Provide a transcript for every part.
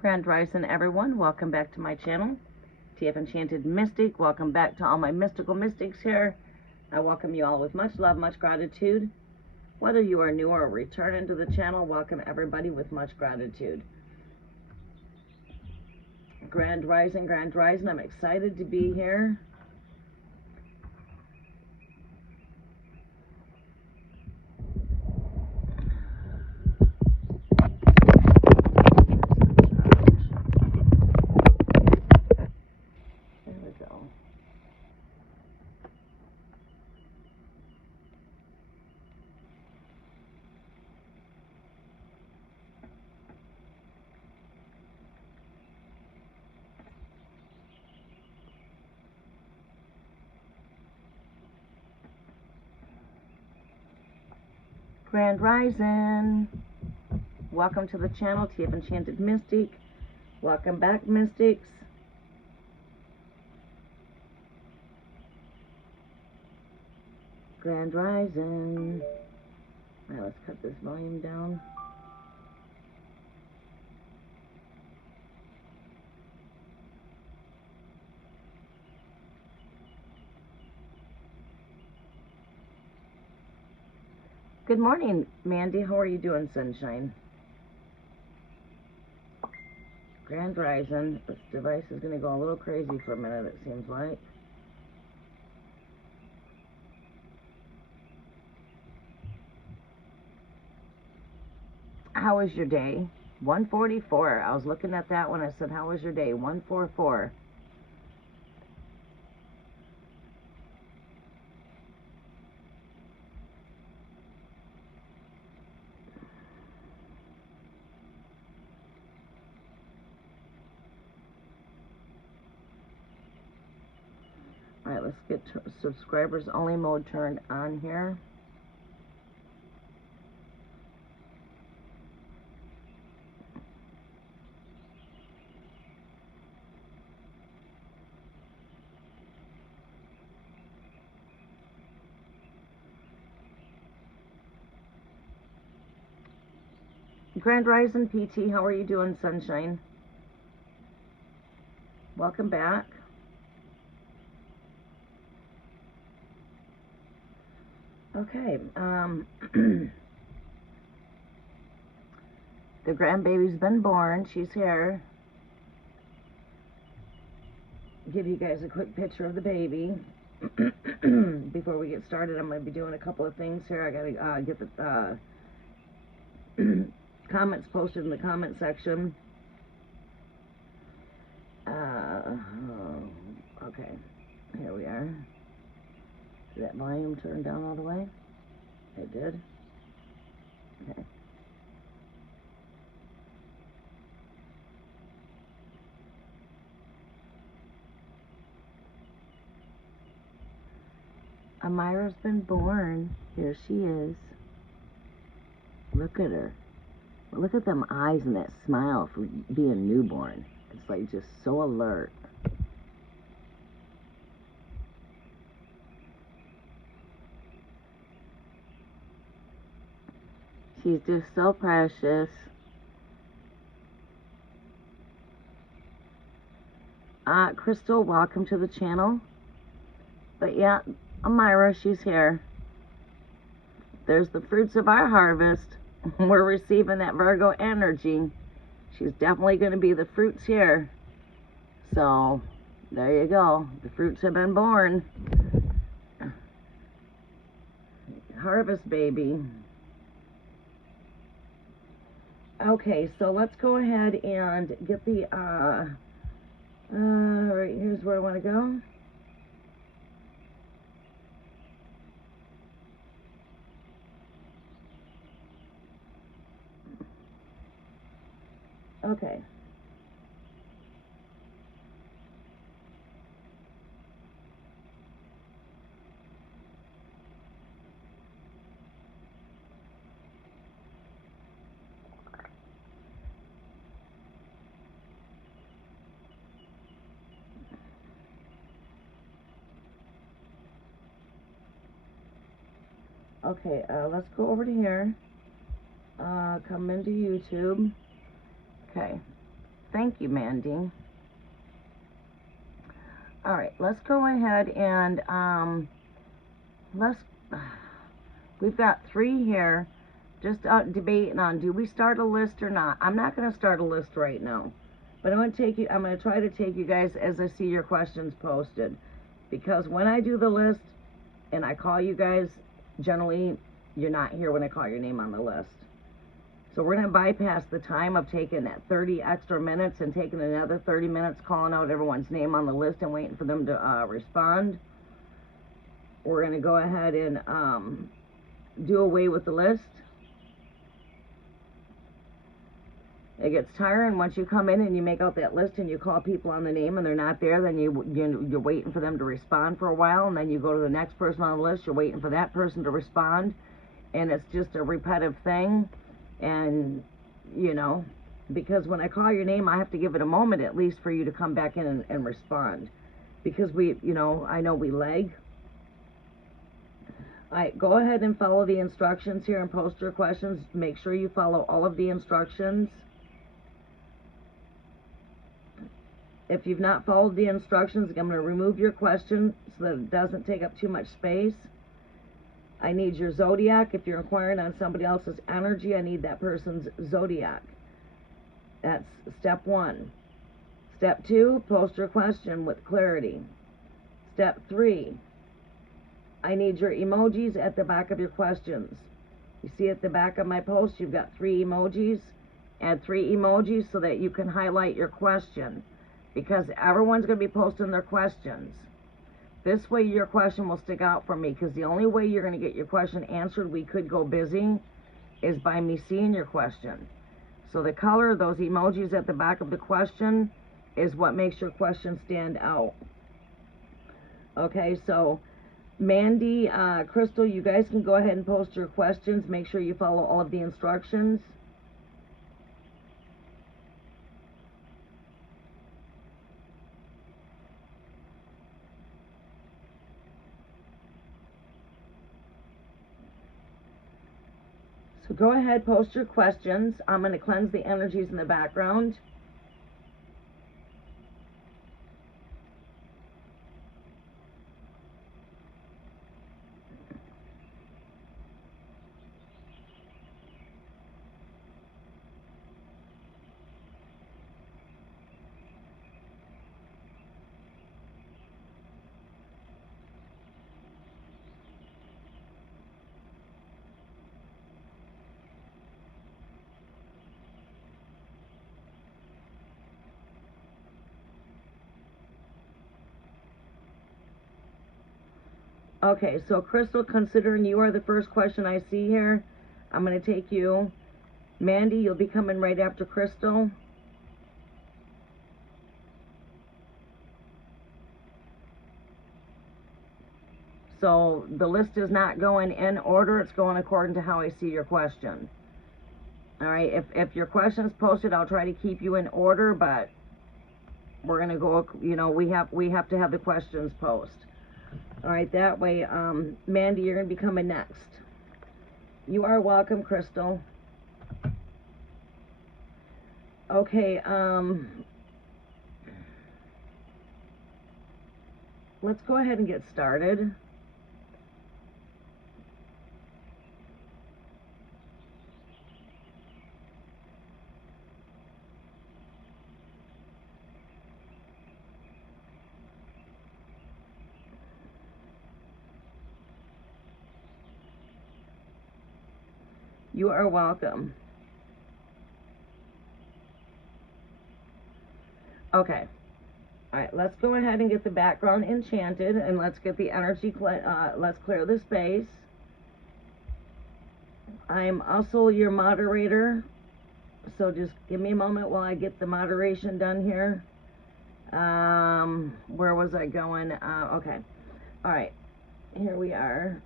Grand Rising, everyone. Welcome back to my channel, TF Enchanted Mystic. Welcome back to all my mystical mystics here. I welcome you all with much love, much gratitude. Whether you are new or returning to the channel, welcome everybody with much gratitude. Grand Rising, Grand Rising. I'm excited to be here. Grand Rising. Welcome to the channel, TF Enchanted Mystic. Welcome back, Mystics. Grand Rising. Alright, let's cut this volume down. Good morning, Mandy. How are you doing, sunshine? Grand Rising. This device is going to go a little crazy for a minute, it seems like. How was your day? 144. I was looking at that when I said, how was your day? 144. Alright, let's get subscribers only mode turned on here. Grand Rising PT, how are you doing, sunshine? Welcome back. Okay, the grandbaby's been born. She's here. Give you guys a quick picture of the baby. Before we get started, I'm going to be doing a couple of things here. I got to get the comments posted in the comment section. Okay, here we are. Did that volume turn down all the way? It did? Okay. Amira's been born. Here she is. Look at her. Look at them eyes and that smile for being newborn. It's like just so alert. She's just so precious. Crystal, welcome to the channel. But yeah, Amira, she's here. There's the fruits of our harvest. We're receiving that Virgo energy. She's definitely going to be the fruits here. So, there you go. The fruits have been born. Harvest baby. Okay, so let's go ahead and get the, right, here's where I want to go. Okay. Okay, let's go over to here. Come into YouTube. Okay. Thank you, Mandy. All right, let's go ahead and we've got 3 here, just debating on, do we start a list or not? I'm not going to start a list right now, but I'm going to try to take you guys as I see your questions posted, because when I do the list and I call you guys, generally you're not here when I call your name on the list. So we're going to bypass the time of taking that 30 extra minutes and taking another 30 minutes calling out everyone's name on the list and waiting for them to respond. We're going to go ahead and do away with the list. It gets tiring once you come in and you make out that list and you call people on the name and they're not there. Then you're waiting for them to respond for a while, and then you go to the next person on the list. You're waiting for that person to respond, and it's just a repetitive thing. And you know, because when I call your name, I have to give it a moment at least for you to come back in and respond, because I know we lag. All right, go ahead and follow the instructions here and post your questions. Make sure you follow all of the instructions. If you've not followed the instructions, I'm going to remove your question so that it doesn't take up too much space. I need your zodiac. If you're inquiring on somebody else's energy, I need that person's zodiac. That's step 1. Step 2, post your question with clarity. Step 3, I need your emojis at the back of your questions. You see at the back of my post, you've got 3 emojis. Add 3 emojis so that you can highlight your question, because everyone's going to be posting their questions. This way your question will stick out for me, because the only way you're going to get your question answered, we could go busy, is by me seeing your question. So the color of those emojis at the back of the question is what makes your question stand out. Okay, so Mandy, Crystal, you guys can go ahead and post your questions. Make sure you follow all of the instructions. So go ahead, post your questions. I'm going to cleanse the energies in the background. Okay, so Crystal, considering you are the first question I see here, I'm going to take you. Mandy, you'll be coming right after Crystal. So the list is not going in order, it's going according to how I see your question. All right, if your question's posted, I'll try to keep you in order, but we're going to go, we have to have the questions post. All right, that way, Mandy, you're going to be coming next. You are welcome, Crystal. Okay, let's go ahead and get started. You are welcome. Okay. All right, let's go ahead and get the background enchanted, and let's get the energy, let's clear the space. I'm also your moderator, so just give me a moment while I get the moderation done here. Where was I going? Okay. All right, here we are.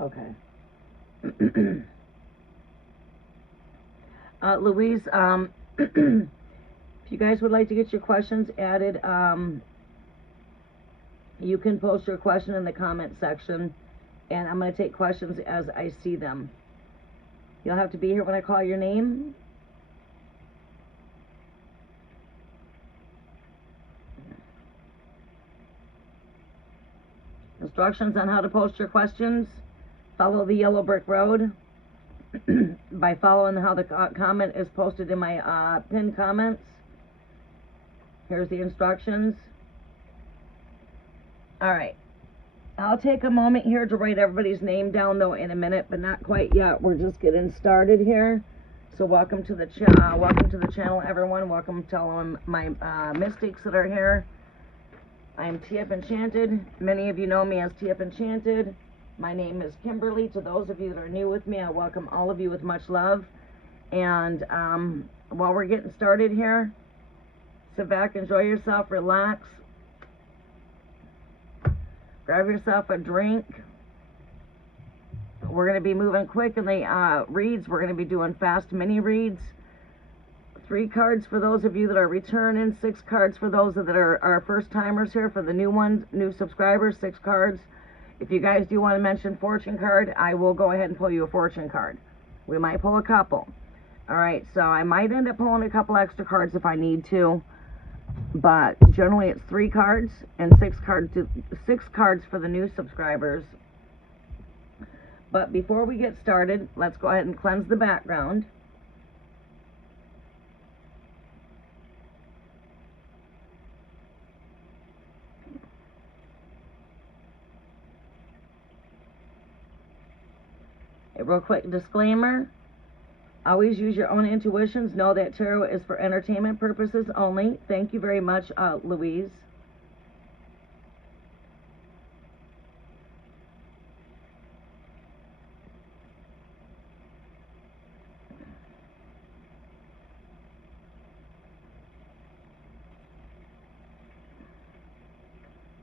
Okay. Louise, if you guys would like to get your questions added, you can post your question in the comment section, and I'm going to take questions as I see them. You'll have to be here when I call your name. Instructions on how to post your questions. Follow the yellow brick road by following how the comment is posted in my pinned comments. Here's the instructions. Alright. I'll take a moment here to write everybody's name down, though, in a minute, but not quite yet. We're just getting started here. So welcome to the channel, everyone. Welcome to all of my mystics that are here. I'm TF Enchanted. Many of you know me as TF Enchanted. My name is Kimberly. To those of you that are new with me, I welcome all of you with much love. And while we're getting started here, sit back, enjoy yourself, relax. Grab yourself a drink. We're going to be moving quick in the reads. We're going to be doing fast mini reads. 3 cards for those of you that are returning, 6 cards for those that are first timers here. For the new ones, new subscribers, 6 cards. If you guys do want to mention fortune card, I will go ahead and pull you a fortune card. We might pull a couple. Alright, so I might end up pulling a couple extra cards if I need to. But generally it's 3 cards and 6 cards for the new subscribers. But before we get started, let's go ahead and cleanse the background. A real quick disclaimer. Always use your own intuitions. Know that tarot is for entertainment purposes only. Thank you very much, Louise.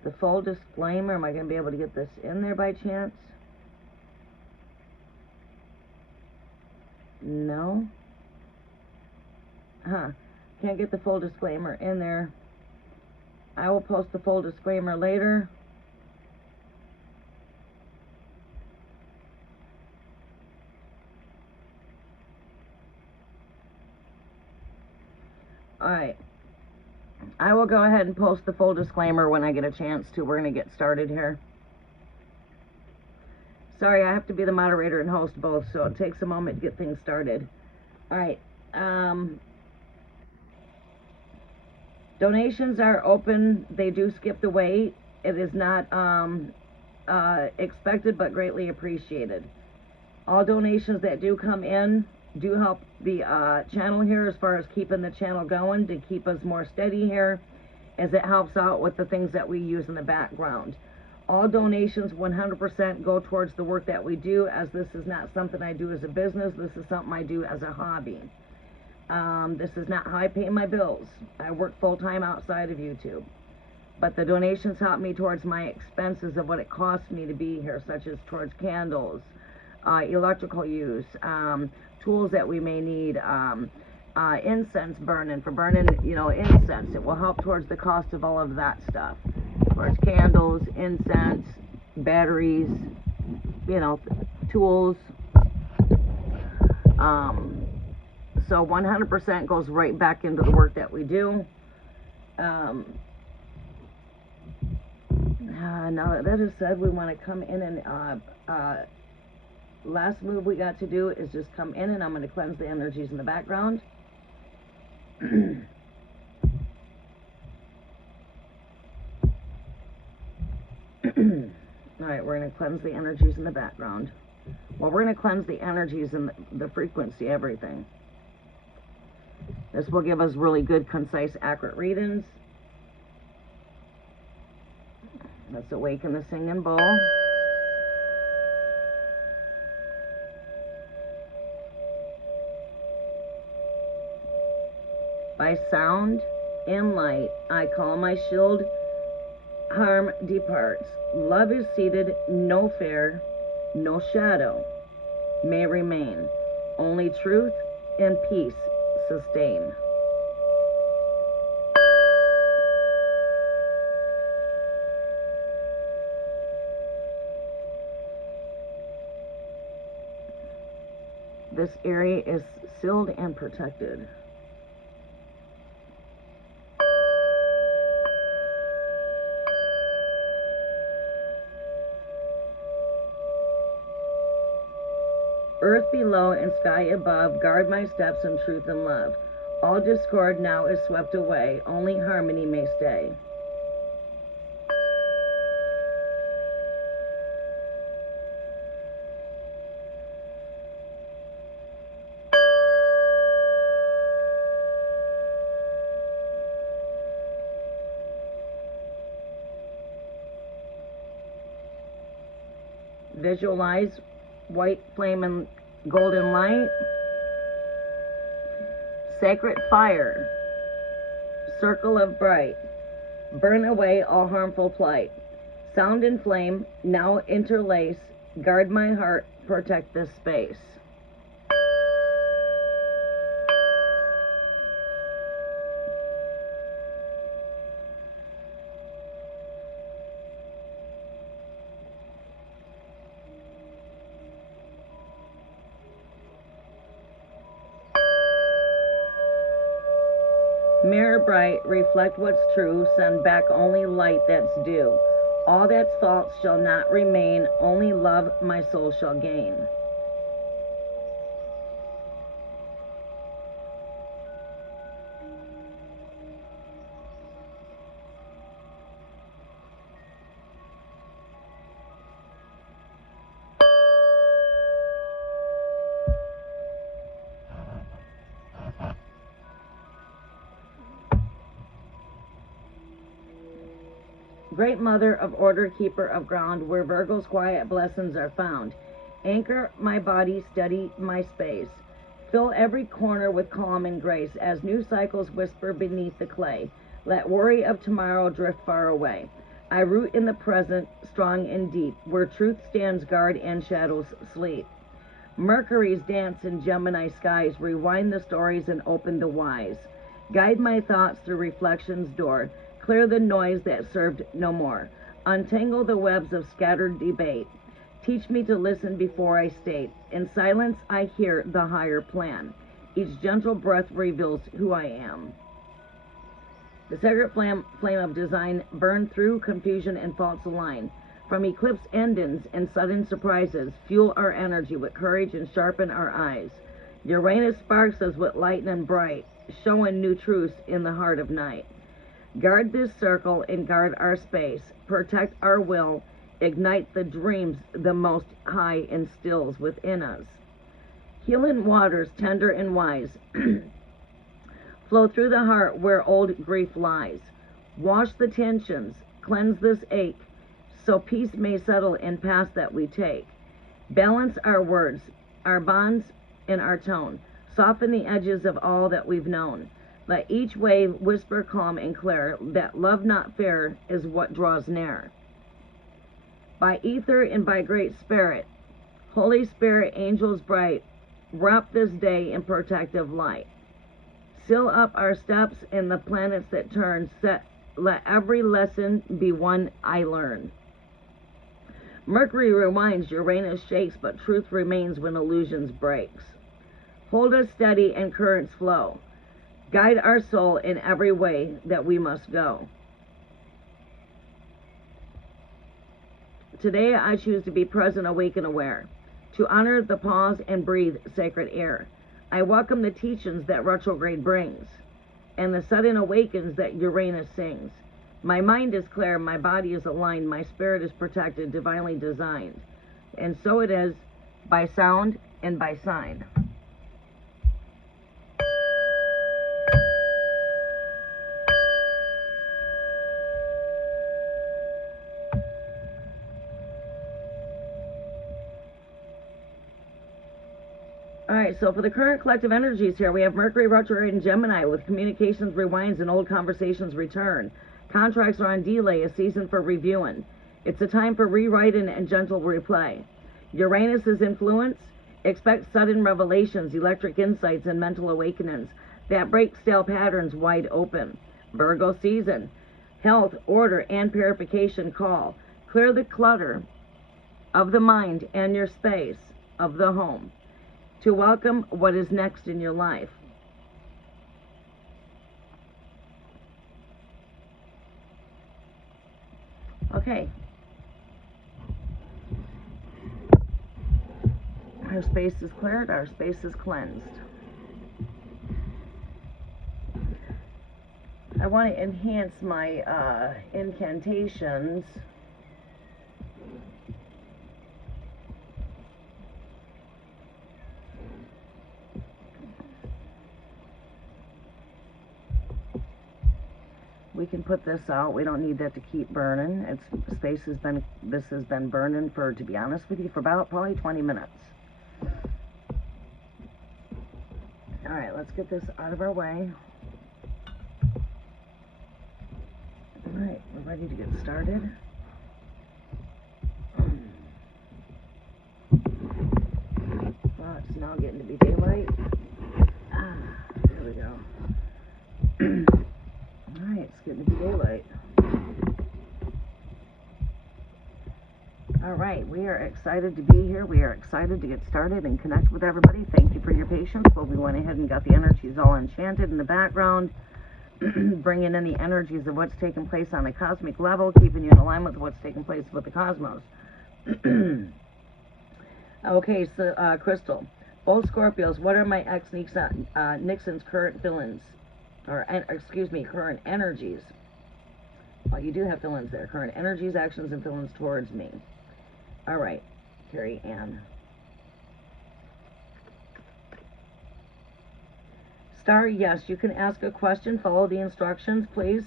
The full disclaimer. Am I going to be able to get this in there by chance? No. Can't get the full disclaimer in there. I will post the full disclaimer later. Alright. I will go ahead and post the full disclaimer when I get a chance to. We're going to get started here. Sorry, I have to be the moderator and host both, so it takes a moment to get things started. Alright. Donations are open. They do skip the wait. It is not expected but greatly appreciated. All donations that do come in do help the channel here as far as keeping the channel going, to keep us more steady here, as it helps out with the things that we use in the background. All donations 100% go towards the work that we do, as this is not something I do as a business. This is something I do as a hobby. This is not how I pay my bills. I work full-time outside of YouTube. But the donations help me towards my expenses of what it costs me to be here, such as towards candles, electrical use, tools that we may need, incense burning, for burning, incense. It will help towards the cost of all of that stuff. Towards candles, incense, batteries, tools. So 100% goes right back into the work that we do. Now that is said, we want to come in and last move we got to do is just come in, and I'm going to cleanse the energies in the background. Alright, we're going to cleanse the energies in the background. Well, we're going to cleanse the energies and the frequency, everything. This will give us really good, concise, accurate readings. Let's awaken the singing bowl. By sound and light, I call my shield, harm departs. Love is seated, no fear. No shadow may remain. Only truth and peace sustain. This area is sealed and protected. Earth below and sky above, guard my steps in truth and love. All discord now is swept away, only harmony may stay. Visualize white flame and golden light. Sacred fire, circle of bright, burn away all harmful plight. Sound and flame now interlace, guard my heart, protect this space. Mirror bright, reflect what's true, send back only light that's due. All that's false shall not remain, only love my soul shall gain. Great Mother of Order, Keeper of Ground, where Virgo's quiet blessings are found. Anchor my body, steady my space. Fill every corner with calm and grace, as new cycles whisper beneath the clay. Let worry of tomorrow drift far away. I root in the present, strong and deep, where truth stands guard and shadows sleep. Mercury's dance in Gemini skies, rewind the stories and open the wise. Guide my thoughts through reflection's door. Clear the noise that served no more. Untangle the webs of scattered debate. Teach me to listen before I state. In silence I hear the higher plan. Each gentle breath reveals who I am. The sacred flame of design burn through confusion and faults align. From eclipse endings and sudden surprises, fuel our energy with courage and sharpen our eyes. Uranus sparks us with light and bright, showing new truths in the heart of night. Guard this circle and guard our space. Protect our will. Ignite the dreams the Most High instills within us. Healing waters, tender and wise, flow through the heart where old grief lies. Wash the tensions, cleanse this ache, so peace may settle in paths that we take. Balance our words, our bonds, and our tone. Soften the edges of all that we've known. Let each wave whisper calm and clear that love not fair is what draws near. By ether and by great spirit, Holy Spirit, angels bright, wrap this day in protective light. Seal up our steps in the planets that turn, let every lesson be one I learn. Mercury rewinds, Uranus shakes, but truth remains when illusions breaks. Hold us steady and currents flow. Guide our soul in every way that we must go. Today I choose to be present, awake, and aware, to honor the pause and breathe sacred air. I welcome the teachings that retrograde brings, and the sudden awakens that Uranus sings. My mind is clear, my body is aligned, my spirit is protected, divinely designed. And so it is, by sound and by sign. Alright, so for the current collective energies here, we have Mercury retrograde in Gemini with communications rewinds and old conversations return. Contracts are on delay, a season for reviewing. It's a time for rewriting and gentle replay. Uranus's influence. Expect sudden revelations, electric insights, and mental awakenings that break stale patterns wide open. Virgo season. Health, order, and purification call. Clear the clutter of the mind and your space of the home to welcome what is next in your life. Okay. Our space is cleared, our space is cleansed. I want to enhance my incantations. We can put this out. We don't need that to keep burning. This has been burning for, to be honest with you, for about probably 20 minutes. All right, let's get this out of our way. All right, we're ready to get started. Well, it's now getting to be daylight. There we go. Alright, it's getting to be daylight. Alright, we are excited to be here. We are excited to get started and connect with everybody. Thank you for your patience. Well, we went ahead and got the energies all enchanted in the background, bringing in the energies of what's taking place on a cosmic level, keeping you in alignment with what's taking place with the cosmos. Okay, so Crystal, both Scorpios, what are my ex-Nixon's current feelings? Or, excuse me, current energies. Well, you do have fill-ins there. Current energies, actions, and fill-ins towards me. All right, Carrie Ann. Star, yes, you can ask a question. Follow the instructions, please.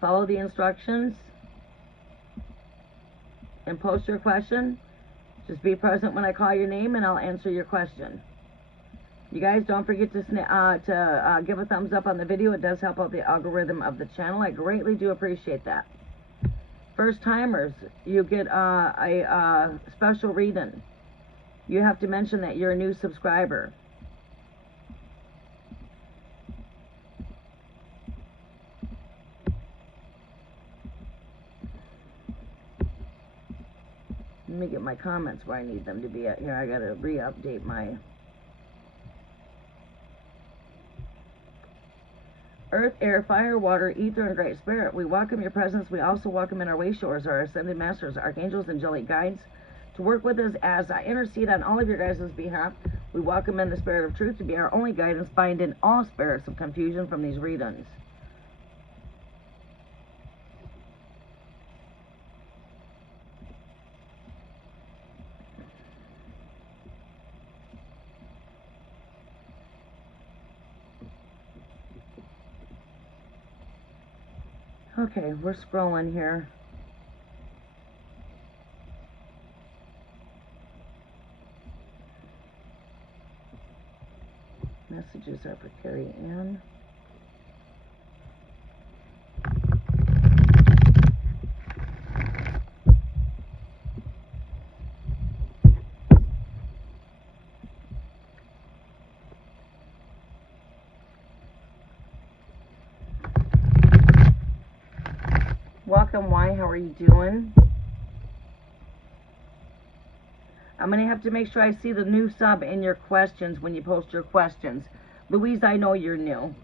Follow the instructions. And post your question. Just be present when I call your name, and I'll answer your question. You guys don't forget to give a thumbs up on the video. It does help out the algorithm of the channel. I greatly do appreciate that. First timers, you get a special reading. You have to mention that you're a new subscriber. Let me get my comments where I need them to be at. Here, I got to re-update my... Earth, air, fire, water, ether, and great spirit. We welcome your presence. We also welcome in our way shores, our ascended masters, archangels, angelic guides to work with us as I intercede on all of your guys' behalf. We welcome in the spirit of truth to be our only guidance, bind in all spirits of confusion from these readings. Okay, we're scrolling here. Messages are for Carrie Ann. Welcome, Y. How are you doing? I'm going to have to make sure I see the new sub in your questions when you post your questions. Louise, I know you're new.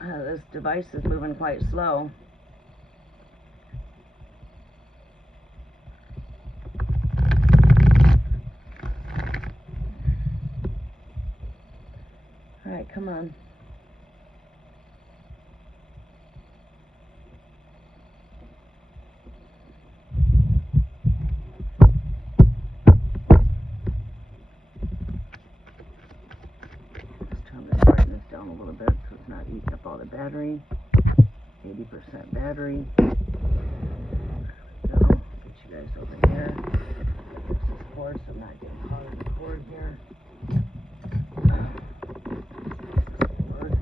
This device is moving quite slow. All right, come on. Let's turn this down a little bit so it's not eating up all the battery. 80% battery. There we go. Get you guys over here. Fix this cord so I'm not getting caught in the cord here. Cord.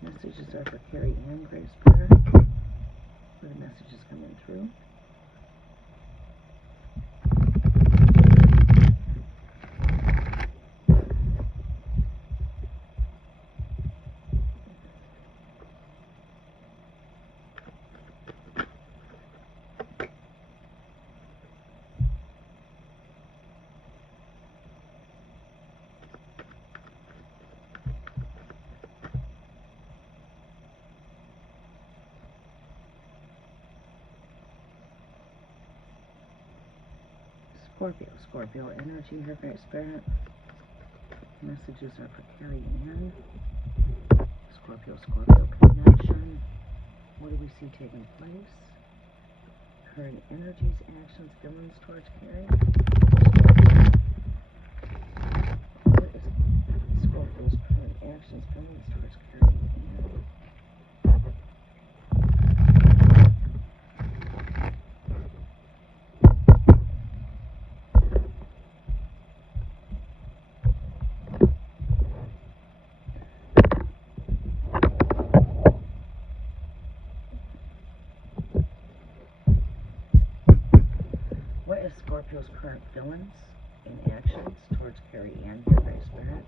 Messages are for Carrie Ann, Great Spirit. Where the messages coming through. Scorpio energy here, Great Spirit. Messages are for Carrie Ann. Scorpio connection. What do we see taking place? Current energies, actions, feelings towards Carrie. What is Scorpio's current actions, feelings towards Carrie Ann? What is Scorpio's current feelings and actions towards Carrie Ann here, Great Spirit?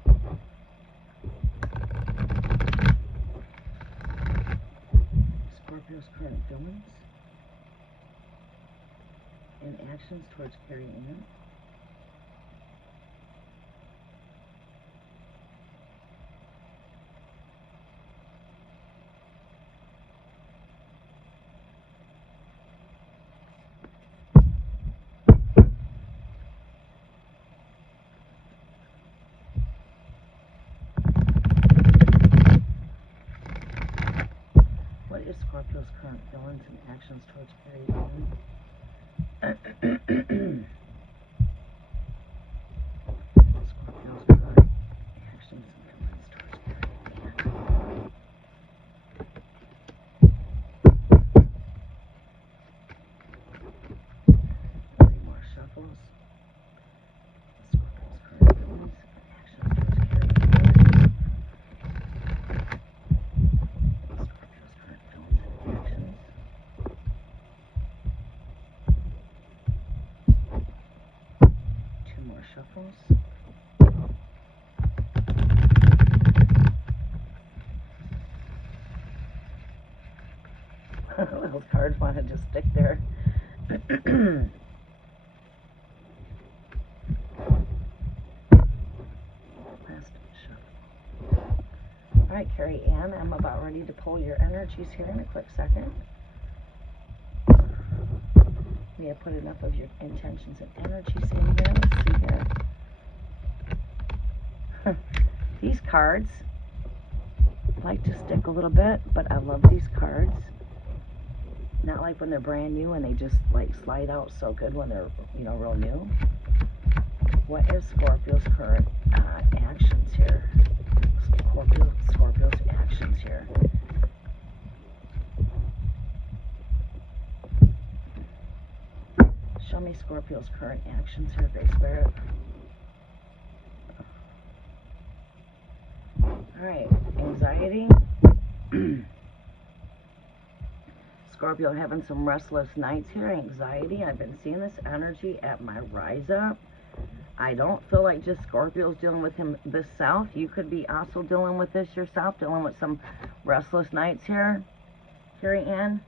Scorpio's current feelings and actions towards Carrie Ann. What is Scorpio's current feelings and actions towards Carrie Ann? Scorpio's current actions and feelings towards Carrie Ann. Three more shuffles. Scorpio's current feelings and actions towards Carrie Ann. Scorpio's current feelings and actions. Two more shuffles. Those cards want to just stick there. Last shuffle. Alright, Carrie Ann, I'm about ready to pull your energies here in a quick second. We have put enough of your intentions and energies in here. Let's see here. These cards like to stick a little bit, but I love these cards. Not like when they're brand new and they just like slide out so good when they're, you know, real new. What is Scorpio's current actions here? Scorpio's actions here. Show me Scorpio's current actions here, Great Spirit. Alright, anxiety. Scorpio having some restless nights here, anxiety. I've been seeing this energy at my rise up. I don't feel like just Scorpio's dealing with this self. You could be also dealing with this yourself, dealing with some restless nights here, Carrie Ann.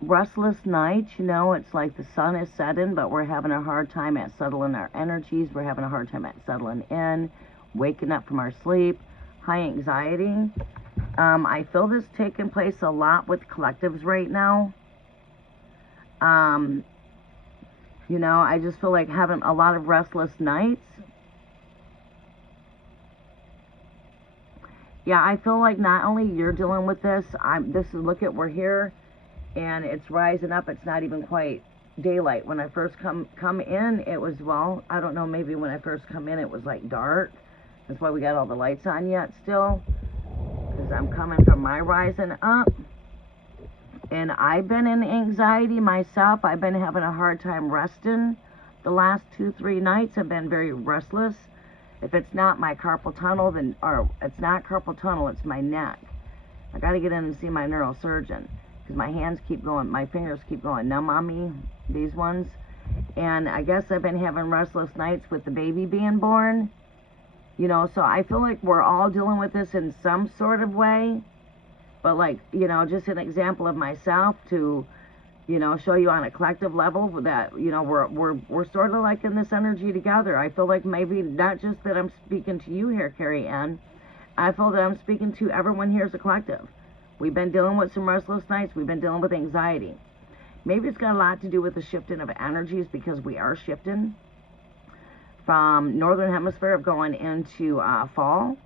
Restless nights, you know, it's like the sun is setting, but we're having a hard time at settling our energies. We're having a hard time at settling in, waking up from our sleep, high anxiety. I feel this taking place a lot with collectives right now. You know, I just feel like having a lot of restless nights. Yeah, I feel like not only you're dealing with this, look at, we're here, and it's rising up. It's not even quite daylight. When I first come in, it was, well, I don't know, maybe when I first come in, it was like dark. That's why we got all the lights on yet still, because I'm coming from my rising up. And I've been in anxiety myself. I've been having a hard time resting. The last 2-3 nights I've been very restless. If it's not my carpal tunnel, then, or it's not carpal tunnel, it's my neck. I got to get in and see my neurosurgeon because my hands keep going, my fingers keep going numb on me, these ones. And I guess I've been having restless nights with the baby being born. You know, so I feel like we're all dealing with this in some sort of way. But like, you know, just an example of myself to, you know, show you on a collective level that, you know, we're sort of like in this energy together. I feel like maybe not just that I'm speaking to you here, Carrie Ann. I feel that I'm speaking to everyone here as a collective. We've been dealing with some restless nights. We've been dealing with anxiety. Maybe it's got a lot to do with the shifting of energies because we are shifting from northern hemisphere of going into fall.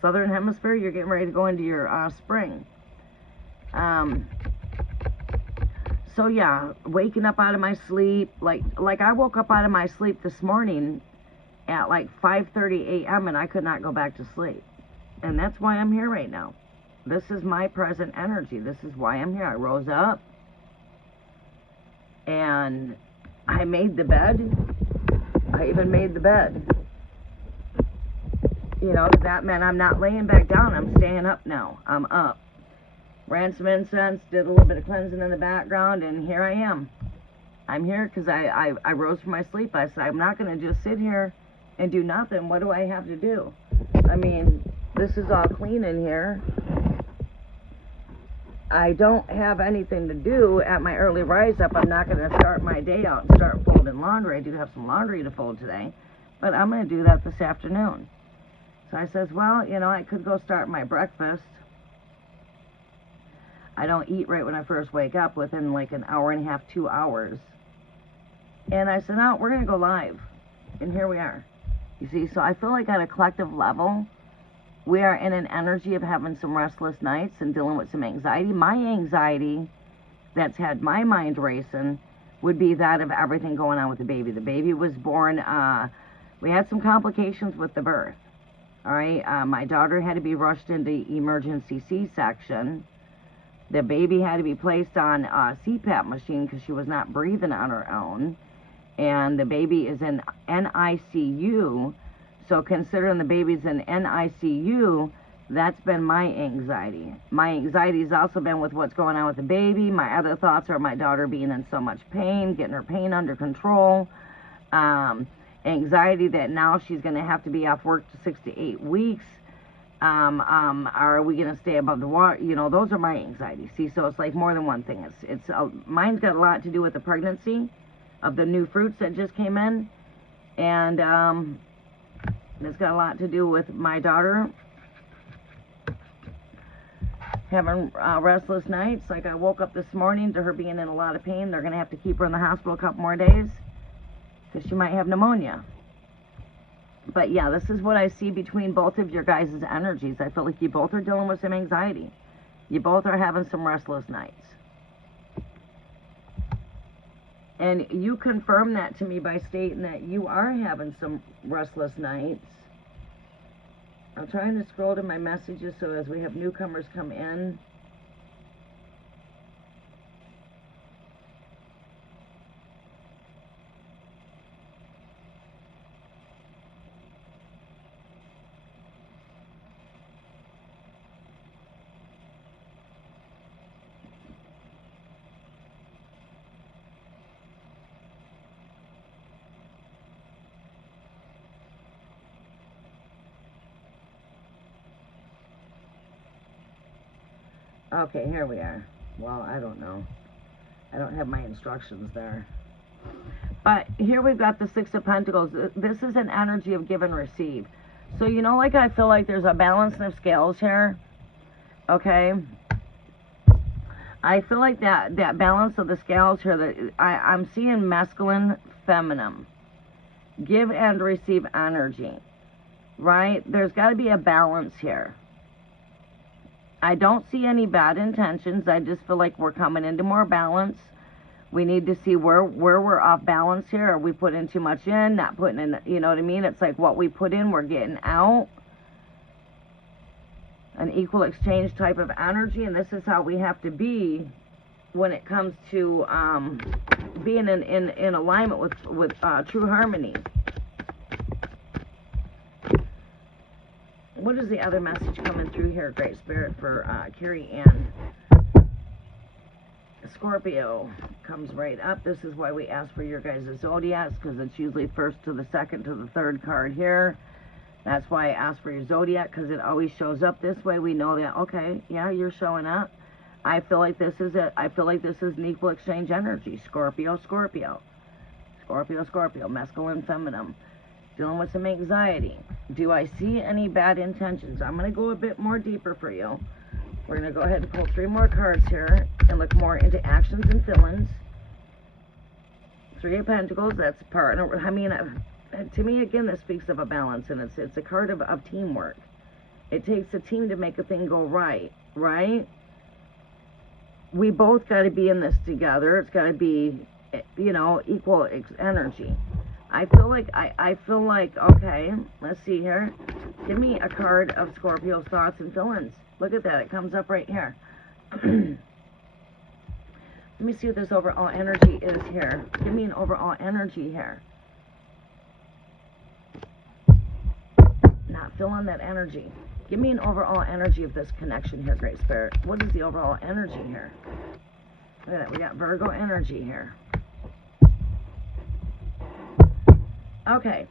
Southern hemisphere, you're getting ready to go into your spring. So yeah, waking up out of my sleep, like I woke up out of my sleep this morning at like 5:30 a.m. and I could not go back to sleep. And that's why I'm here right now. This is my present energy. This is why I'm here. I rose up and I made the bed. I even made the bed. You know, that meant I'm not laying back down. I'm staying up now. I'm up. Ran some incense, did a little bit of cleansing in the background, and here I am. I'm here because I rose from my sleep. I said, I'm not going to just sit here and do nothing. What do I have to do? I mean, this is all clean in here. I don't have anything to do at my early rise up. I'm not going to start my day out and start folding laundry. I do have some laundry to fold today, but I'm going to do that this afternoon. So I says, well, you know, I could go start my breakfast. I don't eat right when I first wake up, within like an hour and a half, 2 hours. And I said, no, we're going to go live. And here we are. You see, so I feel like at a collective level, we are in an energy of having some restless nights and dealing with some anxiety. My anxiety that's had my mind racing would be that of everything going on with the baby. The baby was born, we had some complications with the birth. All right, my daughter had to be rushed into emergency C-section. The baby had to be placed on a CPAP machine because she was not breathing on her own. And the baby is in NICU. So considering the baby's in NICU, that's been my anxiety. My anxiety has also been with what's going on with the baby. My other thoughts are my daughter being in so much pain, getting her pain under control. Anxiety that now she's going to have to be off work to 6 to 8 weeks. Are we going to stay above the water? You know, those are my anxieties. See, so it's like more than one thing. Mine's got a lot to do with the pregnancy of the new fruits that just came in. And it's got a lot to do with my daughter having restless nights. Like I woke up this morning to her being in a lot of pain. They're going to have to keep her in the hospital a couple more days because she might have pneumonia. But yeah, this is what I see between both of your guys' energies. I feel like you both are dealing with some anxiety. You both are having some restless nights. And you confirm that to me by stating that you are having some restless nights. I'm trying to scroll to my messages so as we have newcomers come in. Okay, here we are. Well, I don't know. I don't have my instructions there. But here we've got the Six of Pentacles. This is an energy of give and receive. So, you know, like I feel like there's a balance of scales here. Okay? I feel like that balance of the scales here, that I'm seeing masculine, feminine. Give and receive energy. Right? There's got to be a balance here. I don't see any bad intentions. I just feel like we're coming into more balance. We need to see where we're off balance here. Are we putting too much in, not putting in, you know what I mean? It's like what we put in, we're getting out. An equal exchange type of energy, and this is how we have to be when it comes to being in alignment with true harmony. What is the other message coming through here, Great Spirit, for Carrie Ann? Scorpio comes right up. This is why we ask for your guys' zodiacs, because it's usually first to the second to the third card here. That's why I ask for your zodiac, because it always shows up this way. We know that, okay, yeah, you're showing up. I feel like this is it. I feel like this is an equal exchange energy. Scorpio, Scorpio. Scorpio, Scorpio. Masculine, feminine. Dealing with some anxiety. Do I see any bad intentions? I'm going to go a bit more deeper for you. We're going to go ahead and pull 3 more cards here and look more into actions and feelings. 3 of Pentacles, that's partner. I mean, to me, again, this speaks of a balance, and it's a card of teamwork. It takes a team to make a thing go right, right? We both got to be in this together. It's got to be, you know, equal energy. I feel like, okay, let's see here. Give me a card of Scorpio's thoughts and feelings. Look at that. It comes up right here. Let me see what this overall energy is here. Give me an overall energy here. Not feeling that energy. Give me an overall energy of this connection here, Great Spirit. What is the overall energy here? Look at that. We got Virgo energy here. Okay.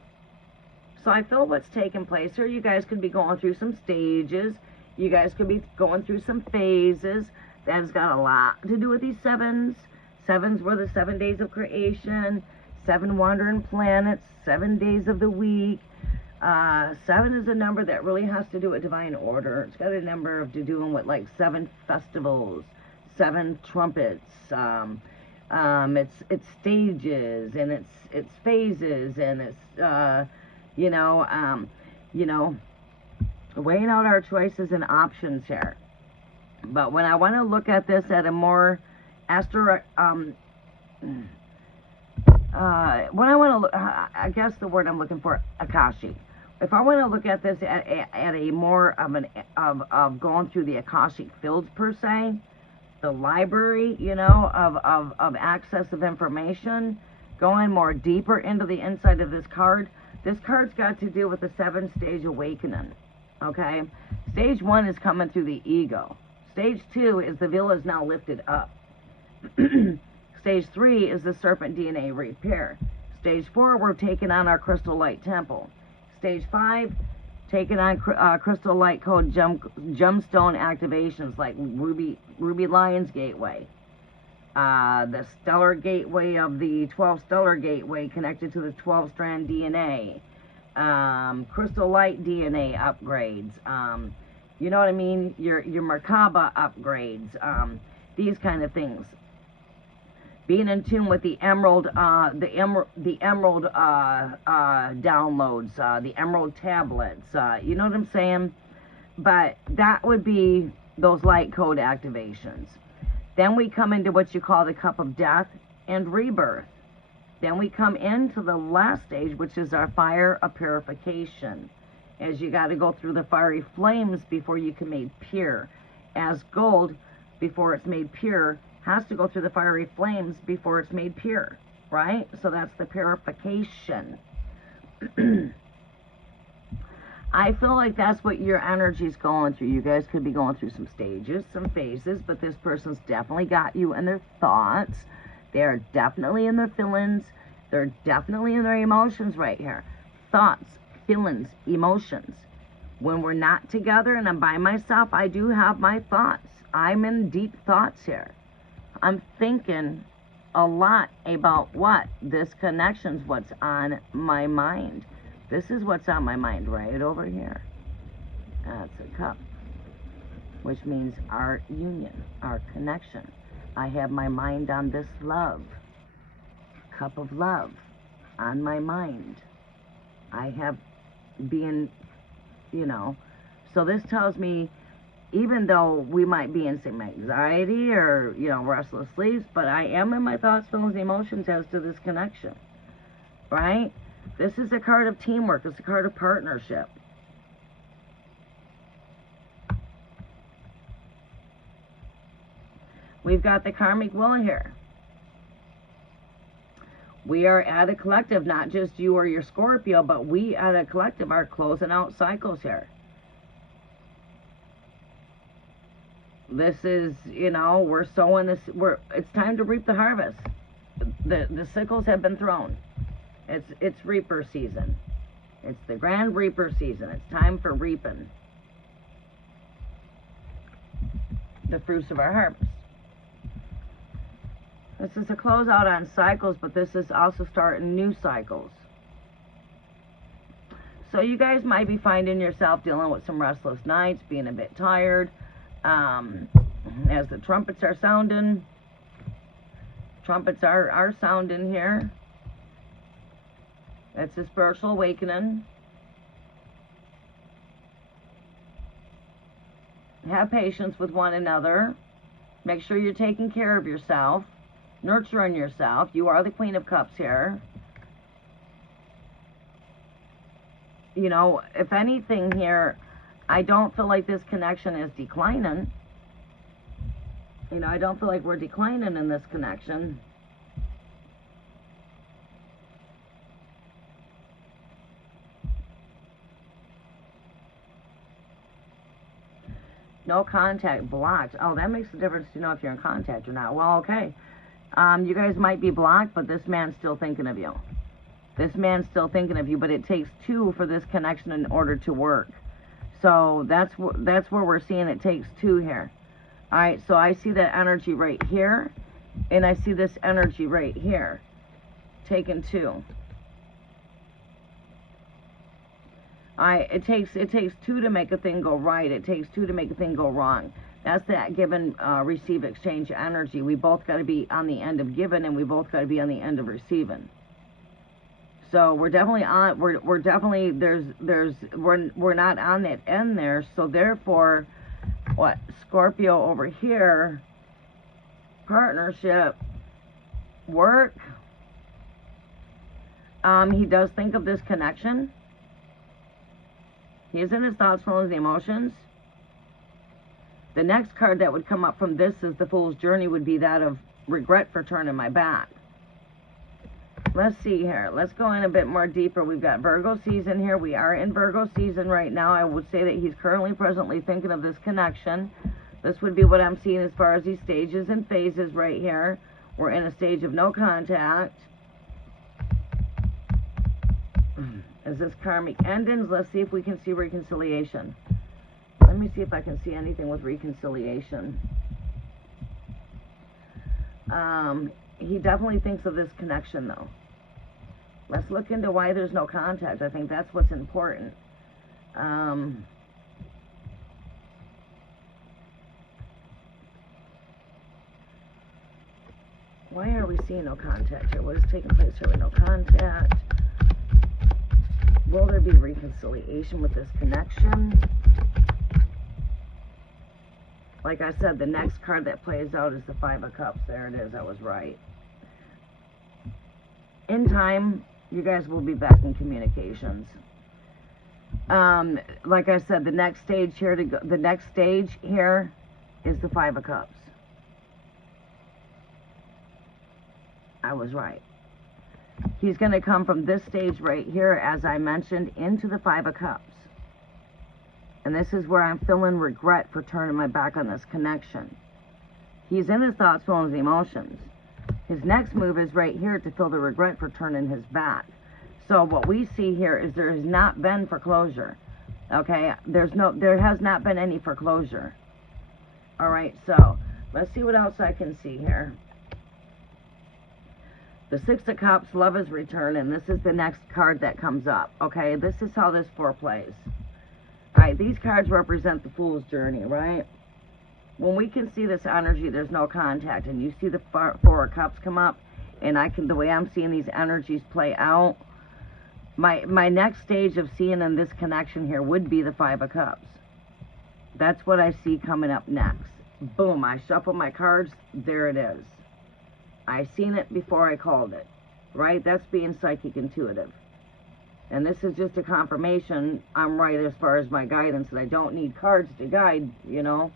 So I feel what's taking place here. You guys could be going through some stages. You guys could be going through some phases. That's got a lot to do with these 7s. 7s were the 7 days of creation. 7 wandering planets. 7 days of the week. 7 is a number that really has to do with divine order. It's got a number to do with like 7 festivals, 7 trumpets. It's stages, and it's phases, and it's you know, weighing out our choices and options here. But when I want to look at this at a more when I want to look, I guess the word I'm looking for, Akashi. If I want to look at this at a more of going through the Akashic fields per se, the library, you know, of access of information, going more deeper into the inside of this card. This card's got to do with the 7-stage awakening. Okay, stage 1 is coming through the ego. Stage 2 is the veil is now lifted up. Stage 3 is the serpent DNA repair. Stage 4, we're taking on our crystal light temple. Stage 5, taking on crystal light code gemstone activations like Ruby Lion's Gateway. The stellar gateway of the 12 stellar gateway connected to the 12-strand DNA. Crystal light DNA upgrades. You know what I mean? Your Merkaba upgrades. These kind of things. Being in tune with the emerald, the emerald downloads, the emerald tablets. You know what I'm saying? But that would be those light code activations. Then we come into what you call the cup of death and rebirth. Then we come into the last stage, which is our fire of purification. As you got to go through the fiery flames before you can be made pure. As gold, before it's made pure, has to go through the fiery flames before it's made pure, right? So that's the purification. I feel like that's what your energy's going through. You guys could be going through some stages, some phases, but this person's definitely got you in their thoughts. They're definitely in their feelings. They're definitely in their emotions right here. Thoughts, feelings, emotions. When we're not together and I'm by myself, I do have my thoughts. I'm in deep thoughts here. I'm thinking a lot about what? This connection's what's on my mind. This is what's on my mind right over here. That's a cup, which means our union, our connection. I have my mind on this love, cup of love, on my mind. I have being, you know, so this tells me, even though we might be in some anxiety or, you know, restless sleeps, but I am in my thoughts, feelings, emotions as to this connection, right? This is a card of teamwork. It's a card of partnership. We've got the karmic will here. We are at a collective, not just you or your Scorpio, but we at a collective are closing out cycles here. This is, you know, we're sowing this, it's time to reap the harvest. The sickles have been thrown. It's reaper season. It's the grand reaper season. It's time for reaping the fruits of our harvest. This is a closeout on cycles, but this is also starting new cycles. So you guys might be finding yourself dealing with some restless nights, being a bit tired. As the trumpets are sounding, are sounding here. It's a spiritual awakening. Have patience with one another. Make sure you're taking care of yourself, nurturing yourself. You are the Queen of Cups here. You know, if anything here, I don't feel like this connection is declining. You know, I don't feel like we're declining in this connection. No contact, blocked. Oh, that makes a difference to know if you're in contact or not. Well, okay. You guys might be blocked, but this man's still thinking of you. This man's still thinking of you, but it takes two for this connection in order to work. So that's where we're seeing it takes two here. All right, so I see that energy right here, and I see this energy right here, taking two. It takes two to make a thing go right. It takes two to make a thing go wrong. That's that give and receive exchange energy. We both got to be on the end of giving, and we both got to be on the end of receiving. So we're definitely on. We're definitely we're not on that end there. So therefore, what Scorpio over here, partnership, work. He does think of this connection. He is in his thoughts, feelings, and emotions. The next card that would come up from this is the Fool's Journey would be that of regret for turning my back. Let's see here. Let's go in a bit more deeper. We've got Virgo season here. We are in Virgo season right now. I would say that he's currently presently thinking of this connection. This would be what I'm seeing as far as these stages and phases right here. We're in a stage of no contact. Is this karmic endings? Let's see if we can see reconciliation. Let me see if I can see anything with reconciliation. He definitely thinks of this connection, though. Let's look into why there's no contact. I think that's what's important. Why are we seeing no contact here? What is taking place here with no contact? Will there be reconciliation with this connection? Like I said, the next card that plays out is the Five of Cups. There it is. I was right. In time, you guys will be back in communications. Like I said, the next stage here is the Five of Cups. I was right. He's going to come from this stage right here, as I mentioned, into the Five of Cups. And this is where I'm feeling regret for turning my back on this connection. He's in his thoughts, feelings, and emotions. His next move is right here to feel the regret for turning his back. So what we see here is there has not been foreclosure. Okay? There has not been any foreclosure. All right, so let's see what else I can see here. The Six of Cups, love is return, and this is the next card that comes up. Okay, this is how this foreplays. All right, these cards represent the Fool's Journey, right? When we can see this energy, there's no contact, and you see the Four of Cups come up, and the way I'm seeing these energies play out, my next stage of seeing in this connection here would be the Five of Cups. That's what I see coming up next. Boom, I shuffle my cards, there it is. I seen it before I called it, right? That's being psychic intuitive. And this is just a confirmation I'm right as far as my guidance, that I don't need cards to guide, you know.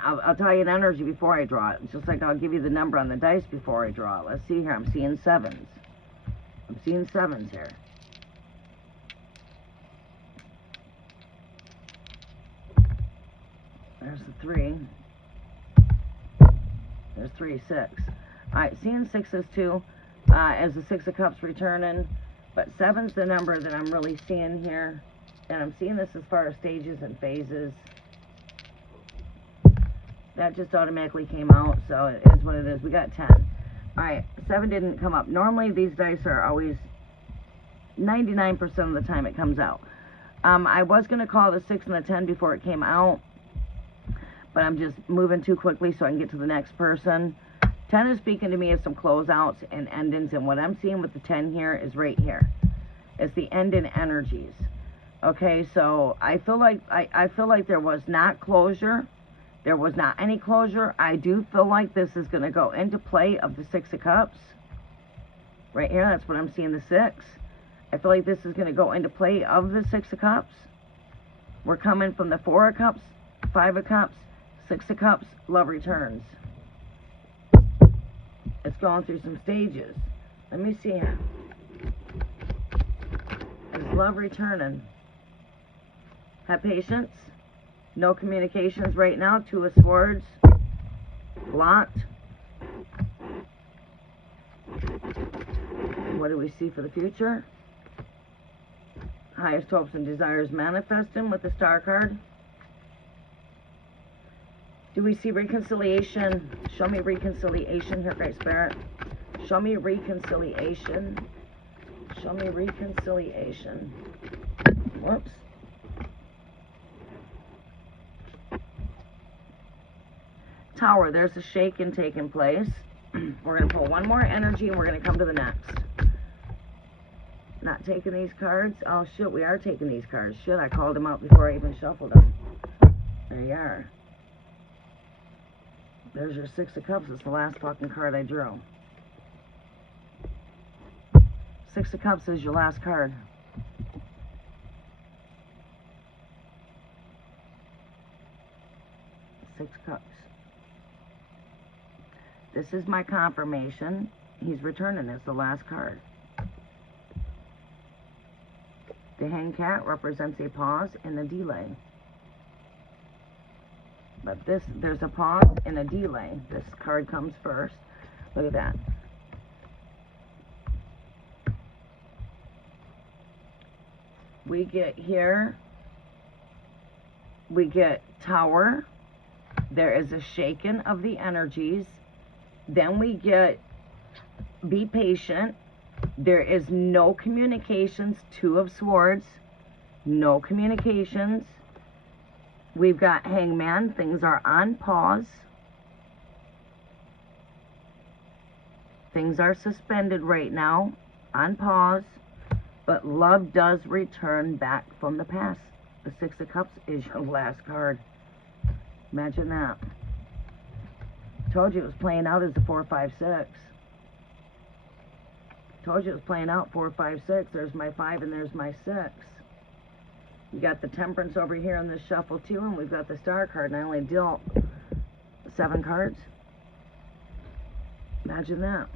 I'll tell you an energy before I draw it. It's just like I'll give you the number on the dice before I draw it. Let's see here. I'm seeing sevens. I'm seeing sevens here. There's the 3. There's 3, 6. Alright, seeing 6s too, as the 6 of Cups returning. But 7's the number that I'm really seeing here. And I'm seeing this as far as stages and phases. That just automatically came out, so it is what it is. We got 10. Alright, 7 didn't come up. Normally these dice are always 99% of the time it comes out. I was going to call the 6 and the 10 before it came out, but I'm just moving too quickly so I can get to the next person. 10 is speaking to me as some closeouts and endings, and what I'm seeing with the 10 here is right here. It's the ending energies. Okay, so I feel like there was not closure. There was not any closure. I do feel like this is going to go into play of the 6 of Cups. Right here, that's what I'm seeing, the 6. I feel like this is going to go into play of the 6 of Cups. We're coming from the 4 of Cups, 5 of Cups, 6 of Cups, love returns. It's going through some stages. Let me see here. Is love returning? Have patience. No communications right now. 2 of Swords. Blocked. What do we see for the future? Highest hopes and desires manifesting with the Star card. Do we see reconciliation? Show me reconciliation here, Great Spirit. Show me reconciliation. Show me reconciliation. Whoops. Tower, there's a shaking taking place. We're going to pull one more energy and we're going to come to the next. Not taking these cards. Oh, shit, we are taking these cards. Shit, I called them out before I even shuffled them. There you are. There's your 6 of Cups. It's the last fucking card I drew. 6 of Cups is your last card. Six Cups. This is my confirmation. He's returning as the last card. The Hanged Cat represents a pause and a delay. But there's a pause and a delay. This card comes first. Look at that. We get here, we get Tower. There is a shaking of the energies. Then we get be patient. There is no communications. 2 of Swords. No communications. We've got Hangman. Things are on pause. Things are suspended right now. On pause. But love does return back from the past. The 6 of Cups is your last card. Imagine that. Told you it was playing out as a 4, 5, 6. Told you it was playing out 4, 5, 6. There's my 5 and there's my 6. You got the Temperance over here in this shuffle too, and we've got the Star card, and I only dealt 7 cards. Imagine that.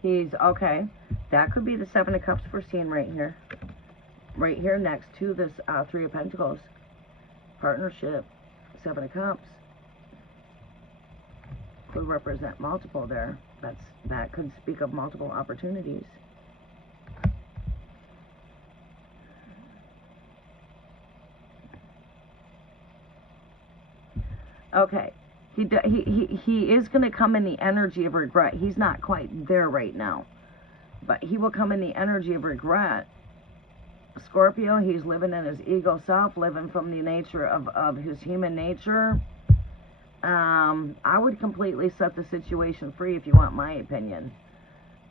He's, okay, that could be the 7 of Cups we're seeing right here. Right here next to this 3 of Pentacles. Partnership, 7 of Cups. Could represent multiple there. That could speak of multiple opportunities. Okay. He is going to come in the energy of regret. He's not quite there right now. But he will come in the energy of regret. Scorpio, he's living in his ego self, living from the nature of his human nature. I would completely set the situation free if you want my opinion.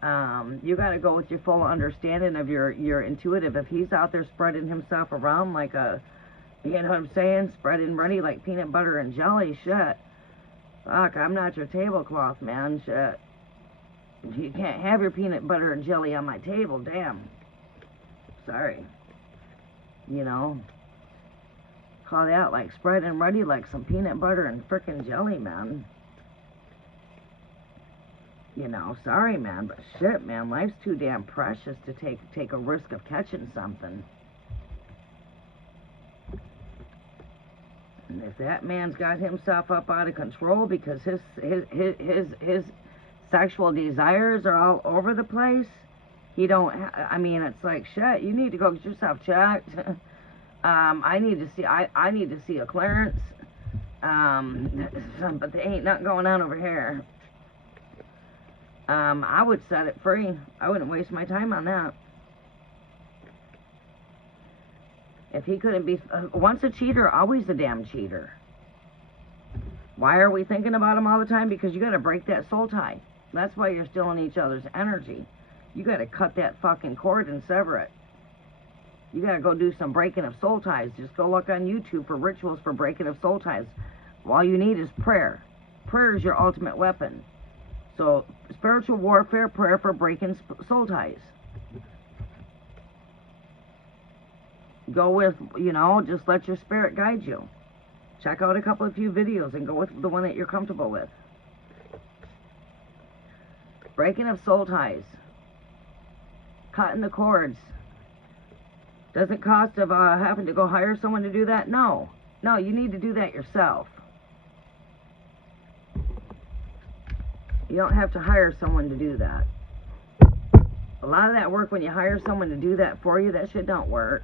You got to go with your full understanding of your intuitive. If he's out there spreading himself around like a, you know what I'm saying, spreading ready like peanut butter and jelly, shit. Fuck, I'm not your tablecloth, man. Shit. You can't have your peanut butter and jelly on my table, damn. Sorry. You know, call that like spread and ready like some peanut butter and frickin' jelly, man. You know, sorry, man, but shit, man, life's too damn precious to take a risk of catching something. And if that man's got himself up out of control because his sexual desires are all over the place, he don't. I mean, it's like shit. You need to go get yourself checked. I need to see. I need to see a clearance. But there ain't nothing going on over here. I would set it free. I wouldn't waste my time on that. If he couldn't be once a cheater, always a damn cheater. Why are we thinking about him all the time? Because you got to break that soul tie. That's why you're still in each other's energy. You got to cut that fucking cord and sever it. You got to go do some breaking of soul ties. Just go look on YouTube for rituals for breaking of soul ties. All you need is prayer. Prayer is your ultimate weapon. So, spiritual warfare, prayer for breaking soul ties. Go with, you know, just let your spirit guide you. Check out a few videos and go with the one that you're comfortable with. Breaking of soul ties. Cutting the cords. Does it cost of having to go hire someone to do that? No. No, you need to do that yourself. You don't have to hire someone to do that. A lot of that work, when you hire someone to do that for you, that shit don't work.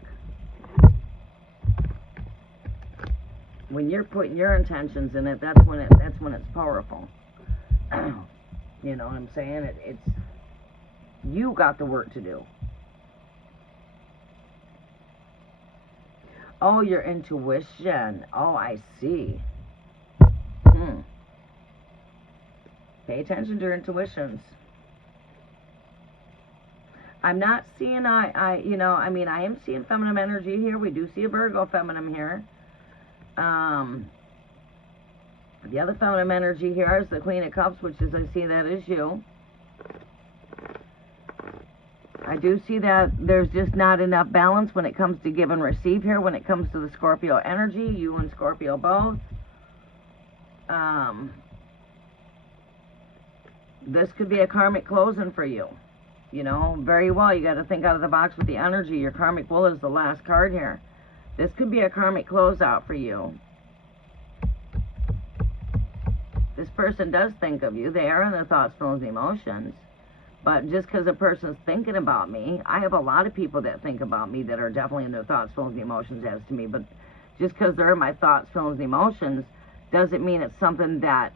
When you're putting your intentions in it, that's when it's powerful. You know what I'm saying? It's you got the work to do. Oh, your intuition. Oh, I see. Pay attention to your intuitions. I'm not seeing, you know, I mean, I am seeing feminine energy here. We do see a Virgo feminine here. The other feminine energy here is the Queen of Cups, which is, I see that is you. I do see that there's just not enough balance when it comes to give and receive here, when it comes to the Scorpio energy, you and Scorpio both. This could be a karmic closing for you. You know, very well, you got to think out of the box with the energy. Your karmic bull is the last card here. This could be a karmic closeout for you. This person does think of you. They are in their thoughts, feelings, and emotions. But just because a person's thinking about me, I have a lot of people that think about me that are definitely in their thoughts, feelings, and emotions as to me. But just because they're in my thoughts, feelings, and emotions doesn't mean it's something that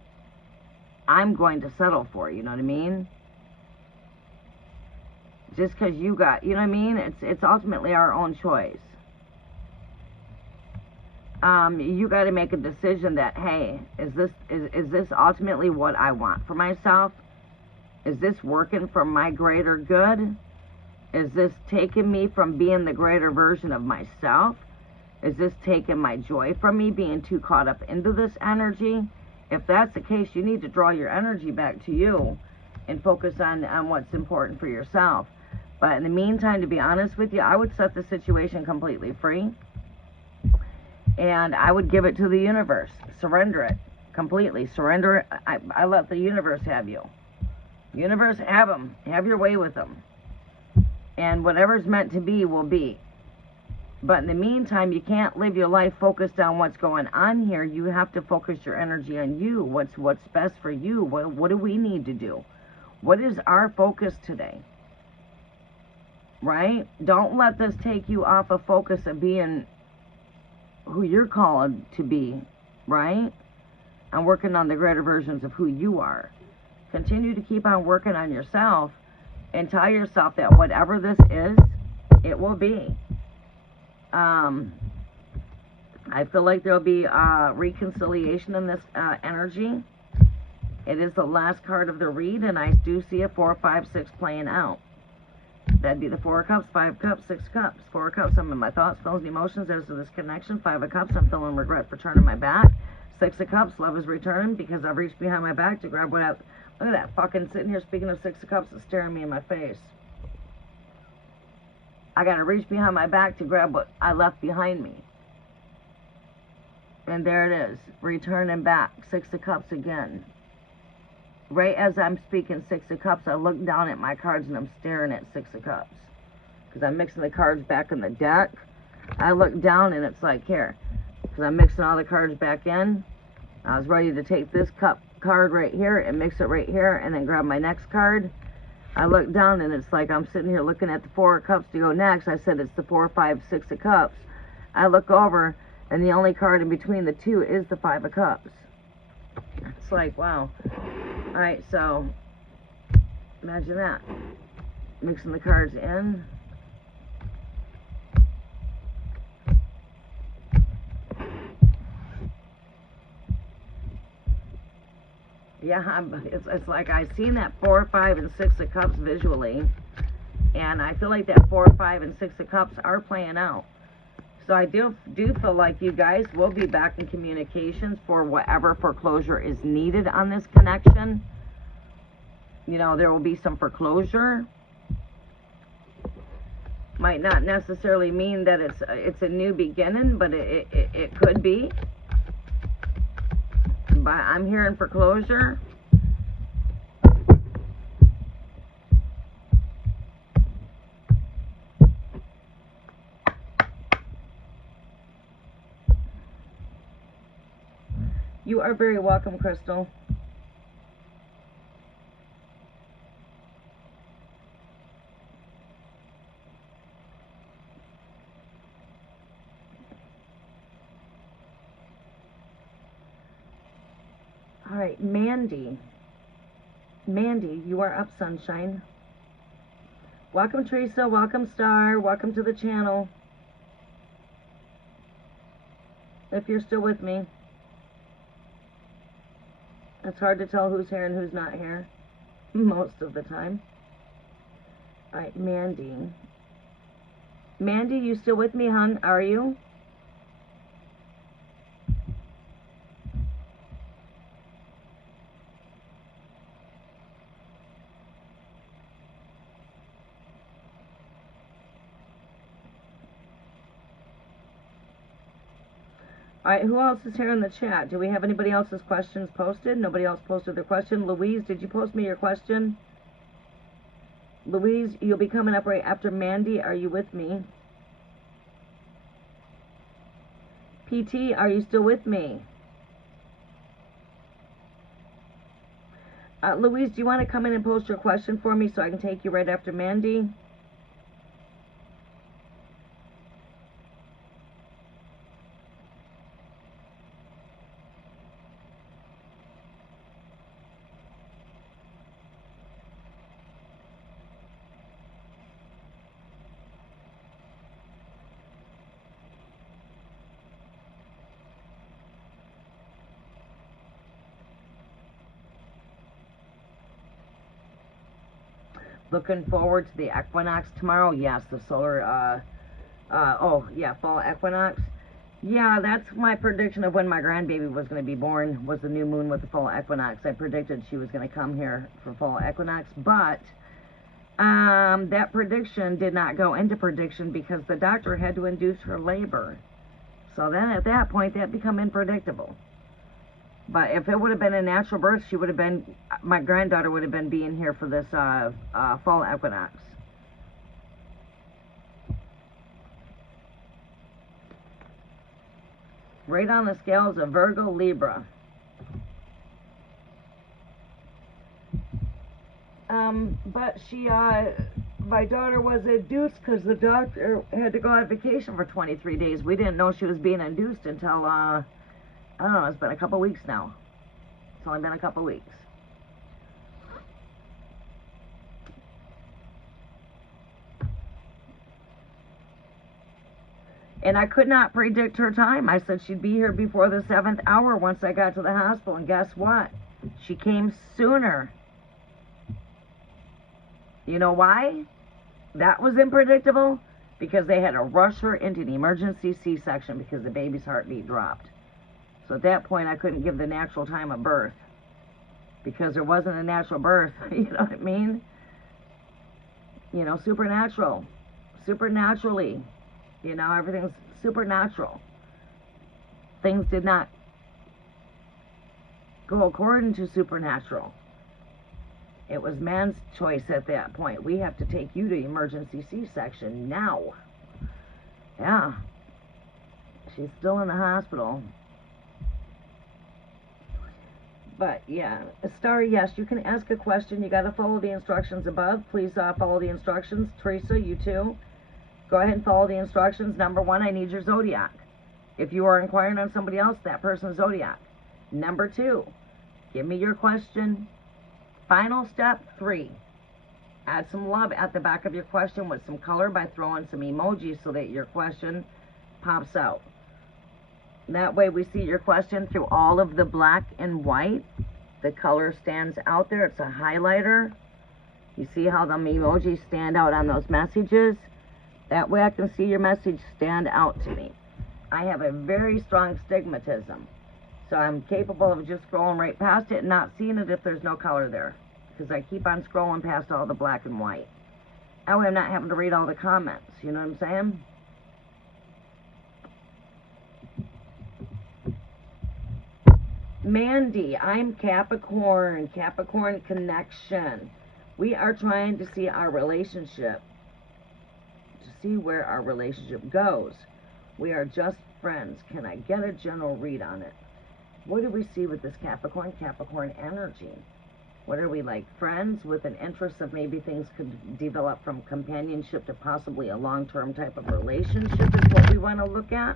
I'm going to settle for. You know what I mean? Just because you got, you know what I mean? It's ultimately our own choice. You got to make a decision that, hey, is this ultimately what I want for myself? Is this working for my greater good? Is this taking me from being the greater version of myself? Is this taking my joy from me, being too caught up into this energy? If that's the case, you need to draw your energy back to you and focus on what's important for yourself. But in the meantime, to be honest with you, I would set the situation completely free. And I would give it to the universe. Surrender it completely. Surrender it. I let the universe have you. Universe, have them. Have your way with them. And whatever's meant to be will be. But in the meantime, you can't live your life focused on what's going on here. You have to focus your energy on you. What's best for you? What do we need to do? What is our focus today? Right? Don't let this take you off of focus of being who you're called to be, right? And working on the greater versions of who you are. Continue to keep on working on yourself and tell yourself that whatever this is, it will be. I feel like there'll be reconciliation in this energy. It is the last card of the read, and I do see a 4, 5, 6 playing out. That'd be the 4 of Cups, 5 of Cups, 6 of Cups. 4 of Cups, I'm in my thoughts, feelings, emotions as to this connection. 5 of Cups, I'm feeling regret for turning my back. Six of Cups, love is returning because I've reached behind my back to grab what I... Look at that, fucking sitting here speaking of Six of Cups and staring me in my face. I gotta reach behind my back to grab what I left behind me. And there it is, returning back, Six of Cups again. Right as I'm speaking Six of Cups, I look down at my cards and I'm staring at Six of Cups. Because I'm mixing the cards back in the deck. I look down and it's like, here. Because I'm mixing all the cards back in. I was ready to take this card right here and mix it right here and then grab my next card. I look down and it's like I'm sitting here looking at the Four of Cups to go next. I said it's the 4, 5, 6 of Cups. I look over and the only card in between the two is the 5 of Cups. It's like, wow. Alright, so imagine that. Mixing the cards in. Yeah, it's like I've seen that 4, 5, and 6 of Cups visually, and I feel like that 4, 5, and 6 of Cups are playing out. So I do feel like you guys will be back in communications for whatever foreclosure is needed on this connection. You know, there will be some foreclosure. Might not necessarily mean that it's a new beginning, but it could be. But I'm hearing foreclosure. You are very welcome, Crystal. All right, Mandy. Mandy, you are up, sunshine. Welcome, Teresa. Welcome, Star. Welcome to the channel. If you're still with me. It's hard to tell who's here and who's not here. Most of the time. All right, Mandy. Mandy, you still with me, hon? Are you? All right, who else is here in the chat? Do we have anybody else's questions posted? Nobody else posted their question. Louise, did you post me your question? Louise, you'll be coming up right after Mandy. Are you with me? PT, are you still with me? Louise, do you want to come in and post your question for me so I can take you right after Mandy? Looking forward to the equinox tomorrow. Yes, the solar, fall equinox. Yeah, that's my prediction of when my grandbaby was going to be born, was the new moon with the fall equinox. I predicted she was going to come here for fall equinox, but that prediction did not go into prediction because the doctor had to induce her labor. So then at that point, that become unpredictable. But if it would have been a natural birth, she would have been, my granddaughter would have been being here for this fall equinox. Right on the scales of Virgo, Libra. But she, my daughter was induced because the doctor had to go on vacation for 23 days. We didn't know she was being induced until, I don't know, it's been a couple weeks now. It's only been a couple weeks. And I could not predict her time. I said she'd be here before the 7th hour once I got to the hospital. And guess what? She came sooner. You know why? That was unpredictable. Because they had to rush her into an emergency C-section because the baby's heartbeat dropped. So at that point, I couldn't give the natural time of birth because there wasn't a natural birth. You know what I mean? You know, supernatural. Supernaturally. You know, everything's supernatural. Things did not go according to supernatural. It was man's choice at that point. We have to take you to emergency C-section now. Yeah. She's still in the hospital. But, yeah. Star, yes, you can ask a question. You got to follow the instructions above. Please follow the instructions. Teresa, you too. Go ahead and follow the instructions. Number 1, I need your zodiac. If you are inquiring on somebody else, that person's zodiac. Number 2, give me your question. Final step 3, add some love at the back of your question with some color by throwing some emojis so that your question pops out. That way we see your question through all of the black and white. The color stands out there. It's a highlighter. You see how the emojis stand out on those messages? That way I can see your message stand out to me. I have a very strong stigmatism, so I'm capable of just scrolling right past it and not seeing it if there's no color there, because I keep on scrolling past all the black and white. That way I'm not having to read all the comments. You know what I'm saying? Mandy, I'm Capricorn. Capricorn connection. We are trying to see our relationship, to see where our relationship goes. We are just friends. Can I get a general read on it? What do we see with this Capricorn? Capricorn energy. What are we, like, friends with an interest of maybe things could develop from companionship to possibly a long-term type of relationship is what we want to look at?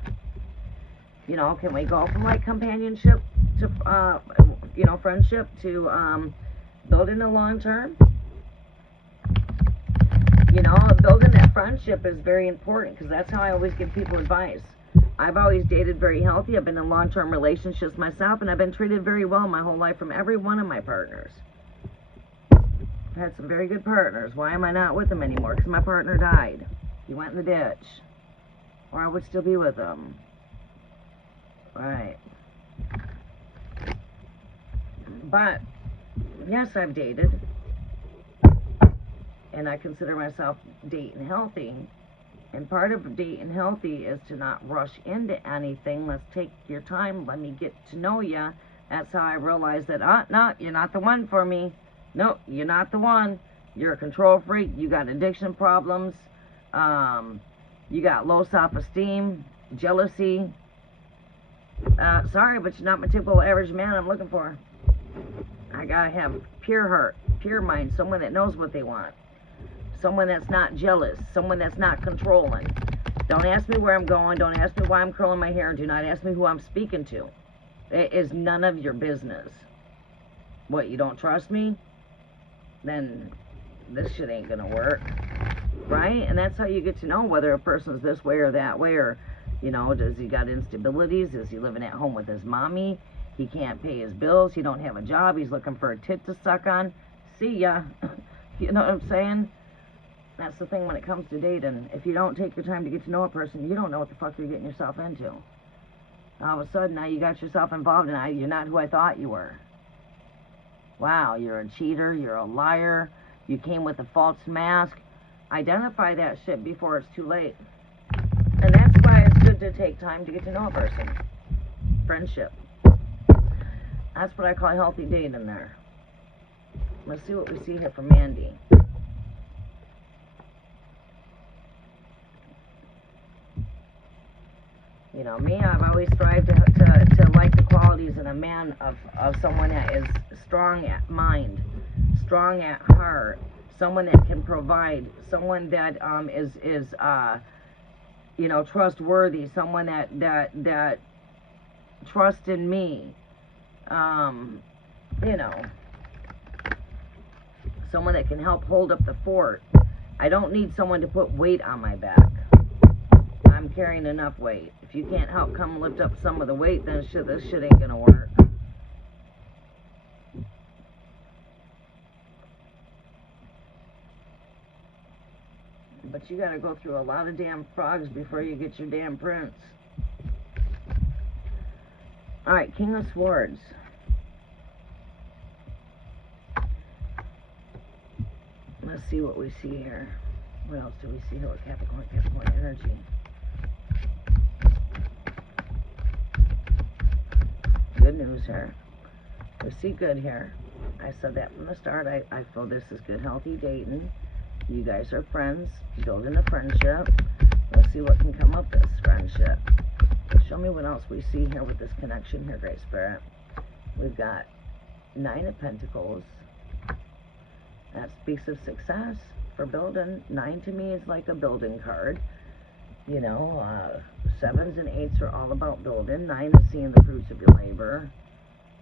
You know, can we go from, like, companionship to, you know, friendship to building a long-term? You know, building that friendship is very important, because that's how I always give people advice. I've always dated very healthy. I've been in long-term relationships myself, and I've been treated very well my whole life from every one of my partners. I've had some very good partners. Why am I not with them anymore? Because my partner died. He went in the ditch. Or I would still be with him. Right. But, yes, I've dated. And I consider myself dating healthy. And part of dating healthy is to not rush into anything. Let's take your time. Let me get to know you. That's how I realized that, no, you're not the one for me. No, you're not the one. You're a control freak. You got addiction problems. You got low self-esteem, jealousy. Sorry, but you're not my typical average man I'm looking for. I gotta have pure heart, pure mind, someone that knows what they want. Someone that's not jealous, someone that's not controlling. Don't ask me where I'm going, don't ask me why I'm curling my hair, and do not ask me who I'm speaking to. It is none of your business. What, you don't trust me? Then this shit ain't gonna work, right? And that's how you get to know whether a person's this way or that way, or, you know, does he got instabilities? Is he living at home with his mommy? He can't pay his bills, he don't have a job, he's looking for a tit to suck on. See ya. You know what I'm saying? That's the thing when it comes to dating. If you don't take your time to get to know a person, you don't know what the fuck you're getting yourself into. All of a sudden, now you got yourself involved, and you're not who I thought you were. Wow, you're a cheater, you're a liar, you came with a false mask. Identify that shit before it's too late. And that's why it's good to take time to get to know a person. Friendship. That's what I call healthy dating there. Let's see what we see here from Mandy. You know, me, I've always strived to like the qualities in a man of someone that is strong at mind, strong at heart, someone that can provide, someone that is you know, trustworthy, someone that trusts in me, you know, someone that can help hold up the fort. I don't need someone to put weight on my back. I'm carrying enough weight. If you can't help come lift up some of the weight, then this shit ain't gonna work. But you gotta go through a lot of damn frogs before you get your damn prince. All right, King of Swords. Let's see what we see here. What else do we see here with Capricorn energy? Good news here. We see good here. I said that from the start. I feel this is good, healthy dating. You guys are friends, building a friendship. Let's see what can come of this friendship. Show me what else we see here with this connection here, Great Spirit. We've got 9 of Pentacles. That speaks of success for building. 9 to me is like a building card. You know, 7s and 8s are all about building. 9 is seeing the fruits of your labor.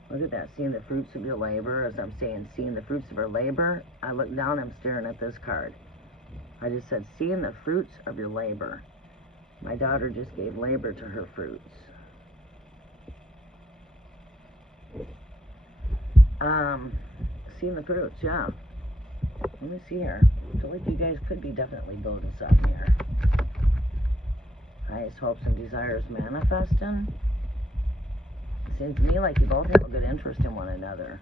Look at that, seeing the fruits of your labor. As I'm saying, seeing the fruits of her labor, I look down, I'm staring at this card. I just said, seeing the fruits of your labor. My daughter just gave labor to her fruits. Seeing the fruits, yeah. Let me see here. I feel like you guys could be definitely building something here. Highest hopes and desires manifesting. It seems to me like you both have a good interest in one another.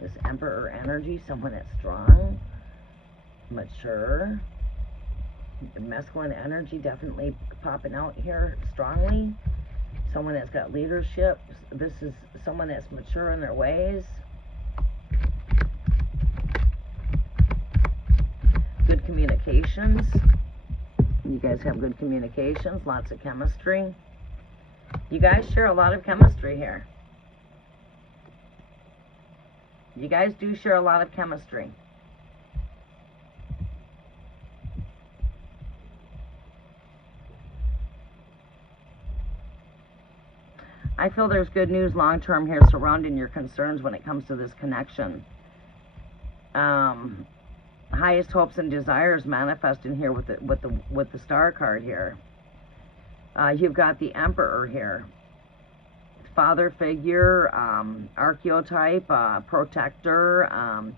This Emperor energy, someone that's strong, mature, masculine energy definitely popping out here strongly. Someone that's got leadership. This is someone that's mature in their ways. Good communications. You guys have good communications, lots of chemistry. You guys share a lot of chemistry here. You guys do share a lot of chemistry. I feel there's good news long-term here surrounding your concerns when it comes to this connection. Highest hopes and desires manifesting here with the Star card here. You've got the Emperor here. Father figure, archetype, protector,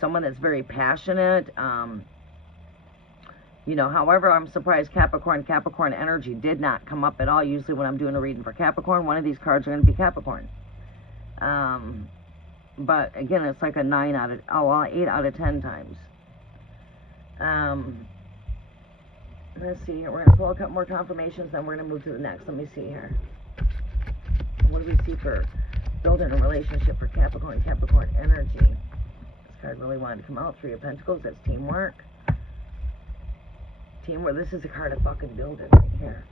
someone that's very passionate. You know, however, I'm surprised Capricorn energy did not come up at all. Usually when I'm doing a reading for Capricorn, one of these cards are going to be Capricorn. But again, it's like a 8 out of 10 times. Let's see here. We're going to pull a couple more confirmations, then we're going to move to the next. Let me see here. What do we see for building a relationship for Capricorn energy? This card really wanted to come out. 3 of Pentacles. That's teamwork. Teamwork. This is a card of fucking building right here.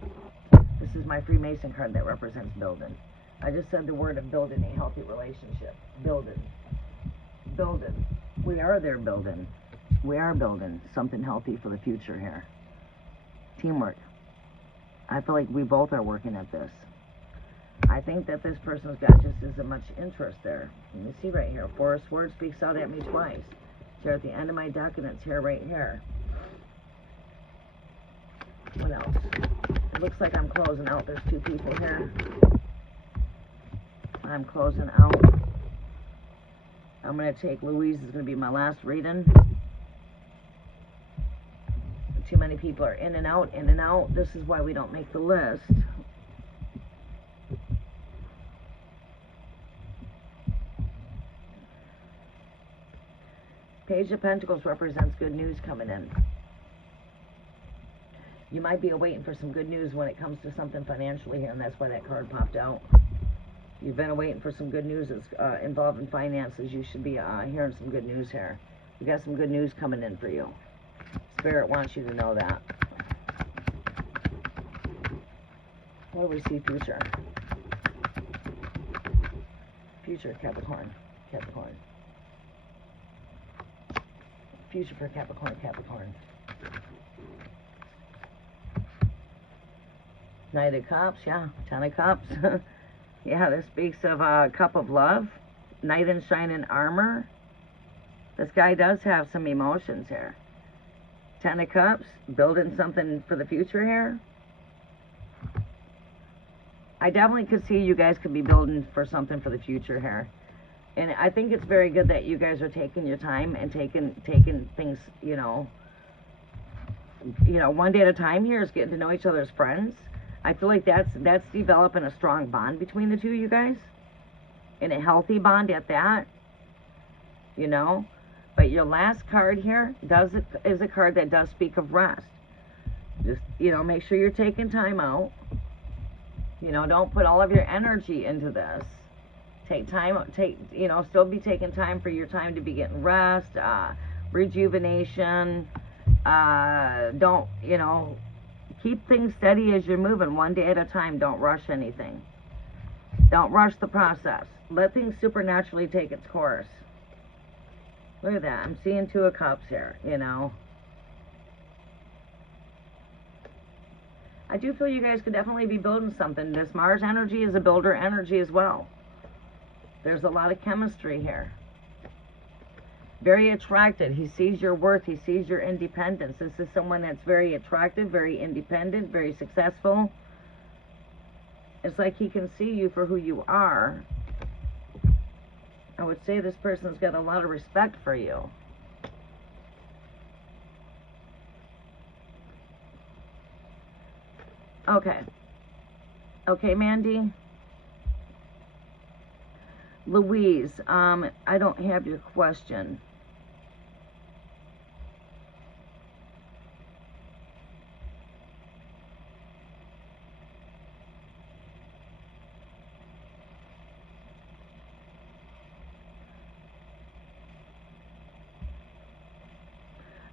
This is my Freemason card that represents building. I just said the word of building a healthy relationship. Building. Building. We are there building. We are building something healthy for the future here. Teamwork. I feel like we both are working at this. I think that this person's got just as much interest there. Let me see right here. 4 of Swords speaks out at me twice. It's here at the end of my deck, and it's here right here. What else? It looks like I'm closing out. There's 2 people here. I'm closing out. I'm going to take Louise. Is going to be my last reading. Too many people are in and out, in and out. This is why we don't make the list. Page of Pentacles represents good news coming in. You might be awaiting for some good news when it comes to something financially here, and that's why that card popped out. You've been awaiting for some good news that's involved in finances. You should be hearing some good news here. We got some good news coming in for you. Spirit wants you to know that. What do we see future? Future Capricorn. Future for Capricorn. Knight of Cups, yeah. 10 of Cups. Yeah, this speaks of a cup of love. Knight in shining armor. This guy does have some emotions here. 10 of Cups, building something for the future here. I definitely could see you guys could be building for something for the future here. And I think it's very good that you guys are taking your time and taking things, you know, one day at a time here is getting to know each other as friends. I feel like that's developing a strong bond between the two of you guys, and a healthy bond at that, you know. But your last card here is a card that does speak of rest. Just, you know, make sure you're taking time out. You know, don't put all of your energy into this. Take time, you know, still be taking time for your time to be getting rest, rejuvenation. Don't, you know, keep things steady as you're moving, one day at a time. Don't rush anything. Don't rush the process. Let things supernaturally take its course. Look at that. I'm seeing 2 of Cups here, you know. I do feel you guys could definitely be building something. This Mars energy is a builder energy as well. There's a lot of chemistry here. Very attracted. He sees your worth. He sees your independence. This is someone that's very attractive, very independent, very successful. It's like he can see you for who you are. I would say this person's got a lot of respect for you. Okay. Okay, Mandy. Louise, I don't have your question.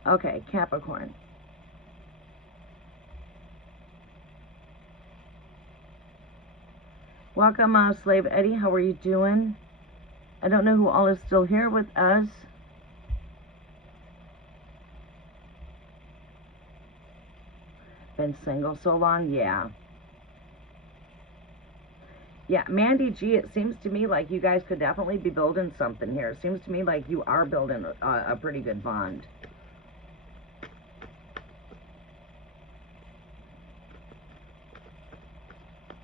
Okay, Capricorn. Welcome, Slave Eddie. How are you doing? I don't know who all is still here with us. Been single so long? Yeah. Yeah, Mandy G, it seems to me like you guys could definitely be building something here. It seems to me like you are building a pretty good bond.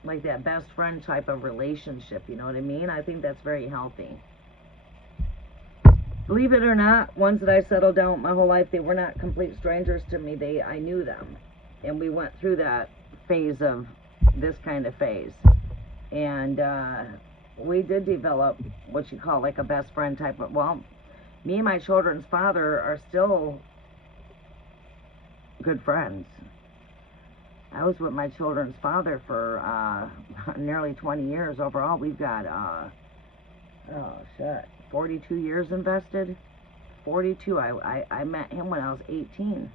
Like that best friend type of relationship, you know what I mean? I think that's very healthy. Believe it or not, ones that I settled down my whole life, they were not complete strangers to me. I knew them. And we went through that phase of this kind of phase. And we did develop what you call like a best friend type of, well, me and my children's father are still good friends. I was with my children's father for nearly 20 years. Overall, we've got, 42 years invested. 42. I met him when I was 18.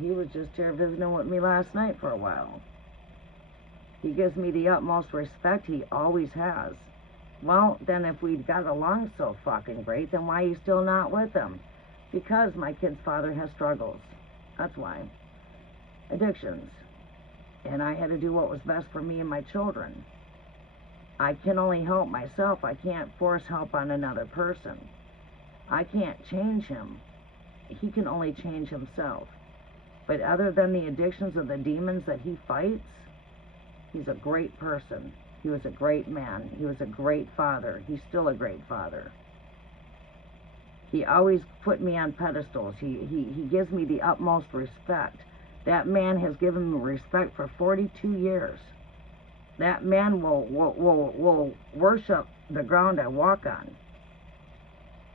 He was just here visiting with me last night for a while. He gives me the utmost respect. He always has. Well, then if we got along so fucking great, then why are you still not with him? Because my kid's father has struggles. That's why. Addictions. And I had to do what was best for me and my children. I can only help myself. I can't force help on another person. I can't change him. He can only change himself. But other than the addictions of the demons that he fights, he's a great person. He was a great man. He was a great father. He's still a great father. He always put me on pedestals. He gives me the utmost respect. That man has given me respect for 42 years. That man will worship the ground I walk on.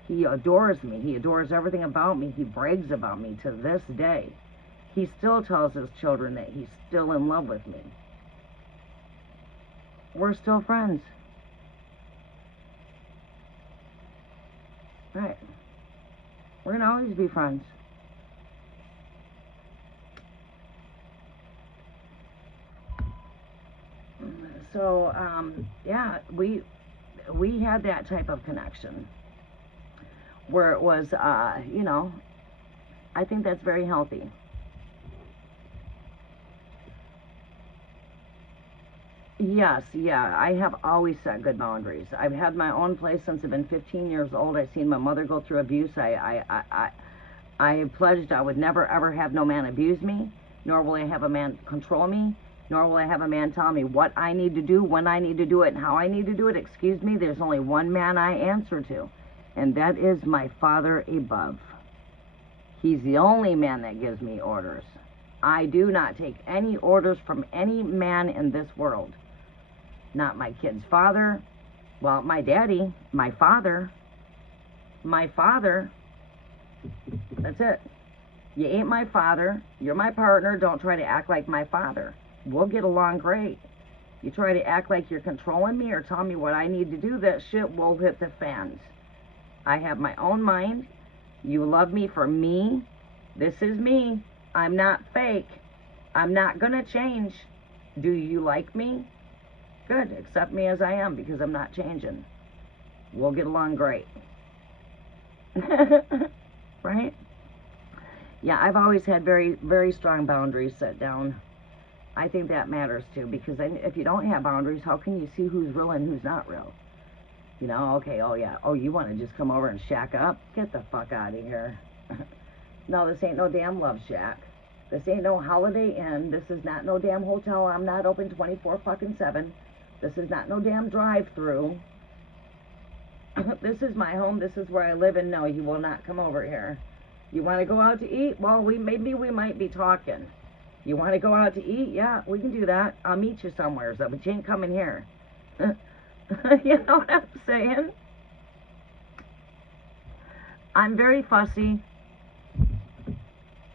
He adores me. He adores everything about me. He brags about me to this day. He still tells his children that he's still in love with me. We're still friends. Right. We're going to always be friends. So, yeah, we had that type of connection where it was, you know, I think that's very healthy. Yes, yeah, I have always set good boundaries. I've had my own place since I've been 15 years old. I've seen my mother go through abuse. I pledged I would never ever have no man abuse me, nor will I have a man control me, nor will I have a man tell me what I need to do, when I need to do it, and how I need to do it. Excuse me, there's only one man I answer to, and that is my Father above. He's the only man that gives me orders. I do not take any orders from any man in this world. Not my kid's father. Well, my daddy, my father. My father. That's it. You ain't my father. You're my partner. Don't try to act like my father. We'll get along great. You try to act like you're controlling me or tell me what I need to do, that shit will hit the fans. I have my own mind. You love me for me. This is me. I'm not fake. I'm not going to change. Do you like me? Good. Accept me as I am, because I'm not changing. We'll get along great. Right? Yeah, I've always had very, very strong boundaries set down. I think that matters too, because if you don't have boundaries, how can you see who's real and who's not real? You know, okay, oh yeah, oh, you want to just come over and shack up? Get the fuck out of here. No, this ain't no damn Love Shack. This ain't no Holiday Inn. This is not no damn hotel. I'm not open 24/7. This is not no damn drive-through. This is my home. This is where I live, and no, you will not come over here. You want to go out to eat? Well, maybe we might be talking. You want to go out to eat? Yeah, we can do that. I'll meet you somewhere, so, but you ain't coming here. You know what I'm saying? I'm very fussy.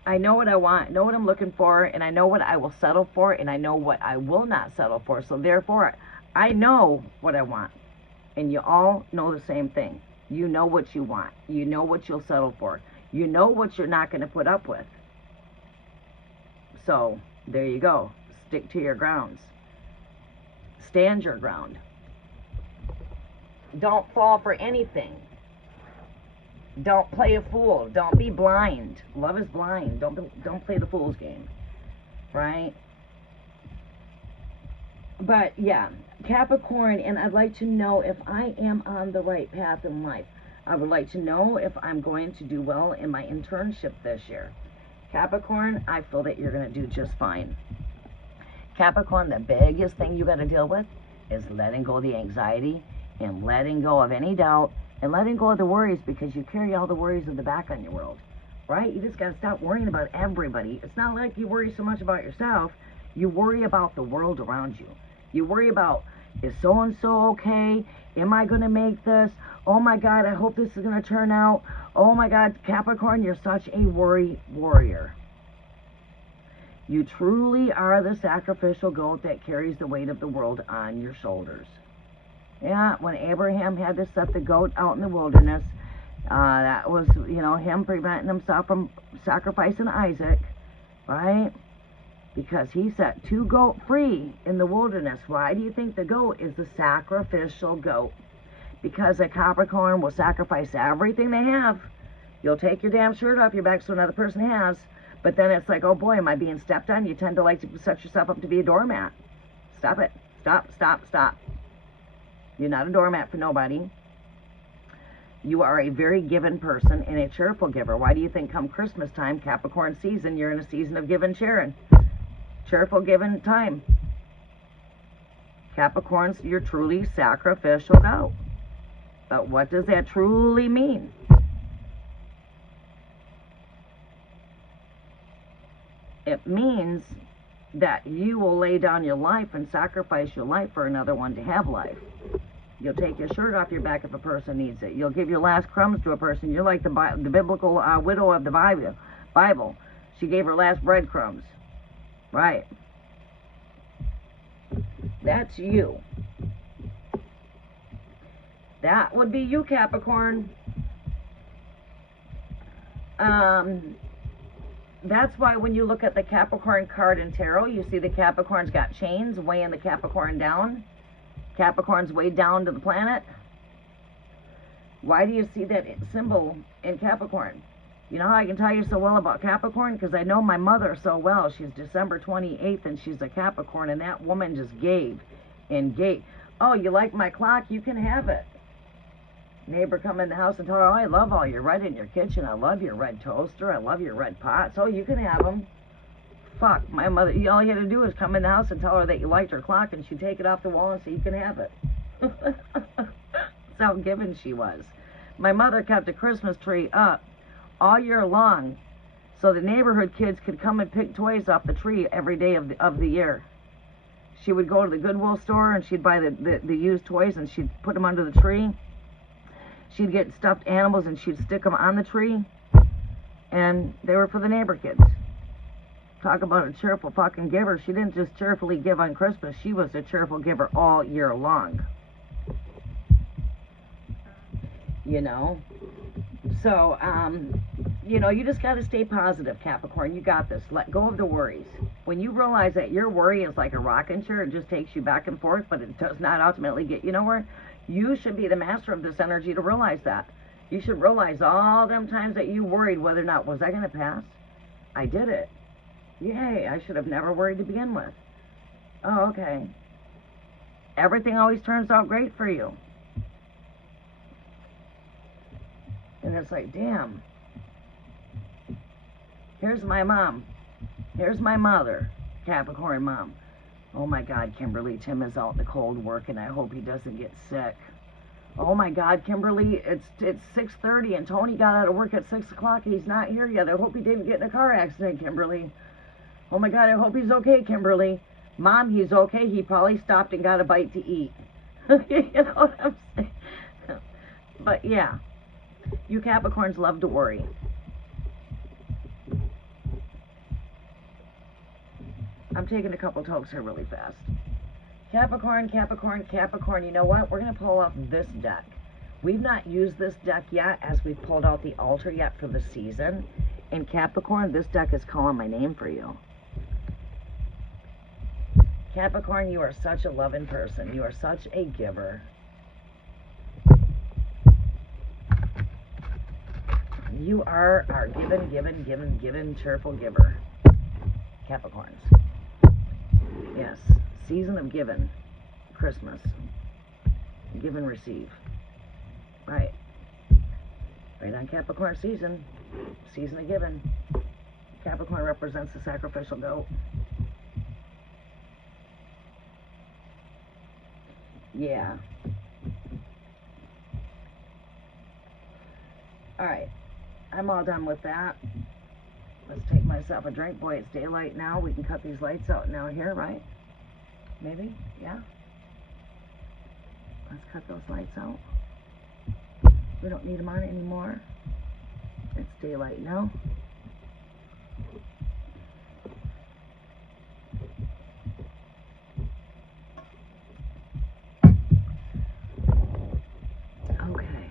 I know what I want, know what I'm looking for, and I know what I will settle for, and I know what I will not settle for. So therefore, I know what I want. And you all know the same thing. You know what you want. You know what you'll settle for. You know what you're not going to put up with. So, there you go. Stick to your grounds. Stand your ground. Don't fall for anything. Don't play a fool. Don't be blind. Love is blind. Don't play the fool's game. Right? But, yeah. Capricorn, and I'd like to know if I am on the right path in life. I would like to know if I'm going to do well in my internship this year. Capricorn, I feel that you're going to do just fine. Capricorn, the biggest thing you got to deal with is letting go of the anxiety and letting go of any doubt and letting go of the worries, because you carry all the worries of the back on your world, right? You just got to stop worrying about everybody. It's not like you worry so much about yourself. You worry about the world around you. You worry about, is so-and-so okay? Am I going to make this? Oh my God, I hope this is going to turn out. Oh my God, Capricorn, you're such a worry warrior. You truly are the sacrificial goat that carries the weight of the world on your shoulders. Yeah, when Abraham had to set the goat out in the wilderness, that was, you know, him preventing himself from sacrificing Isaac, right? Because he set two goats free in the wilderness. Why do you think the goat is the sacrificial goat? Because a Capricorn will sacrifice everything they have. You'll take your damn shirt off your back so another person has. But then it's like, oh boy, am I being stepped on? You tend to like to set yourself up to be a doormat. Stop it. Stop, stop, stop. You're not a doormat for nobody. You are a very given person and a cheerful giver. Why do you think come Christmas time, Capricorn season, you're in a season of giving, sharing? Cheerful giving time. Capricorns, you're truly sacrificial goat. But what does that truly mean? It means that you will lay down your life and sacrifice your life for another one to have life. You'll take your shirt off your back if a person needs it. You'll give your last crumbs to a person. You're like the biblical widow of the Bible. She gave her last breadcrumbs. Right. That's you. That would be you, Capricorn. That's why when you look at the Capricorn card in tarot, you see the Capricorn's got chains weighing the Capricorn down. Capricorn's way down to the planet. Why do you see that symbol in Capricorn? You know how I can tell you so well about Capricorn? Because I know my mother so well. She's December 28th and she's a Capricorn, and that woman just gave and gave. Oh, you like my clock? You can have it. Neighbor come in the house and tell her, oh, I love all your red in your kitchen. I love your red toaster. I love your red pots. Oh, you can have them. Fuck, my mother, all you had to do was come in the house and tell her that you liked her clock, and she'd take it off the wall and say, you can have it. That's how given she was. My mother kept a Christmas tree up all year long so the neighborhood kids could come and pick toys off the tree every day of the year. She would go to the Goodwill store and she'd buy the used toys and she'd put them under the tree. She'd get stuffed animals and she'd stick them on the tree. And they were for the neighbor kids. Talk about a cheerful fucking giver. She didn't just cheerfully give on Christmas. She was a cheerful giver all year long. You know? So, you know, you just got to stay positive, Capricorn. You got this. Let go of the worries. When you realize that your worry is like a rocking chair, it just takes you back and forth, but it does not ultimately get you nowhere. You should be the master of this energy to realize that. You should realize all them times that you worried whether or not, was I going to pass? I did it. Yay, I should have never worried to begin with. Oh, okay. Everything always turns out great for you. And it's like, damn. Here's my mom. Here's my mother, Capricorn mom. Oh my God, Kimberly, Tim is out in the cold working. I hope he doesn't get sick. Oh my God, Kimberly, it's 6:30 and Tony got out of work at 6 o'clock and he's not here yet. I hope he didn't get in a car accident, Kimberly. Oh my God, I hope he's okay, Kimberly. Mom, he's okay. He probably stopped and got a bite to eat. You know what I'm saying? But yeah, you Capricorns love to worry. I'm taking a couple tokes here really fast. Capricorn, Capricorn, Capricorn, you know what? We're going to pull off this deck. We've not used this deck yet as we've pulled out the altar yet for the season. And Capricorn, this deck is calling my name for you. Capricorn, you are such a loving person. You are such a giver. You are our given, cheerful giver. Capricorns. Yes. Season of giving. Christmas. Give and receive. Right. Right on Capricorn season. Season of giving. Capricorn represents the sacrificial goat. Yeah. Alright. I'm all done with that. Let's take myself a drink. Boy, it's daylight now. We can cut these lights out now here, right? Maybe? Yeah? Let's cut those lights out. We don't need them on anymore. It's daylight now. Okay.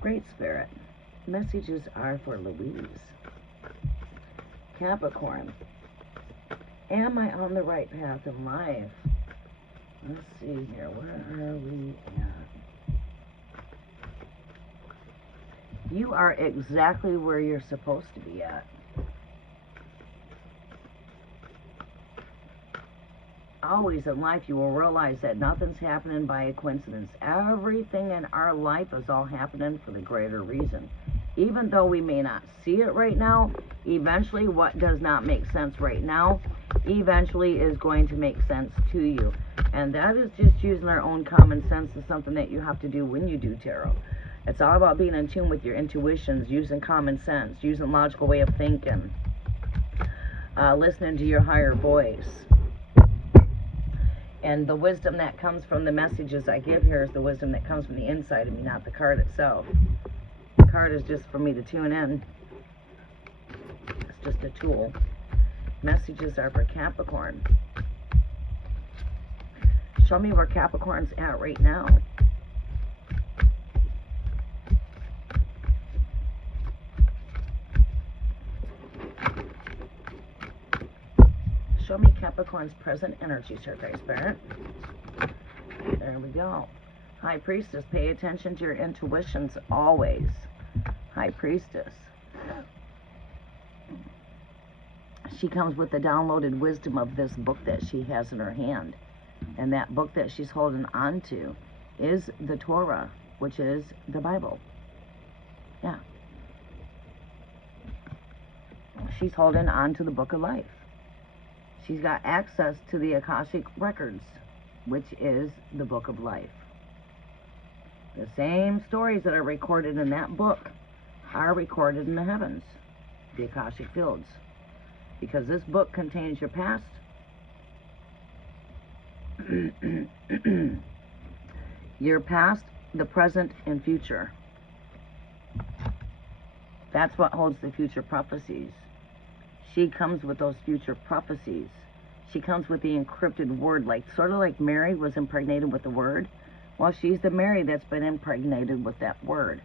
Great Spirit. Messages are for Louise. Capricorn. Am I on the right path in life? Let's see here. Where are we at? You are exactly where you're supposed to be at. Always in life you will realize that nothing's happening by a coincidence. Everything in our life is all happening for the greater reason. Even though we may not see it right now, eventually what does not make sense right now, eventually is going to make sense to you. And that is just using our own common sense. Is something that you have to do when you do tarot. It's all about being in tune with your intuitions, using common sense, using logical way of thinking, listening to your higher voice. And the wisdom that comes from the messages I give here is the wisdom that comes from the inside of me, not the card itself. The card is just for me to tune in. It's just a tool. Messages are for Capricorn. Show me where Capricorn's at right now. Show me Capricorn's present energy, Sir Great Spirit. There we go. High Priestess, pay attention to your intuitions always. High Priestess. She comes with the downloaded wisdom of this book that she has in her hand. And that book that she's holding on to is the Torah, which is the Bible. Yeah. She's holding on to the book of life. She's got access to the Akashic records, which is the book of life. The same stories that are recorded in that book are recorded in the heavens, the Akashic fields, because this book contains your past, your past, the present, and future. That's what holds the future prophecies. She comes with those future prophecies. She comes with the encrypted word, like sort of like Mary was impregnated with the word. Well, she's the Mary that's been impregnated with that word.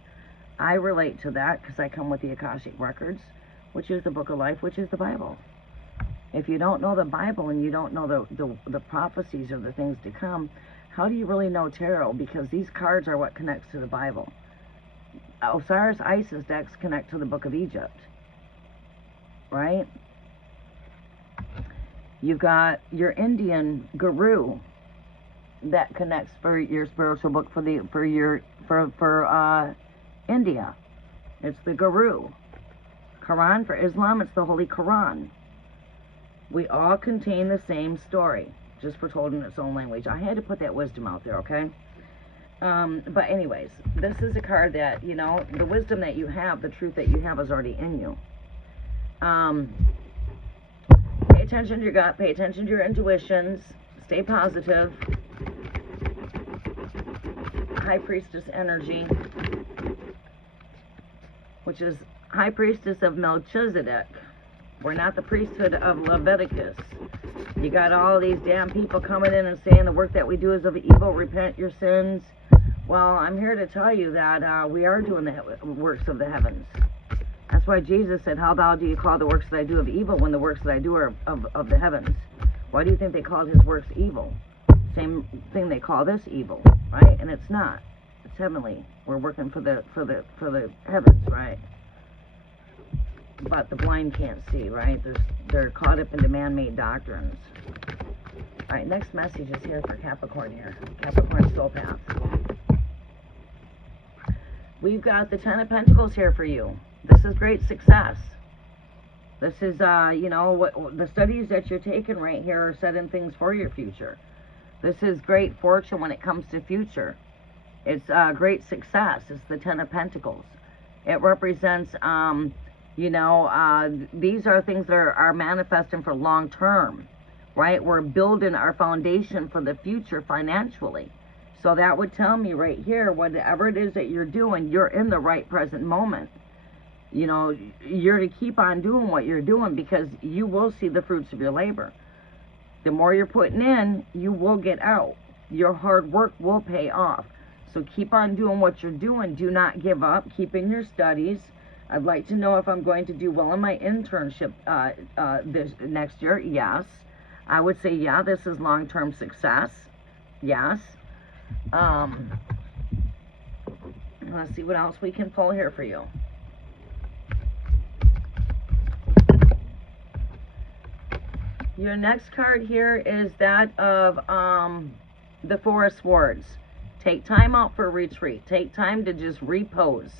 I relate to that because I come with the Akashic Records, which is the Book of Life, which is the Bible. If you don't know the Bible and you don't know the prophecies or the things to come, how do you really know tarot? Because these cards are what connects to the Bible. Osiris Isis decks connect to the Book of Egypt, right? You've got your Indian guru that connects for your spiritual book for India. It's the Guru. Quran for Islam, it's the Holy Quran. We all contain the same story, just for told in its own language. I had to put that wisdom out there, okay? But anyways, this is a card that, you know, the wisdom that you have, the truth that you have is already in you. Pay attention to your gut, pay attention to your intuitions, stay positive. High Priestess energy, which is High Priestess of Melchizedek. We're not the priesthood of Leviticus. You got all these damn people coming in and saying the work that we do is of evil, repent your sins. Well, I'm here to tell you that we are doing the works of the heavens. That's why Jesus said, how thou do you call the works that I do of evil when the works that I do are of the heavens? Why do you think they called his works evil? Same thing they call this evil, right? And it's not. It's heavenly. We're working for the heavens, right? But the blind can't see, right? They're caught up into man-made doctrines. All right, next message is here for Capricorn here. Capricorn soul path. We've got the Ten of Pentacles here for you. This is great success. This is, you know, what the studies that you're taking right here are setting things for your future. This is great fortune when it comes to future. It's great success. It's the Ten of Pentacles. It represents, you know, these are things that are manifesting for long term, right? We're building our foundation for the future financially. So that would tell me right here, whatever it is that you're doing, you're in the right present moment. You know, you're to keep on doing what you're doing because you will see the fruits of your labor. The more you're putting in, you will get out. Your hard work will pay off. So keep on doing what you're doing. Do not give up. Keep in your studies. I'd like to know if I'm going to do well in my internship this next year. Yes. I would say, yeah, this is long-term success. Yes. Let's see what else we can pull here for you. Your next card here is that of the Four of Swords. Take time out for a retreat. Take time to just repose.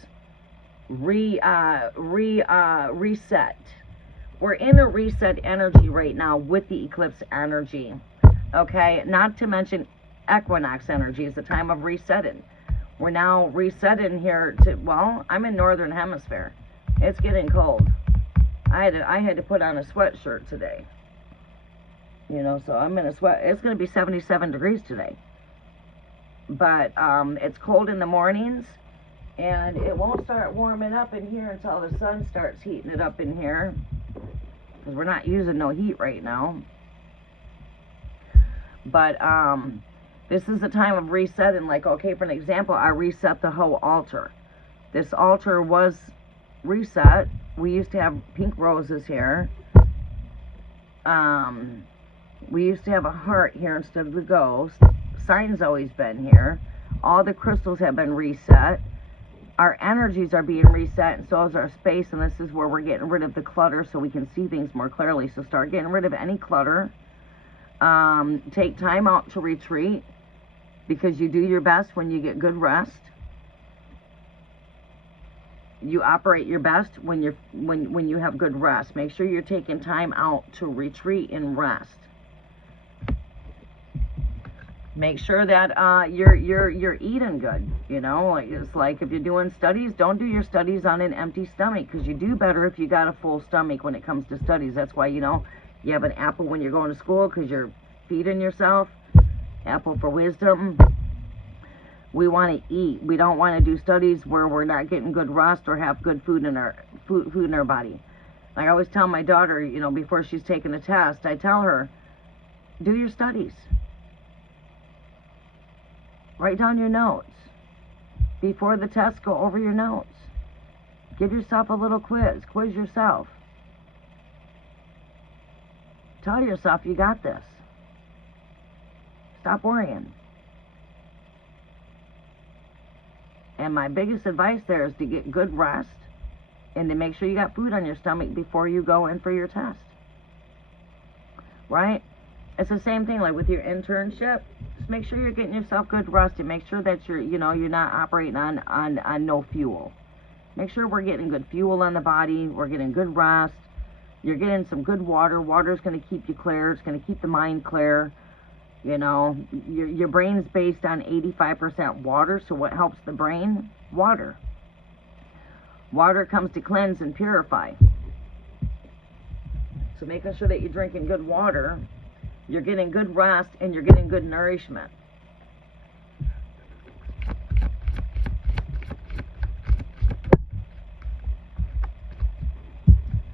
Reset. We're in a reset energy right now with the eclipse energy. Okay, not to mention equinox energy is the time of resetting. We're now resetting here to, well, I'm in northern hemisphere. It's getting cold. I had to put on a sweatshirt today. You know, so I'm in a sweat. It's going to be 77 degrees today. But it's cold in the mornings, and it won't start warming up in here until the sun starts heating it up in here, because we're not using no heat right now. But this is the time of resetting. Like, okay, for an example, I reset the whole altar. This altar was reset. We used to have pink roses here. We used to have a heart here instead of the ghost. Sign's always been here. All the crystals have been reset. Our energies are being reset, and so is our space, and this is where we're getting rid of the clutter so we can see things more clearly. So start getting rid of any clutter. Take time out to retreat, because you do your best when you get good rest. You operate your best when you have good rest. Make sure you're taking time out to retreat and rest. Make sure that you're eating good. You know, like, it's like if you're doing studies, don't do your studies on an empty stomach, because you do better if you got a full stomach when it comes to studies. That's why, you know, you have an apple when you're going to school, because you're feeding yourself. Apple for wisdom. We want to eat. We don't want to do studies where we're not getting good rest or have good food in our body. Like I always tell my daughter, you know, before she's taking a test, I tell her, do your studies. Write down your notes. Before the test, go over your notes. Give yourself a little quiz. Quiz yourself. Tell yourself you got this. Stop worrying. And my biggest advice there is to get good rest and to make sure you got food on your stomach before you go in for your test. Right? It's the same thing like with your internship. Just make sure you're getting yourself good rest and make sure that you're not operating on no fuel. Make sure we're getting good fuel on the body. We're getting good rest. You're getting some good water. Water's going to keep you clear. It's going to keep the mind clear. You know, your brain's based on 85% water, so what helps the brain? Water. Water comes to cleanse and purify. So making sure that you're drinking good water, you're getting good rest, and you're getting good nourishment.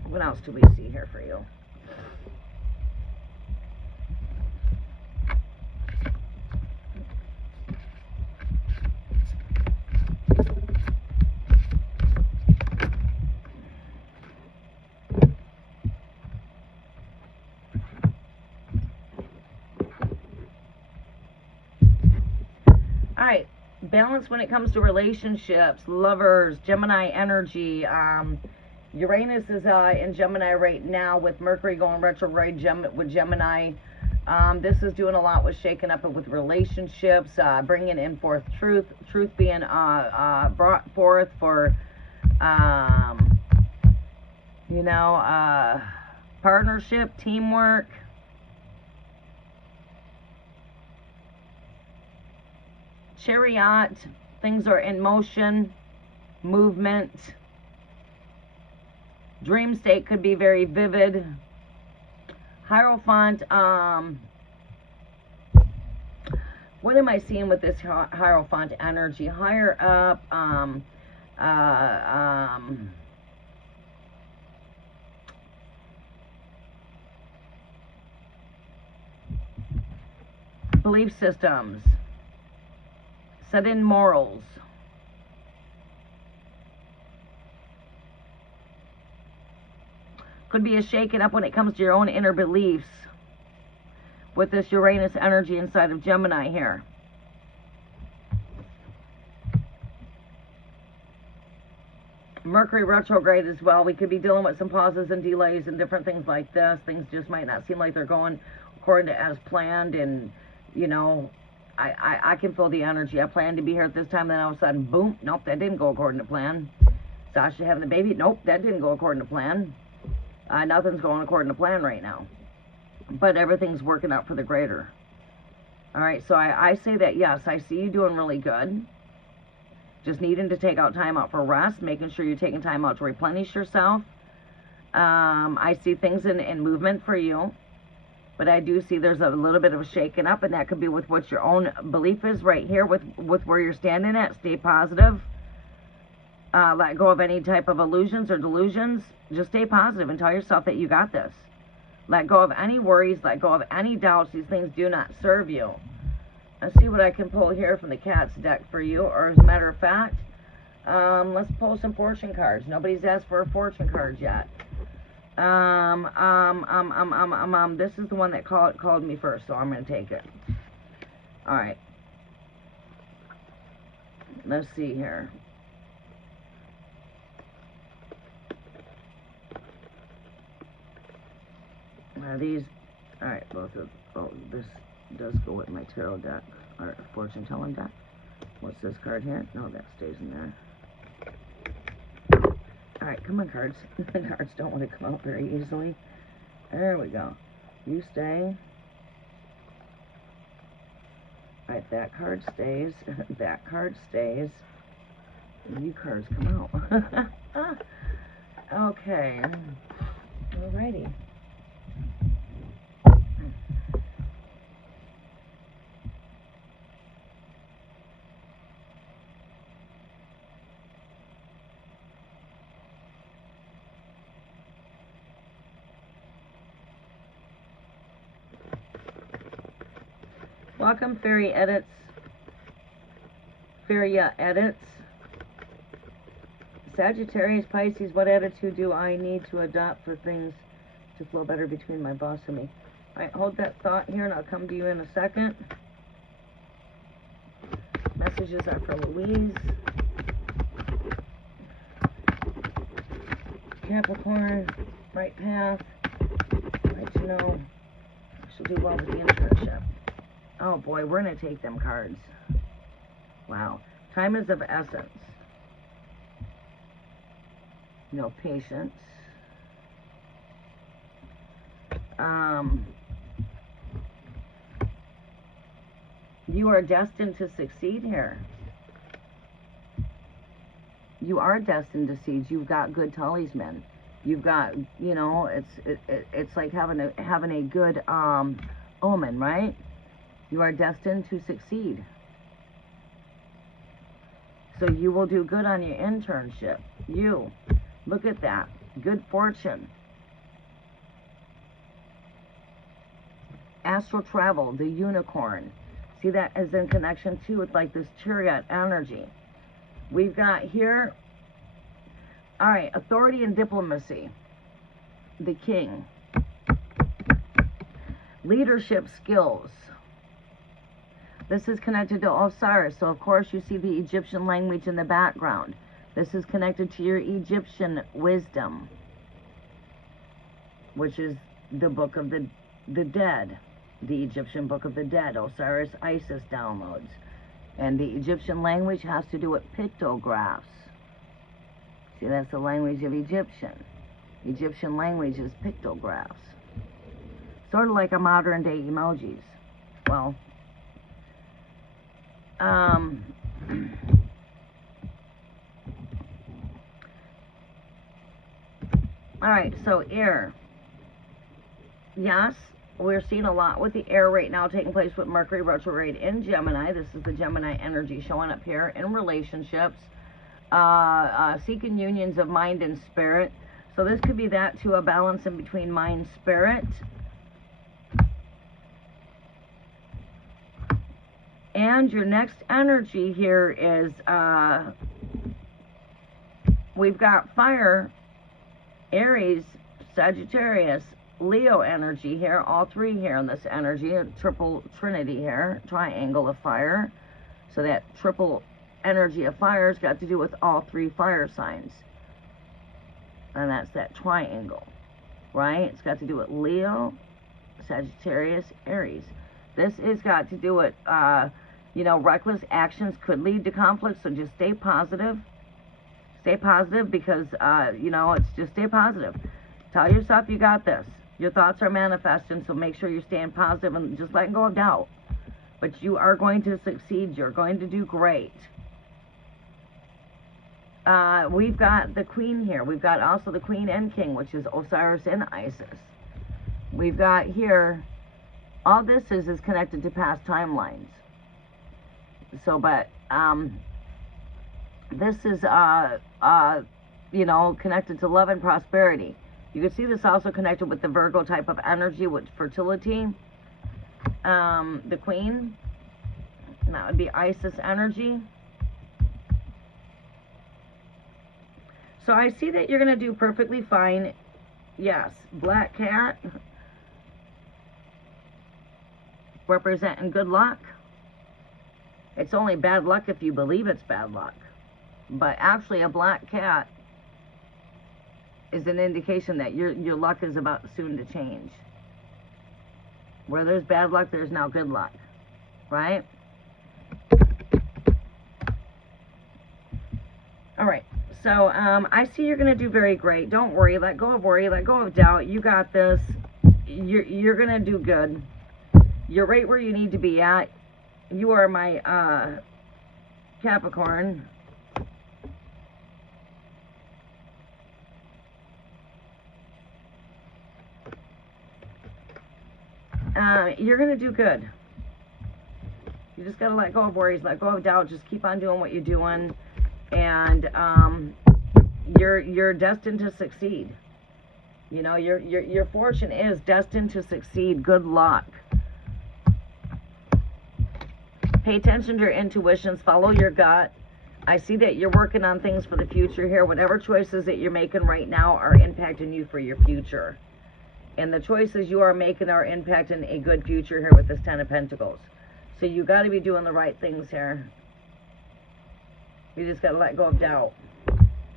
What else do we see here for you? Alright, balance when it comes to relationships, lovers, Gemini energy. Uranus is in Gemini right now with Mercury going retrograde with Gemini. This is doing a lot with shaking up with relationships, bringing in forth truth being brought forth for, partnership, teamwork. Chariot, things are in motion, movement. Dream state could be very vivid. Hierophant, what am I seeing with this Hierophant energy? Higher up, belief systems. Set in morals. Could be a shaking up when it comes to your own inner beliefs with this Uranus energy inside of Gemini here. Mercury retrograde as well. We could be dealing with some pauses and delays and different things like this. Things just might not seem like they're going according to as planned, and you know, I can feel the energy. I planned to be here at this time, then all of a sudden, boom, nope, that didn't go according to plan. Sasha having a baby, nope, that didn't go according to plan. Nothing's going according to plan right now. But everything's working out for the greater. Alright, so I say that, yes, I see you doing really good. Just needing to take out time out for rest, making sure you're taking time out to replenish yourself. I see things in movement for you. But I do see there's a little bit of a shaking up, and that could be with what your own belief is right here, with where you're standing at. Stay positive. Let go of any type of illusions or delusions. Just stay positive and tell yourself that you got this. Let go of any worries. Let go of any doubts. These things do not serve you. Let's see what I can pull here from the Cat's deck for you. Or as a matter of fact, let's pull some fortune cards. Nobody's asked for a fortune card yet. This is the one that called me first, so I'm going to take it. Alright. Let's see here. Are these, alright, both of, oh, this does go with my tarot deck, or fortune telling deck. What's this card here? No, that stays in there. Alright, come on, cards. The cards don't want to come out very easily. There we go. You stay. Alright, that card stays. That card stays. You cards come out. Okay. Alrighty. Welcome, Fairy Edits. Fairia Edits. Sagittarius, Pisces, what attitude do I need to adopt for things to flow better between my boss and me? Alright, hold that thought here and I'll come to you in a second. Messages are for Louise. Capricorn, right path. Right to know. She'll do well with the internship. Oh boy, we're going to take them cards. Wow. Time is of essence. No patience. You are destined to succeed here. You are destined to succeed. You've got good talisman. You've got, you know, it's like having a good omen, right? You are destined to succeed. So you will do good on your internship. You. Look at that. Good fortune. Astral travel, the unicorn. See, that is in connection too with like this chariot energy. We've got here, all right, authority and diplomacy. The king. Leadership skills. This is connected to Osiris. So, of course, you see the Egyptian language in the background. This is connected to your Egyptian wisdom, which is the book of the dead. The Egyptian book of the dead. Osiris, Isis downloads. And the Egyptian language has to do with pictographs. See, that's the language of Egyptian. Egyptian language is pictographs. Sort of like a modern day emojis. Well, alright, so air. Yes, we're seeing a lot with the air right now taking place with Mercury retrograde in Gemini. This is the Gemini energy showing up here in relationships. Seeking unions of mind and spirit. So this could be that to a balance in between mind, spirit. And your next energy here is, we've got fire, Aries, Sagittarius, Leo energy here, all three here in this energy, a triple trinity here, triangle of fire. So that triple energy of fire has got to do with all three fire signs. And that's that triangle, right? It's got to do with Leo, Sagittarius, Aries. This has got to do with, you know, reckless actions could lead to conflict, so just stay positive. Stay positive because, you know, it's just stay positive. Tell yourself you got this. Your thoughts are manifesting, so make sure you're staying positive and just letting go of doubt. But you are going to succeed. You're going to do great. We've got the Queen here. We've got also the Queen and King, which is Osiris and Isis. We've got here, all this is connected to past timelines. So, but, this is, you know, connected to love and prosperity. You can see this also connected with the Virgo type of energy with fertility. The Queen, that would be Isis energy. So I see that you're going to do perfectly fine. Yes, Black Cat, representing good luck. It's only bad luck if you believe it's bad luck. But actually a black cat is an indication that your luck is about soon to change. Where there's bad luck, there's now good luck. Right? Alright, so I see you're going to do very great. Don't worry. Let go of worry. Let go of doubt. You got this. You're going to do good. You're right where you need to be at. You are my Capricorn. You're going to do good. You just got to let go of worries, let go of doubt. Just keep on doing what you're doing. And you're destined to succeed. You know, your fortune is destined to succeed. Good luck. Pay attention to your intuitions. Follow your gut. I see that you're working on things for the future here. Whatever choices that you're making right now are impacting you for your future. And the choices you are making are impacting a good future here with this Ten of Pentacles. So you got to be doing the right things here. You just got to let go of doubt.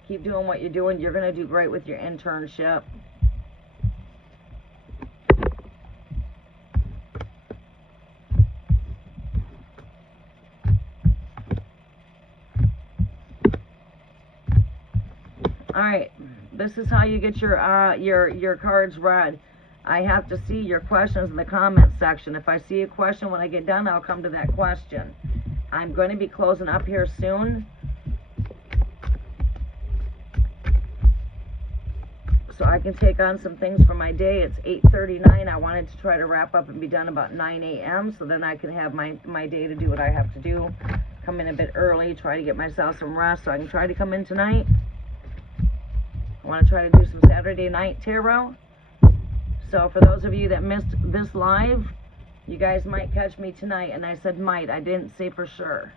Keep doing what you're doing. You're going to do great with your internship. All right, this is how you get your cards read. I have to see your questions in the comment section. If I see a question when I get done, I'll come to that question. I'm going to be closing up here soon. So I can take on some things for my day. It's 8:39. I wanted to try to wrap up and be done about 9 a.m. so then I can have my day to do what I have to do. Come in a bit early, try to get myself some rest so I can try to come in tonight. I want to try to do some Saturday night tarot. So for those of you that missed this live, you guys might catch me tonight. And I said might. I didn't say for sure.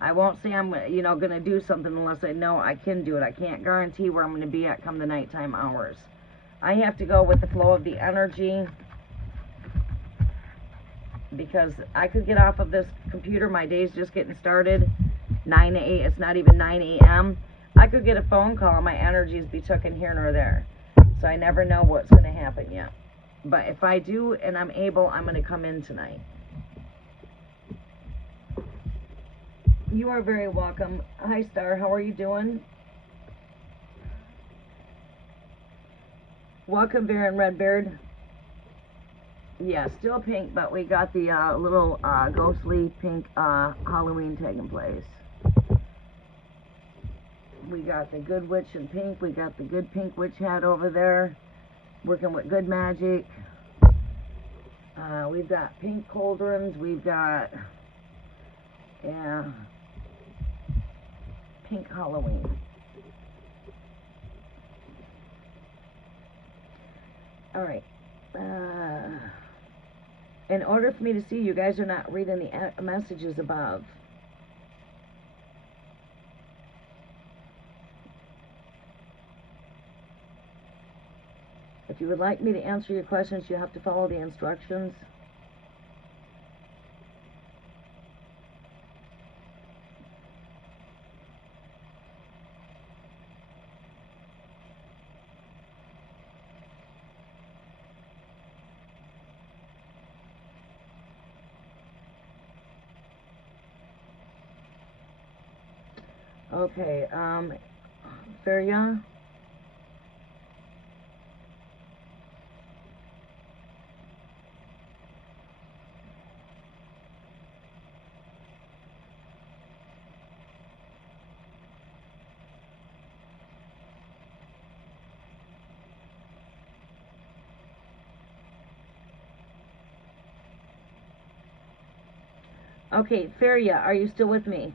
I won't say I'm, going to do something unless I know I can do it. I can't guarantee where I'm going to be at come the nighttime hours. I have to go with the flow of the energy because I could get off of this computer. My day's just getting started. 9 to 8. It's not even 9 a.m. I could get a phone call and my energies be taken here nor there. So I never know what's going to happen yet. But if I do and I'm able, I'm going to come in tonight. You are very welcome. Hi, Star. How are you doing? Welcome, Baron Redbeard. Yeah, still pink, but we got the little ghostly pink Halloween taking place. We got the good witch in pink. We got the good pink witch hat over there, working with good magic. We've got pink cauldrons. We've got, yeah, pink Halloween. All right. In order for me to see, you guys are not reading the messages above. If you would like me to answer your questions, you have to follow the instructions. Okay, Feria. Okay, Feria, are you still with me?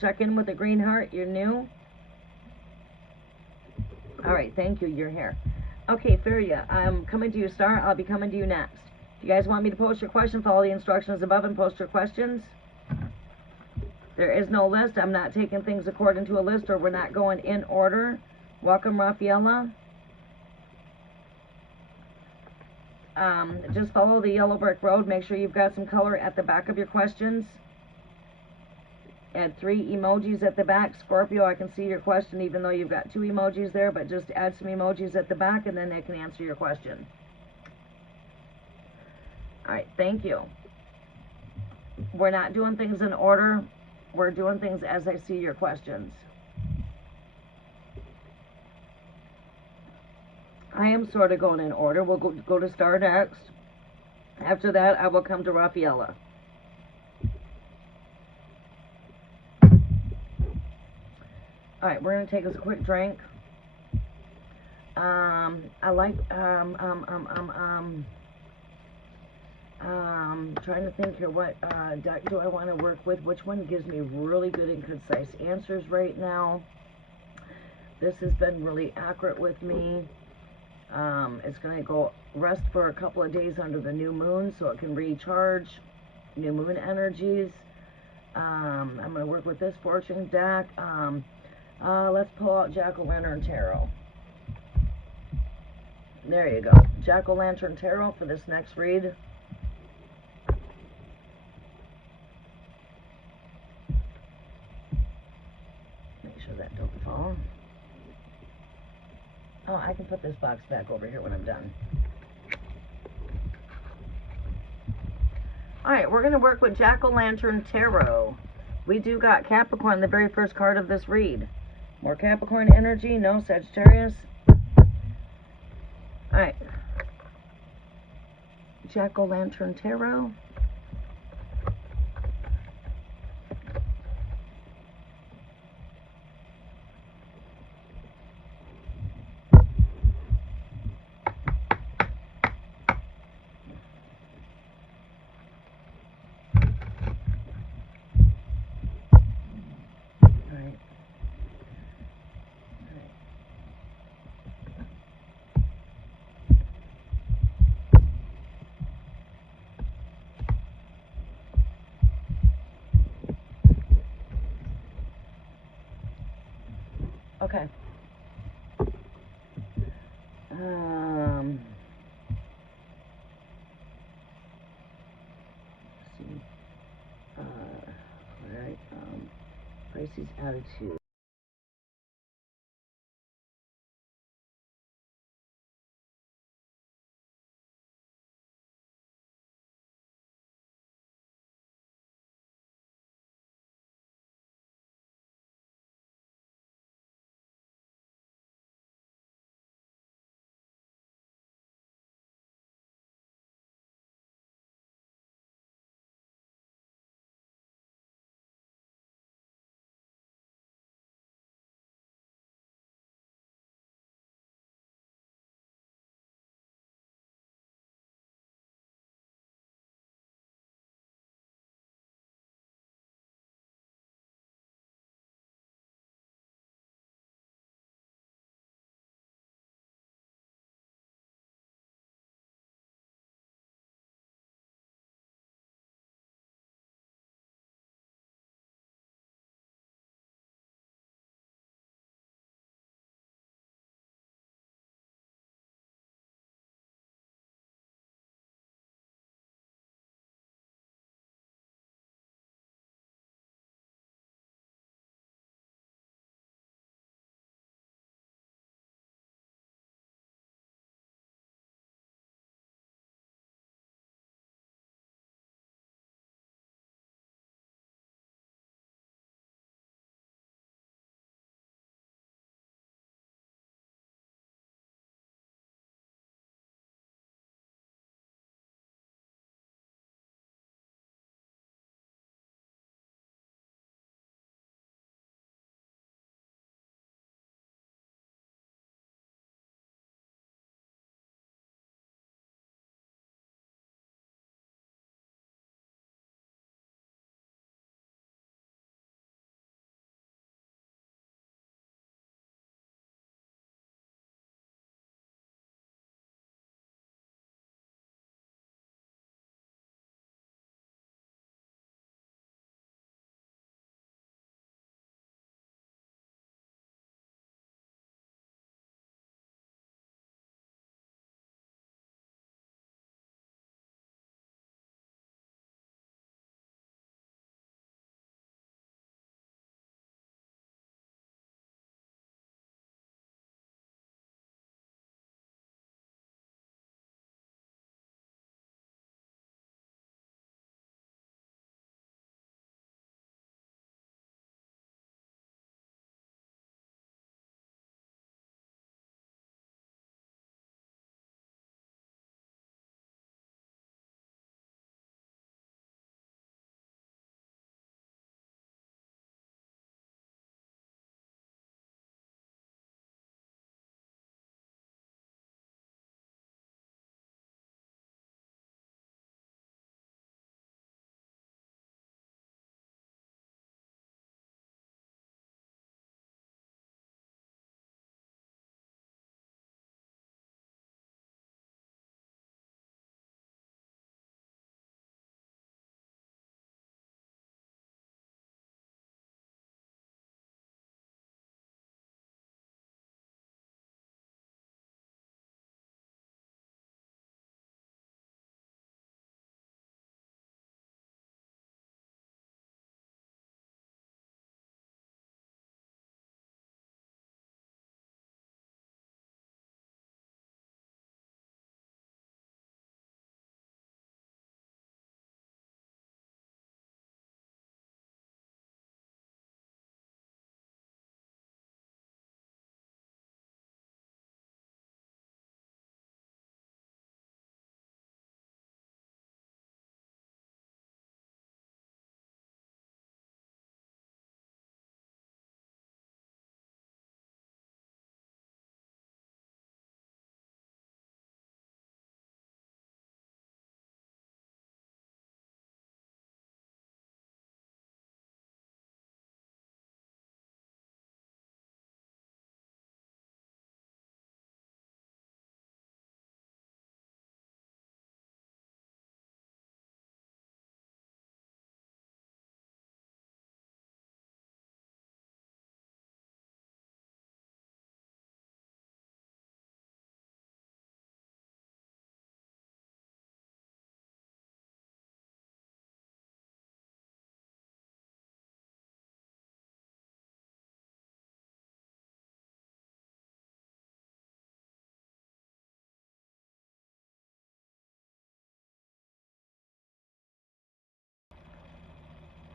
Check in with the green heart. You're new. All right, thank you. You're here. Okay, Feria, I'm coming to you, Star. I'll be coming to you next. If you guys want me to post your question, follow the instructions above and post your questions. There is no list. I'm not taking things according to a list, or we're not going in order. Welcome, Rafaela. Just follow the yellow brick road. Make sure you've got some color at the back of your questions. Add 3 emojis at the back. Scorpio, I can see your question even though you've got 2 emojis there, but just add some emojis at the back and then they can answer your question. Alright, thank you. We're not doing things in order. We're doing things as I see your questions. I am sort of going in order. We'll go to Star next. After that, I will come to Rafaela. All right, we're going to take us a quick drink. I like, trying to think here, what deck do I want to work with? Which one gives me really good and concise answers right now? This has been really accurate with me. It's going to go rest for a couple of days under the new moon so it can recharge. New moon energies. I'm going to work with this fortune deck. Let's pull out Jack-o'-lantern tarot. There you go. Jack-o'-lantern tarot for this next read. Make sure that don't fall. Oh, I can put this box back over here when I'm done. Alright, we're going to work with Jack-o'-lantern tarot. We do got Capricorn, the very first card of this read. More Capricorn energy, no Sagittarius. Alright. Jack-o'-lantern tarot. Okay. Let's see. Alright, Pisces attitude.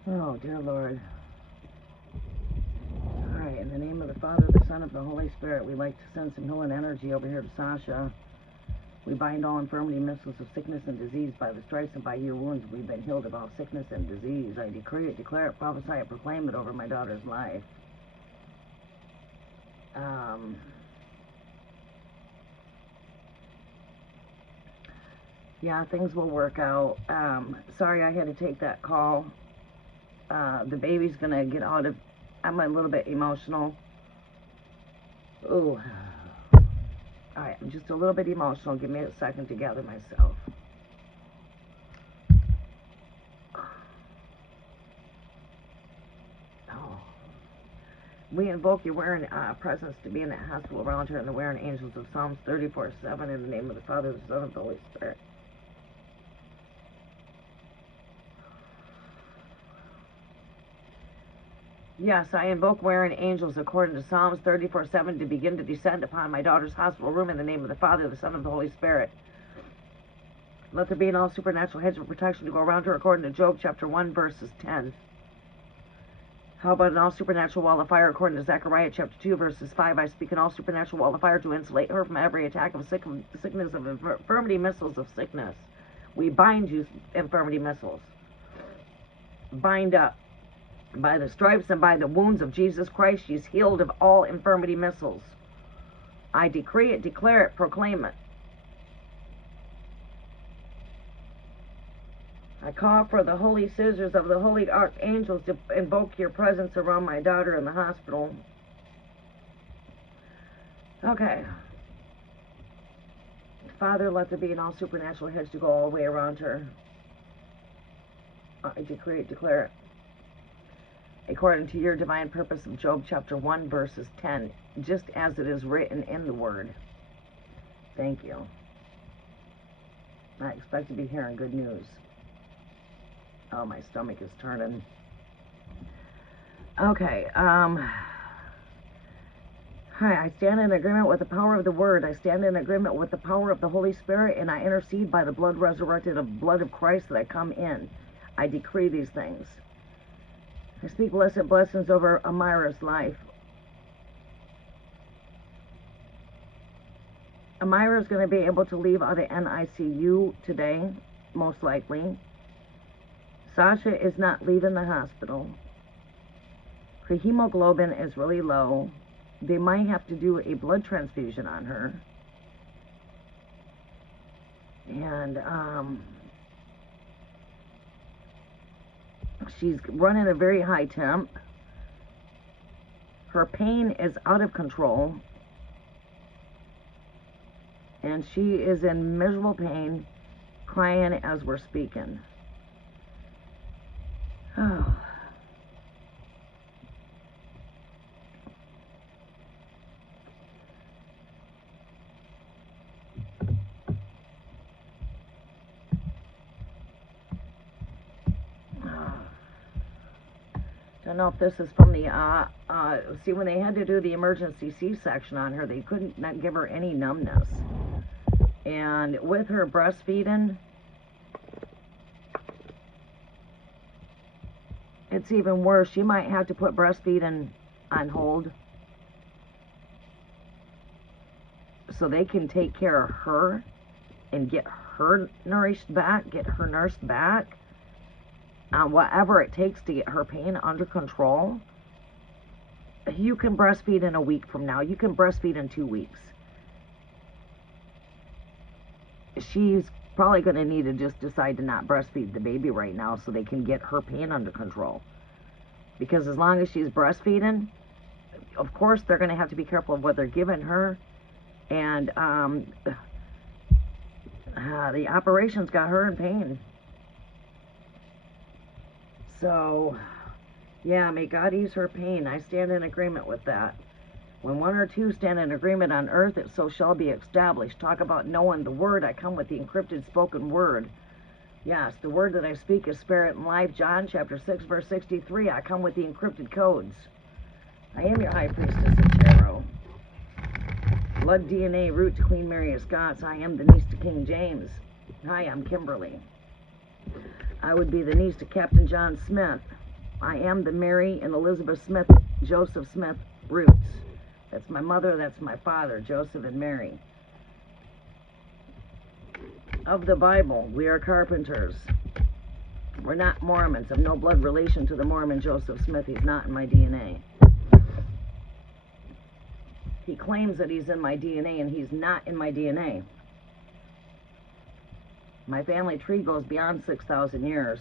Oh, dear Lord. All right, in the name of the Father, the Son, of the Holy Spirit, we'd like to send some healing energy over here to Sasha. We bind all infirmity, missiles of sickness and disease. By the stripes and by your wounds, we've been healed of all sickness and disease. I decree it, declare it, prophesy it, proclaim it over my daughter's life. Yeah, things will work out. Sorry I had to take that call. The baby's going to get out of... I'm a little bit emotional. Ooh. Alright, I'm just a little bit emotional. Give me a second to gather myself. Oh. We invoke your wearing presence to be in that hospital around her and the wearing angels of Psalms 34:7 in the name of the Father, the Son, of the Holy Spirit. Yes, I invoke wearing angels according to Psalms 34:7 to begin to descend upon my daughter's hospital room in the name of the Father, the Son, of the Holy Spirit. Let there be an all supernatural hedge of protection to go around her according to Job chapter 1 verses 10. How about an all supernatural wall of fire according to Zechariah chapter 2 verses 5? I speak an all supernatural wall of fire to insulate her from every attack of sickness, of infirmity, missiles of sickness. We bind you, infirmity missiles. Bind up. By the stripes and by the wounds of Jesus Christ, she's healed of all infirmity missiles. I decree it, declare it, proclaim it. I call for the holy scissors of the holy archangels to invoke your presence around my daughter in the hospital. Okay. Father, let there be an all supernatural hedge to go all the way around her. I decree it, declare it. According to your divine purpose of Job chapter 1 verses 10, just as it is written in the word. Thank you. I expect to be hearing good news. Oh, my stomach is turning. Okay, Hi, I stand in agreement with the power of the word. I stand in agreement with the power of the Holy Spirit, and I intercede by the blood resurrected of blood of Christ that I come in. I decree these things. I speak blessed blessings over Amira's life. Amira is going to be able to leave out of NICU today, most likely. Sasha is not leaving the hospital. Her hemoglobin is really low. They might have to do a blood transfusion on her. And she's running a very high temp. Her pain is out of control. And she is in miserable pain, crying as we're speaking. Oh. Don't know if this is from the, see, when they had to do the emergency C-section on her, they couldn't not give her any numbness. And with her breastfeeding, it's even worse. She might have to put breastfeeding on hold so they can take care of her and get her nourished back, get her nursed back. Whatever it takes to get her pain under control. You can breastfeed in a week from now. You can breastfeed in 2 weeks. She's probably going to need to just decide to not breastfeed the baby right now so they can get her pain under control. Because as long as she's breastfeeding, of course they're going to have to be careful of what they're giving her. And the operation's got her in pain. So, yeah, may God ease her pain. I stand in agreement with that. When one or two stand in agreement on earth, it so shall be established. Talk about knowing the word. I come with the encrypted spoken word. Yes, the word that I speak is spirit and life. John chapter 6, verse 63. I come with the encrypted codes. I am your high priestess of Tarot. Blood DNA root to Queen Mary of Scots. I am the niece to King James. Hi, I'm Kimberly. I would be the niece to Captain John Smith. I am the Mary and Elizabeth Smith, Joseph Smith roots. That's my mother, that's my father, Joseph and Mary. Of the Bible, we are carpenters. We're not Mormons. I'm no blood relation to the Mormon Joseph Smith. He's not in my DNA. He claims that he's in my DNA, and he's not in my DNA. My family tree goes beyond 6,000 years.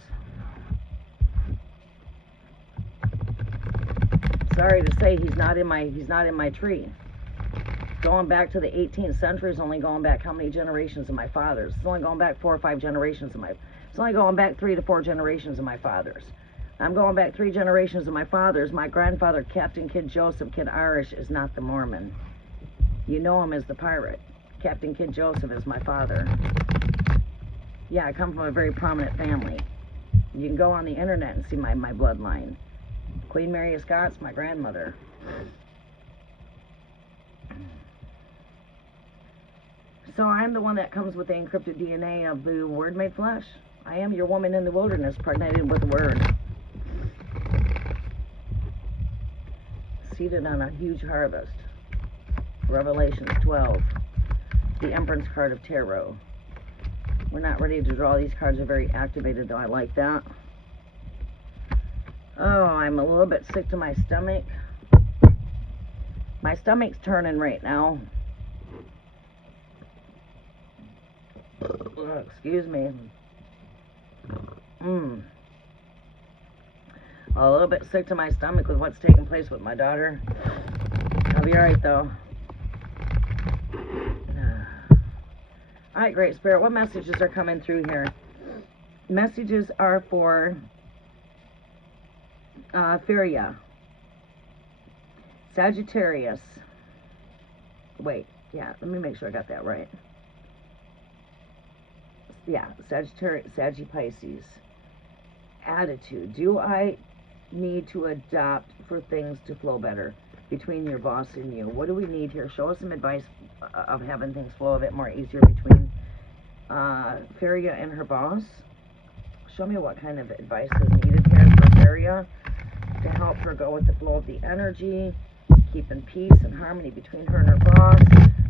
Sorry to say, he's not in my tree. Going back to the 18th century is only going back how many generations of my father's? It's only going back 4 or 5 generations of my. It's only going back 3 to 4 generations of my father's. I'm going back 3 generations of my father's. My grandfather, Captain Kid Joseph, Kid Irish, is not the Mormon. You know him as the pirate. Captain Kid Joseph is my father. Yeah, I come from a very prominent family. You can go on the internet and see my bloodline. Queen Mary of Scots, my grandmother. So I'm the one that comes with the encrypted DNA of the Word made flesh. I am your woman in the wilderness, pregnated with the Word. Seated on a huge harvest. Revelations 12. The Emperor's card of Tarot. We're not ready to draw. These cards are very activated, though. I like that. Oh, I'm a little bit sick to my stomach. My stomach's turning right now. Excuse me. A little bit sick to my stomach with what's taking place with my daughter. I'll be alright, though. Alright, Great Spirit, what messages are coming through here? Messages are for Feria, Sagittarius. Wait, yeah, let me make sure I got that right. Yeah, Sagittarius, Saggy Pisces. Attitude. Do I need to adapt for things to flow better between your boss and you? What do we need here? Show us some advice of having things flow a bit more easier between Feria and her boss. Show me what kind of advice is needed here for Feria to help her go with the flow of the energy, keeping peace and harmony between her and her boss.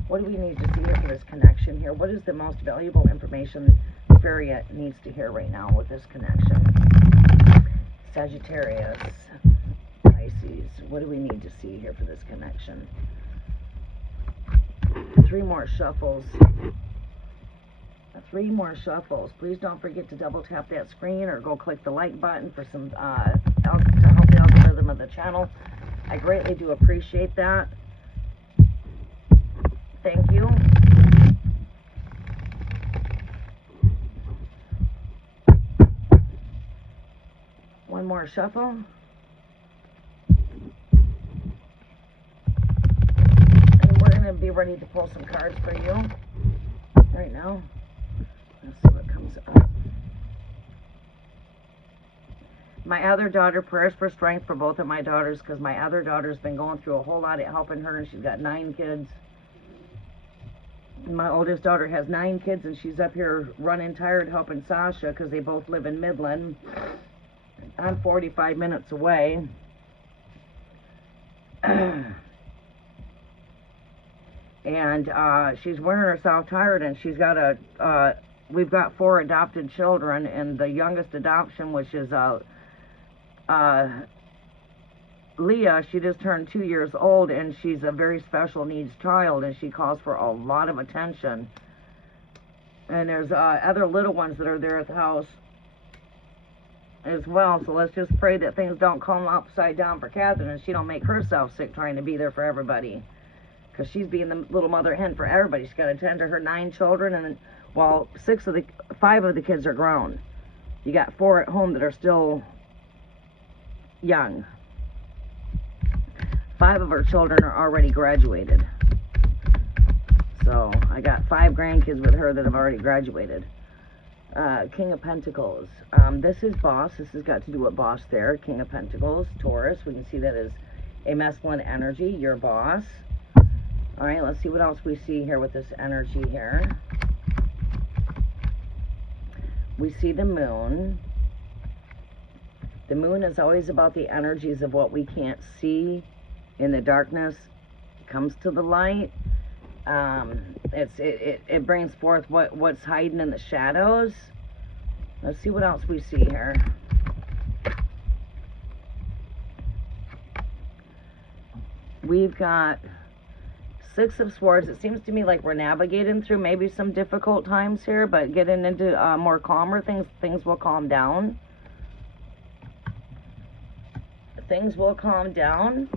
What do we need to see here for this connection here? What is the most valuable information Feria needs to hear right now with this connection? Sagittarius, Pisces, what do we need to see here for this connection? 3 more shuffles. 3 more shuffles. Please don't forget to double tap that screen or go click the like button for some to help the algorithm of the channel. I greatly do appreciate that. Thank you. One more shuffle. And we're going to be ready to pull some cards for you right now. Let's see what comes up. My other daughter, prayers for strength for both of my daughters, because my other daughter's been going through a whole lot of helping her, and she's got 9 kids. My oldest daughter has 9 kids, and she's up here running tired helping Sasha, because they both live in Midland. I'm 45 minutes away. And she's wearing herself tired, and she's got we've got 4 adopted children, and the youngest adoption, which is Leah, she just turned 2 years old, and she's a very special needs child, and she calls for a lot of attention. And there's other little ones that are there at the house as well, so let's just pray that things don't come upside down for Catherine and she don't make herself sick trying to be there for everybody, because she's being the little mother hen for everybody. She's got to tend to her 9 children, and while 5 of the kids are grown, you got 4 at home that are still young. 5 of her children are already graduated, so I got 5 grandkids with her that have already graduated. King of Pentacles. This is boss. This has got to do with boss there. King of Pentacles, Taurus. We can see that as a masculine energy, your boss. All right, let's see what else we see here with this energy here. We see the moon. The moon is always about the energies of what we can't see in the darkness. It comes to the light. It brings forth what's hiding in the shadows. Let's see what else we see here. We've got Six of Swords. It seems to me like we're navigating through maybe some difficult times here, but getting into more calmer things. Things will calm down. Things will calm down.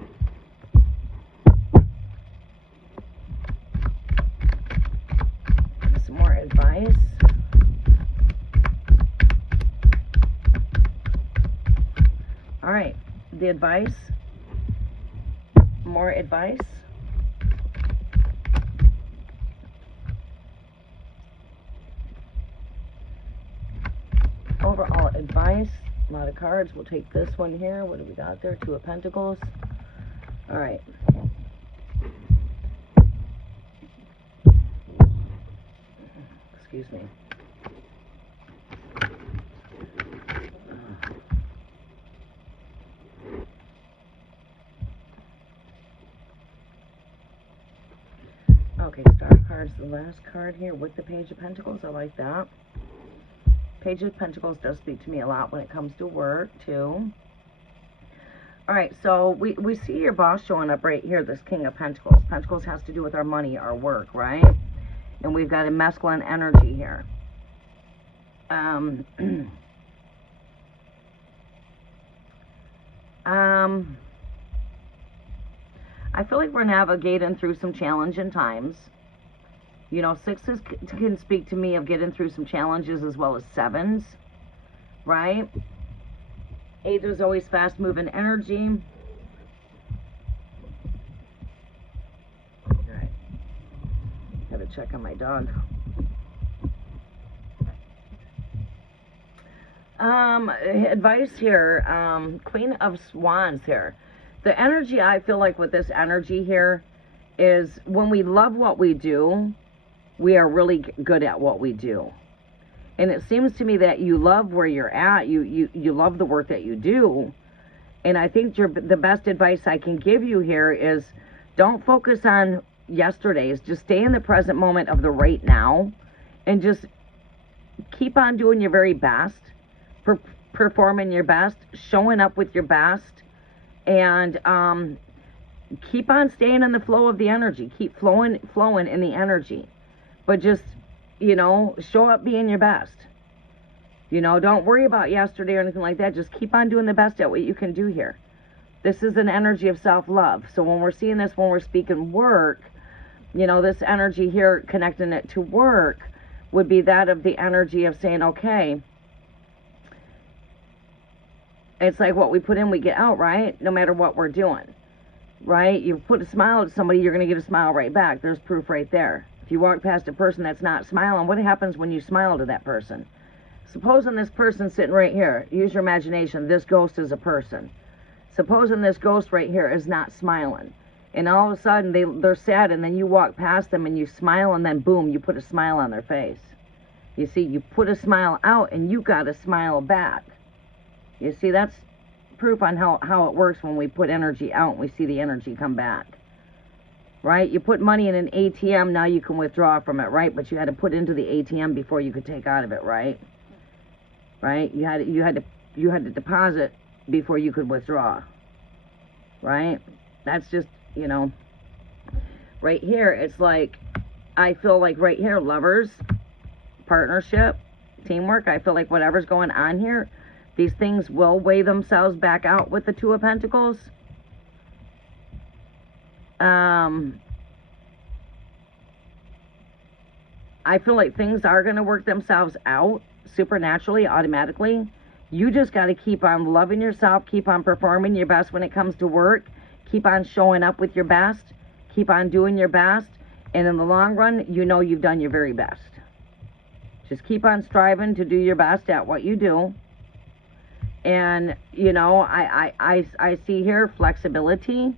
Some more advice. All right, the advice. More advice. Overall advice. A lot of cards. We'll take this one here. What do we got there? Two of Pentacles. All right. Excuse me. Okay, Star card's the last card here with the Page of Pentacles. I like that. Page of Pentacles does speak to me a lot when it comes to work, too. All right, so we see your boss showing up right here, this King of Pentacles. Pentacles has to do with our money, our work, right? And we've got a masculine energy here. I feel like we're navigating through some challenging times. You know, sixes can speak to me of getting through some challenges as well as sevens, right? Eight is always fast-moving energy. All right. Gotta check on my dog. Advice here. Queen of Wands here. The energy, I feel like with this energy here, is when we love what we do, we are really good at what we do. And it seems to me that you love where you're at. You love the work that you do. And I think the best advice I can give you here is don't focus on yesterday's. Just stay in the present moment of the right now. And just keep on doing your very best. Performing your best. Showing up with your best. And keep on staying in the flow of the energy. Keep flowing in the energy. But just, you know, show up being your best. You know, don't worry about yesterday or anything like that. Just keep on doing the best at what you can do here. This is an energy of self-love. So when we're seeing this, when we're speaking work, you know, this energy here, connecting it to work, would be that of the energy of saying, okay, it's like what we put in, we get out, right? No matter what we're doing, right? You put a smile at somebody, you're going to get a smile right back. There's proof right there. If you walk past a person that's not smiling, what happens when you smile to that person? Supposing this person's sitting right here, use your imagination, this ghost is a person. Supposing this ghost right here is not smiling, and all of a sudden they're sad, and then you walk past them and you smile, and then boom, you put a smile on their face. You see, you put a smile out and you got a smile back. You see, that's proof on how it works when we put energy out and we see the energy come back. Right? You put money in an ATM, now you can withdraw from it, right? But you had to put into the ATM before you could take out of it, right? Right? You had to deposit before you could withdraw. Right? That's just, you know, right here, it's like, I feel like right here, lovers, partnership, teamwork, I feel like whatever's going on here, these things will weigh themselves back out with the Two of Pentacles. I feel like things are going to work themselves out supernaturally, automatically. You just got to keep on loving yourself, keep on performing your best when it comes to work, keep on showing up with your best, keep on doing your best, and in the long run, you know you've done your very best. Just keep on striving to do your best at what you do. And, you know, I see here flexibility.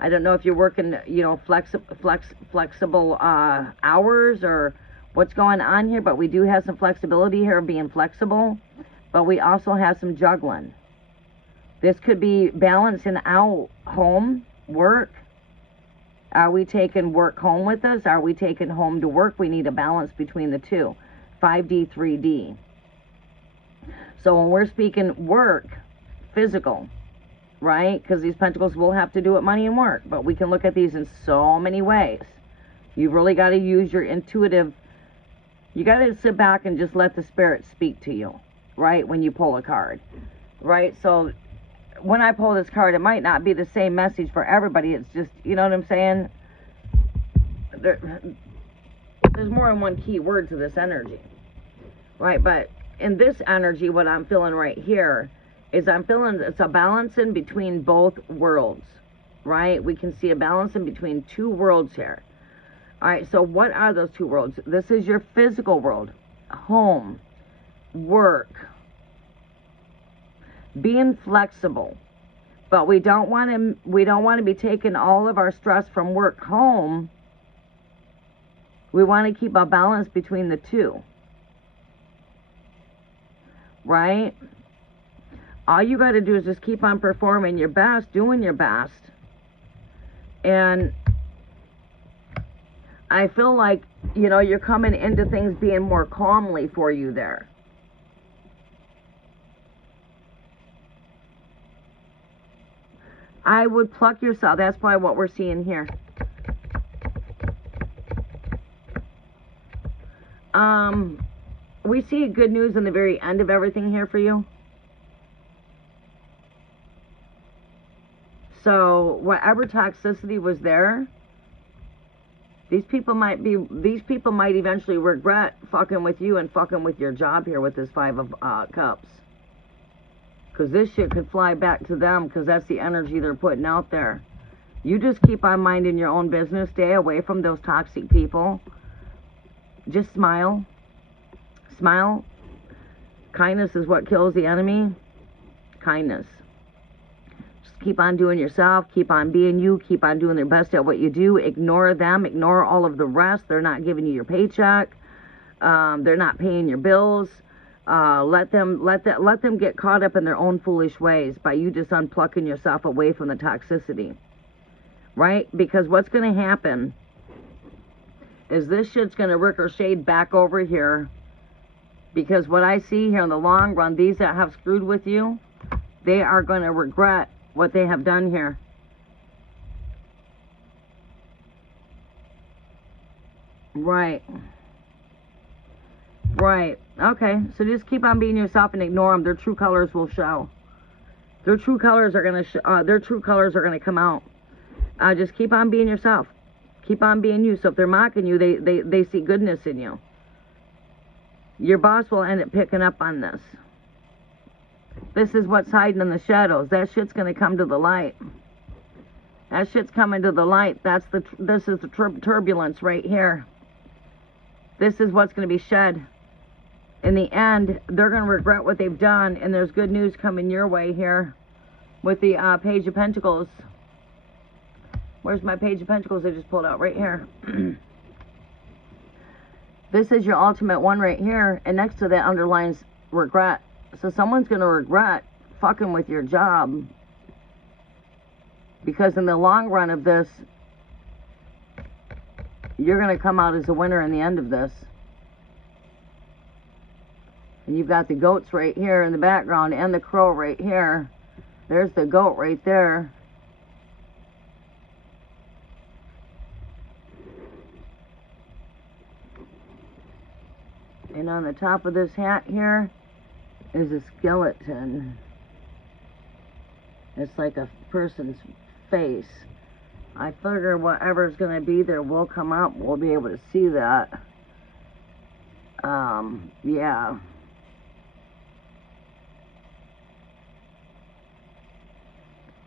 I don't know if you're working, you know, flexible hours or what's going on here, but we do have some flexibility here of being flexible, but we also have some juggling. This could be balancing out home, work. Are we taking work home with us? Are we taking home to work? We need a balance between the two. 5D, 3D. So when we're speaking work, physical, right? Because these pentacles will have to do with money and work. But we can look at these in so many ways. You've really got to use your intuitive. You got to sit back and just let the spirit speak to you, right? When you pull a card, right? So when I pull this card, it might not be the same message for everybody. It's just, you know what I'm saying? There's more than one key word to this energy, right? But in this energy, what I'm feeling right here is I'm feeling it's a balancing between both worlds, right? We can see a balancing between two worlds here. All right, so what are those two worlds? This is your physical world, home, work, being flexible. But we don't want to be taking all of our stress from work home. We want to keep a balance between the two. Right? All you got to do is just keep on performing your best, doing your best. And I feel like, you know, you're coming into things being more calmly for you there. I would pluck yourself. That's probably what we're seeing here. We see good news in the very end of everything here for you. So whatever toxicity was there, these people might eventually regret fucking with you and fucking with your job here with this 5 of Cups. Because this shit could fly back to them, because that's the energy they're putting out there. You just keep on minding your own business. Stay away from those toxic people. Just smile. Smile. Kindness is what kills the enemy. Kindness. Just keep on doing yourself. Keep on being you. Keep on doing their best at what you do. Ignore them. Ignore all of the rest. They're not giving you your paycheck. They're not paying your bills. Let them get caught up in their own foolish ways by you just unplucking yourself away from the toxicity. Right? Because what's going to happen is this shit's going to ricochet back over here. Because what I see here in the long run, these that have screwed with you, they are going to regret what they have done here. Right. Right. Okay. So just keep on being yourself and ignore them. Their true colors will show. Their true colors are going to come out. Just keep on being yourself. Keep on being you. So if they're mocking you, they see goodness in you. Your boss will end up picking up on this. This is what's hiding in the shadows. That shit's going to come to the light. That shit's coming to the light. This is the turbulence right here. This is what's going to be shed. In the end, they're going to regret what they've done, and there's good news coming your way here with the Page of Pentacles. Where's my Page of Pentacles I just pulled out? Right here. This is your ultimate one right here, and next to that underlines regret. So someone's going to regret fucking with your job, because in the long run of this, you're going to come out as a winner in the end of this. And you've got the goats right here in the background and the crow right here. There's the goat right there. And on the top of this hat here is a skeleton. It's like a person's face. I figure whatever's going to be there will come up. We'll be able to see that. Yeah.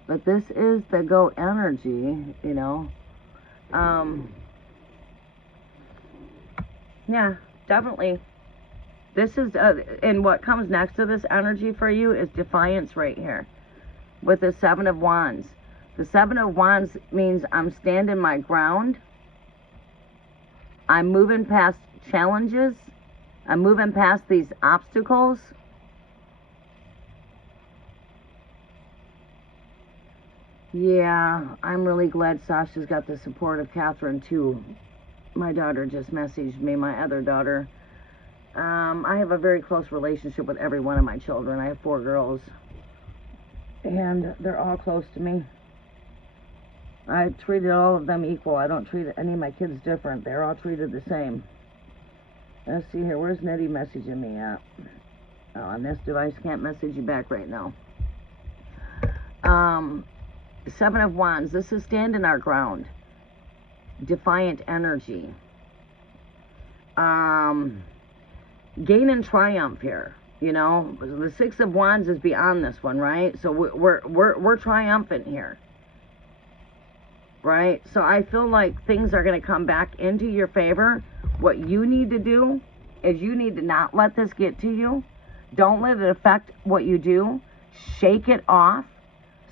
But this is the goat energy, you know. Yeah, definitely. This is, and what comes next to this energy for you is defiance right here. With the 7 of Wands. The 7 of Wands means I'm standing my ground. I'm moving past challenges. I'm moving past these obstacles. Yeah, I'm really glad Sasha's got the support of Catherine, too. My daughter just messaged me, my other daughter. I have a very close relationship with every one of my children. I have 4 girls, and they're all close to me. I treated all of them equal. I don't treat any of my kids different. They're all treated the same. Let's see here. Where's Nettie messaging me at? Oh, on this device, can't message you back right now. 7 of Wands. This is standing our ground. Defiant energy. Gaining triumph here. You know, the 6 of Wands is beyond this one, right? So we're triumphant here, right? So I feel like things are going to come back into your favor. What you need to do is you need to not let this get to you. Don't let it affect what you do. Shake it off.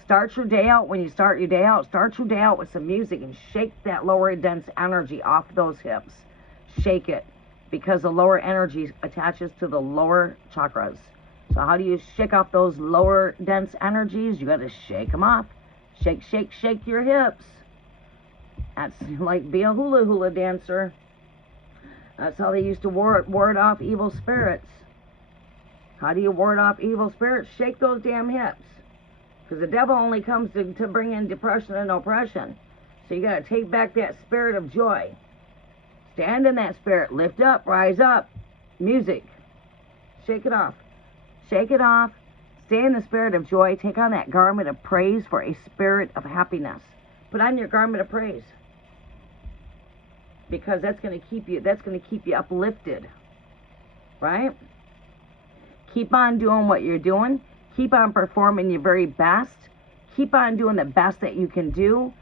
Start your day out. When you start your day out, start your day out with some music and shake that lower dense energy off those hips. Shake it, because the lower energy attaches to the lower chakras. So how do you shake off those lower dense energies? You got to shake them off. Shake, shake, shake your hips. That's like be a hula dancer. That's how they used to ward off evil spirits. How do you ward off evil spirits? Shake those damn hips. Because the devil only comes to bring in depression and oppression. So you got to take back that spirit of joy. Stand in that spirit. Lift up. Rise up. Music. Shake it off. Shake it off. Stay in the spirit of joy. Take on that garment of praise for a spirit of happiness. Put on your garment of praise. Because that's going to keep you uplifted. Right? Keep on doing what you're doing. Keep on performing your very best. Keep on doing the best that you can do.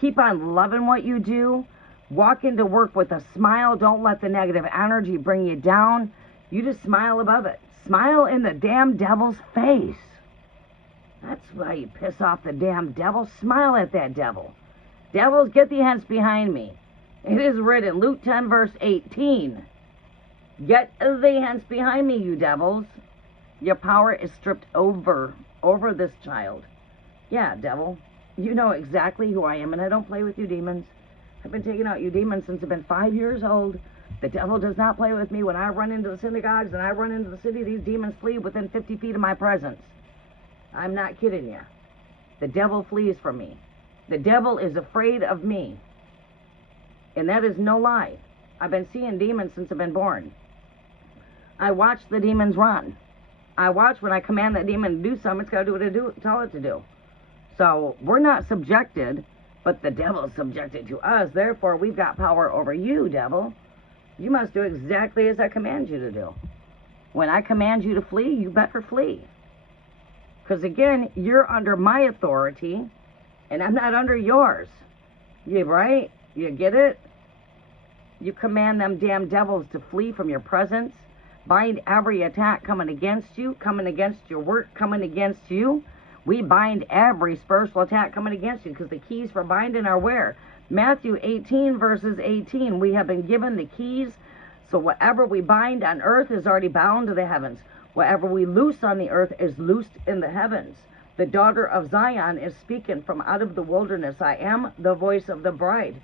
Keep on loving what you do. Walk into work with a smile. Don't let the negative energy bring you down. You just smile above it. Smile in the damn devil's face. That's why you piss off the damn devil. Smile at that devil. Devils, get thee hence behind me. It is written, Luke 10 verse 18. Get thee hence behind me, you devils. Your power is stripped over this child. Yeah, devil. You know exactly who I am, and I don't play with you demons. I've been taking out you demons since I've been 5 years old. The devil does not play with me. When I run into the synagogues and I run into the city, these demons flee within 50 feet of my presence. I'm not kidding you. The devil flees from me. The devil is afraid of me. And that is no lie. I've been seeing demons since I've been born. I watch the demons run. I watch when I command that demon to do something, it's got to do what I tell it to do. So we're not subjected, but the devil's subjected to us. Therefore, we've got power over you, devil. You must do exactly as I command you to do. When I command you to flee, you better flee. Because again, you're under my authority, and I'm not under yours. You right? You get it? You command them damn devils to flee from your presence. Bind every attack coming against you, coming against your work, coming against you. We bind every spiritual attack coming against you, because the keys for binding are where? Matthew 18 verses 18. We have been given the keys. So whatever we bind on earth is already bound to the heavens. Whatever we loose on the earth is loosed in the heavens. The daughter of Zion is speaking from out of the wilderness. I am the voice of the bride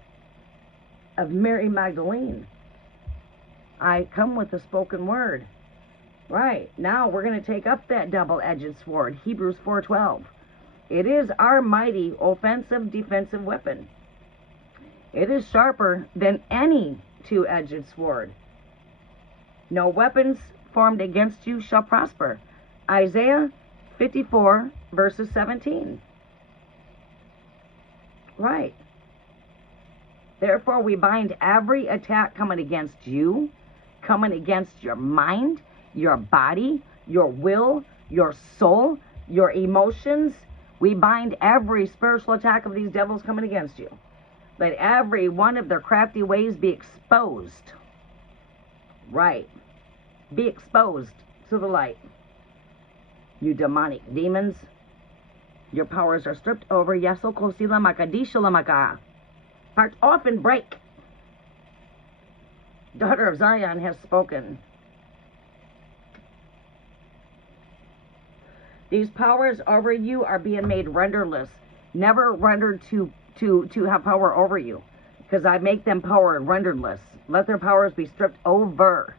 of Mary Magdalene. I come with the spoken word. Right. Now we're going to take up that double-edged sword. Hebrews 4:12. It is our mighty offensive defensive weapon. It is sharper than any two-edged sword. No weapons formed against you shall prosper. Isaiah 54 verses 17. Right. Therefore, we bind every attack coming against you, coming against your mind, your body, your will, your soul, your emotions. We bind every spiritual attack of these devils coming against you. Let every one of their crafty ways be exposed. Right. Be exposed to the light. You demonic demons, your powers are stripped over. Part off and break. Daughter of Zion has spoken. These powers over you are being made renderless. never rendered to have power over you, because I make them power renderedless. Let their powers be stripped over.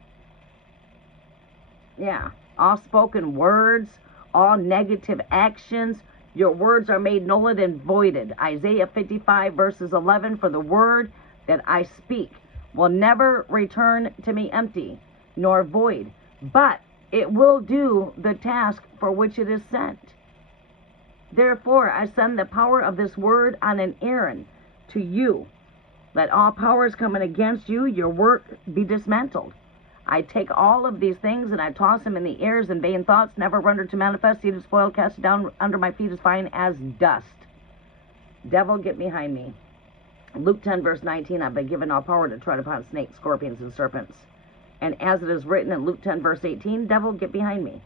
Yeah, all spoken words, all negative actions, your words are made null and voided. Isaiah 55 verses 11, for the word that I speak will never return to me empty, nor void, but it will do the task for which it is sent. Therefore, I send the power of this word on an errand to you. Let all powers coming against you, your work, be dismantled. I take all of these things and I toss them in the airs, and vain thoughts never rendered to manifest, seed of spoil, cast it down under my feet as fine as dust. Devil, get behind me. Luke 10 verse 19, I've been given all power to tread upon snakes, scorpions, and serpents. And as it is written in Luke 10 verse 18, devil, get behind me.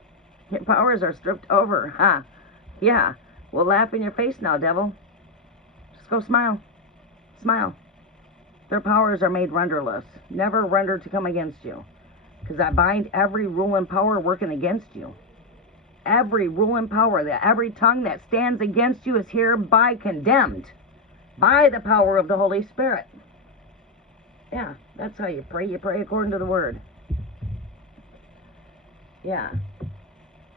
Your powers are stripped over. Ha! Yeah, we'll laugh in your face now, devil. Just go smile. Smile. Their powers are made renderless, never rendered to come against you. Because I bind every rule and power working against you. Every rule and power, that every tongue that stands against you is hereby condemned by the power of the Holy Spirit. Yeah, that's how you pray. You pray according to the word. Yeah.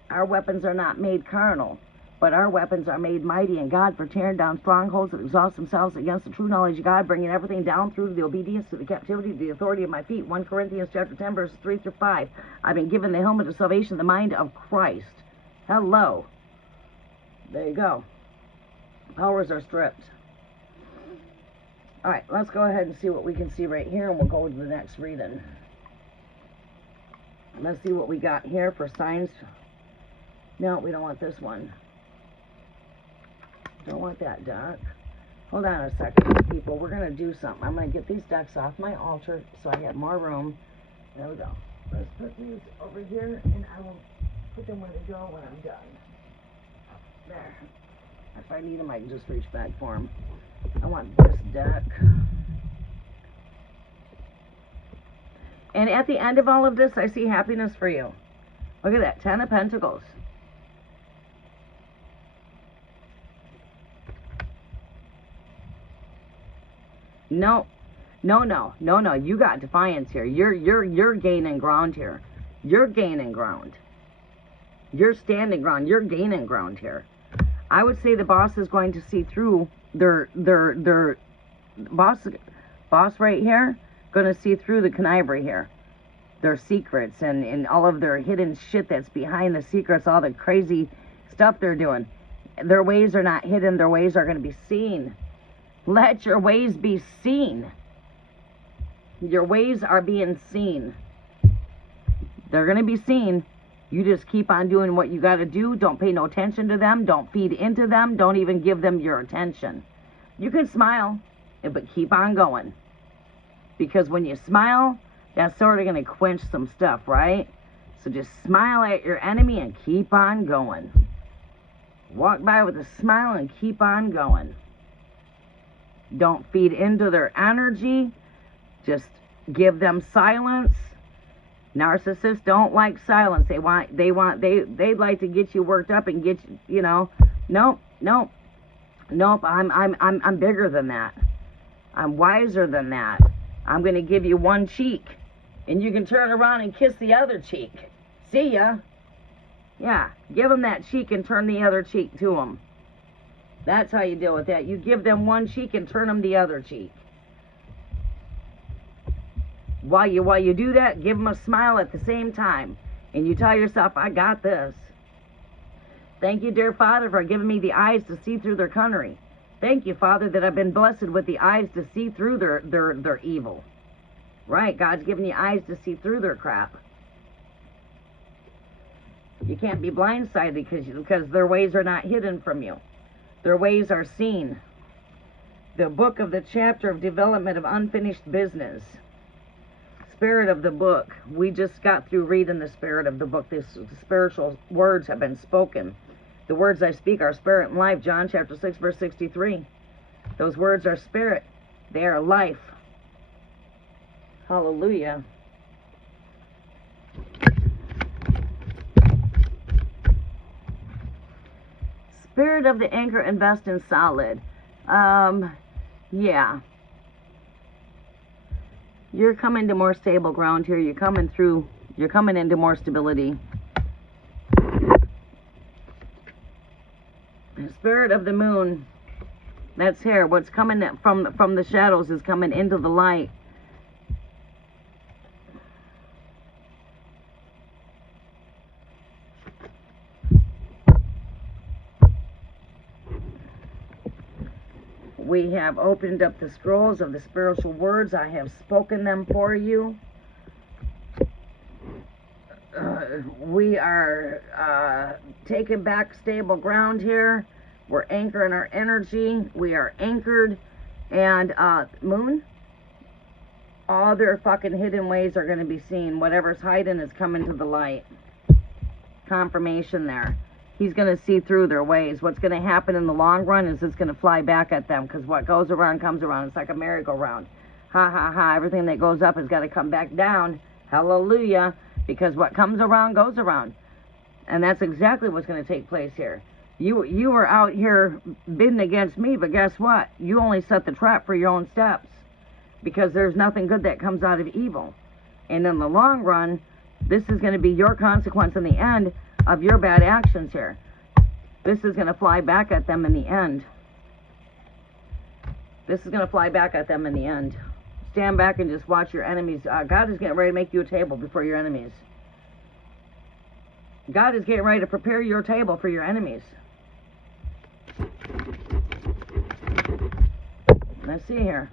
Our weapons are not made carnal, but our weapons are made mighty in God for tearing down strongholds that exhaust themselves against the true knowledge of God, bringing everything down through the obedience to the captivity of the authority of my feet. 1 Corinthians chapter 10, verses 3 through 5. I've been given the helmet of salvation, the mind of Christ. Hello. There you go. Powers are stripped. All right, let's go ahead and see what we can see right here, and we'll go to the next reading. Let's see what we got here for signs. No, we don't want this one. Don't want that deck. Hold on a second, people. We're going to do something. I'm going to get these decks off my altar so I have more room. There we go. Let's put these over here, and I will put them where they go when I'm done. There. If I need them, I can just reach back for them. I want this deck. And at the end of all of this, I see happiness for you. Look at that, 10 of Pentacles. No, you got defiance here. You're gaining ground here. You're gaining ground. You're standing ground. You're gaining ground here. I would say the boss is going to see through their boss right here, going to see through the connivery here. Their secrets and all of their hidden shit that's behind the secrets, all the crazy stuff they're doing. Their ways are not hidden. Their ways are going to be seen. Let your ways be seen. Your ways are being seen. They're going to be seen. You just keep on doing what you got to do. Don't pay no attention to them. Don't feed into them. Don't even give them your attention. You can smile, but keep on going. Because when you smile, that's sort of going to quench some stuff, right? So just smile at your enemy and keep on going. Walk by with a smile and keep on going. Don't feed into their energy. Just give them silence. Narcissists don't like silence. They'd like to get you worked up and get you, nope. I'm bigger than that. I'm wiser than that. I'm going to give you one cheek, and you can turn around and kiss the other cheek. See ya. Yeah, give them that cheek and turn the other cheek to them. That's how you deal with that. You give them one cheek and turn them the other cheek. While you do that, give them a smile at the same time. And you tell yourself, I got this. Thank you, dear Father, for giving me the eyes to see through their cunnery. Thank you, Father, that I've been blessed with the eyes to see through their evil. Right, God's given you eyes to see through their crap. You can't be blindsided because their ways are not hidden from you. Their ways are seen. The book of the chapter of development of unfinished business. Spirit of the book. We just got through reading the spirit of the book. The spiritual words have been spoken. The words I speak are spirit and life. John chapter 6 verse 63. Those words are spirit. They are life. Hallelujah. Spirit of the anchor, invest in solid. Yeah. You're coming to more stable ground here. You're coming into more stability. Spirit of the moon, that's here. What's coming from the shadows is coming into the light. We have opened up the scrolls of the spiritual words. I have spoken them for you. We are taking back stable ground here. We're anchoring our energy. We are anchored. And moon, all their fucking hidden ways are going to be seen. Whatever's hiding is coming to the light. Confirmation there. He's going to see through their ways. What's going to happen in the long run is it's going to fly back at them, because what goes around comes around. It's like a merry-go-round. Ha, ha, ha. Everything that goes up has got to come back down. Hallelujah. Because what comes around goes around. And that's exactly what's going to take place here. You were out here bidding against me, but guess what? You only set the trap for your own steps, because there's nothing good that comes out of evil. And in the long run, this is going to be your consequence in the end of your bad actions here. This is going to fly back at them in the end. This is going to fly back at them in the end. Stand back and just watch your enemies. God is getting ready to make you a table before your enemies. God is getting ready to prepare your table for your enemies. Let's see here.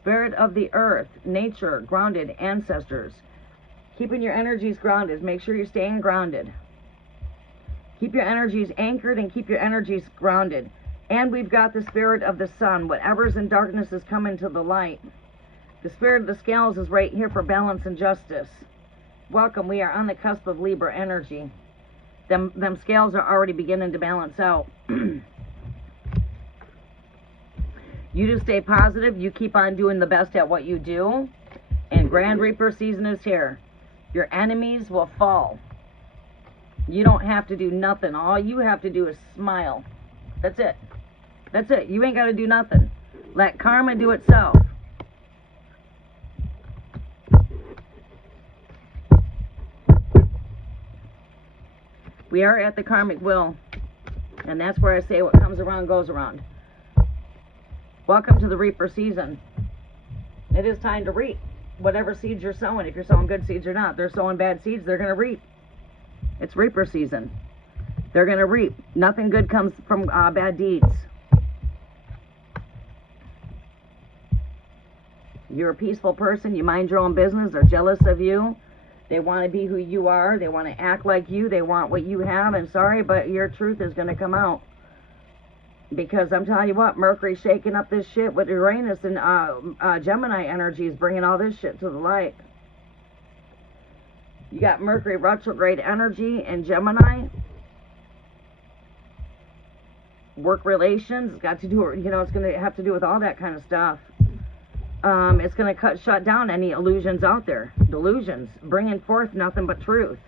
Spirit of the earth, nature, grounded, ancestors. Keeping your energies grounded. Make sure you're staying grounded. Keep your energies anchored and keep your energies grounded. And we've got the spirit of the sun. Whatever's in darkness is coming to the light. The spirit of the scales is right here for balance and justice. Welcome. We are on the cusp of Libra energy. Them scales are already beginning to balance out. You just stay positive. You keep on doing the best at what you do. And Grand Reaper season is here. Your enemies will fall. You don't have to do nothing. All you have to do is smile. That's it. That's it. You ain't got to do nothing. Let karma do itself. We are at the karmic wheel. And that's where I say what comes around goes around. Welcome to the Reaper season. It is time to reap whatever seeds you're sowing. If you're sowing good seeds or not. If they're sowing bad seeds, they're going to reap. It's Reaper season. They're going to reap. Nothing good comes from bad deeds. You're a peaceful person. You mind your own business. They're jealous of you. They want to be who you are. They want to act like you. They want what you have. And sorry, but your truth is going to come out. Because I'm telling you what, Mercury's shaking up this shit with Uranus and Gemini energies, bringing all this shit to the light. You got Mercury retrograde energy and Gemini. Work relations, it's got to do, you know, it's going to have to do with all that kind of stuff. It's going to shut down any illusions out there. Delusions, bringing forth nothing but truth.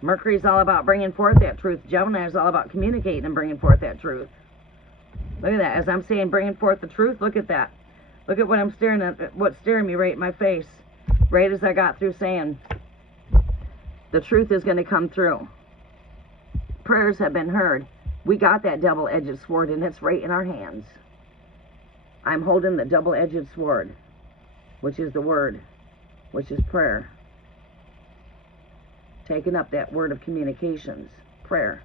Mercury's all about bringing forth that truth. Gemini is all about communicating and bringing forth that truth. Look at that. As I'm saying, bringing forth the truth, look at that. Look at what I'm staring at, what's staring me right in my face. Right as I got through saying, the truth is going to come through. Prayers have been heard. We got that double-edged sword, and it's right in our hands. I'm holding the double-edged sword, which is the word, which is prayer. Taking up that word of communications, prayer.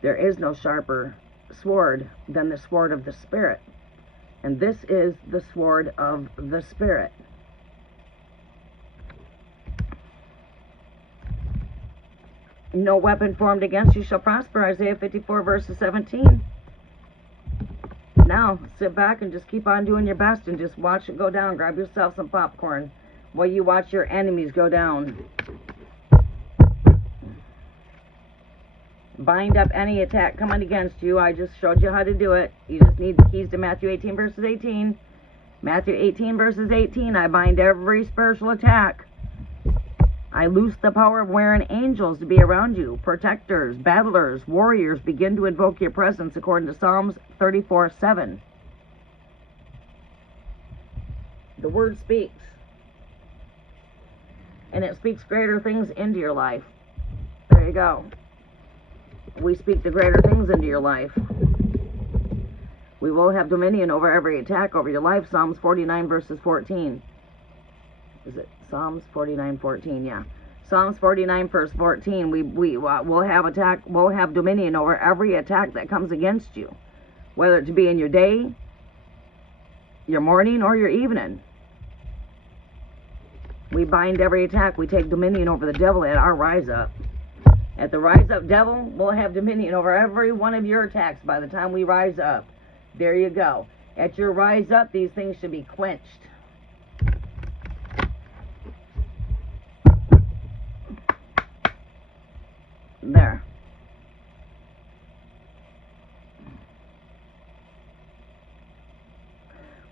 There is no sharper sword than the sword of the Spirit. And this is the sword of the Spirit. No weapon formed against you shall prosper, Isaiah 54 verses 17. Now, sit back and just keep on doing your best and just watch it go down. Grab yourself some popcorn while you watch your enemies go down. Bind up any attack coming against you. I just showed you how to do it. You just need the keys to Matthew 18 verses 18. Matthew 18 verses 18. I bind every spiritual attack. I loose the power of wearing angels to be around you. Protectors, battlers, warriors begin to invoke your presence according to Psalms 34:7. The word speaks. And it speaks greater things into your life. There you go. We speak the greater things into your life. We will have dominion over every attack over your life. Psalms 49 verses 14. Is it Psalms 49:14? Yeah. Psalms 49 verse 14. We'll have dominion over every attack that comes against you, whether it be in your day, your morning, or your evening. We bind every attack. We take dominion over the devil at our rise up. At the rise up, devil, we'll have dominion over every one of your attacks by the time we rise up. There you go. At your rise up, these things should be quenched. There.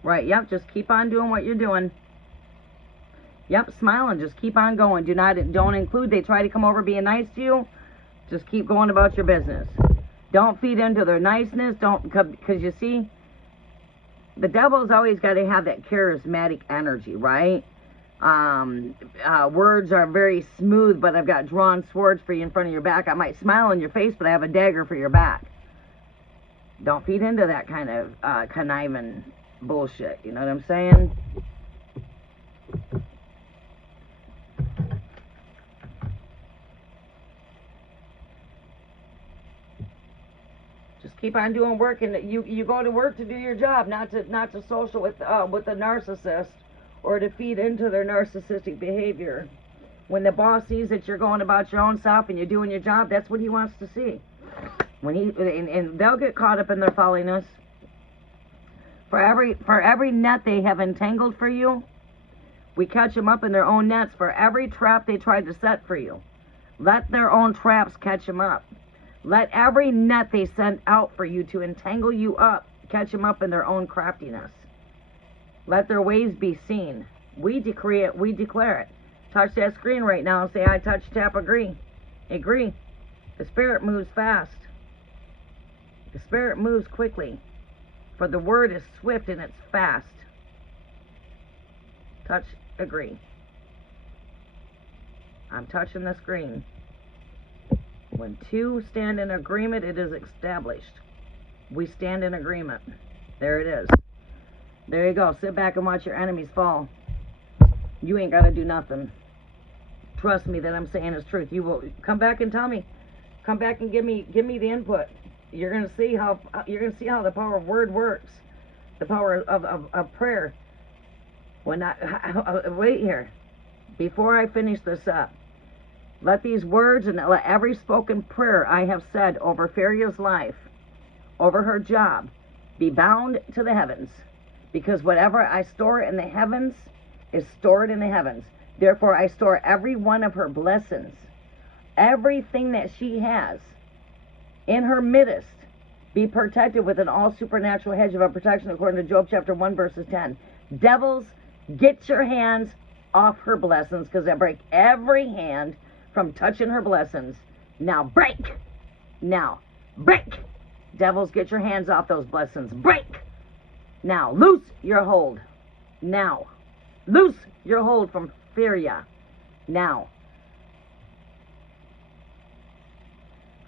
Right, yep, just keep on doing what you're doing. Yep, smiling, just keep on going. Don't include, they try to come over being nice to you. Just keep going about your business. Don't feed into their niceness, because you see, the devil's always got to have that charismatic energy, right? Words are very smooth, but I've got drawn swords for you in front of your back. I might smile in your face, but I have a dagger for your back. Don't feed into that kind of conniving bullshit. You know what I'm saying? Just keep on doing work, and you go to work to do your job, not to social with a narcissist, or to feed into their narcissistic behavior. When the boss sees that you're going about your own self and you're doing your job, that's what he wants to see. And they'll get caught up in their folliness. For every net they have entangled for you, we catch them up in their own nets. For every trap they tried to set for you, let their own traps catch them up. Let every net they send out for you to entangle you up, catch them up in their own craftiness. Let their ways be seen. We decree it, we declare it. Touch that screen right now and say, I touch, tap, agree. Agree. The Spirit moves fast. The Spirit moves quickly. For the word is swift and it's fast. Touch, agree. I'm touching the screen. When two stand in agreement, it is established. We stand in agreement. There it is. There you go. Sit back and watch your enemies fall. You ain't got to do nothing. Trust me that I'm saying is truth. You will come back and tell me. Come back and give me the input. You're gonna see how the power of word works. The power of prayer. When wait here. Before I finish this up, let these words and let every spoken prayer I have said over Feria's life, over her job, be bound to the heavens. Because whatever I store in the heavens is stored in the heavens. Therefore, I store every one of her blessings, everything that she has in her midst, be protected with an all supernatural hedge of protection, according to Job chapter 1, verses 10. Devils, get your hands off her blessings, because I break every hand from touching her blessings. Now break! Now break! Devils, get your hands off those blessings. Break! Now loose your hold. Now loose your hold from Feria. Now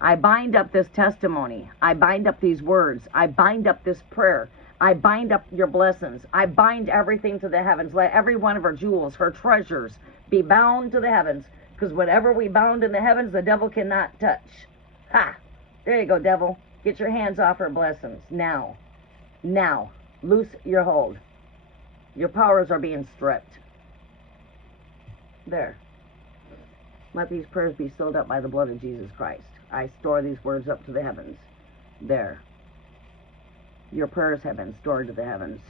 I bind up this testimony. I bind up these words. I bind up this prayer. I bind up your blessings. I bind everything to the heavens. Let every one of her jewels, her treasures, be bound to the heavens. Because whatever we bound in the heavens, the devil cannot touch. Ha! There you go, devil. Get your hands off her blessings. Now. Now. Loose your hold. Your powers are being stripped. There. Let these prayers be sealed up by the blood of Jesus Christ. I store these words up to the heavens. There. Your prayers have been stored to the heavens.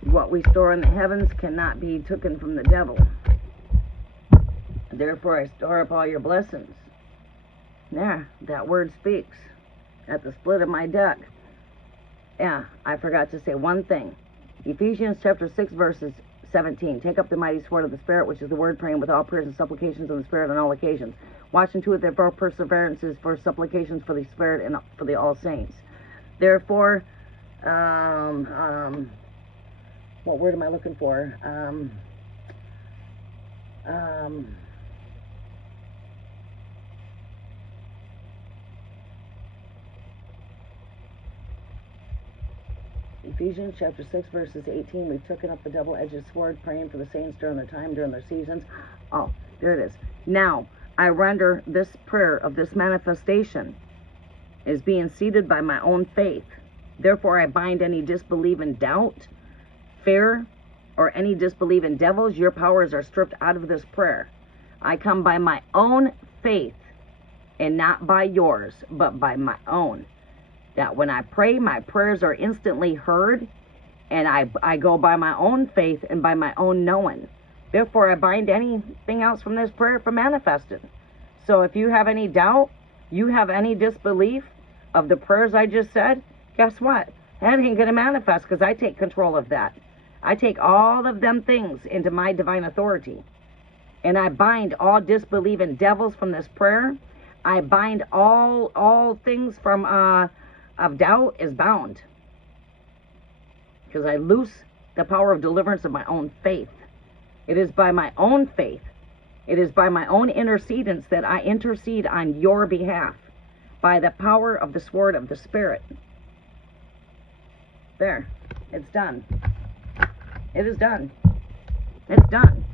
What we store in the heavens cannot be taken from the devil. Therefore, I store up all your blessings. There, that word speaks. At the split of my deck. Yeah, I forgot to say one thing. Ephesians chapter 6, verses 17. Take up the mighty sword of the Spirit, which is the word, praying with all prayers and supplications in the Spirit on all occasions. Watching to it that for perseverances, for supplications for the Spirit and for the all saints. Therefore, what word am I looking for? Ephesians chapter 6, verses 18. We've taken up the double-edged sword, praying for the saints during their time, during their seasons. Oh, there it is. Now, I render this prayer of this manifestation as being seated by my own faith. Therefore, I bind any disbelief and doubt, fear, or any disbelief in devils. Your powers are stripped out of this prayer. I come by my own faith, and not by yours, but by my own. That when I pray, my prayers are instantly heard, and I go by my own faith and by my own knowing. Therefore, I bind anything else from this prayer from manifesting. So if you have any doubt, you have any disbelief of the prayers I just said, guess what? That ain't going to manifest, because I take control of that. I take all of them things into my divine authority. And I bind all disbelieving devils from this prayer. I bind all things from of doubt is bound. Because I loose the power of deliverance of my own faith. It is by my own faith. It is by my own intercedence that I intercede on your behalf. By the power of the sword of the Spirit. There. It's done. It is done. It's done.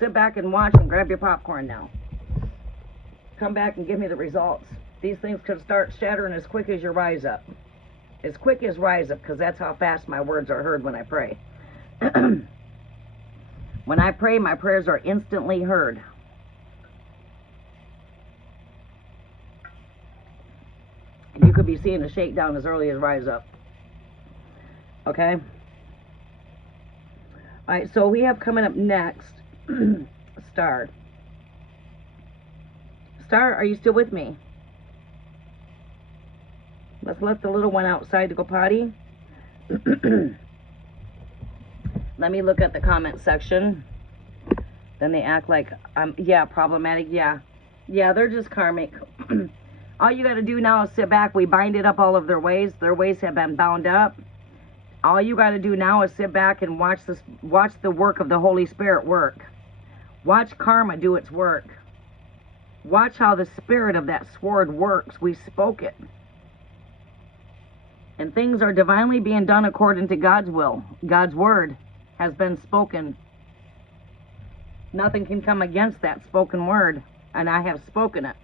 Sit back and watch and grab your popcorn now. Come back and give me the results. These things could start shattering as quick as your rise up. As quick as rise up, because that's how fast my words are heard when I pray. When I pray, my prayers are instantly heard. And you could be seeing a shakedown as early as rise up. Okay? Alright, so we have coming up next, Star. Star, are you still with me? Let's let the little one outside to go potty. Let me look at the comment section. Then they act like, yeah, problematic, yeah. Yeah, they're just karmic. All you got to do now is sit back. We bind it up all of their ways. Their ways have been bound up. All you got to do now is sit back and watch the work of the Holy Spirit work. Watch karma do its work. Watch how the spirit of that sword works. We spoke it. And things are divinely being done according to God's will. God's word has been spoken. Nothing can come against that spoken word. And I have spoken it.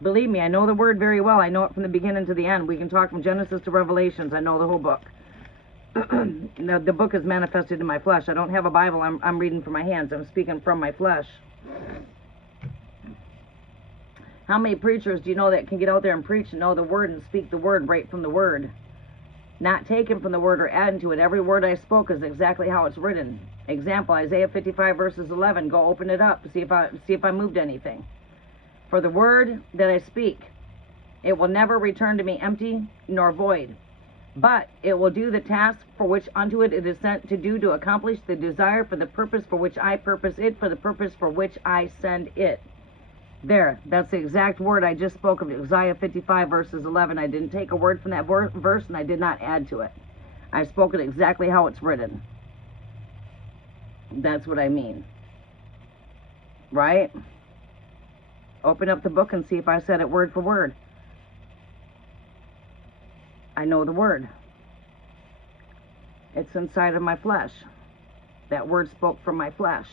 Believe me, I know the word very well. I know it from the beginning to the end. We can talk from Genesis to Revelations. I know the whole book. The book is manifested in my flesh. I don't have a Bible. I'm reading from my hands. I'm speaking from my flesh. How many preachers do you know that can get out there and preach and know the word and speak the word right from the word? Not taken from the word or adding to it. Every word I spoke is exactly how it's written. Example, Isaiah 55 verses 11. Go open it up. See if I moved anything. For the word that I speak, it will never return to me empty nor void. But it will do the task for which unto it is sent to do, to accomplish the desire for the purpose for which I purpose it, for the purpose for which I send it. There, that's the exact word I just spoke of, Isaiah 55 verses 11. I didn't take a word from that verse and I did not add to it. I spoke it exactly how it's written. That's what I mean. Right? Open up the book and see if I said it word for word. I know the word. It's inside of my flesh. That word spoke from my flesh.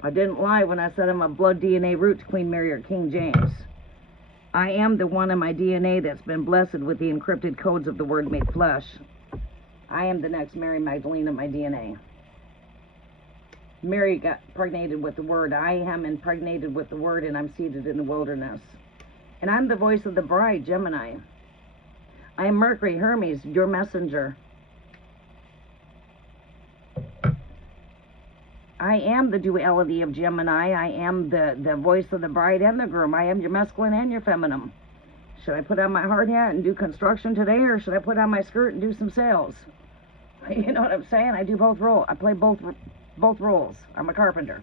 I didn't lie when I said I'm a blood DNA root to Queen Mary or King James. I am the one in my DNA that's been blessed with the encrypted codes of the Word made flesh. I am the next Mary Magdalene of my DNA. Mary got impregnated with the Word. I am impregnated with the Word, and I'm seated in the wilderness. And I'm the voice of the bride, Gemini. I am Mercury, Hermes, your messenger. I am the duality of Gemini. I am the voice of the bride and the groom. I am your masculine and your feminine. Should I put on my hard hat and do construction today, or should I put on my skirt and do some sales? You know what I'm saying? I do both roles. I play both roles. I'm a carpenter,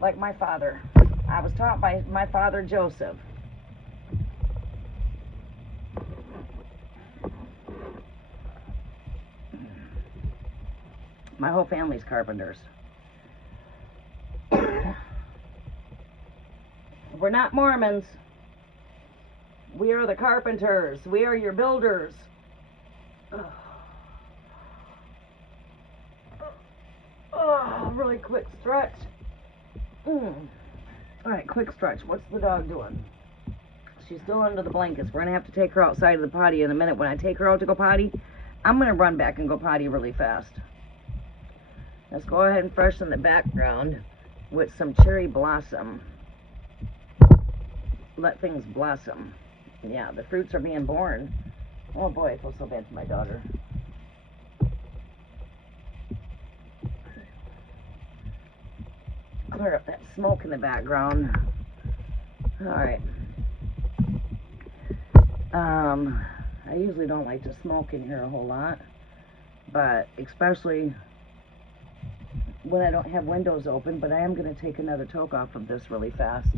like my father. I was taught by my father, Joseph. My whole family's carpenters. We're not Mormons. We are the carpenters. We are your builders. Oh, really quick stretch. All right, quick stretch. What's the dog doing? She's still under the blankets. We're going to have to take her outside of the potty in a minute. When I take her out to go potty, I'm going to run back and go potty really fast. Let's go ahead and freshen the background with some cherry blossom. Let things blossom. Yeah, the fruits are being born. Oh boy, I feel so bad for my daughter. Clear up that smoke in the background. Alright. I usually don't like to smoke in here a whole lot, but especially when I don't have windows open, but I am going to take another toke off of this really fast.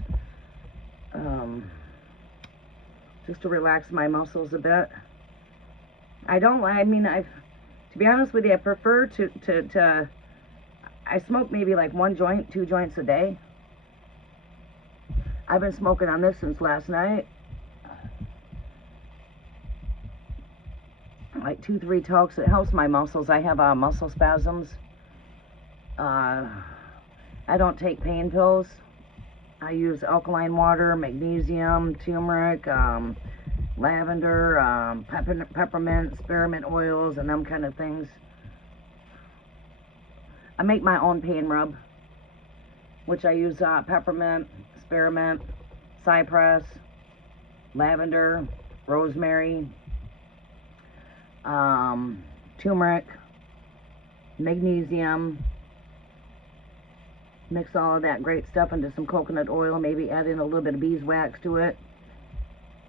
Just to relax my muscles a bit. To be honest with you, I prefer I smoke maybe like 1 joint, 2 joints a day. I've been smoking on this since last night. Like 2-3 tokes. It helps my muscles. I have muscle spasms. I don't take pain pills. I use alkaline water, magnesium, turmeric, lavender, peppermint, spearmint oils, and them kind of things. I make my own pain rub, which I use peppermint, spearmint, cypress, lavender, rosemary, turmeric, magnesium. Mix all of that great stuff into some coconut oil, maybe add in a little bit of beeswax to it.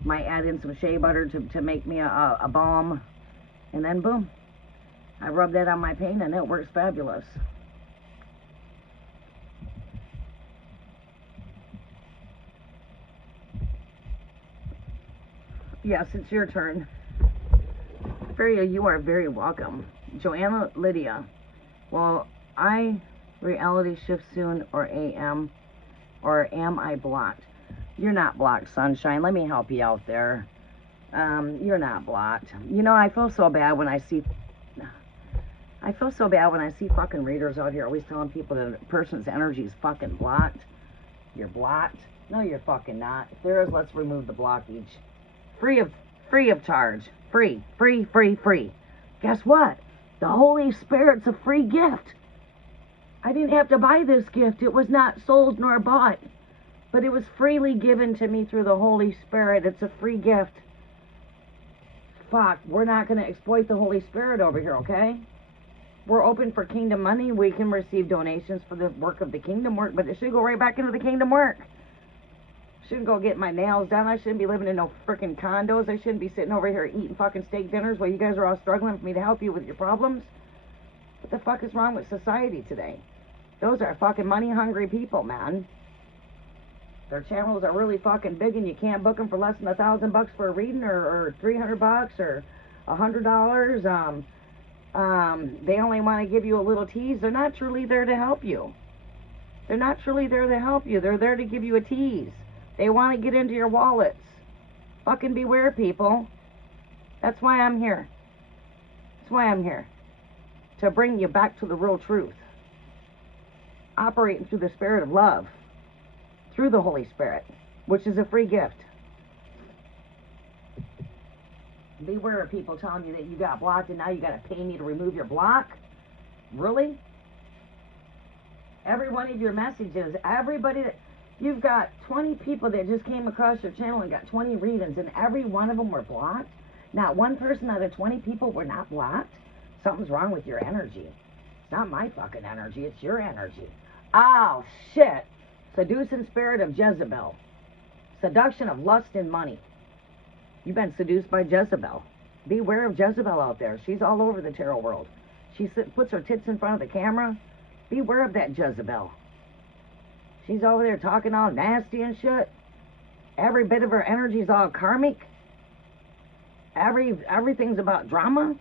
Might add in some shea butter to make me a balm. And then boom, I rub that on my pain and it works fabulous. Yes, it's your turn. Freya, you are very welcome. Joanna Lydia. Well, reality shift soon, or am I blocked? You're not blocked, sunshine. Let me help you out there. You're not blocked. You know, I feel so bad when I see fucking readers out here always telling people that a person's energy is fucking blocked. You're blocked. No, you're fucking not. If there is, let's remove the blockage. Free of charge. Free. Guess what? The Holy Spirit's a free gift. I didn't have to buy this gift. It was not sold nor bought, but it was freely given to me through the Holy Spirit. It's a free gift. Fuck, we're not going to exploit the Holy Spirit over here, okay? We're open for kingdom money. We can receive donations for the work of the kingdom work, but it should go right back into the kingdom work. Shouldn't go get my nails done. I shouldn't be living in no freaking condos. I shouldn't be sitting over here eating fucking steak dinners while you guys are all struggling for me to help you with your problems. What the fuck is wrong with society today? Those are fucking money-hungry people, man. Their channels are really fucking big, and you can't book them for less than $1,000 for a reading, or $300 or $100. They only want to give you a little tease. They're not truly there to help you. They're not truly there to help you. They're there to give you a tease. They want to get into your wallets. Fucking beware, people. That's why I'm here. That's why I'm here. To bring you back to the real truth. Operating through the spirit of love. Through the Holy Spirit. Which is a free gift. Beware of people telling you that you got blocked and now you got to pay me to remove your block. Really? Every one of your messages, everybody that... You've got 20 people that just came across your channel and got 20 readings, and every one of them were blocked. Not one person out of 20 people were not blocked. Something's wrong with your energy. It's not my fucking energy. It's your energy. Oh, shit. Seducing spirit of Jezebel. Seduction of lust and money. You've been seduced by Jezebel. Beware of Jezebel out there. She's all over the tarot world. She puts her tits in front of the camera. Beware of that Jezebel. She's over there talking all nasty and shit. Every bit of her energy is all karmic. Everything's about drama.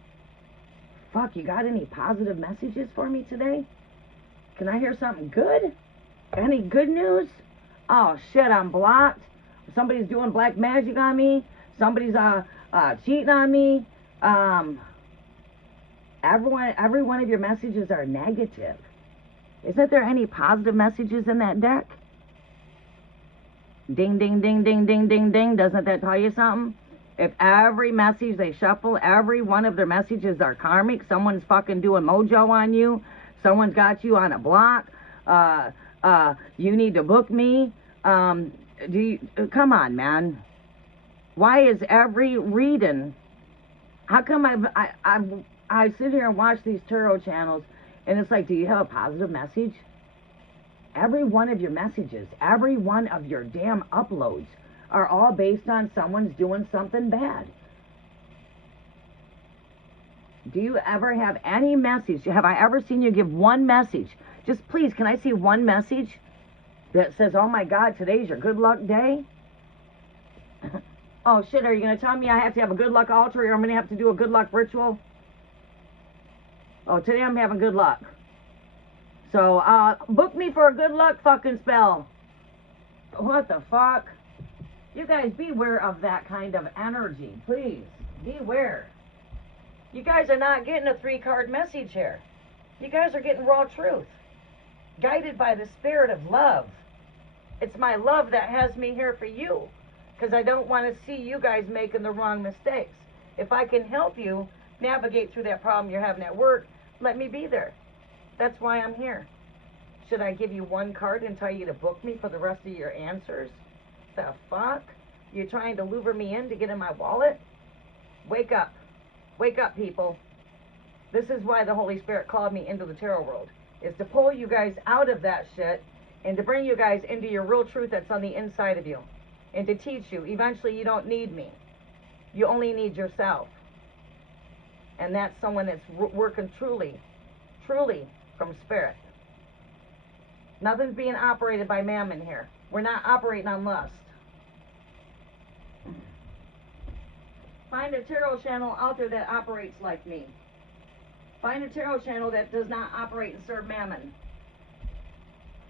Fuck, you got any positive messages for me today? Can I hear something good? Any good news? Oh shit, I'm blocked. Somebody's doing black magic on me. Somebody's cheating on me. Every one of your messages are negative. Isn't there any positive messages in that deck? Ding, ding, ding, ding, ding, ding, ding. Doesn't that tell you something? If every message they shuffle, every one of their messages are karmic, someone's fucking doing mojo on you, someone's got you on a block, you need to book me, come on, man. Why is every reading, how come I sit here and watch these tarot channels, and it's like, do you have a positive message? Every one of your messages, every one of your damn uploads are all based on someone's doing something bad. Do you ever have any message? Have I ever seen you give one message? Just please, can I see one message that says, oh my God, today's your good luck day? Oh shit, are you going to tell me I have to have a good luck altar, or I'm going to have to do a good luck ritual? Oh, today I'm having good luck. So, book me for a good luck fucking spell. What the fuck? You guys beware of that kind of energy. Please, beware. You guys are not getting a 3-card message here. You guys are getting raw truth. Guided by the spirit of love. It's my love that has me here for you. Because I don't want to see you guys making the wrong mistakes. If I can help you navigate through that problem you're having at work, let me be there. That's why I'm here. Should I give you one card and tell you to book me for the rest of your answers? The fuck? You're trying to lure me in to get in my wallet? Wake up. Wake up, people. This is why the Holy Spirit called me into the tarot world. Is to pull you guys out of that shit and to bring you guys into your real truth that's on the inside of you. And to teach you, eventually you don't need me. You only need yourself. And that's someone that's working truly from spirit. Nothing's being operated by mammon here. We're not operating on lust. Find a tarot channel out there that operates like me. Find a tarot channel that does not operate and serve mammon.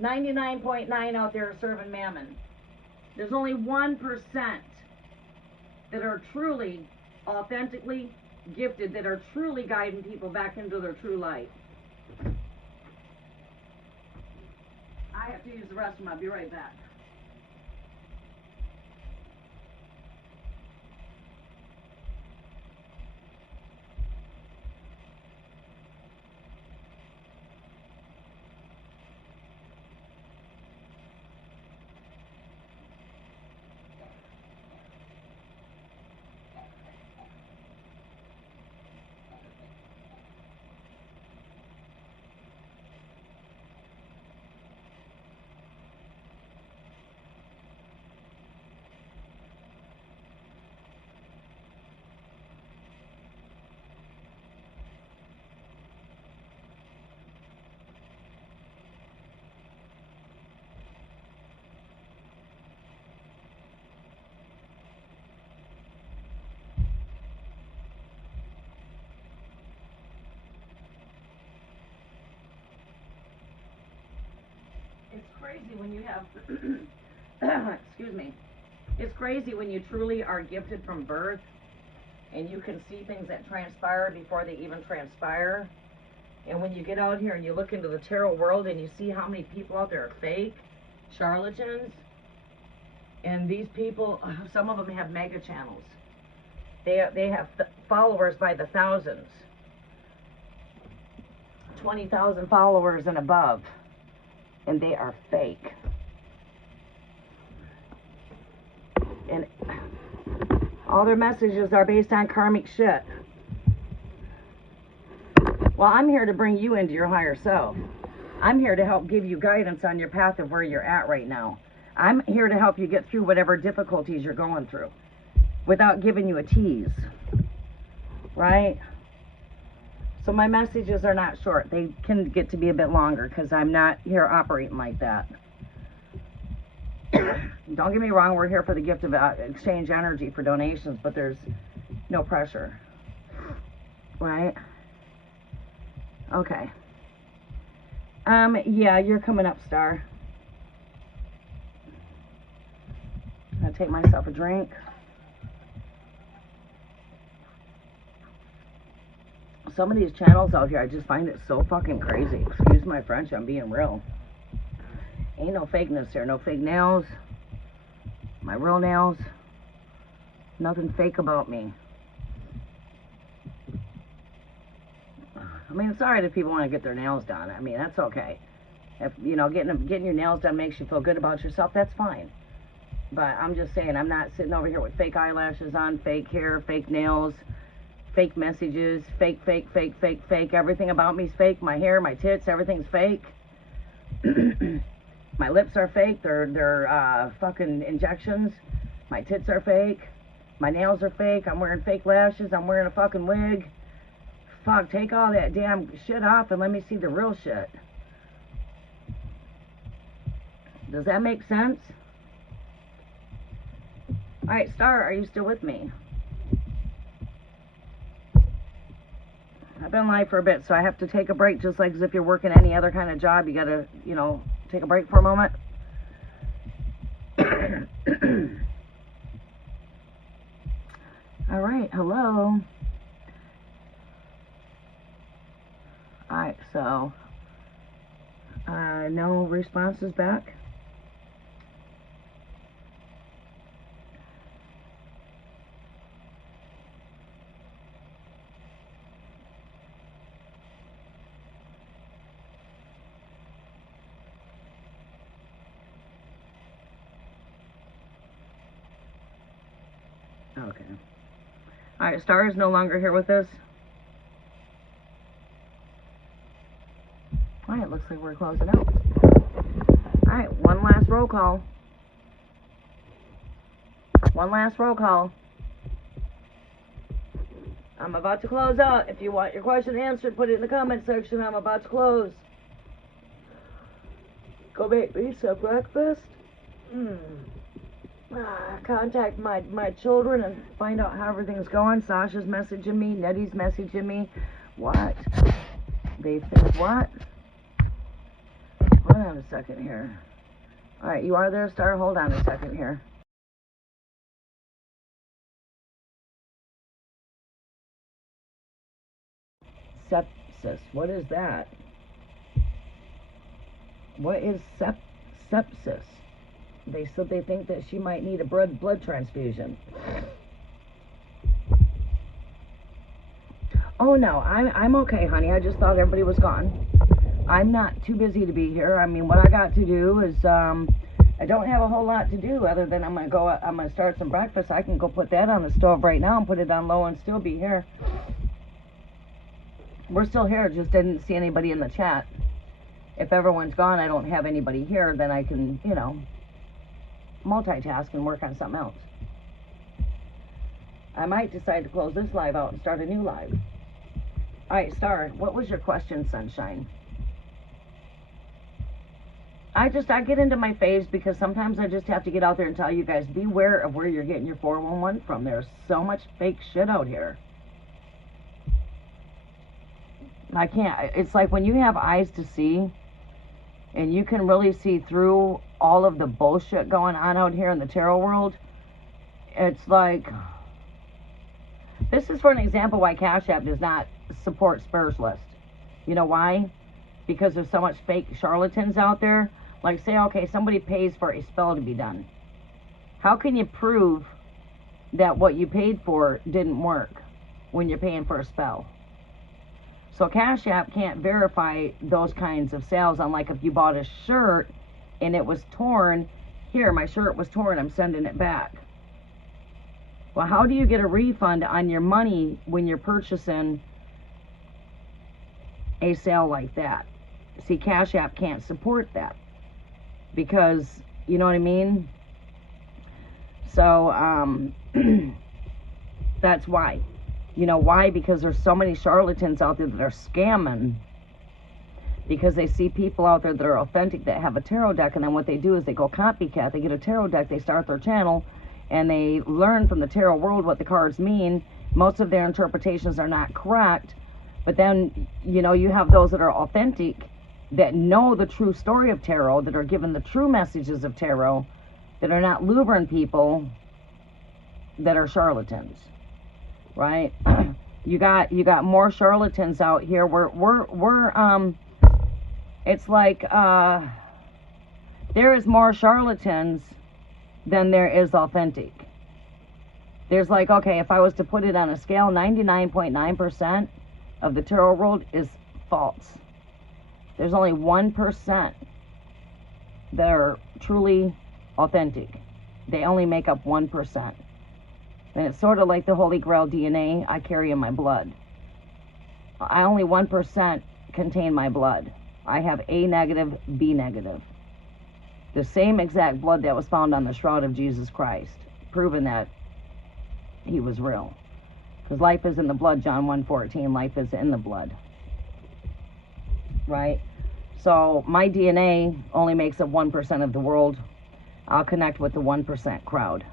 99.9 out there are serving mammon. There's only 1% that are truly, authentically gifted, that are truly guiding people back into their true light. I have to use the restroom. I'll be right back. It's crazy when you have, excuse me, it's crazy when you truly are gifted from birth and you can see things that transpire before they even transpire. And when you get out here and you look into the tarot world and you see how many people out there are fake, charlatans, and these people, some of them have mega channels. They have followers by the thousands, 20,000 followers and above. And they are fake. And all their messages are based on karmic shit. Well, I'm here to bring you into your higher self. I'm here to help give you guidance on your path of where you're at right now. I'm here to help you get through whatever difficulties you're going through. without giving you a tease, right? So my messages are not short. They can get to be a bit longer because I'm not here operating like that. Don't get me wrong, we're here for the gift of exchange energy for donations, but there's no pressure, right? Okay. Yeah, you're coming up, Star. I'll take myself a drink. Some of these channels out here, I just find it so fucking crazy. Excuse my French, I'm being real. Ain't no fakeness here, no fake nails. My real nails. Nothing fake about me. I mean, it's alright if people want to get their nails done. I mean, that's okay. If, you know, getting your nails done makes you feel good about yourself, that's fine. But I'm just saying, I'm not sitting over here with fake eyelashes on, fake hair, fake nails, fake messages, fake. Everything about me's fake. My hair, my tits, everything's fake. My lips are fake. They're fucking injections. My tits are fake. My nails are fake. I'm wearing fake lashes. I'm wearing a fucking wig. Fuck, take all that damn shit off and let me see the real shit. Does that make sense? Alright, Star, are you still with me? I've been live for a bit, so I have to take a break, just like as if you're working any other kind of job. You gotta, you know, take a break for a moment. Alright, hello. Alright, so no responses back. Okay. Alright, Star is no longer here with us. Alright, looks like we're closing out. Alright, one last roll call. One last roll call. I'm about to close out. If you want your question answered, put it in the comment section. I'm about to close. Go make me some breakfast. Contact my children and find out how everything's going. Sasha's messaging me. Nettie's messaging me. What? They think what? Hold on a second here. Alright, you are there, Star? Hold on a second here. Sepsis. What is that? What is sepsis? They said they think that she might need a blood transfusion. Oh no, I'm okay, honey. I just thought everybody was gone. I'm not too busy to be here. I mean, what I got to do is I don't have a whole lot to do other than I'm gonna start some breakfast. I can go put that on the stove right now and put it on low and still be here. We're still here, just didn't see anybody in the chat. If everyone's gone, I don't have anybody here, then I can, you know, multitask and work on something else. I might decide to close this live out and start a new live. Alright, Star, what was your question, Sunshine? I get into my phase because sometimes I just have to get out there and tell you guys, beware of where you're getting your 411 from. There's so much fake shit out here. I can't, it's like when you have eyes to see and you can really see through all of the bullshit going on out here in the tarot world. It's like, this is for an example why Cash App does not support spiritualists. You know why? Because there's so much fake charlatans out there. Like, say, okay, somebody pays for a spell to be done. How can you prove that what you paid for didn't work when you're paying for a spell? So Cash App can't verify those kinds of sales, unlike if you bought a shirt and it was torn. Here, my shirt was torn, I'm sending it back. Well, how do you get a refund on your money when you're purchasing a sale like that? See, Cash App can't support that because, you know what I mean? So, That's why. You know why? Because there's so many charlatans out there that are scamming, because they see people out there that are authentic that have a tarot deck, and then what they do is they go copycat. They get a tarot deck, they start their channel, and they learn from the tarot world what the cards mean. Most of their interpretations are not correct, but then, you know, you have those that are authentic, that know the true story of tarot, that are given the true messages of tarot, that are not luring people, that are charlatans, right? you got more charlatans out here. It's like there is more charlatans than there is authentic. There's like, okay, if I was to put it on a scale, 99.9% of the tarot world is false. There's only 1% that are truly authentic. They only make up 1%. And it's sort of like the Holy Grail DNA I carry in my blood. I only 1% contain my blood. I have A negative, B negative. The same exact blood that was found on the shroud of Jesus Christ, proving that he was real. Because life is in the blood, John 1:14, life is in the blood. Right? So my DNA only makes up 1% of the world. I'll connect with the 1% crowd.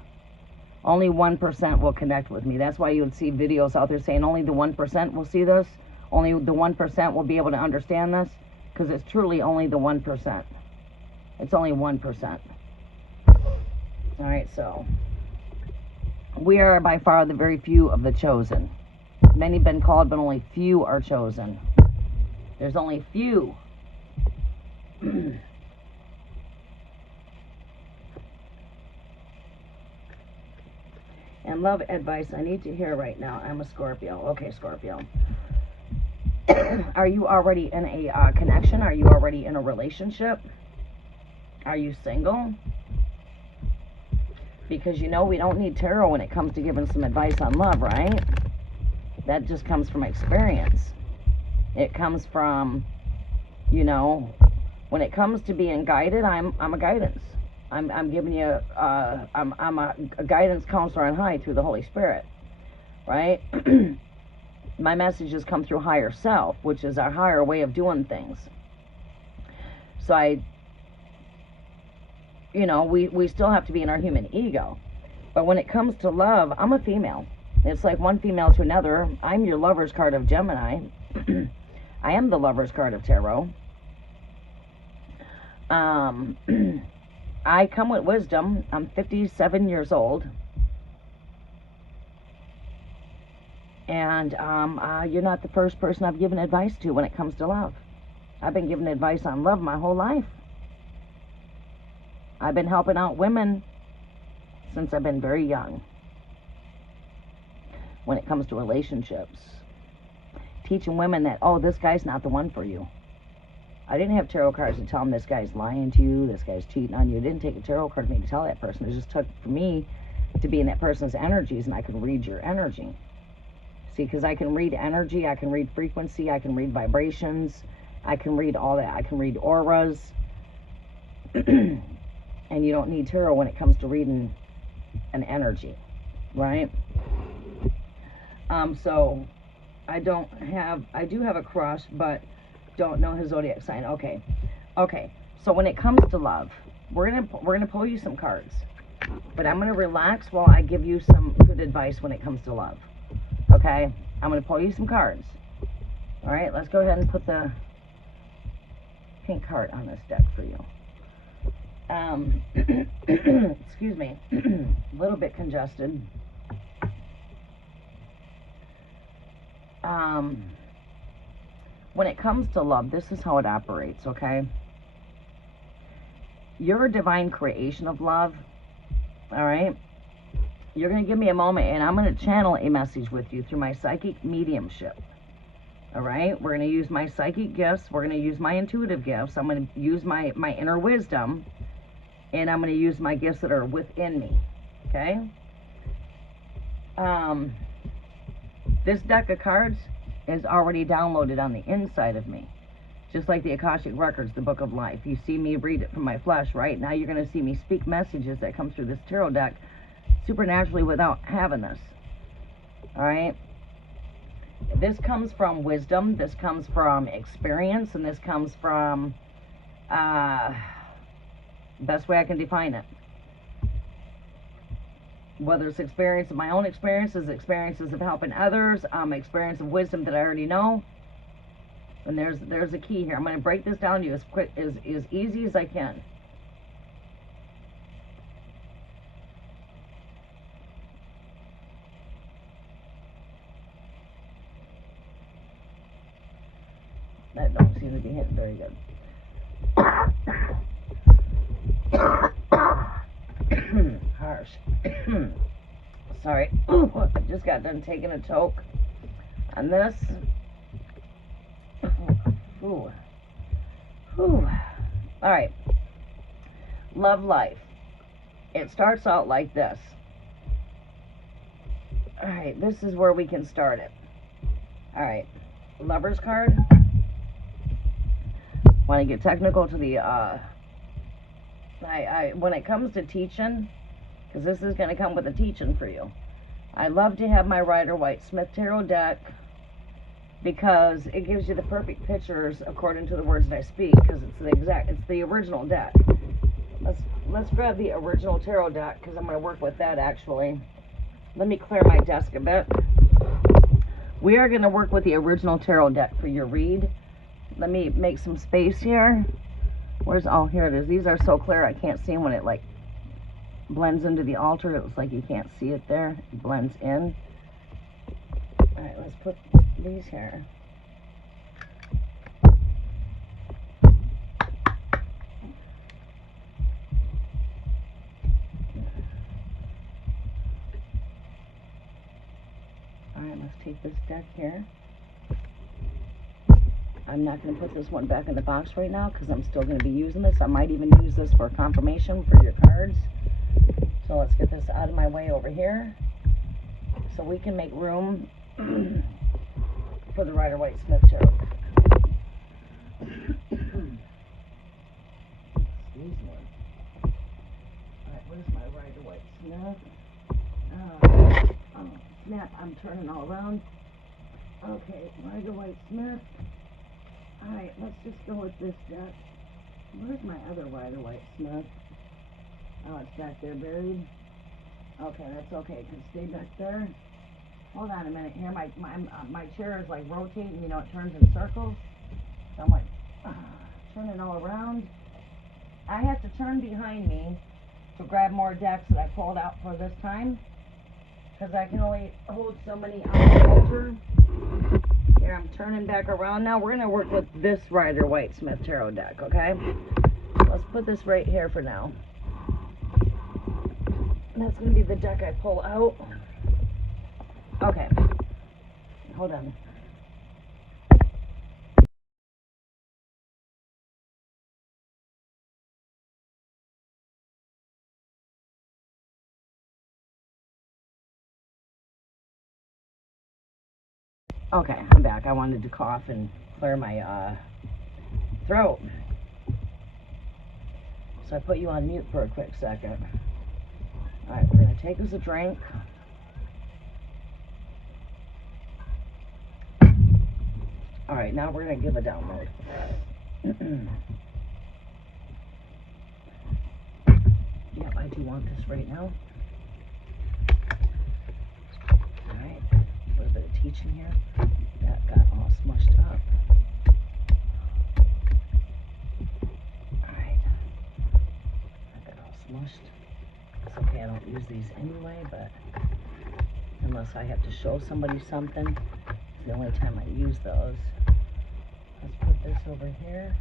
Only 1% will connect with me. That's why you would see videos out there saying only the 1% will see this. Only the 1% will be able to understand this. Because it's truly only the 1%. It's only 1%. Alright, so we are by far the very few of the chosen. Many have been called, but only few are chosen. There's only few. And love advice I need to hear right now. I'm a Scorpio. Okay, Scorpio. Are you already in a connection? Are you already in a relationship? Are you single? Because you know we don't need tarot when it comes to giving some advice on love, right? That just comes from experience. It comes from, you know, when it comes to being guided, I'm a guidance. I'm giving you I'm a guidance counselor on high through the Holy Spirit, right? My messages come through higher self, which is our higher way of doing things. So you know, we still have to be in our human ego. But when it comes to love, I'm a female. It's like one female to another. I'm your lover's card of Gemini. I am the lover's card of tarot. I come with wisdom. I'm 57 years old. And you're not the first person I've given advice to when it comes to love. I've been giving advice on love my whole life. I've been helping out women since I've been very young. When it comes to relationships. Teaching women that, oh, this guy's not the one for you. I didn't have tarot cards to tell them this guy's lying to you, this guy's cheating on you. It didn't take a tarot card for me to tell that person. It just took for me to be in that person's energies, and I can read your energy. See, because I can read energy, I can read frequency, I can read vibrations, I can read all that. I can read auras. And you don't need tarot when it comes to reading an energy, right? So I do have a crush, but don't know his zodiac sign. Okay. So when it comes to love, we're gonna pull you some cards, but I'm gonna relax while I give you some good advice when it comes to love. Okay, I'm gonna pull you some cards. All right, let's go ahead and put the pink card on this deck for you. Excuse me, a little bit congested. When it comes to love, this is how it operates, okay? You're a divine creation of love, all right? You're going to give me a moment, and I'm going to channel a message with you through my psychic mediumship, all right? We're going to use my psychic gifts. We're going to use my intuitive gifts. I'm going to use my inner wisdom, and I'm going to use my gifts that are within me, okay? This deck of cards is already downloaded on the inside of me. Just like the Akashic Records, the Book of Life. You see me read it from my flesh, right? Now you're going to see me speak messages that come through this tarot deck supernaturally without having this. All right. This comes from wisdom. This comes from experience, and this comes from best way I can define it. Whether it's experience of my own experiences, experiences of helping others, experience of wisdom that I already know. And there's a key here. I'm going to break this down to you as quick, as easy as I can. That don't seem to be hitting very good. Harsh. Sorry. I just got done taking a toke on this. Ooh. Ooh. All right. Love life. It starts out like this. All right. This is where we can start it. All right. Lover's card. When I get technical to the when it comes to teaching, because this is going to come with a teaching for you, I love to have my Rider-Waite-Smith tarot deck because it gives you the perfect pictures according to the words that I speak, because it's the original deck. Let's grab the original tarot deck, because I'm going to work with that actually. Let me clear my desk a bit. We are going to work with the original tarot deck for your read. Let me make some space here. Oh, here it is. These are so clear I can't see them when it like blends into the altar. It looks like you can't see it there. It blends in. All right, let's put these here. All right, let's take this deck here. I'm not going to put this one back in the box right now because I'm still going to be using this. I might even use this for confirmation for your cards. So let's get this out of my way over here so we can make room for the Rider-Waite-Smith tarot. Excuse me. Alright, where's my Rider-Waite-Smith? Oh, snap, I'm turning all around. Okay, Rider-Waite-Smith. Alright, let's just go with this deck. Where's my other Rider-Waite-Smith? Oh, it's back there buried. Okay, that's okay. It can stay back there. Hold on a minute here. My chair is like rotating. You know, it turns in circles. So I'm like turning all around. I have to turn behind me to grab more decks that I pulled out for this time, because I can only hold so many on the altar. Here, I'm turning back around now. We're going to work with this Rider-Waite-Smith tarot deck, okay? Let's put this right here for now. That's going to be the deck I pull out. Okay. Hold on. Okay, I'm back. I wanted to cough and clear my throat. So I put you on mute for a quick second. Alright, we're going to take us a drink. Alright, now we're going to give a download. Yep, I do want this right now. Alright, a little bit of teaching here. That got all smushed up. Alright. That got all smushed. It's okay, I don't use these anyway, but unless I have to show somebody something, it's the only time I use those. Let's put this over here.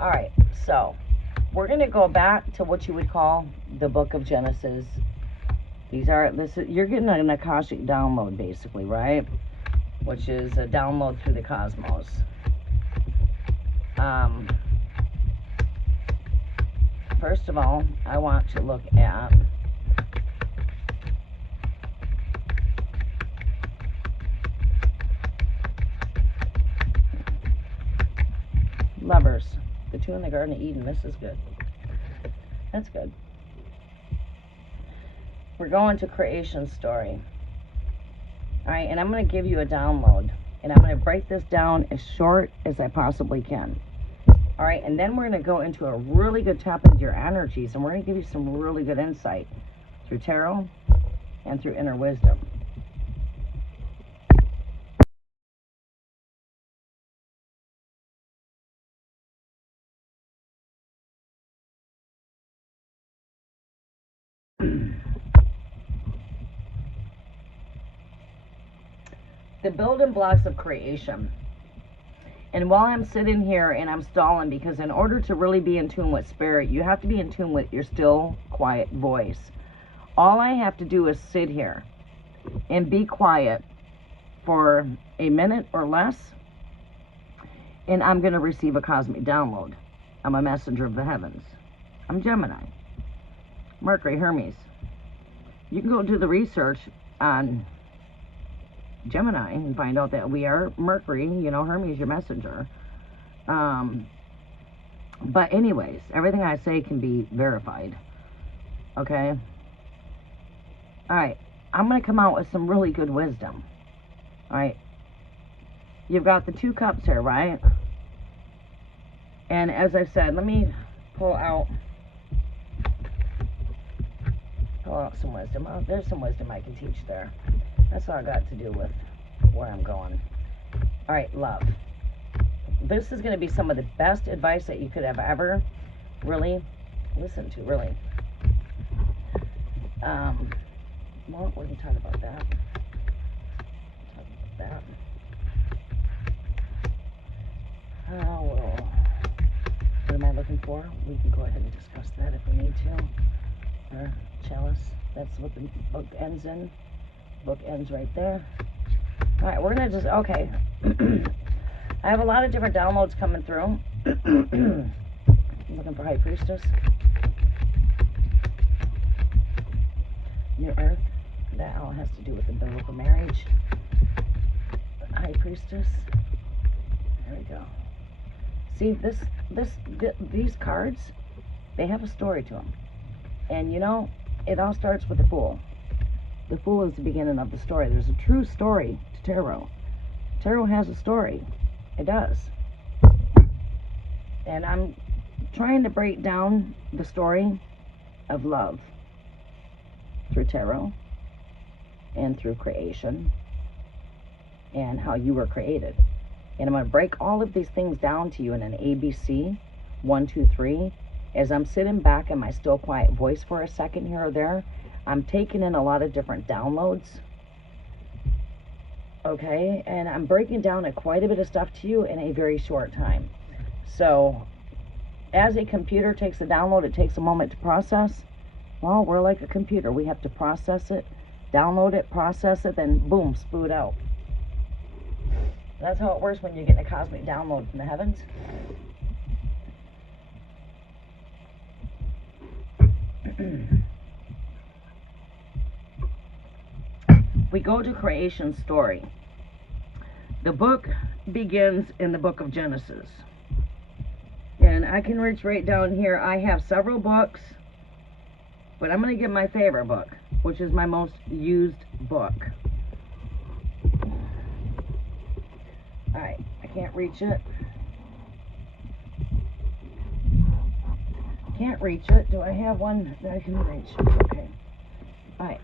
Alright, so we're going to go back to what you would call the book of Genesis. You're getting an Akashic download basically, right? Which is a download through the cosmos. First of all, I want to look at lovers. The two in the Garden of Eden. This is good. That's good. We're going to creation story. All right, and I'm going to give you a download. And I'm going to break this down as short as I possibly can. All right, and then we're going to go into a really good tap into your energies. And we're going to give you some really good insight through tarot and through inner wisdom. The building blocks of creation. And while I'm sitting here and I'm stalling, because in order to really be in tune with spirit, you have to be in tune with your still, quiet voice. All I have to do is sit here and be quiet for a minute or less, and I'm going to receive a cosmic download. I'm a messenger of the heavens. I'm Gemini. Mercury, Hermes. You can go do the research on Gemini and find out that we are Mercury, you know, Hermes, your messenger. But anyways, everything I say can be verified. Okay? Alright, I'm going to come out with some really good wisdom. Alright? You've got the 2 cups here, right? And as I said, let me pull out some wisdom. Oh, there's some wisdom I can teach there. That's all I got to do with where I'm going. All right, love. This is going to be some of the best advice that you could have ever really listened to, really. Well, we can talk about that. Well, what am I looking for? We can go ahead and discuss that if we need to. Or chalice. That's what the book ends in. Book ends right there. All right, we're gonna just, okay. I have a lot of different downloads coming through. I'm looking for High Priestess. New Earth. That all has to do with the biblical marriage. High Priestess. There we go. See, these cards, they have a story to them. And you know, it all starts with the Fool. The Fool is the beginning of the story. There's a true story to tarot. Tarot has a story. It does. And I'm trying to break down the story of love through tarot and through creation and how you were created. And I'm going to break all of these things down to you in an ABC, 1, 2, 3. As I'm sitting back in my still quiet voice for a second here or there, I'm taking in a lot of different downloads. Okay, and I'm breaking down quite a bit of stuff to you in a very short time. So, as a computer takes a download, it takes a moment to process. Well, we're like a computer. We have to process it, download it, process it, then boom, spoot out. That's how it works when you're getting a cosmic download from the heavens. We go to creation story. The book begins in the book of Genesis. And I can reach right down here. I have several books, but I'm going to get my favorite book, which is my most used book. Alright, I can't reach it. Can't reach it. Do I have one that I can reach? Okay. Alright.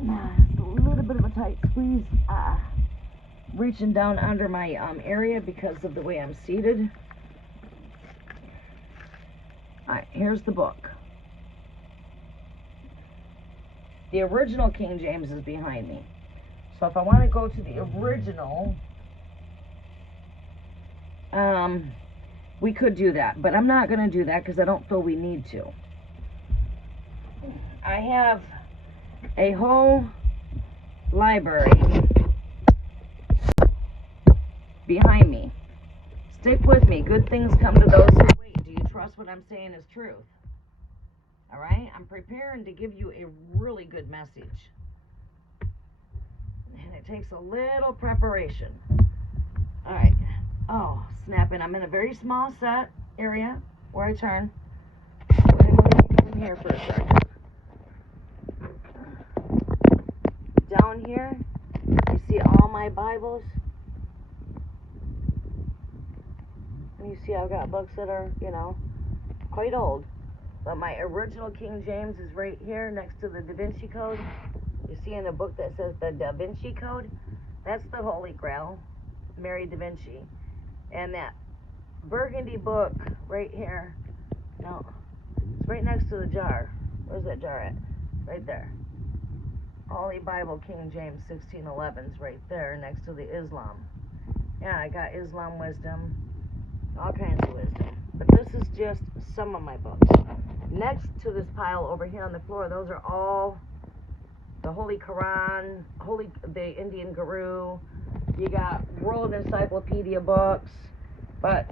A little bit of a tight squeeze. Reaching down under my area because of the way I'm seated. Alright, here's the book. The original King James is behind me. So if I want to go to the original, we could do that. But I'm not going to do that because I don't feel we need to. I have a whole library behind me. Stick with me. Good things come to those who wait. Do you trust what I'm saying is truth? All right? I'm preparing to give you a really good message. And it takes a little preparation. All right. Oh, snapping. I'm in a very small set area where I turn. I'm going to go in here for a second. Down here, you see all my Bibles. And you see I've got books that are, you know, quite old. But my original King James is right here next to the Da Vinci Code. You see in the book that says the Da Vinci Code? That's the Holy Grail, Mary Da Vinci. And that burgundy book right here, no, it's right next to the jar. Where's that jar at? Right there. Holy Bible, King James 1611 is right there next to the Islam. Yeah, I got Islam wisdom, all kinds of wisdom. But this is just some of my books. Next to this pile over here on the floor, those are all the Holy Quran, the Indian Guru. You got World Encyclopedia books, but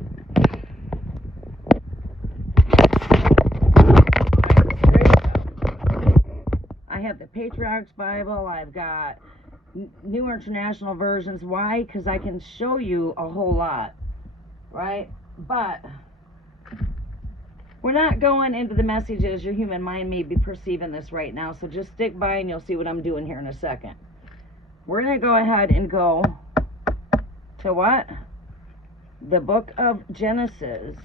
I have the Patriarch's Bible. I've got New International Versions. Why? Because I can show you a whole lot, right? But we're not going into the messages. Your human mind may be perceiving this right now, so just stick by and you'll see what I'm doing here in a second. We're going to go ahead and go to what? The book of Genesis.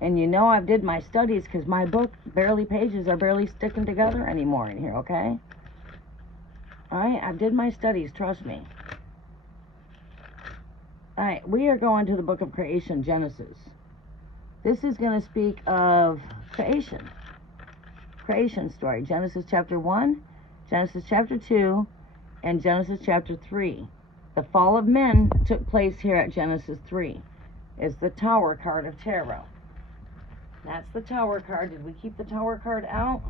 And you know I've did my studies because my book pages are barely sticking together anymore in here, okay? Alright, I did my studies, trust me. Alright, we are going to the book of creation, Genesis. This is going to speak of creation. Creation story. Genesis chapter 1, Genesis chapter 2, and Genesis chapter 3. The fall of men took place here at Genesis 3. It's the Tower card of Tarot. That's the Tower card. Did we keep the Tower card out?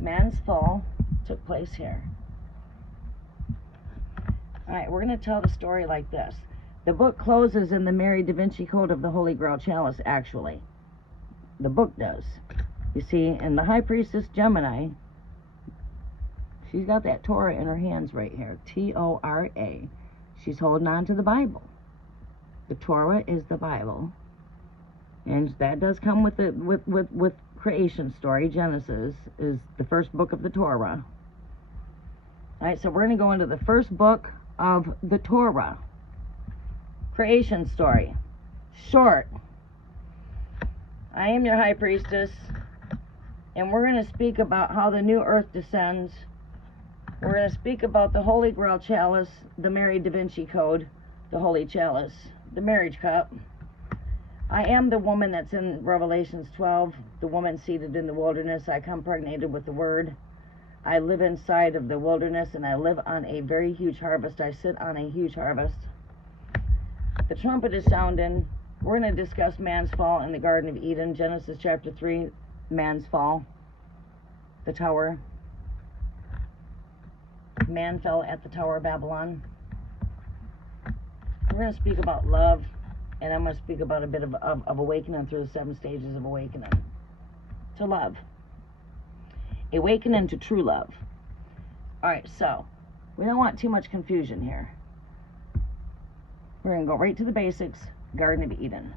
Man's fall took place here. Alright, we're going to tell the story like this. The book closes in the Mary Da Vinci Code of the Holy Grail Chalice, actually. The book does. You see, and the High Priestess Gemini, she's got that Torah in her hands right here. T-O-R-A. She's holding on to the Bible. The Torah is the Bible. And that does come with the with creation story. Genesis is the first book of the Torah. Alright, so we're going to go into the first book of the Torah. Creation story. Short. I am your High Priestess, and we're going to speak about how the new earth descends. We're going to speak about the Holy Grail Chalice, the Mary Da Vinci Code, the Holy Chalice, the Marriage Cup. I am the woman that's in Revelations 12, the woman seated in the wilderness. I come pregnated with the Word. I live inside of the wilderness, and I live on a very huge harvest. I sit on a huge harvest. The trumpet is sounding. We're going to discuss man's fall in the Garden of Eden. Genesis chapter 3, man's fall. The tower. Man fell at the Tower of Babylon. We're going to speak about love, and I'm going to speak about a bit of awakening through the 7 stages of awakening to love. Awakening to true love. Alright, so we don't want too much confusion here. We're going to go right to the basics. Garden of Eden.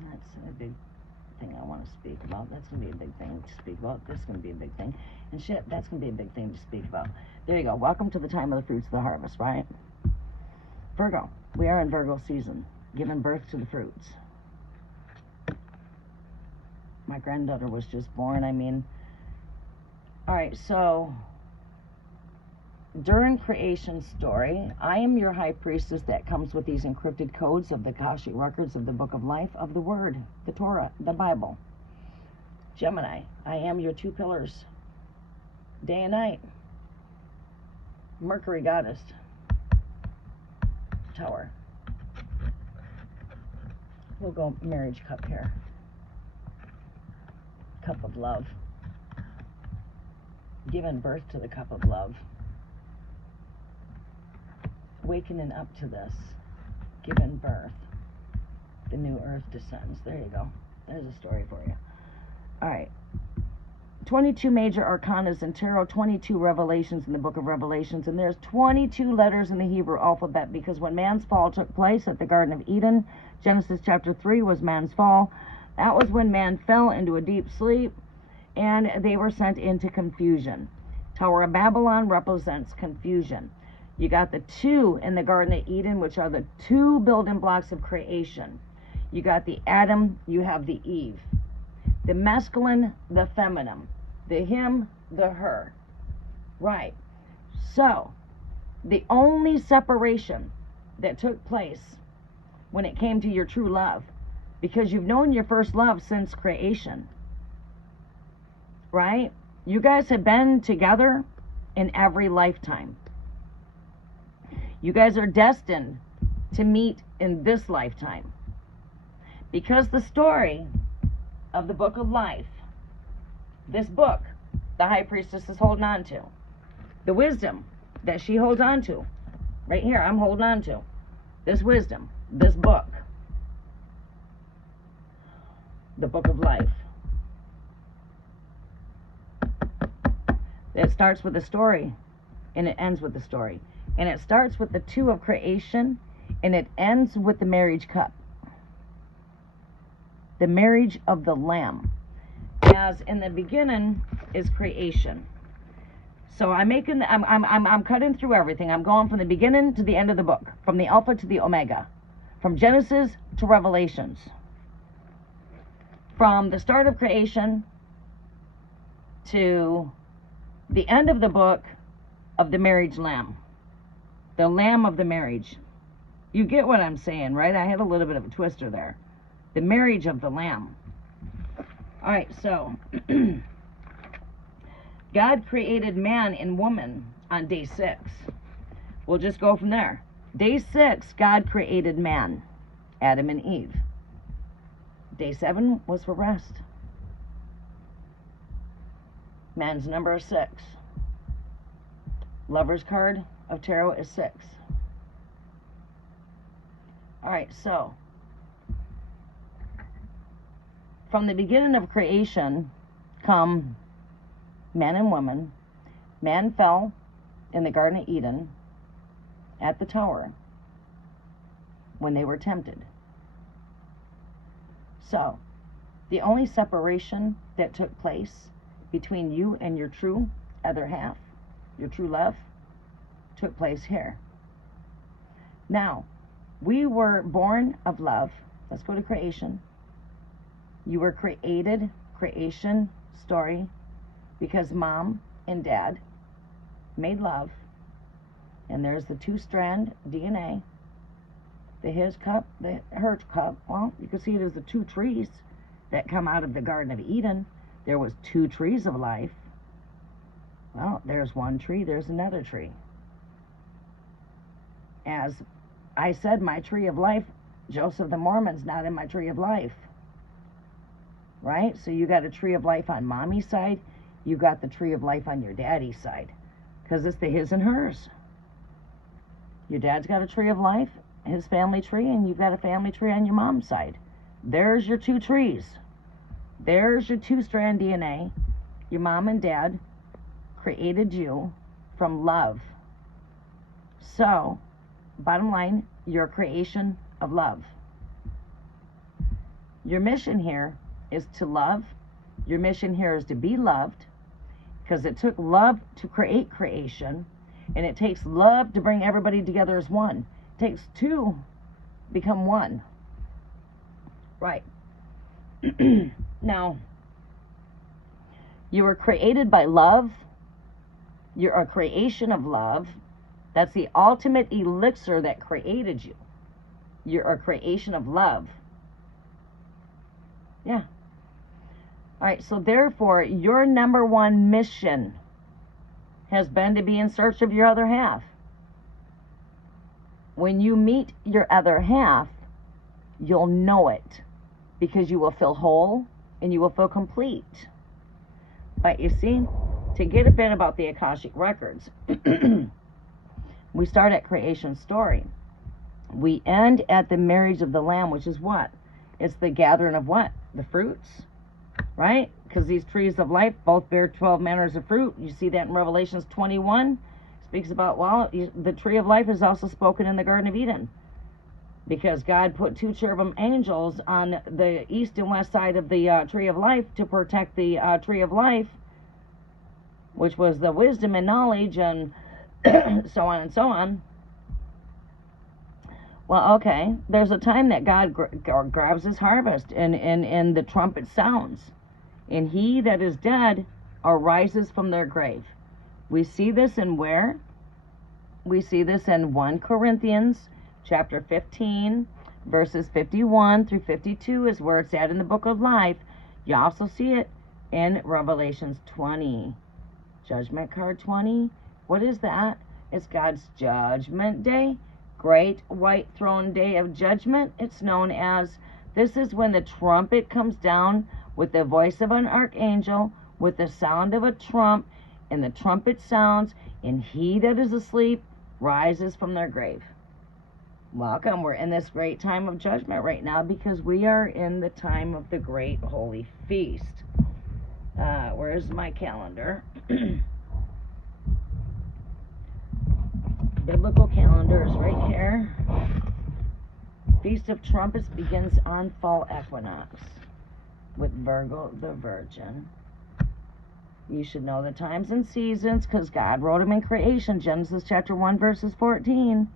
That's a big thing I want to speak about. That's going to be a big thing to speak about. This is going to be a big thing. And shit, that's going to be a big thing to speak about. There you go. Welcome to the time of the fruits of the harvest, right? Virgo. We are in Virgo season, giving birth to the fruits. My granddaughter was just born. I mean, alright, so during creation story, I am your High Priestess that comes with these encrypted codes of the Akashic records of the Book of Life, of the Word, the Torah, the Bible. Gemini, I am your 2 pillars, day and night. Mercury Goddess, Tower. We'll go Marriage Cup here. Cup of love. Giving birth to the cup of love. Wakening up to this. Giving birth. The new earth descends. There you go. There's a story for you. Alright. 22 major arcanas in tarot, 22 revelations in the book of Revelations, and there's 22 letters in the Hebrew alphabet, because when man's fall took place at the Garden of Eden, Genesis chapter 3 was man's fall. That was when man fell into a deep sleep, and they were sent into confusion. Tower of Babylon represents confusion. You got the 2 in the Garden of Eden, which are the 2 building blocks of creation. You got the Adam, you have the Eve. The masculine, the feminine. The him, the her. Right. So, the only separation that took place when it came to your true love, because you've known your first love since creation, right? You guys have been together in every lifetime. You guys are destined to meet in this lifetime, because the story of the book of life, this book the high priestess is holding on to, the wisdom that she holds on to, right here I'm holding on to, this wisdom, this book, the book of life. It starts with a story and it ends with a story, and it starts with the 2 of creation and it ends with the marriage cup, the marriage of the Lamb. As in the beginning is creation. So I'm cutting through everything. I'm going from the beginning to the end of the book, from the Alpha to the Omega, from Genesis to Revelations, from the start of creation to the end of the book of the marriage lamb, the lamb of the marriage. You get what I'm saying, right? I had a little bit of a twister there. The marriage of the lamb. All right, so God created man and woman on day 6. We'll just go from there. Day 6, God created man, Adam and Eve. Day 7 was for rest. Man's number is 6. Lover's card of tarot is 6. All right, so from the beginning of creation come man and woman. Man fell in the Garden of Eden at the tower when they were tempted. So, the only separation that took place between you and your true other half, your true love, took place here. Now, we were born of love. Let's go to creation. You were created, creation story, because mom and dad made love, and there's the 2-strand DNA, the his cup, the her cup. Well, you can see it as the 2 trees that come out of the Garden of Eden. There was 2 trees of life. Well, there's one tree, there's another tree. As I said, my tree of life, Joseph the Mormon's not in my tree of life. Right? So you got a tree of life on mommy's side, you got the tree of life on your daddy's side, because it's the his and hers. Your dad's got a tree of life, his family tree, and you've got a family tree on your mom's side. There's your 2 trees. There's your 2-strand DNA. Your mom and dad created you from love. So, bottom line, you're a creation of love. Your mission here is to love. Your mission here is to be loved, because it took love to create creation, and it takes love to bring everybody together as one. It takes 2 become 1. Right. Now, you were created by love. You're a creation of love. That's the ultimate elixir that created you. You're a creation of love. Yeah. All right, so therefore, your number 1 mission has been to be in search of your other half. When you meet your other half, you'll know it, because you will feel whole and you will feel complete. But you see, to get a bit about the Akashic Records, we start at creation story. We end at the marriage of the Lamb, which is what? It's the gathering of what? The fruits right? Because these trees of life both bear 12 manners of fruit. You see that in Revelations 21. Speaks about, well, the tree of life is also spoken in the Garden of Eden. Because God put 2 cherubim angels on the east and west side of the tree of life to protect the tree of life, which was the wisdom and knowledge and so on and so on. Well, okay, there's a time that God grabs his harvest, and the trumpet sounds. And he that is dead arises from their grave. We see this in where? We see this in 1 Corinthians chapter 15, verses 51 through 52 is where it's at in the book of life. You also see it in Revelations 20. Judgment card 20. What is that? It's God's judgment day. Great white throne day of judgment. It's known as, this is when the trumpet comes down with the voice of an archangel, with the sound of a trump, and the trumpet sounds, and he that is asleep rises from their grave. Welcome. We're in this great time of judgment right now because we are in the time of the great holy feast. Where's my calendar? Biblical calendar is right here. Feast of Trumpets begins on fall equinox with Virgo the Virgin. You should know the times and seasons because God wrote them in creation. Genesis chapter 1 verses 14.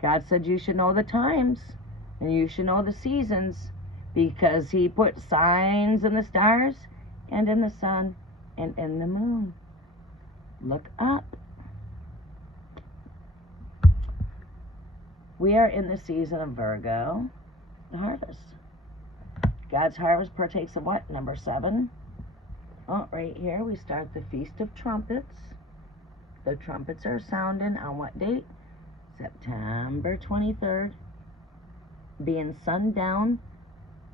God said you should know the times and you should know the seasons because he put signs in the stars and in the sun and in the moon. Look up. We are in the season of Virgo, the harvest. God's harvest partakes of what? Number 7. Oh, right here we start the Feast of Trumpets. The trumpets are sounding on what date? September 23rd. Being sundown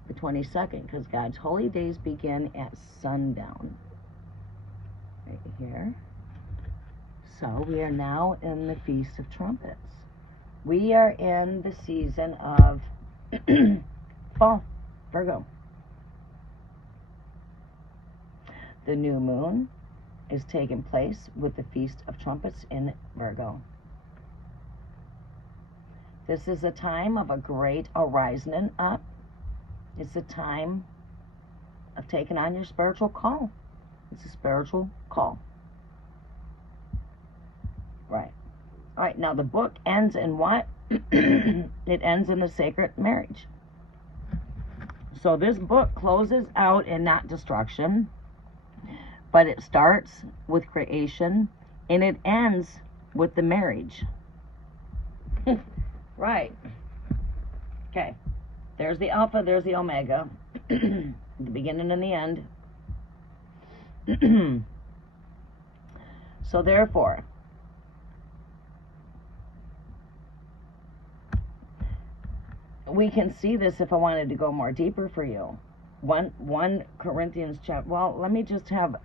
the 22nd, because God's holy days begin at sundown. Right here. So we are now in the Feast of Trumpets. We are in the season of fall, Virgo. The new moon is taking place with the Feast of Trumpets in Virgo. This is a time of a great arising up. It's a time of taking on your spiritual call. It's a spiritual call. Right. All right, now the book ends in what? It ends in the sacred marriage. So this book closes out in not destruction, but it starts with creation, and it ends with the marriage. Right. Okay. There's the Alpha, there's the Omega, the beginning and the end. So therefore, we can see this if I wanted to go more deeper for you. 1 Corinthians chapter. Well, let me just have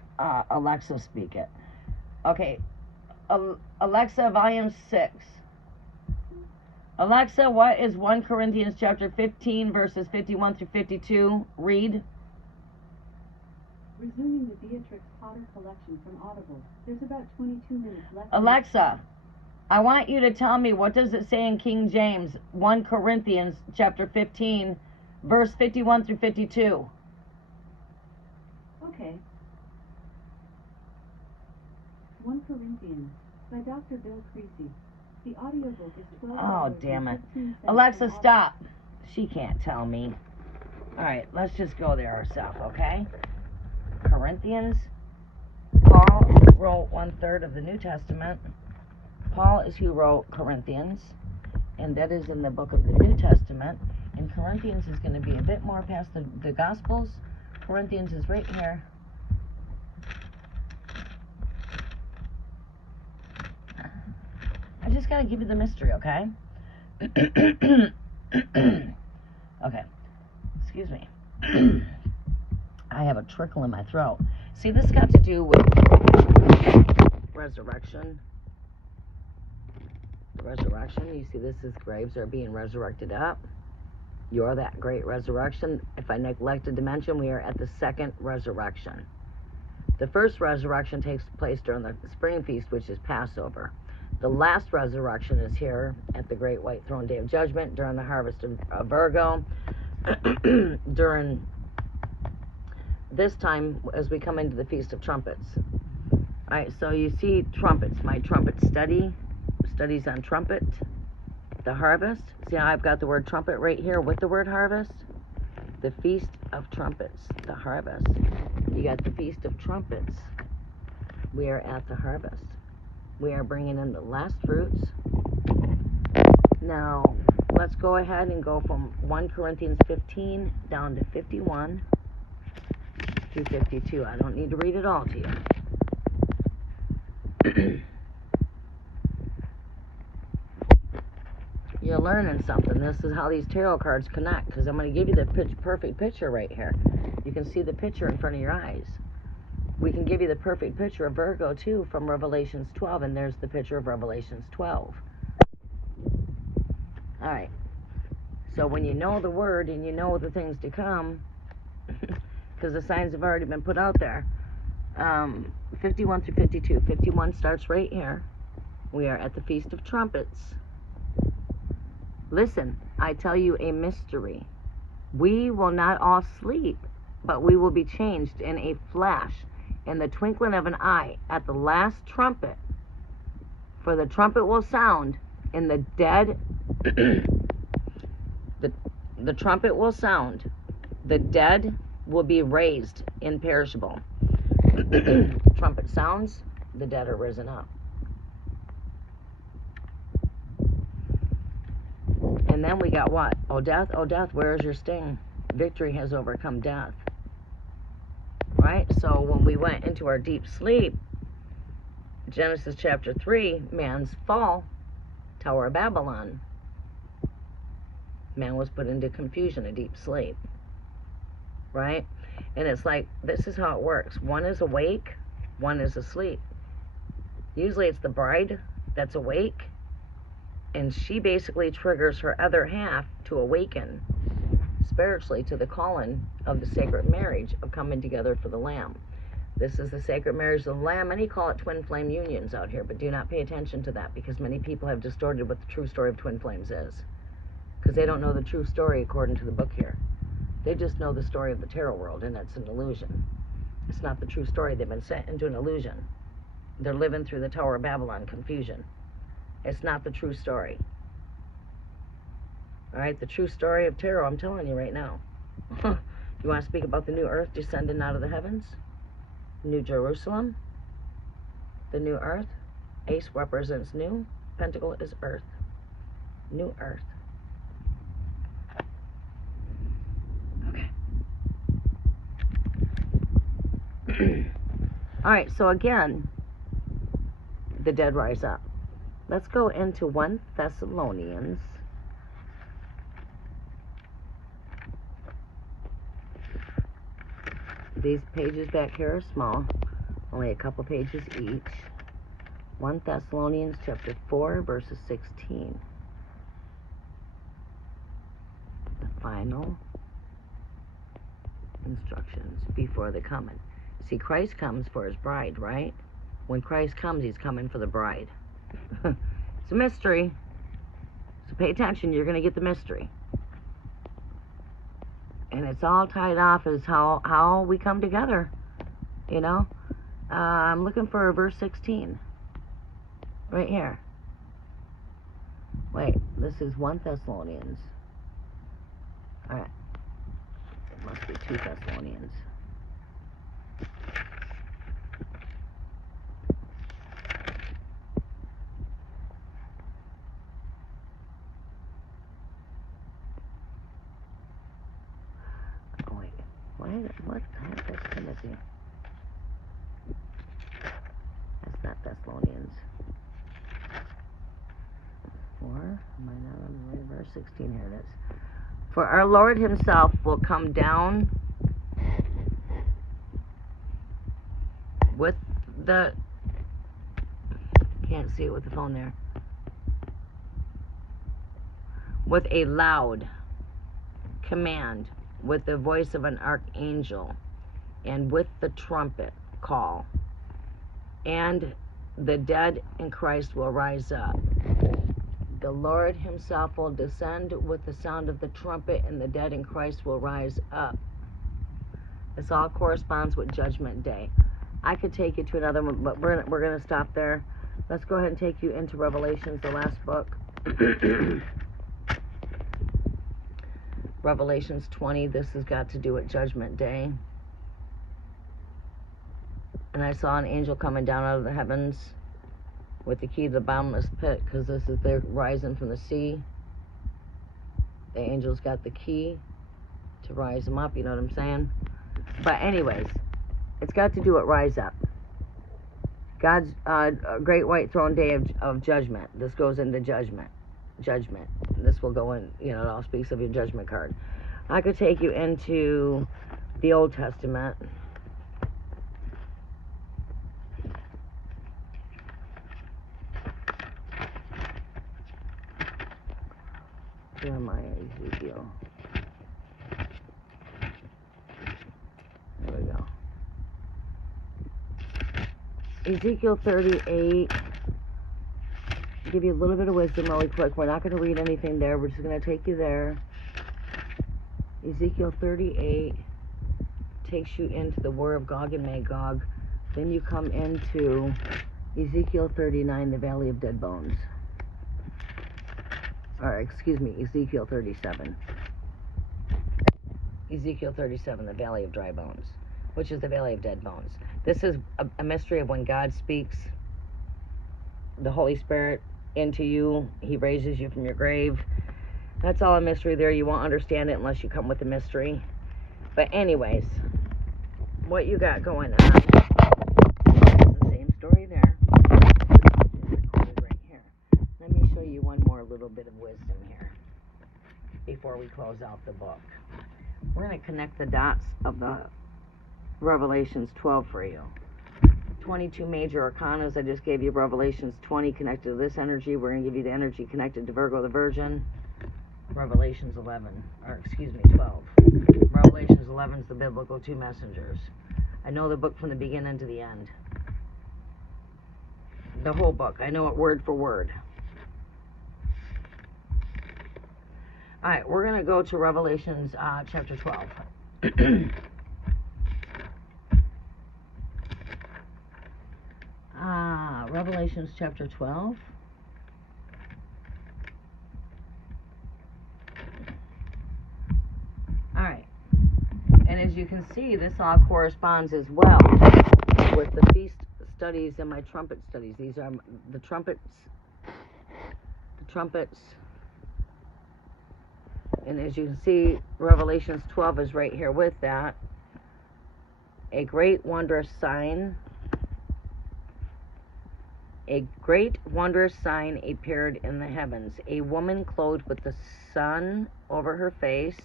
Alexa speak it. Okay, Alexa, volume 6. Alexa, what is 1 Corinthians chapter 15 verses 51 through 52? Read. Resuming the Beatrix Potter collection from Audible. There's about 22 minutes left. Alexa, I want you to tell me, what does it say in King James, 1 Corinthians chapter 15, verse 51 through 52? Okay. 1 Corinthians by Dr. Bill Creasy. The audiobook is $12. Oh, damn it. Alexa, stop. She can't tell me. All right, let's just go there ourselves, okay? Corinthians. Paul wrote 1/3 of the New Testament. Paul is who wrote Corinthians, and that is in the book of the New Testament. And Corinthians is going to be a bit more past the Gospels. Corinthians is right here. I just got to give you the mystery, okay? Okay. Excuse me. I have a trickle in my throat. See, this got to do with resurrection. The resurrection. You see, this is graves are being resurrected up. You're that great resurrection. If I neglected to mention, we are at the second resurrection. The first resurrection takes place during the spring feast, which is Passover. The last resurrection is here at the Great White Throne Day of Judgment, during the harvest of Virgo, during this time as we come into the Feast of Trumpets. All right, so you see trumpets, my trumpet studies on trumpet, the harvest. See how I've got the word trumpet right here with the word harvest? The Feast of Trumpets, the harvest. You got the Feast of Trumpets. We are at the harvest. We are bringing in the last fruits. Now, let's go ahead and go from 1 Corinthians 15 down to 51 to 52. I don't need to read it all to you. You're learning something. This is how these tarot cards connect, because I'm going to give you the perfect picture right here. You can see the picture in front of your eyes. We can give you the perfect picture of Virgo, too, from Revelations 12, and there's the picture of Revelations 12. All right. So when you know the word and you know the things to come, because the signs have already been put out there, 51 through 52. 51 starts right here. We are at the Feast of Trumpets. Listen, I tell you a mystery. We will not all sleep, but we will be changed in a flash, in the twinkling of an eye, at the last trumpet. For the trumpet will sound, and the dead, the trumpet will sound, the dead will be raised imperishable. Trumpet sounds, the dead are risen up. And then we got what? Oh death, where is your sting? Victory has overcome death. Right? So when we went into our deep sleep, Genesis chapter 3, man's fall, Tower of Babylon. Man was put into confusion, a deep sleep. Right? And it's like, this is how it works. One is awake, one is asleep. Usually it's the bride that's awake, and she basically triggers her other half to awaken spiritually to the calling of the sacred marriage of coming together for the Lamb. This is the sacred marriage of the Lamb. Many call it twin flame unions out here, but do not pay attention to that, because many people have distorted what the true story of twin flames is, because they don't know the true story according to the book here. They just know the story of the tarot world, and that's an illusion. It's not the true story. They've been sent into an illusion. They're living through the Tower of Babylon confusion. It's not the true story. All right, the true story of tarot, I'm telling you right now. You want to speak about the new earth descending out of the heavens? New Jerusalem, the new earth. Ace represents new. Pentacle is earth. New earth. Okay. All right, so again, the dead rise up. Let's go into 1 Thessalonians. These pages back here are small, only a couple pages each. 1 Thessalonians chapter 4, verses 16. The final instructions before the coming. See, Christ comes for his bride, right? When Christ comes, he's coming for the bride. It's a mystery. So pay attention, you're going to get the mystery. And it's all tied off as how we come together, you know. I'm looking for verse 16. Right here. Wait, this is 1 Thessalonians. Alright. It must be 2 Thessalonians. What the heck? That's Timothy. That's not Thessalonians. 4? Am I not on the right verse? 16, here it is. For our Lord himself will come down with the... Can't see it with the phone there. With a loud command with the voice of an archangel and with the trumpet call, and the dead in Christ will rise up. The Lord himself will descend with the sound of the trumpet, and the dead in Christ will rise up. This all corresponds with Judgment Day. I could take you to another one, but we're going to stop there. Let's go ahead and take you into Revelations, the last book. Revelations 20, this has got to do with Judgment Day. And I saw an angel coming down out of the heavens with the key to the bottomless pit, because this is their rising from the sea. The angel's got the key to rise them up, you know what I'm saying? But anyways, it's got to do with rise up. God's great white throne day of judgment. This goes into judgment. This will go in, you know, it all speaks of your judgment card. I could take you into the Old Testament. Where am I, Ezekiel? There we go. Ezekiel 38. Give you a little bit of wisdom really quick. We're not going to read anything there. We're just going to take you there. Ezekiel 38 takes you into the war of Gog and Magog. Then you come into Ezekiel 39, the Valley of Dead Bones. Or, excuse me, Ezekiel 37. Ezekiel 37, the Valley of Dry Bones, which is the Valley of Dead Bones. This is a mystery of when God speaks the Holy Spirit into you. He raises you from your grave. That's all a mystery there. You won't understand it unless you come with the mystery. But anyways, what you got going on, it's the same story there. Right here. Let me show you one more little bit of wisdom here before we close out the book. We're going to connect the dots of the Revelations 12 for you. 22 major arcanas. I just gave you Revelations 20 connected to this energy. We're going to give you the energy connected to Virgo the Virgin. Revelations 12. Revelations 11 is the biblical two messengers. I know the book from the beginning to the end. The whole book. I know it word for word. Alright, we're going to go to Revelations chapter 12. Revelations chapter 12. Alright. And as you can see, this all corresponds as well with the feast studies and my trumpet studies. These are the trumpets. And as you can see, Revelations 12 is right here with that. A great wondrous sign. A great wondrous sign appeared in the heavens. A woman clothed with the sun over her face.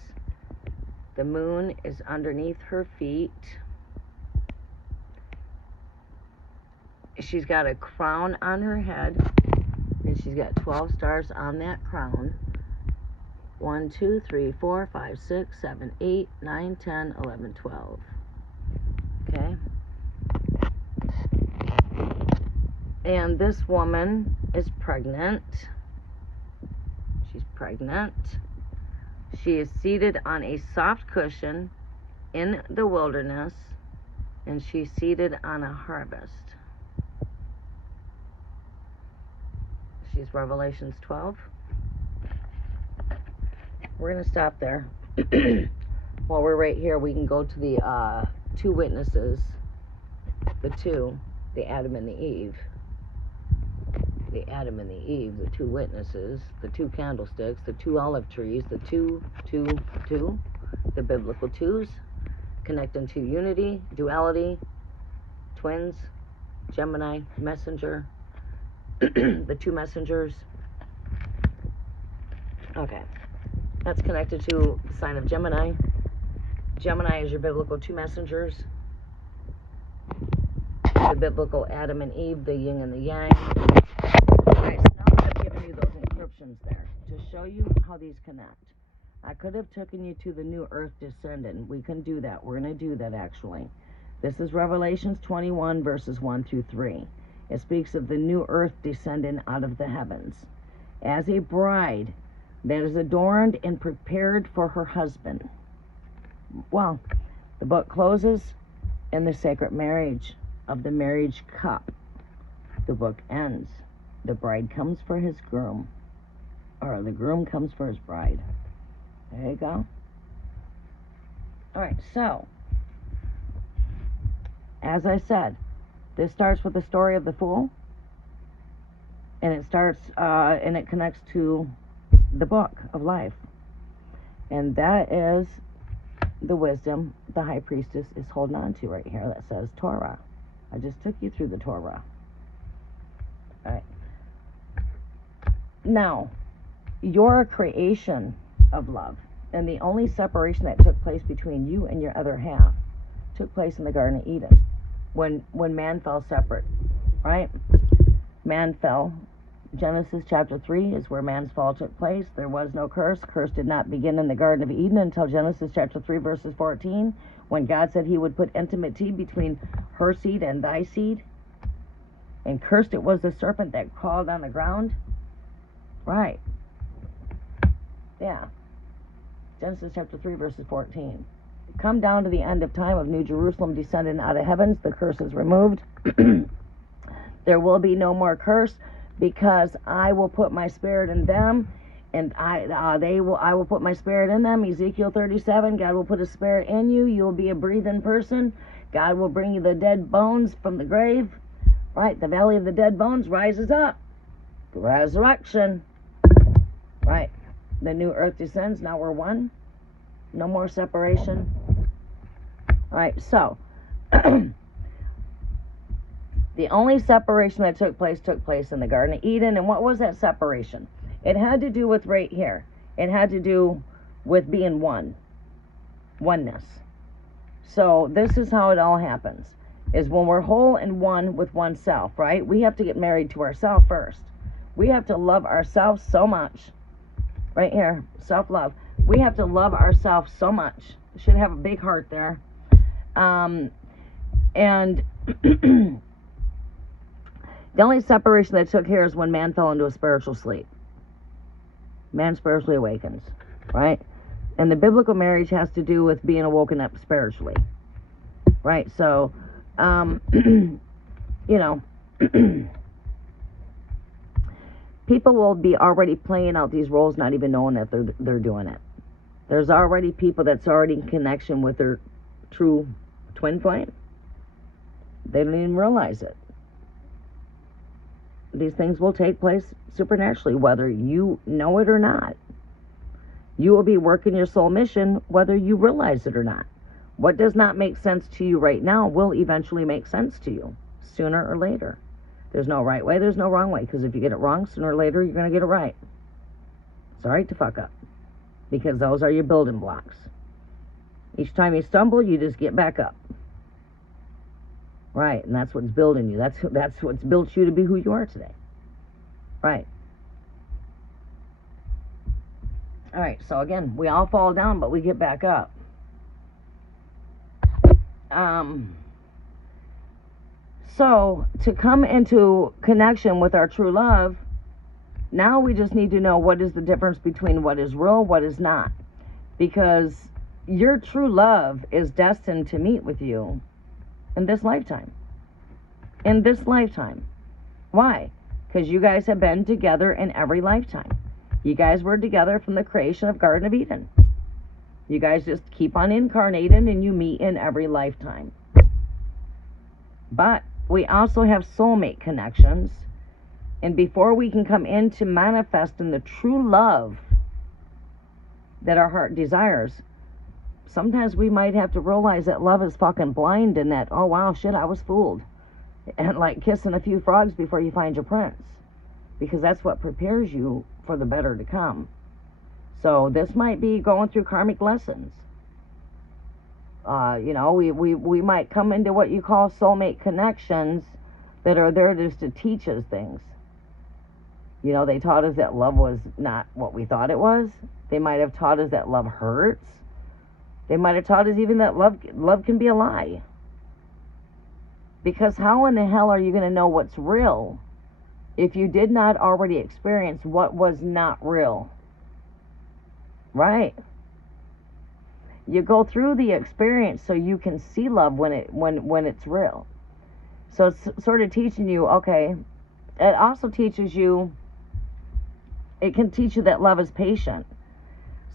The moon is underneath her feet. She's got a crown on her head. And she's got 12 stars on that crown. 1, 2, 3, 4, 5, 6, 7, 8, 9, 10, 11, 12. Okay? And this woman is pregnant. She's pregnant. She is seated on a soft cushion in the wilderness, and she's seated on a harvest. She's Revelations 12. We're going to stop there. While we're right here, we can go to the two witnesses. The Adam and the Eve. The Adam and the Eve, the two witnesses, the two candlesticks, the two olive trees, the two, the biblical twos, connecting to unity, duality, twins, Gemini, messenger, the two messengers. Okay, that's connected to the sign of Gemini. Gemini is your biblical two messengers. The biblical Adam and Eve, the yin and the yang. Alright, so now I've given you those encryptions there to show you how these connect. I could have taken you to the new earth descendant. We can do that. We're going to do that, actually. This is Revelations 21, verses 1 through 3. It speaks of the new earth descending out of the heavens as a bride that is adorned and prepared for her husband. Well, the book closes in the sacred marriage of the marriage cup. The book ends. The bride comes for his groom, or the groom comes for his bride. There you go. All right, so, as I said, this starts with the story of the fool, and it starts, and it connects to the book of life. And that is the wisdom the high priestess is holding on to right here that says Torah. I just took you through the Torah. All right. Now, you're a creation of love, and the only separation that took place between you and your other half took place in the Garden of Eden when man fell separate, right? Man fell. Genesis chapter 3 is where man's fall took place. There was no curse. Curse did not begin in the Garden of Eden until Genesis chapter 3 verses 14, when God said he would put enmity between her seed and thy seed. And cursed it was the serpent that crawled on the ground. Right. Yeah. Genesis chapter 3 verses 14. Come down to the end of time of New Jerusalem descending out of heavens. The curse is removed. There will be no more curse, because I will put my spirit in them, and I will put my spirit in them. Ezekiel 37, God will put a spirit in you. You will be a breathing person. God will bring you the dead bones from the grave. Right, the valley of the dead bones rises up. The resurrection. Right, the new earth descends. Now we're one. No more separation. All right, so the only separation that took place in the Garden of Eden. And what was that separation? It had to do with right here. It had to do with being one. Oneness. So this is how it all happens. Is when we're whole and one with oneself, right? We have to get married to ourselves first. We have to love ourselves so much. Right here, self-love. We have to love ourselves so much. Should have a big heart there. And the only separation that took here is when man fell into a spiritual sleep. Man spiritually awakens, right? And the biblical marriage has to do with being awoken up spiritually, right? So, you know, people will be already playing out these roles, not even knowing that they're doing it. There's already people that's already in connection with their true twin flame. They don't even realize it. These things will take place supernaturally, whether you know it or not. You will be working your soul mission, whether you realize it or not. What does not make sense to you right now will eventually make sense to you, sooner or later. There's no right way, there's no wrong way, because if you get it wrong, sooner or later, you're going to get it right. It's all right to fuck up, because those are your building blocks. Each time you stumble, you just get back up. Right, and that's what's building you. That's what's built you to be who you are today. Right. All right, so again, we all fall down, but we get back up. So, to come into connection with our true love, now we just need to know what is the difference between what is real, what is not. Because your true love is destined to meet with you in this lifetime. In this lifetime. Why? Because you guys have been together in every lifetime. You guys were together from the creation of Garden of Eden. You guys just keep on incarnating and you meet in every lifetime. But we also have soulmate connections. And before we can come into manifesting the true love that our heart desires, sometimes we might have to realize that love is fucking blind, and that, oh wow, shit, I was fooled. And like kissing a few frogs before you find your prince. Because that's what prepares you for the better to come. So this might be going through karmic lessons. You know, we might come into what you call soulmate connections that are there just to teach us things. You know, they taught us that love was not what we thought it was. They might have taught us that love hurts. They might have taught us even that love can be a lie. Because how in the hell are you going to know what's real if you did not already experience what was not real? Right? You go through the experience so you can see love when it's real. So it's sort of teaching you, okay, it also teaches you, it can teach you that love is patient.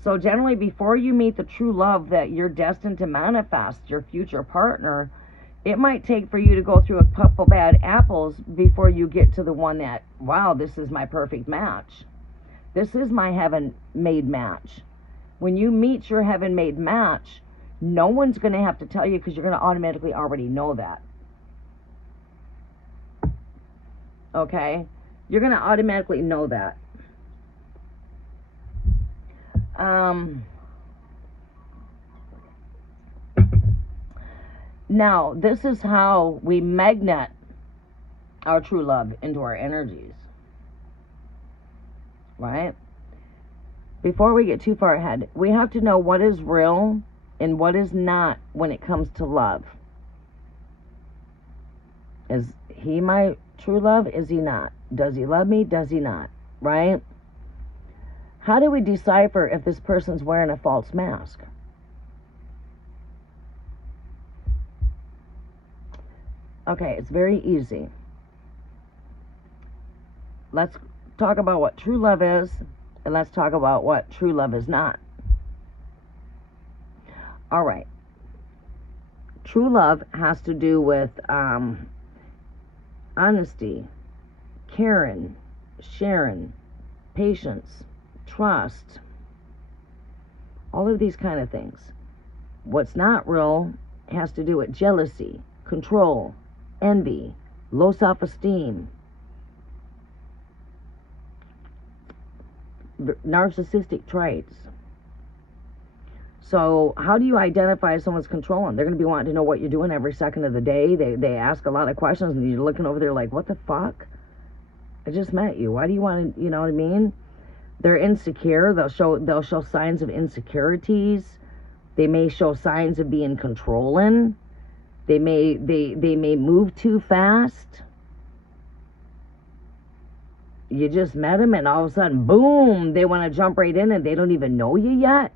So generally, before you meet the true love that you're destined to manifest, your future partner, it might take for you to go through a couple bad apples before you get to the one that, wow, this is my perfect match. This is my heaven-made match. When you meet your heaven-made match, no one's going to have to tell you, because you're going to automatically already know that. Okay? You're going to automatically know that. Now, this is how we magnet our true love into our energies. Right? Before we get too far ahead, we have to know what is real and what is not when it comes to love. Is he my true love? Is he not? Does he love me? Does he not? Right? How do we decipher if this person's wearing a false mask? Okay, it's very easy. Let's talk about what true love is, and let's talk about what true love is not. All right. True love has to do with honesty, caring, sharing, patience, trust, all of these kind of things. What's not real has to do with jealousy, control, envy, low self-esteem, narcissistic traits. So how do you identify if someone's controlling? They're going to be wanting to know what you're doing every second of the day. They ask a lot of questions, and you're looking over there like, what the fuck? I just met you. Why do you want to, you know what I mean? They're insecure. They'll show signs of insecurities. They may show signs of being controlling. They may move too fast. You just met them, and all of a sudden, boom, they want to jump right in, and they don't even know you yet.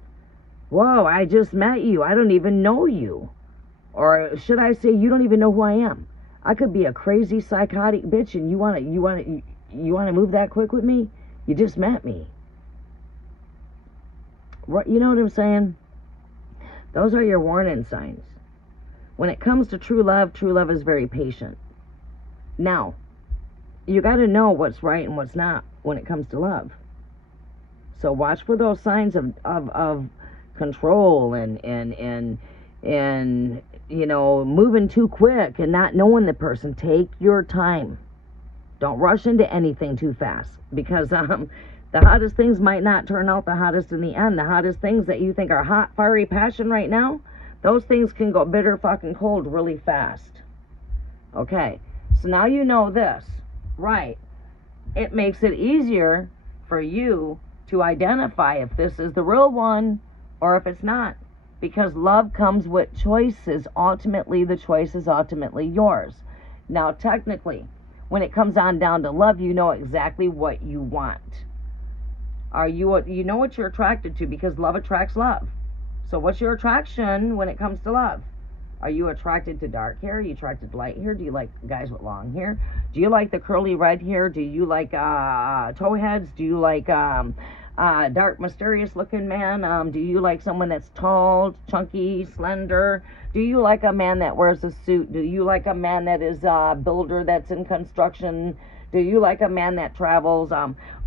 Whoa, I just met you. I don't even know you. Or should I say, you don't even know who I am. I could be a crazy psychotic bitch, and you want to move that quick with me? You just met me. You know what I'm saying? Those are your warning signs. When it comes to true love is very patient. Now, you got to know what's right and what's not when it comes to love. So watch for those signs of control and you know, moving too quick and not knowing the person. Take your time. Don't rush into anything too fast, because the hottest things might not turn out the hottest in the end. The hottest things that you think are hot, fiery passion right now, those things can go bitter fucking cold really fast. Okay, so now you know this, right? It makes it easier for you to identify if this is the real one or if it's not. Because love comes with choices. Ultimately, the choice is ultimately yours. Now, technically, when it comes on down to love, you know exactly what you want. You know what you're attracted to, because love attracts love. So what's your attraction when it comes to love? Are you attracted to dark hair? Are you attracted to light hair? Do you like guys with long hair? Do you like the curly red hair? Do you like towheads? Do you like dark, mysterious looking man? Do you like someone that's tall, chunky, slender? Do you like a man that wears a suit? Do you like a man that is a builder, that's in construction? Do you like a man that travels?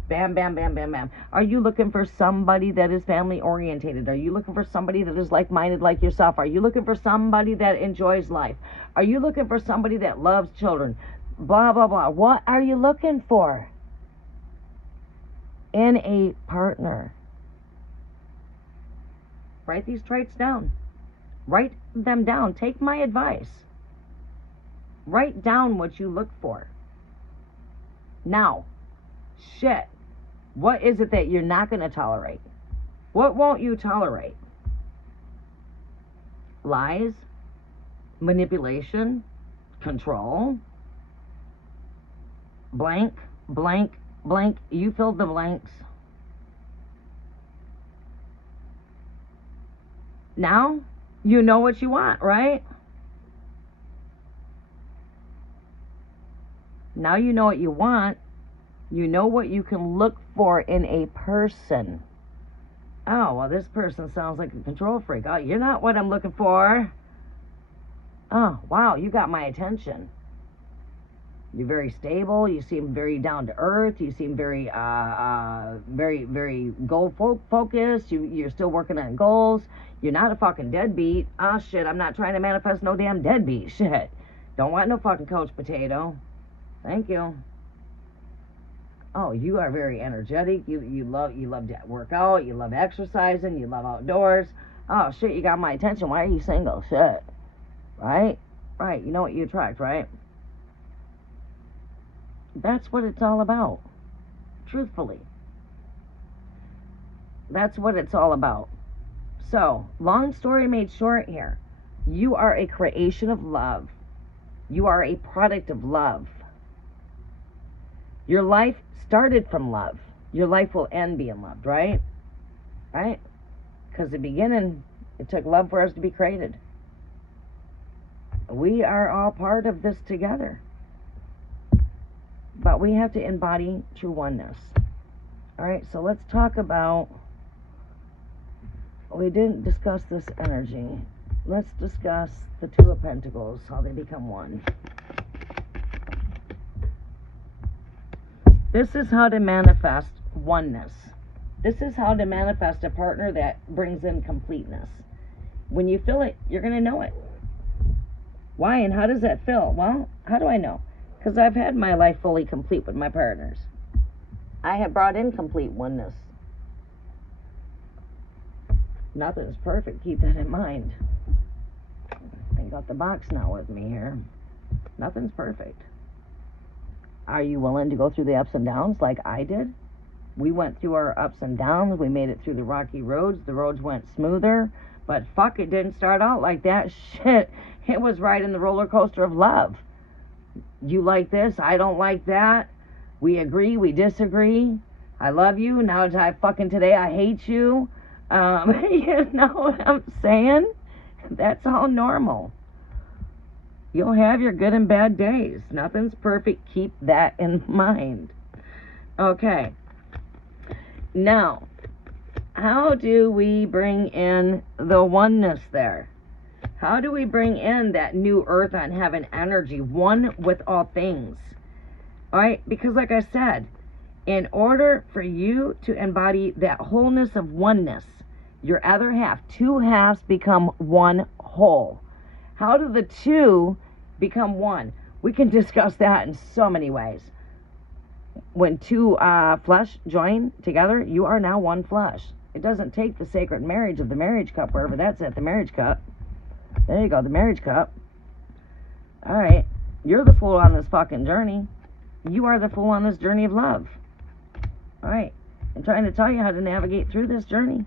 Bam, bam, bam, bam, bam. Are you looking for somebody that is family orientated? Are you looking for somebody that is like-minded like yourself? Are you looking for somebody that enjoys life? Are you looking for somebody that loves children? Blah, blah, blah. What are you looking for in a partner? Write these traits down. Write them down. Take my advice. Write down what you look for. Now, Shit. What is it that you're not going to tolerate? What won't you tolerate? Lies? Manipulation? Control? Blank, blank, blank. You filled the blanks. Now, you know what you want, right? Now you know what you want. You know what you can look for in a person. Oh, well, this person sounds like a control freak. Oh, you're not what I'm looking for. Oh, wow, you got my attention. You're very stable. You seem very down to earth. You seem very, very goal focused. You're still working on goals. You're not a fucking deadbeat. Oh, shit, I'm not trying to manifest no damn deadbeat. Shit. Don't want no fucking coach potato. Thank you. Oh, you are very energetic. You love to work out. You love exercising. You love outdoors. Oh, shit, you got my attention. Why are you single? Shit. Right? Right. You know what you attract, right? That's what it's all about. Truthfully. That's what it's all about. So, long story made short here. You are a creation of love. You are a product of love. Your life started from love. Your life will end being loved, right? Right? Because the beginning, it took love for us to be created. We are all part of this together. But we have to embody true oneness. Alright, so let's talk about... We didn't discuss this energy. Let's discuss the Two of Pentacles, how they become one. This is how to manifest oneness. This is how to manifest a partner that brings in completeness. When you feel it, you're going to know it. Why and how does that feel? Well, how do I know? Because I've had my life fully complete with my partners. I have brought in complete oneness. Nothing's perfect. Keep that in mind. I got the box now with me here. Nothing's perfect. Are you willing to go through the ups and downs like I did? We went through our ups and downs. We made it through the rocky roads. The roads went smoother. But fuck, it didn't start out like that. Shit. It was riding the roller coaster of love. You like this. I don't like that. We agree. We disagree. I love you. Now today I hate you. You know what I'm saying? That's all normal. You'll have your good and bad days. Nothing's perfect. Keep that in mind. Okay. Now, how do we bring in the oneness there? How do we bring in that new earth on heaven energy, one with all things? All right? Because like I said, in order for you to embody that wholeness of oneness, your other half, two halves become one whole. How do the two become one? We can discuss that in so many ways. When two flesh join together, you are now one flesh. It doesn't take the sacred marriage of the marriage cup, wherever that's at, the marriage cup. There you go, the marriage cup. All right, you're the fool on this fucking journey. You are the fool on this journey of love. All right, I'm trying to tell you how to navigate through this journey.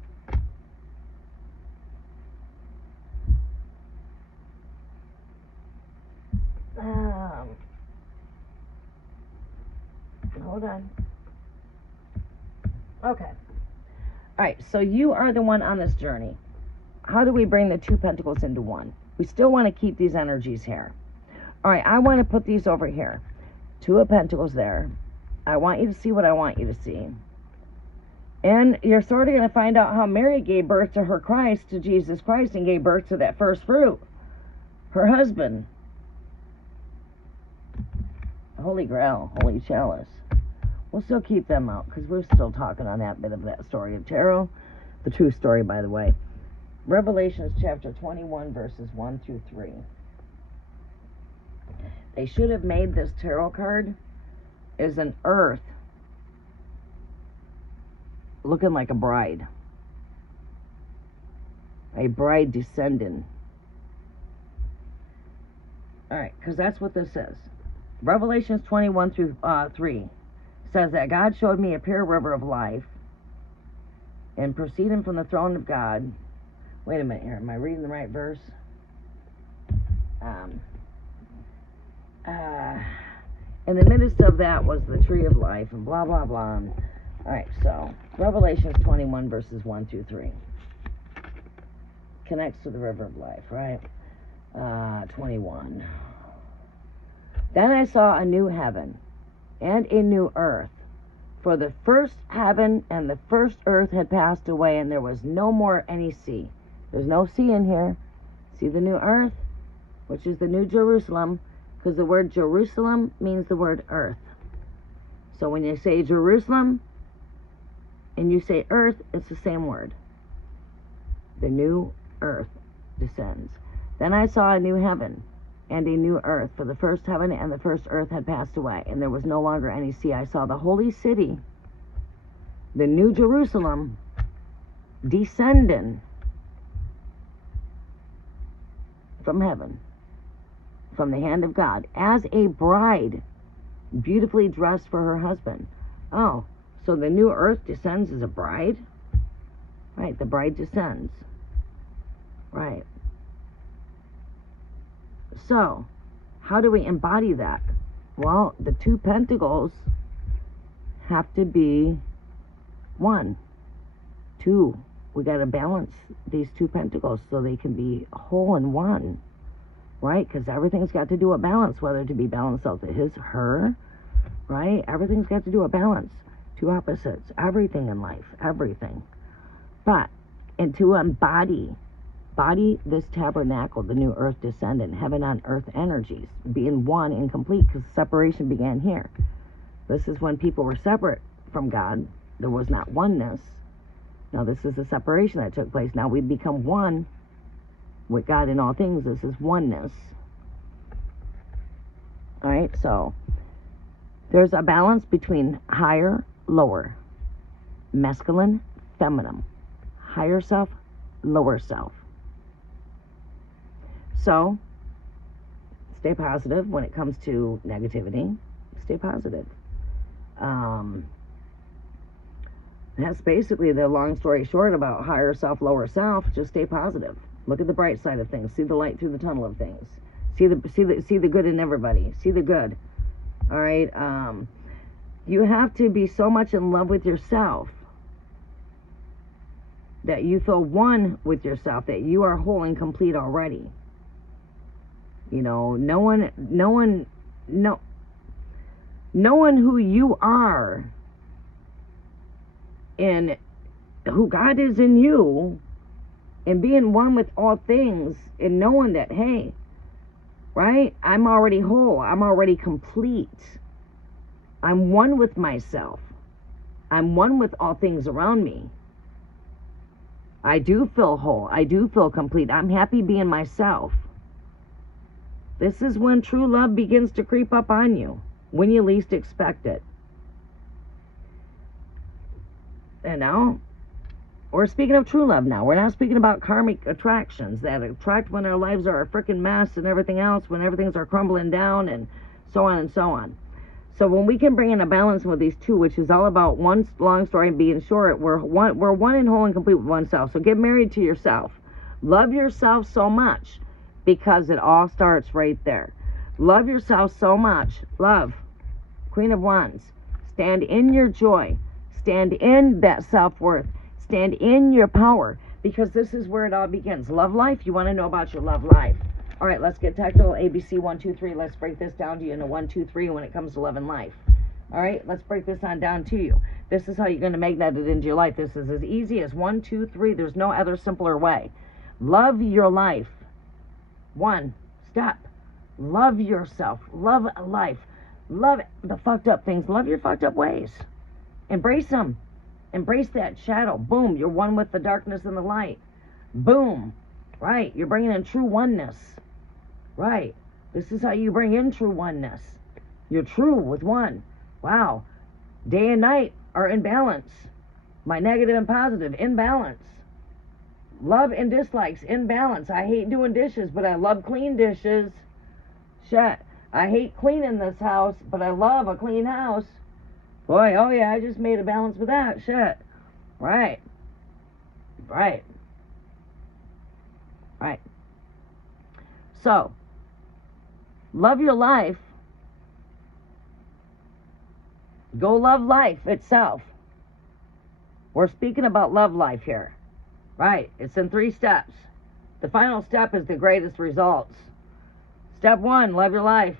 Hold on. Okay. All right, so you are the one on this journey. How do we bring the Two Pentacles into one? We still want to keep these energies here. All right, I want to put these over here. Two of Pentacles there. I want you to see what I want you to see. And you're sort of going to find out how Mary gave birth to her Christ, to Jesus Christ, and gave birth to that first fruit. Her husband. Holy Grail, Holy Chalice. We'll still keep them out because we're still talking on that bit of that story of tarot. The true story, by the way. Revelations chapter 21, verses 1 through 3. They should have made this tarot card as an earth looking like a bride. A bride descending. Alright, because that's what this is. Revelations 21 through 3 says that God showed me a pure river of life, and proceeding from the throne of God. Wait a minute here. Am I reading the right verse? In the midst of that was the tree of life, and blah, blah, blah. Alright, so Revelations 21, verses 1 through 3. Connects to the river of life, right? 21. Then I saw a new heaven and a new earth. For the first heaven and the first earth had passed away, and there was no more any sea. There's no sea in here. See the new earth, which is the new Jerusalem, because the word Jerusalem means the word earth. So when you say Jerusalem and you say earth, it's the same word. The new earth descends. Then I saw a new heaven and a new earth, for the first heaven and the first earth had passed away, and there was no longer any sea. I saw the holy city, the new Jerusalem, descending from heaven, from the hand of God, as a bride, beautifully dressed for her husband. Oh, so the new earth descends as a bride? Right, the bride descends. Right. So, how do we embody that? Well, the two pentacles have to be one. Two. We got to balance these two pentacles so they can be whole and one. Right? Because everything's got to do a balance, whether to be balanced out to his, her. Right? Everything's got to do a balance. Two opposites. Everything in life. Everything. But, and to embody this tabernacle, the new earth descendant, heaven on earth energies, being one and complete, because separation began here. This is when people were separate from God. There was not oneness. Now this is the separation that took place. Now we've become one with God in all things. This is oneness. Alright, so there's a balance between higher, lower, masculine, feminine, higher self, lower self. So, stay positive when it comes to negativity. Stay positive. That's basically the long story short about higher self, lower self. Just stay positive. Look at the bright side of things. See the light through the tunnel of things. See the good in everybody. See the good. All right. You have to be so much in love with yourself that you feel one with yourself, that you are whole and complete already. You know, knowing who you are and who God is in you, and being one with all things, and knowing that, hey, right, I'm already whole, I'm already complete, I'm one with myself, I'm one with all things around me. I do feel whole, I do feel complete, I'm happy being myself. This is when true love begins to creep up on you, when you least expect it. You know, we're speaking of true love now. We're not speaking about karmic attractions that attract when our lives are a freaking mess and everything else, when everything's are crumbling down and so on and so on. So when we can bring in a balance with these two, which is all about one long story being short, we're one and whole and complete with oneself. So get married to yourself. Love yourself so much, because it all starts right there. Love yourself so much. Love. Queen of Wands. Stand in your joy. Stand in that self-worth. Stand in your power, because this is where it all begins. Love life. You want to know about your love life. All right, let's get technical. ABC 1, 2, 3. Let's break this down to you in a 1, 2, 3 when it comes to love and life. All right, let's break this on down to you. This is how you're going to magnet it into your life. This is as easy as 1, 2, 3. There's no other simpler way. Love your life. 1 step. Love yourself. Love life. Love the fucked up things. Love your fucked up ways. Embrace them. Embrace that shadow. Boom. You're one with the darkness and the light. Boom. Right. You're bringing in true oneness. Right. This is how you bring in true oneness. You're true with one. Wow. Day and night are in balance. My negative and positive in balance. Love and dislikes in balance. I hate doing dishes, but I love clean dishes. Shit. I hate cleaning this house, but I love a clean house. Boy, oh yeah, I just made a balance with that. Shit. Right. Right. Right. So, love your life. Go love life itself. We're speaking about love life here. Right. It's in 3 steps. The final step is the greatest results. Step 1, love your life.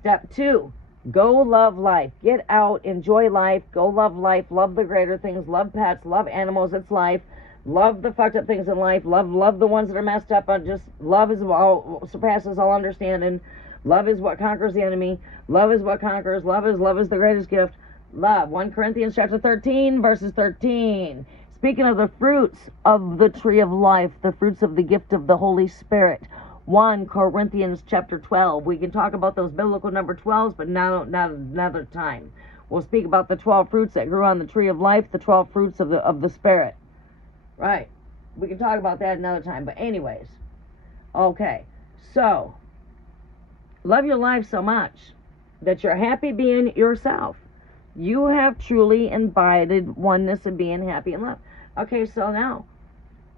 Step 2, go love life. Get out, enjoy life, go love life, love the greater things, love pets, love animals, it's life. Love the fucked up things in life. Love the ones that are messed up. Just love is all surpasses all understanding. Love is what conquers the enemy. Love is what conquers. Love is the greatest gift. Love. 1 Corinthians chapter 13, verses 13. Speaking of the fruits of the tree of life, the fruits of the gift of the Holy Spirit. 1 Corinthians chapter 12. We can talk about those biblical number 12s, but not another time. We'll speak about the 12 fruits that grew on the tree of life, the 12 fruits of the Spirit. Right. We can talk about that another time. But anyways. Okay. So, love your life so much that you're happy being yourself. You have truly embodied oneness of being happy and love. Okay, so now,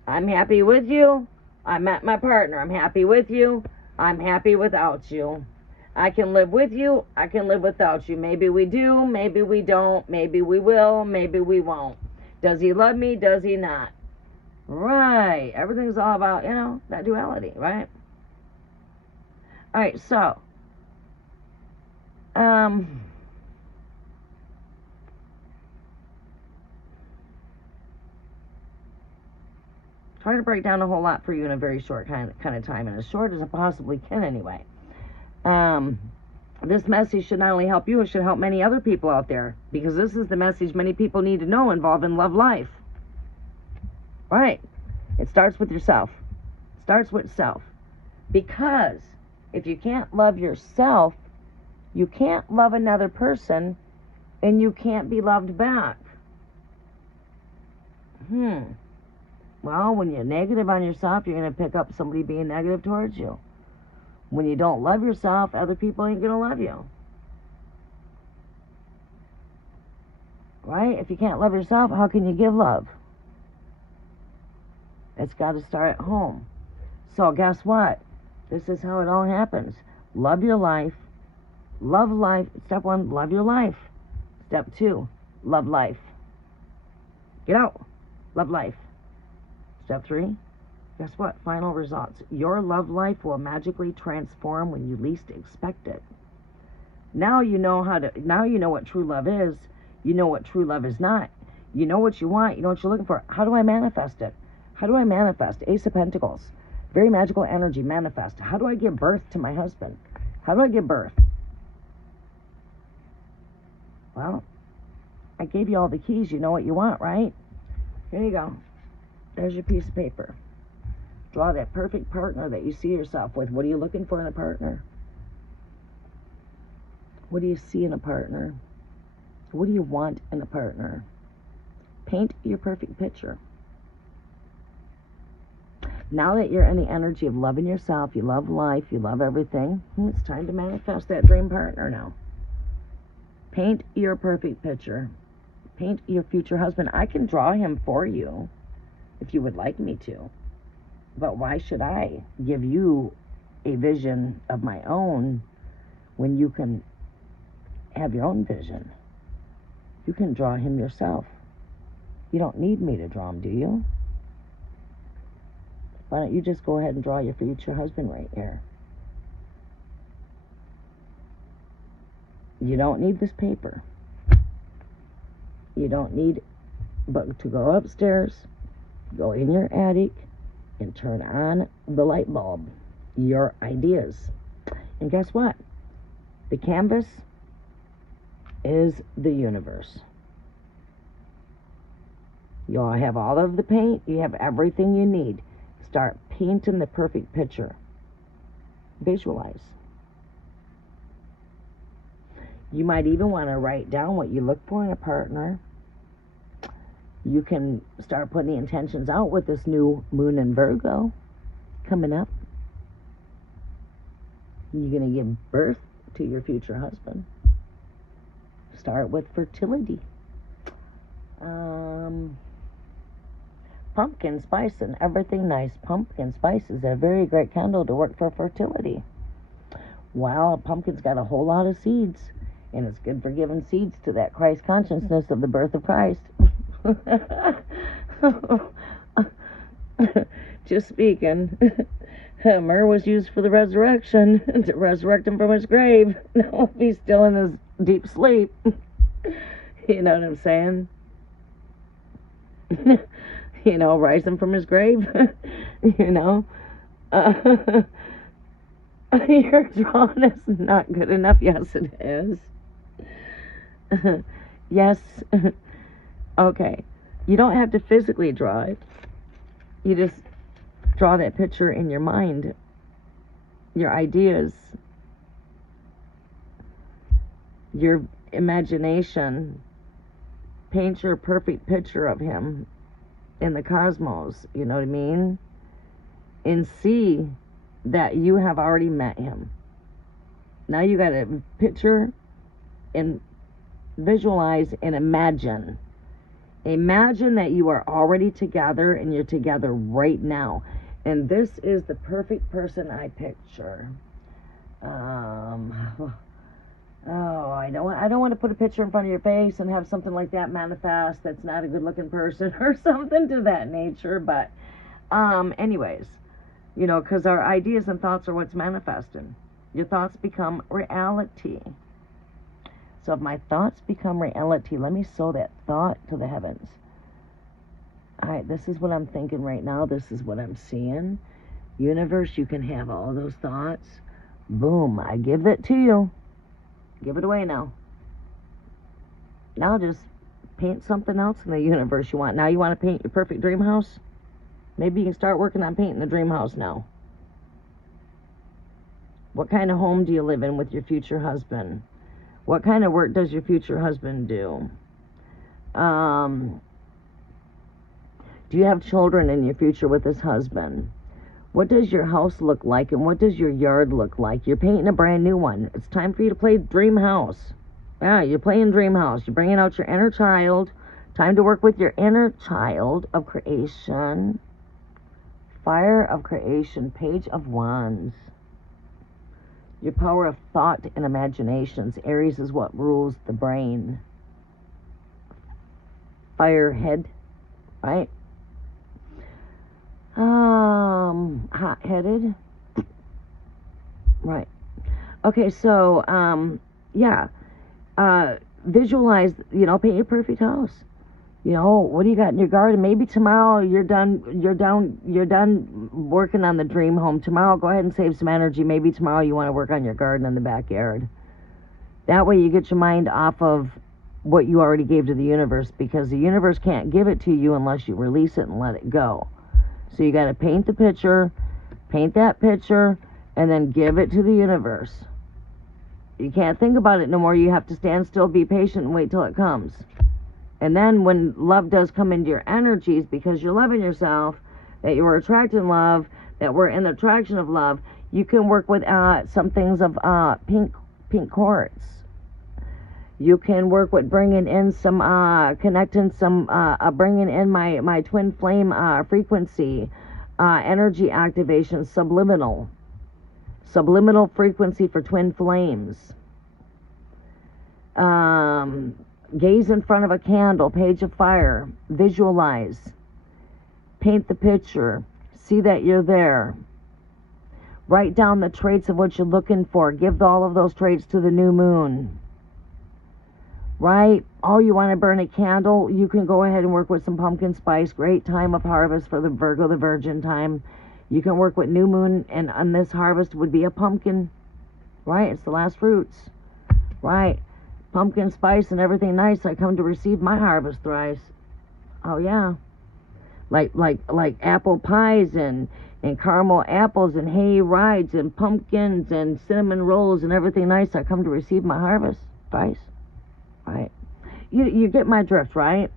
I'm happy with you. I met my partner. I'm happy with you. I'm happy without you. I can live with you. I can live without you. Maybe we do. Maybe we don't. Maybe we will. Maybe we won't. Does he love me? Does he not? Right. Everything's all about, that duality, right? All right, so, try to break down a whole lot for you in a very short kind of time, and as short as I possibly can anyway. This message should not only help you, it should help many other people out there, because this is the message many people need to know involving love life. Right. It starts with yourself. Starts with self. Because if you can't love yourself, you can't love another person, and you can't be loved back. Well, when you're negative on yourself, you're going to pick up somebody being negative towards you. When you don't love yourself, other people ain't going to love you. Right? If you can't love yourself, how can you give love? It's got to start at home. So guess what? This is how it all happens. Love your life. Love life. Step 1, love your life. Step 2, love life. Get out. Love life. Step 3, guess what? Final results. Your love life will magically transform when you least expect it. Now you know what true love is. You know what true love is not. You know what you want. You know what you're looking for. How do I manifest it? How do I manifest? Ace of Pentacles. Very magical energy. Manifest. How do I give birth to my husband? How do I give birth? Well, I gave you all the keys. You know what you want, right? Here you go. There's your piece of paper. Draw that perfect partner that you see yourself with. What are you looking for in a partner? What do you see in a partner? What do you want in a partner? Paint your perfect picture. Now that you're in the energy of loving yourself, you love life, you love everything, it's time to manifest that dream partner now. Paint your perfect picture. Paint your future husband. I can draw him for you if you would like me to. But why should I give you a vision of my own when you can have your own vision? You can draw him yourself. You don't need me to draw him, do you? Why don't you just go ahead and draw your future husband right here? You don't need this paper. You don't need but to go upstairs, go in your attic, and turn on the light bulb. Your ideas. And guess what? The canvas is the universe. You all have all of the paint. You have everything you need. Start painting the perfect picture. Visualize. You might even want to write down what you look for in a partner. You can start putting the intentions out with this new moon in Virgo coming up. You're going to give birth to your future husband. Start with fertility. Pumpkin spice and everything nice. Pumpkin spice is a very great candle to work for fertility. Wow, a pumpkin's got a whole lot of seeds, and it's good for giving seeds to that Christ consciousness of the birth of Christ. Just speaking. Myrrh was used for the resurrection, to resurrect him from his grave. No, if he's still in his deep sleep. You know what I'm saying? You know, rise him from his grave. You know? Your drawing is not good enough. Yes, it is. Yes. Okay. You don't have to physically draw it. You just draw that picture in your mind. Your ideas. Your imagination. Paint your perfect picture of him in the cosmos. You know what I mean? And see that you have already met him. Now you got to picture and visualize and imagine. Imagine that you are already together and you're together right now. And this is the perfect person I picture. I don't want to put a picture in front of your face and have something like that manifest that's not a good looking person or something to that nature. But anyways, you know, because our ideas and thoughts are what's manifesting. Your thoughts become reality. So if my thoughts become reality, let me sow that thought to the heavens. All right, this is what I'm thinking right now. This is what I'm seeing. Universe, you can have all those thoughts. Boom, I give that to you. Give it away now. Now just paint something else in the universe you want. Now you want to paint your perfect dream house? Maybe you can start working on painting the dream house now. What kind of home do you live in with your future husband? What kind of work does your future husband do? Do you have children in your future with this husband? What does your house look like and what does your yard look like? You're painting a brand new one. It's time for you to play dream house. Yeah, you're playing dream house. You're bringing out your inner child. Time to work with your inner child of creation. Fire of creation, Page of Wands. Your power of thought and imaginations. Aries is what rules the brain. Firehead, right? Hot-headed. Right. Okay, so, yeah. Visualize, you know, paint your perfect house. You know, what do you got in your garden? Maybe tomorrow you're done working on the dream home. Tomorrow, go ahead and save some energy. Maybe tomorrow you want to work on your garden in the backyard. That way you get your mind off of what you already gave to the universe, because the universe can't give it to you unless you release it and let it go. So you got to paint the picture, paint that picture, and then give it to the universe. You can't think about it no more. You have to stand still, be patient, and wait till it comes. And then when love does come into your energies, because you're loving yourself, that you are attracting love, that we're in the attraction of love, you can work with some things of pink quartz. You can work with bringing in some, connecting some, bringing in my twin flame frequency, energy activation, subliminal frequency for twin flames. Gaze in front of a candle, Page of Fire. Visualize. Paint the picture. See that you're there. Write down the traits of what you're looking for. Give all of those traits to the new moon. Right? Oh, you want to burn a candle? You can go ahead and work with some pumpkin spice. Great time of harvest for the Virgo, the Virgin time. You can work with new moon, and on this harvest would be a pumpkin. Right? It's the last fruits. Right? Pumpkin spice and everything nice. I come to receive my harvest thrice. Oh yeah. Like apple pies and caramel apples and hay rides and pumpkins and cinnamon rolls and everything nice. I come to receive my harvest thrice. Right. You get my drift, right?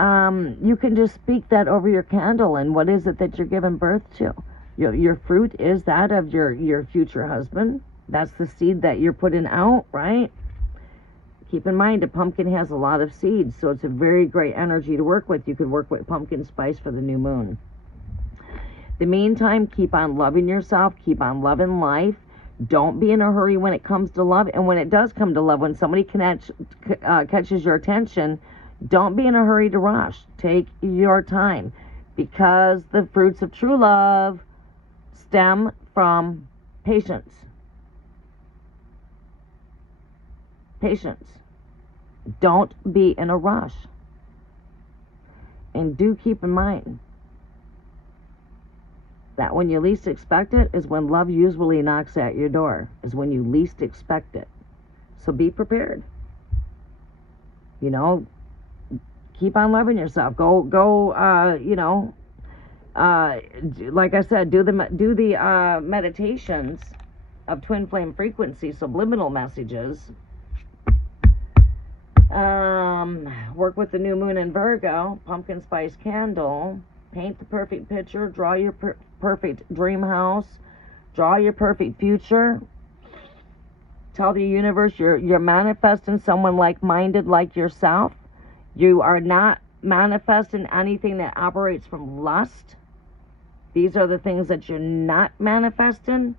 You can just speak that over your candle, and what is it that you're giving birth to? Your fruit is that of your future husband. That's the seed that you're putting out, right? Keep in mind, a pumpkin has a lot of seeds, so it's a very great energy to work with. You could work with pumpkin spice for the new moon. The meantime, keep on loving yourself. Keep on loving life. Don't be in a hurry when it comes to love. And when it does come to love, when somebody catches your attention, don't be in a hurry to rush. Take your time, because the fruits of true love stem from patience. Patience. Don't be in a rush. And do keep in mind that when you least expect it is when love usually knocks at your door, is when you least expect it. So be prepared. You know, keep on loving yourself. Like I said, do the meditations of twin flame frequency, subliminal messages. Work with the new moon in Virgo, pumpkin spice candle, paint the perfect picture, draw your perfect dream house, draw your perfect future. Tell the universe you're manifesting someone like-minded like yourself. You are not manifesting anything that operates from lust. These are the things that you're not manifesting,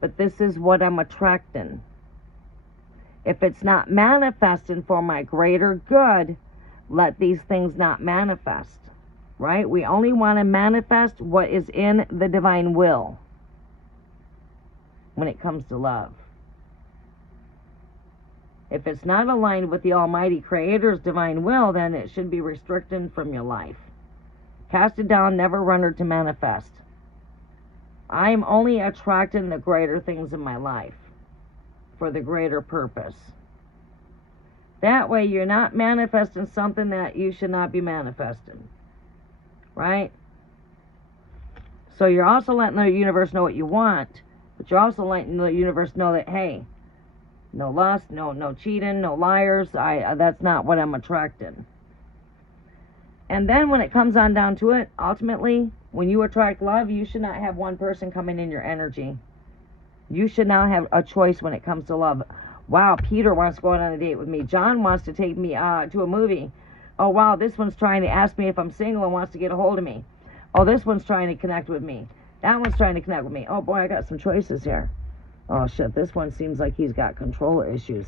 but this is what I'm attracting. If it's not manifesting for my greater good, let these things not manifest. Right? We only want to manifest what is in the divine will when it comes to love. If it's not aligned with the Almighty Creator's divine will, then it should be restricted from your life. Cast it down, never run her to manifest. I'm only attracting the greater things in my life for the greater purpose. That way you're not manifesting something that you should not be manifesting. Right? So you're also letting the universe know what you want, but you're also letting the universe know that, hey, no lust, no cheating, no liars. That's not what I'm attracting. And then when it comes on down to it, ultimately, when you attract love, you should not have one person coming in your energy. You should not have a choice when it comes to love. Wow, Peter wants to go on a date with me. John wants to take me to a movie. Oh, wow, this one's trying to ask me if I'm single and wants to get a hold of me. Oh, this one's trying to connect with me. That one's trying to connect with me. Oh, boy, I got some choices here. Oh, shit, this one seems like he's got control issues.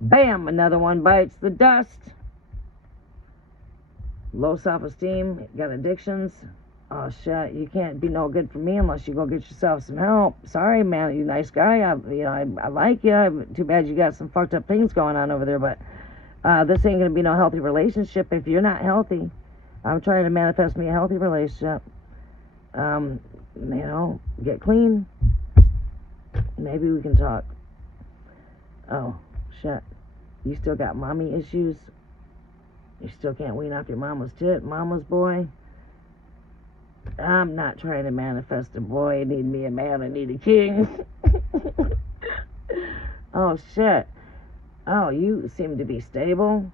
Bam, another one bites the dust. Low self-esteem, got addictions. Oh, shit, you can't be no good for me unless you go get yourself some help. Sorry, man, you nice guy. I like you. Too bad you got some fucked up things going on over there, but this ain't going to be no healthy relationship if you're not healthy. I'm trying to manifest me a healthy relationship. Get clean. Maybe we can talk. Oh, shit. You still got mommy issues? You still can't wean off your mama's tit, mama's boy? I'm not trying to manifest a boy. I need me a man. I need a king. Oh, shit. Oh, you seem to be stable.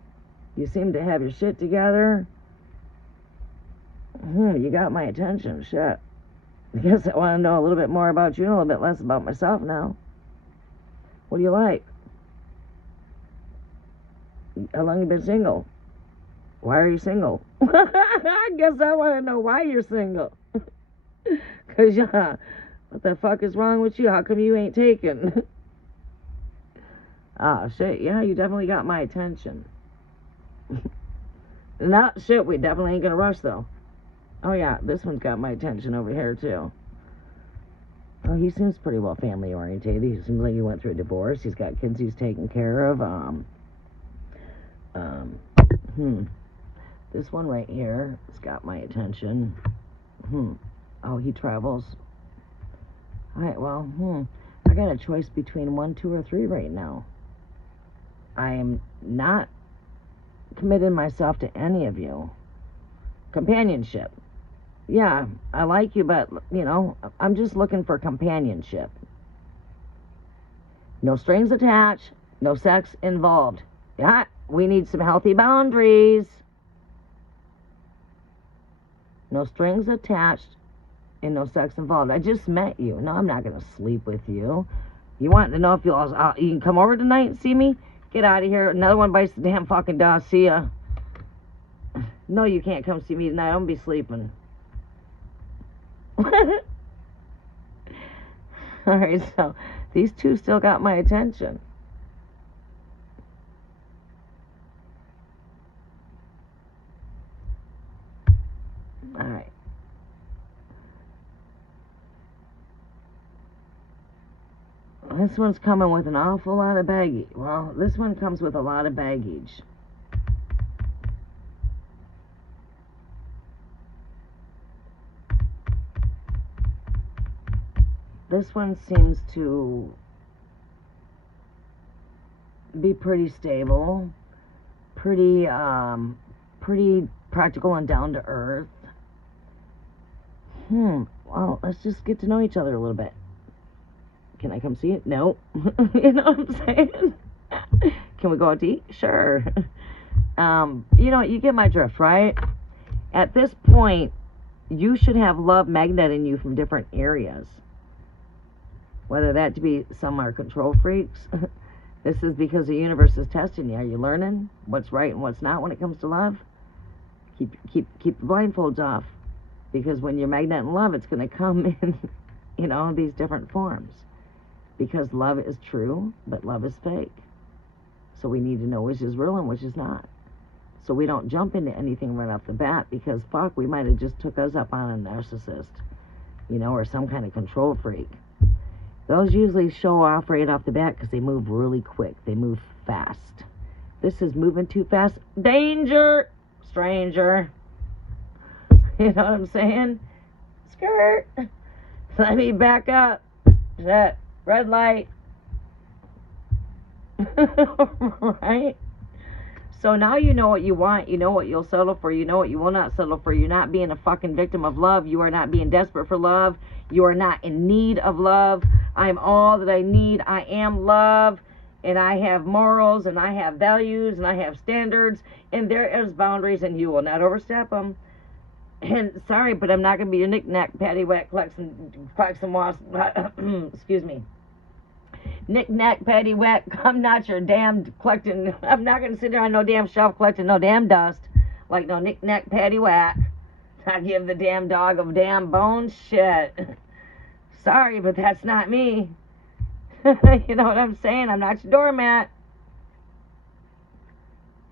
You seem to have your shit together. You got my attention. Shit. I guess I want to know a little bit more about you and a little bit less about myself now. What do you like? How long you been single? Why are you single? I guess I want to know why you're single. Because, what the fuck is wrong with you? How come you ain't taken? Oh, shit, yeah, you definitely got my attention. Not shit, we definitely ain't gonna rush, though. Oh, yeah, this one's got my attention over here, too. Oh, he seems pretty well family-oriented. He seems like he went through a divorce. He's got kids he's taking care of. This one right here has got my attention. Oh, he travels. All right, well, I got a choice between 1, 2, or 3 right now. I am not committing myself to any of you. Companionship. Yeah, I like you, but, I'm just looking for companionship. No strings attached, no sex involved. Yeah, we need some healthy boundaries. No strings attached and no sex involved. I just met you. No, I'm not going to sleep with you. You want to know if you can come over tonight and see me? Get out of here. Another one bites the damn fucking dust. See ya. No, you can't come see me tonight. I'm gonna be sleeping. Alright, so these two still got my attention. Alright. This one's coming with an awful lot of baggage. Well, this one comes with a lot of baggage. This one seems to be pretty stable, pretty practical and down to earth. Well, let's just get to know each other a little bit. Can I come see it? No. You know what I'm saying? Can we go out to eat? Sure. You know, you get my drift, right? At this point, you should have love magneting you from different areas. Whether that to be some are control freaks. This is because the universe is testing you. Are you learning what's right and what's not when it comes to love? Keep the blindfolds off. Because when you're magneting love, it's going to come in, you know, these different forms. Because love is true, but love is fake. So we need to know which is real and which is not. So we don't jump into anything right off the bat, because fuck, we might have just took us up on a narcissist, you know, or some kind of control freak. Those usually show off right off the bat because they move really quick. They move fast. This is moving too fast. Danger, stranger. You know what I'm saying? Skirt. Let me back up. That red light. Right? So now you know what you want. You know what you'll settle for. You know what you will not settle for. You're not being a fucking victim of love. You are not being desperate for love. You are not in need of love. I'm all that I need. I am love. And I have morals. And I have values. And I have standards. And there is boundaries. And you will not overstep them. And sorry, but I'm not going to be your knick-knack, paddywhack, Clarkson wasp. Excuse me. Knick-knack, paddywhack. I'm not your damn collecting. I'm not going to sit there on no damn shelf collecting no damn dust. Like no knick-knack, paddywhack. I give the damn dog a damn bone. Shit. Sorry, but that's not me. You know what I'm saying? I'm not your doormat.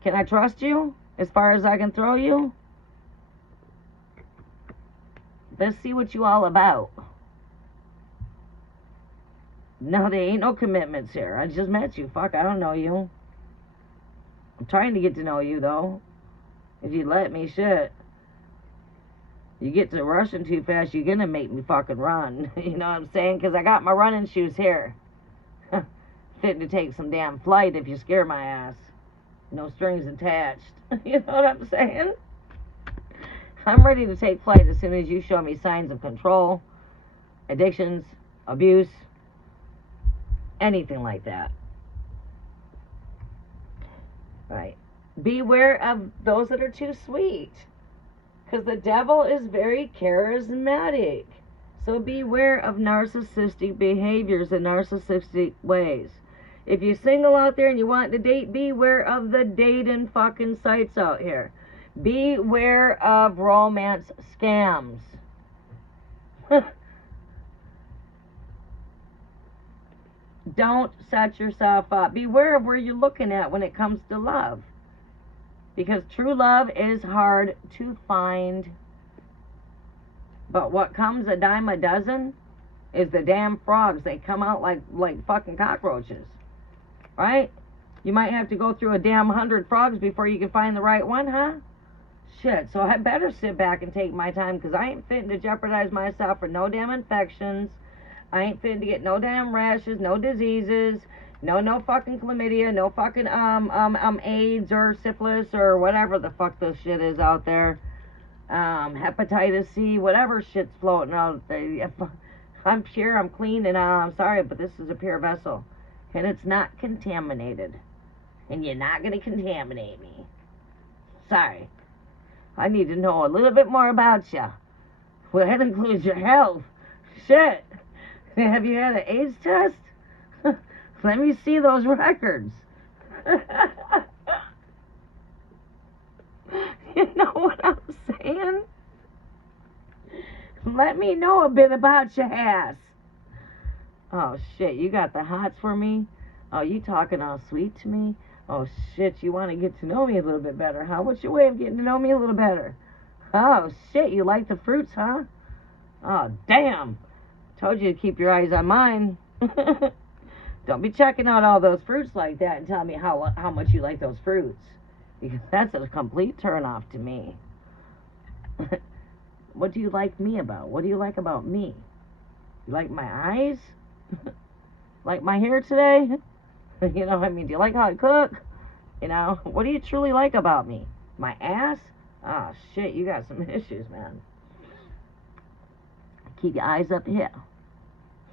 Can I trust you as far as I can throw you? Let's see what you all about. No, there ain't no commitments here. I just met you. Fuck, I don't know you. I'm trying to get to know you, though. If you let me, shit. You get to rushing too fast, you're gonna make me fucking run. You know what I'm saying? Because I got my running shoes here. Fit to take some damn flight if you scare my ass. No strings attached. You know what I'm saying? I'm ready to take flight as soon as you show me signs of control, addictions, abuse, anything like that. Right. Beware of those that are too sweet. Because the devil is very charismatic. So beware of narcissistic behaviors and narcissistic ways. If you're single out there and you want to date, beware of the dating fucking sites out here. Beware of romance scams. Don't set yourself up. Beware of where you're looking at when it comes to love. Because true love is hard to find. But what comes a dime a dozen is the damn frogs. They come out like fucking cockroaches. Right? You might have to go through a damn 100 frogs before you can find the right one, huh? Shit, so I better sit back and take my time, because I ain't fitting to jeopardize myself for no damn infections. I ain't fitting to get no damn rashes, no diseases, no fucking chlamydia, no fucking AIDS or syphilis or whatever the fuck this shit is out there. Hepatitis C, whatever shit's floating out there. I'm pure, I'm clean, and I'm sorry, but this is a pure vessel. And it's not contaminated. And you're not going to contaminate me. Sorry. I need to know a little bit more about you. Well, that includes your health. Shit. Have you had an AIDS test? Let me see those records. You know what I'm saying? Let me know a bit about your ass. Oh, shit, you got the hots for me? Oh, you talking all sweet to me? Oh, shit, you want to get to know me a little bit better, huh? What's your way of getting to know me a little better? Oh, shit, you like the fruits, huh? Oh, damn. Told you to keep your eyes on mine. Don't be checking out all those fruits like that and tell me how much you like those fruits. Because that's a complete turnoff to me. What do you like me about? What do you like about me? You like my eyes? Like my hair today? You know, I mean, do you like how I cook? You know, what do you truly like about me? My ass? Oh, shit, you got some issues, man. Keep your eyes up here.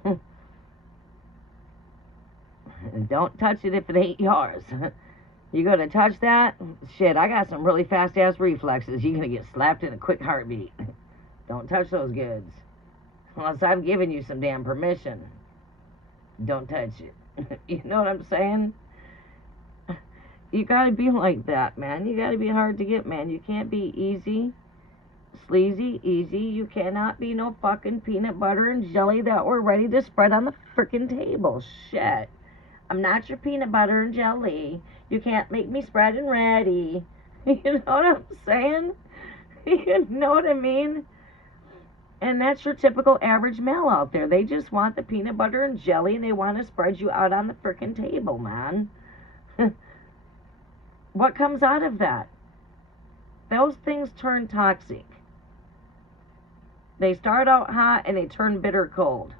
And don't touch it if it ain't yours. You gonna touch that? Shit, I got some really fast-ass reflexes. You're gonna get slapped in a quick heartbeat. Don't touch those goods. Unless I've given you some damn permission. Don't touch it. You know what I'm saying? You gotta be like that, man. You gotta be hard to get, man. You can't be easy, sleazy, easy. You cannot be no fucking peanut butter and jelly that we're ready to spread on the frickin' table. Shit. I'm not your peanut butter and jelly. You can't make me spread and ready. You know what I'm saying? You know what I mean? And that's your typical average male out there. They just want the peanut butter and jelly, and they want to spread you out on the frickin' table, man. What comes out of that? Those things turn toxic. They start out hot, and they turn bitter cold.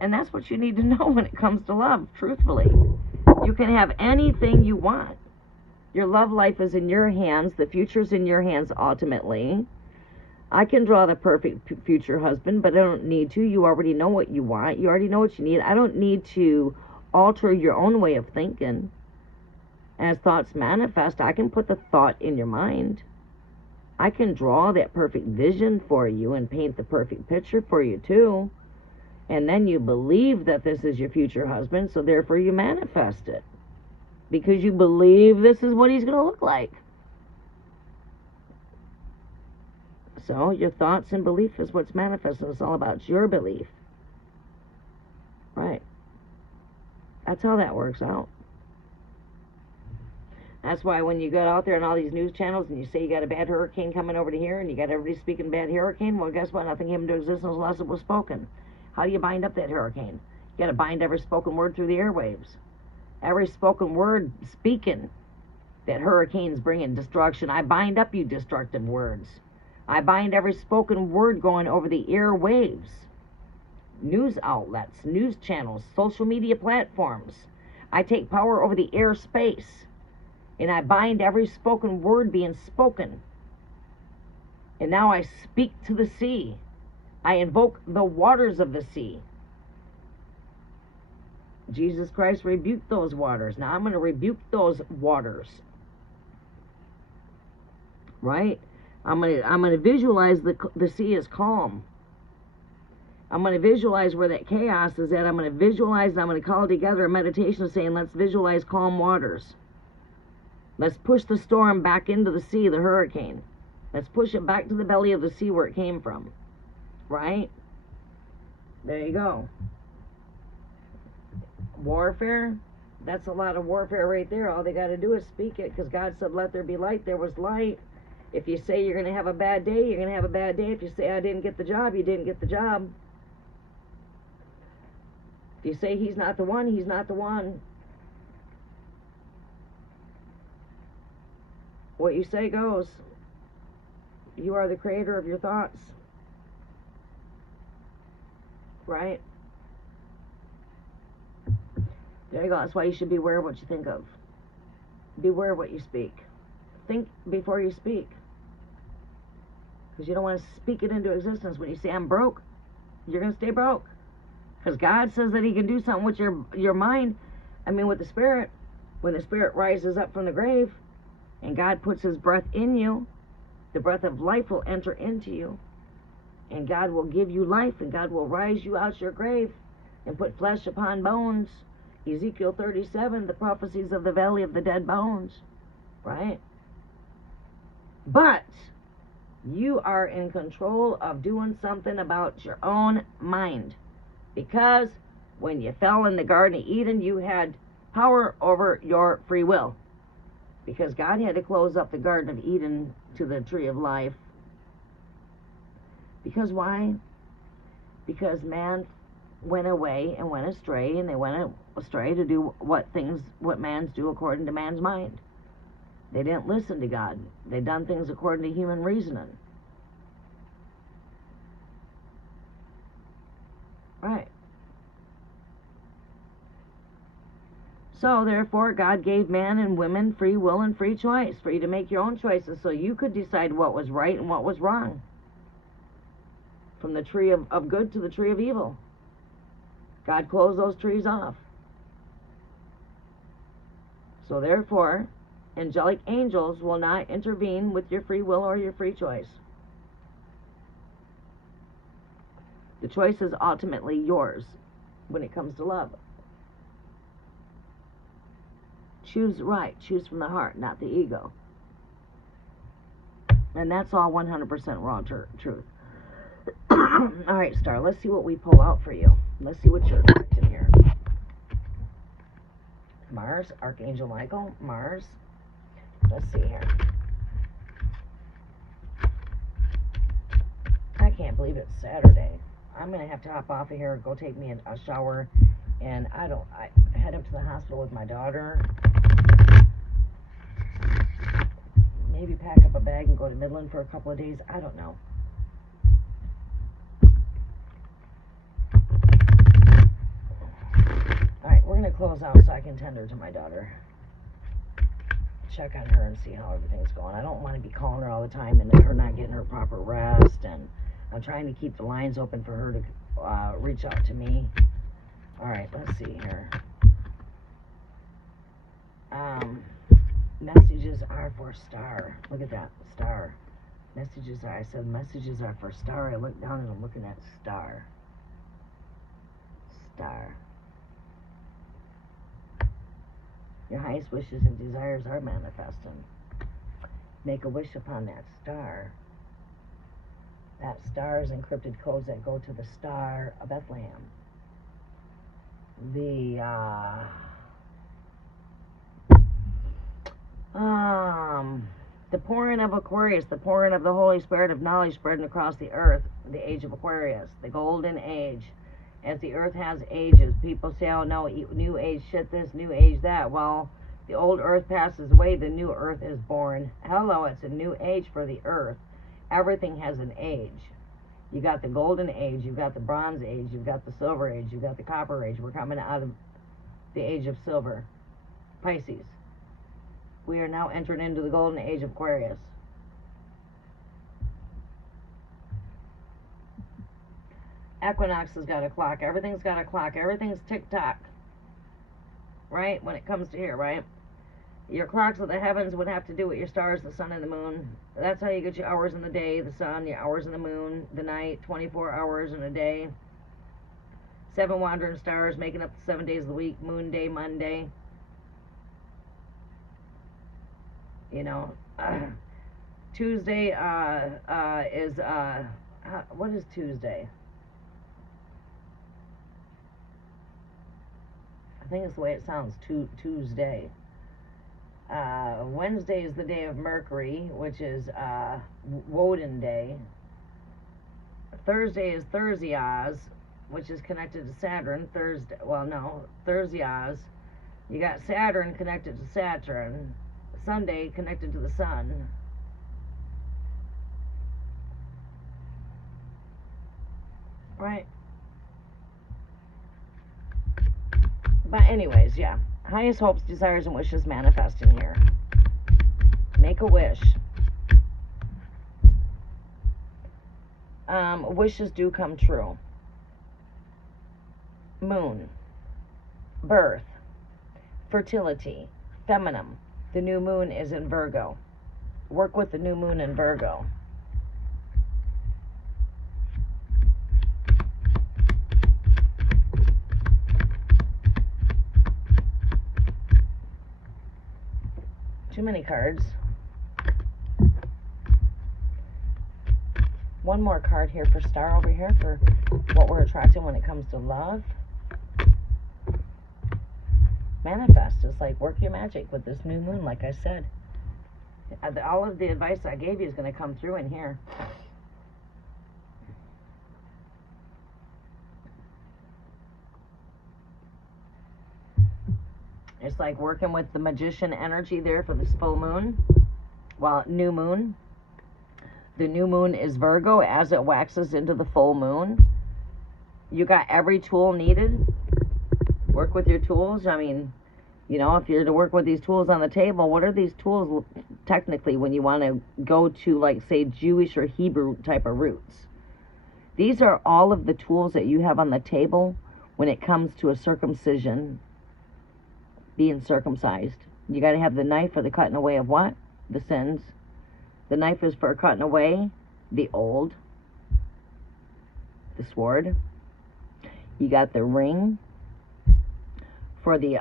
And that's what you need to know when it comes to love, truthfully. You can have anything you want. Your love life is in your hands. The future's in your hands, ultimately. I can draw the perfect future husband, but I don't need to. You already know what you want. You already know what you need. I don't need to alter your own way of thinking. As thoughts manifest, I can put the thought in your mind. I can draw that perfect vision for you and paint the perfect picture for you, too. And then you believe that this is your future husband, so therefore you manifest it. Because you believe this is what he's going to look like. So your thoughts and belief is what's manifesting. It's all about your belief. Right. That's how that works out. That's why when you go out there on all these news channels and you say you got a bad hurricane coming over to here and you got everybody speaking bad hurricane, well, guess what? Nothing came into existence unless it was spoken. How do you bind up that hurricane? You got to bind every spoken word through the airwaves. Every spoken word speaking that hurricane's bringing destruction. I bind up you destructive words. I bind every spoken word going over the airwaves. News outlets, news channels, social media platforms. I take power over the airspace. And I bind every spoken word being spoken. And now I speak to the sea. I invoke the waters of the sea. Jesus Christ rebuked those waters. Now I'm going to rebuke those waters. Right? I'm going to visualize the sea is calm. I'm going to visualize where that chaos is at. I'm going to visualize, and I'm going to call together a meditation saying, let's visualize calm waters. Let's push the storm back into the sea, the hurricane. Let's push it back to the belly of the sea where it came from. Right? There you go. Warfare, that's a lot of warfare right there. All they got to do is speak it, because God said, let there be light, there was light. If you say you're going to have a bad day, you're going to have a bad day. If you say I didn't get the job, you didn't get the job. If you say he's not the one, he's not the one. What you say goes. You are the creator of your thoughts. Right? There you go. That's why you should beware of what you think of. Beware of what you speak. Think before you speak. Because you don't want to speak it into existence. When you say, I'm broke, you're going to stay broke. Because God says that he can do something with your mind. I mean, with the spirit. When the spirit rises up from the grave and God puts his breath in you, the breath of life will enter into you. And God will give you life, and God will rise you out your grave and put flesh upon bones. Ezekiel 37, the prophecies of the valley of the dead bones, right? But you are in control of doing something about your own mind. Because when you fell in the Garden of Eden, you had power over your free will. Because God had to close up the Garden of Eden to the tree of life. Because why? Because man went away and went astray, and they went astray to do what mans do according to man's mind. They didn't listen to God. They done things according to human reasoning. Right. So therefore, God gave man and women free will and free choice for you to make your own choices, so you could decide what was right and what was wrong. From the tree of good to the tree of evil. God closed those trees off. So therefore, angelic angels will not intervene with your free will or your free choice. The choice is ultimately yours when it comes to love. Choose right. Choose from the heart, not the ego. And that's all 100% raw truth. Alright, Star, let's see what we pull out for you. Let's see what you're expecting here. Mars, Archangel Michael, Mars. Let's see here. I can't believe it's Saturday. I'm going to have to hop off of here, go take me a shower, and I head up to the hospital with my daughter. Maybe pack up a bag and go to Midland for a couple of days. I don't know. Alright, we're going to close out so I can tend her to my daughter. Check on her and see how everything's going. I don't want to be calling her all the time and her not getting her proper rest, and I'm trying to keep the lines open for her to reach out to me. Alright, let's see here. Messages are for Star. Look at that, Star. I said messages are for Star. I look down and I'm looking at Star. Star. Your highest wishes and desires are manifesting. Make a wish upon that star. That star is encrypted codes that go to the Star of Bethlehem. The pouring of Aquarius, the pouring of the Holy Spirit of knowledge spreading across the earth, the age of Aquarius, the golden age. As the earth has ages, people say, oh no, new age shit this, new age that. Well, the old earth passes away, the new earth is born. Hello, it's a new age for the earth. Everything has an age. You got the golden age, you've got the bronze age, you've got the silver age, you've got the copper age. We're coming out of the age of silver. Pisces. We are now entering into the golden age of Aquarius. Equinox has got a clock. Everything's got a clock. Everything's tick-tock. Right? When it comes to here, right? Your clocks of the heavens would have to do with your stars, the sun and the moon. That's how you get your hours in the day, the sun, your hours in the moon, the night, 24 hours in a day. 7 wandering stars making up the 7 days of the week, moon day, Monday. You know, Tuesday is, what is Tuesday? I think it's the way it sounds, Tuesday. Wednesday is the day of Mercury, which is Woden Day. Thursday is Thursdays, which is connected to Saturn. Thursdays. You got Saturn connected to Saturn. Sunday connected to the sun. Right? But anyways, yeah. Highest hopes, desires, and wishes manifesting here. Make a wish. Wishes do come true. Moon. Birth. Fertility. Feminine. The new moon is in Virgo. Work with the new moon in Virgo. too many cards. One more card here for Star over here for what we're attracting when it comes to love. Manifest. It's like work your magic with this new moon, like I said. All of the advice I gave you is going to come through in here. It's like working with the magician energy there for this full moon. Well, new moon. The new moon is Virgo as it waxes into the full moon. You got every tool needed. Work with your tools. I mean, you know, if you're to work with these tools on the table, what are these tools technically when you want to go to, like, say, Jewish or Hebrew type of roots? These are all of the tools that you have on the table when it comes to a circumcision, being circumcised. You got to have the knife for the cutting away of what? The sins. The knife is for cutting away the old. The sword. You got the ring for the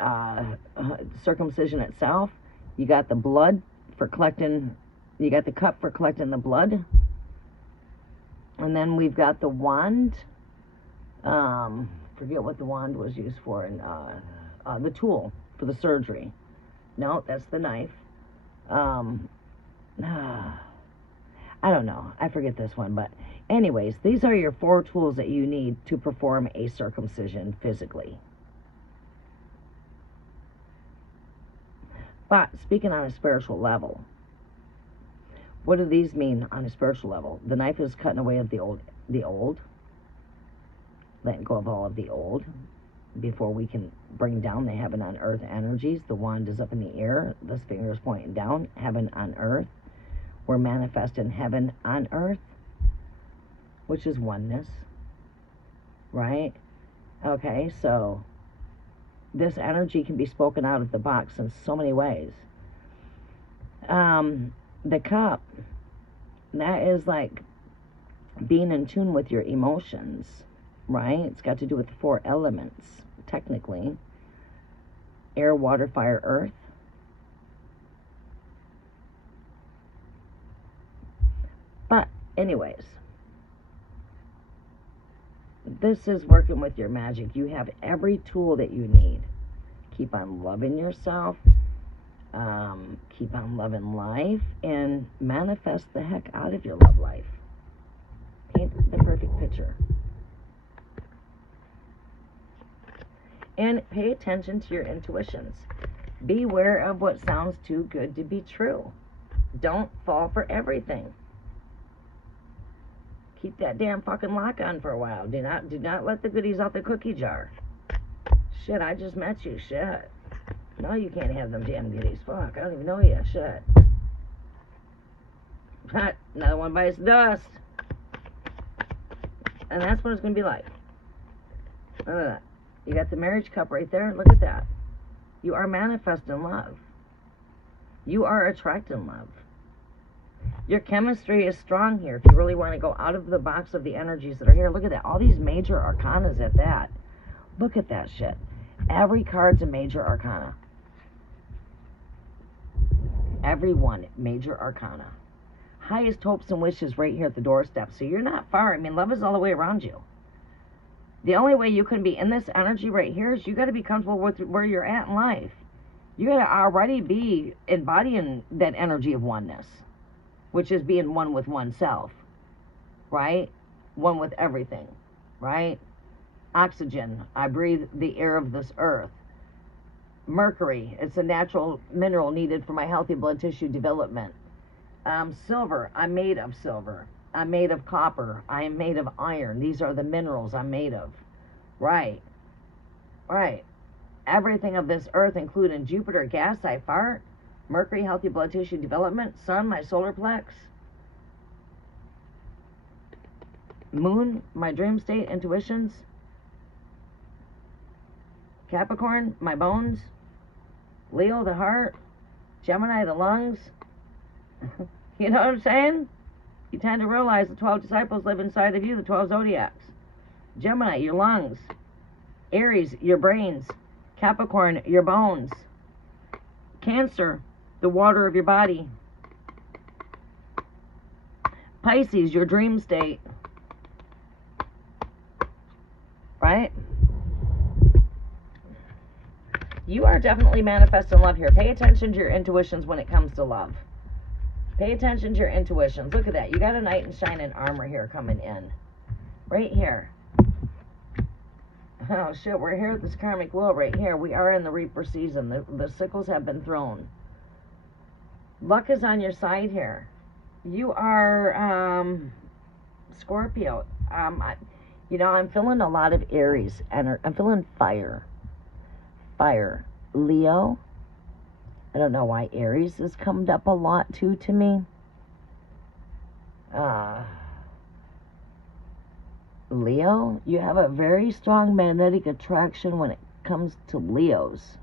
circumcision itself. You got the blood for collecting. You got the cup for collecting the blood. And then we've got the wand. Forget what the wand was used for. And the tool for the surgery. No, that's the knife. I don't know. I forget this one. But anyways, these are your 4 tools that you need to perform a circumcision physically. But speaking on a spiritual level, what do these mean on a spiritual level? The knife is cutting away of the old, letting go of all of the old before we can bring down the heaven on earth energies. The wand is up in the air, this finger is pointing down, heaven on earth. We're manifesting heaven on earth, which is oneness, right? Okay, so this energy can be spoken out of the box in so many ways. The cup, that is like being in tune with your emotions, right? It's got to do with the 4 elements, technically. Air, water, fire, earth. But anyways, this is working with your magic. You have every tool that you need. Keep on loving yourself. Keep on loving life. And manifest the heck out of your love life. Paint the perfect picture. And pay attention to your intuitions. Beware of what sounds too good to be true. Don't fall for everything. Keep that damn fucking lock on for a while. Do not let the goodies out the cookie jar. Shit, I just met you. Shit. No, you can't have them damn goodies. Fuck, I don't even know you. Shit. Another one bites dust. And that's what it's going to be like. Look at that. You got the marriage cup right there. Look at that. You are manifesting love. You are attracting love. Your chemistry is strong here. If you really want to go out of the box of the energies that are here, look at that. All these major arcanas at that. Look at that shit. Every card's a major arcana. Every one, major arcana. Highest hopes and wishes right here at the doorstep. So you're not far. I mean, love is all the way around you. The only way you can be in this energy right here is you got to be comfortable with where you're at in life. You got to already be embodying that energy of oneness, which is being one with oneself, right? One with everything, right? Oxygen, I breathe the air of this earth. Mercury, it's a natural mineral needed for my healthy blood tissue development. Silver, I'm made of silver. I'm made of copper. I am made of iron. These are the minerals I'm made of. Right. Right. Everything of this earth, including Jupiter, gas, I fart. Mercury, healthy blood tissue development. Sun, my solar plex. Moon, my dream state, intuitions. Capricorn, my bones. Leo, the heart. Gemini, the lungs. You know what I'm saying? You tend to realize the 12 disciples live inside of you, the 12 zodiacs. Gemini, your lungs. Aries, your brains. Capricorn, your bones. Cancer, the water of your body. Pisces, your dream state. Right? You are definitely manifesting love here. Pay attention to your intuitions when it comes to love. Pay attention to your intuitions. Look at that. You got a knight in shining armor here coming in. Right here. Oh, shit. We're here at this karmic wheel right here. We are in the reaper season. The sickles have been thrown. Luck is on your side here. You are Scorpio. You know, I'm feeling a lot of Aries. I'm feeling fire. Fire. Leo. I don't know why Aries has come up a lot too to me. Leo, you have a very strong magnetic attraction when it comes to Leos.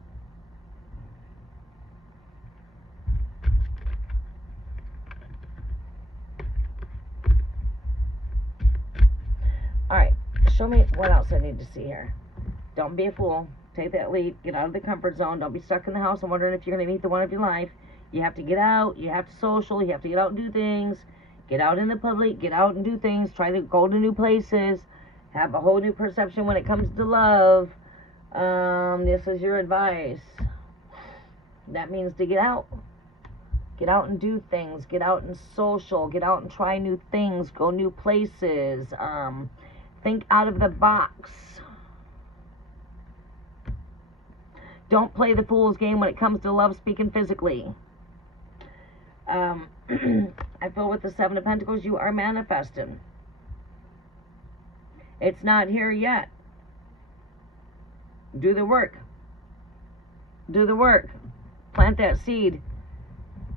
Alright, show me what else I need to see here. Don't be a fool. Take that leap. Get out of the comfort zone. Don't be stuck in the house and wondering if you're going to meet the one of your life. You have to get out. You have to social. You have to get out and do things. Get out in the public. Get out and do things. Try to go to new places. Have a whole new perception when it comes to love. This is your advice. That means to get out. Get out and do things. Get out and social. Get out and try new things. Go new places. Think out of the box. Don't play the fool's game when it comes to love speaking physically. I feel with the Seven of Pentacles, you are manifesting. It's not here yet. Do the work. Do the work. Plant that seed.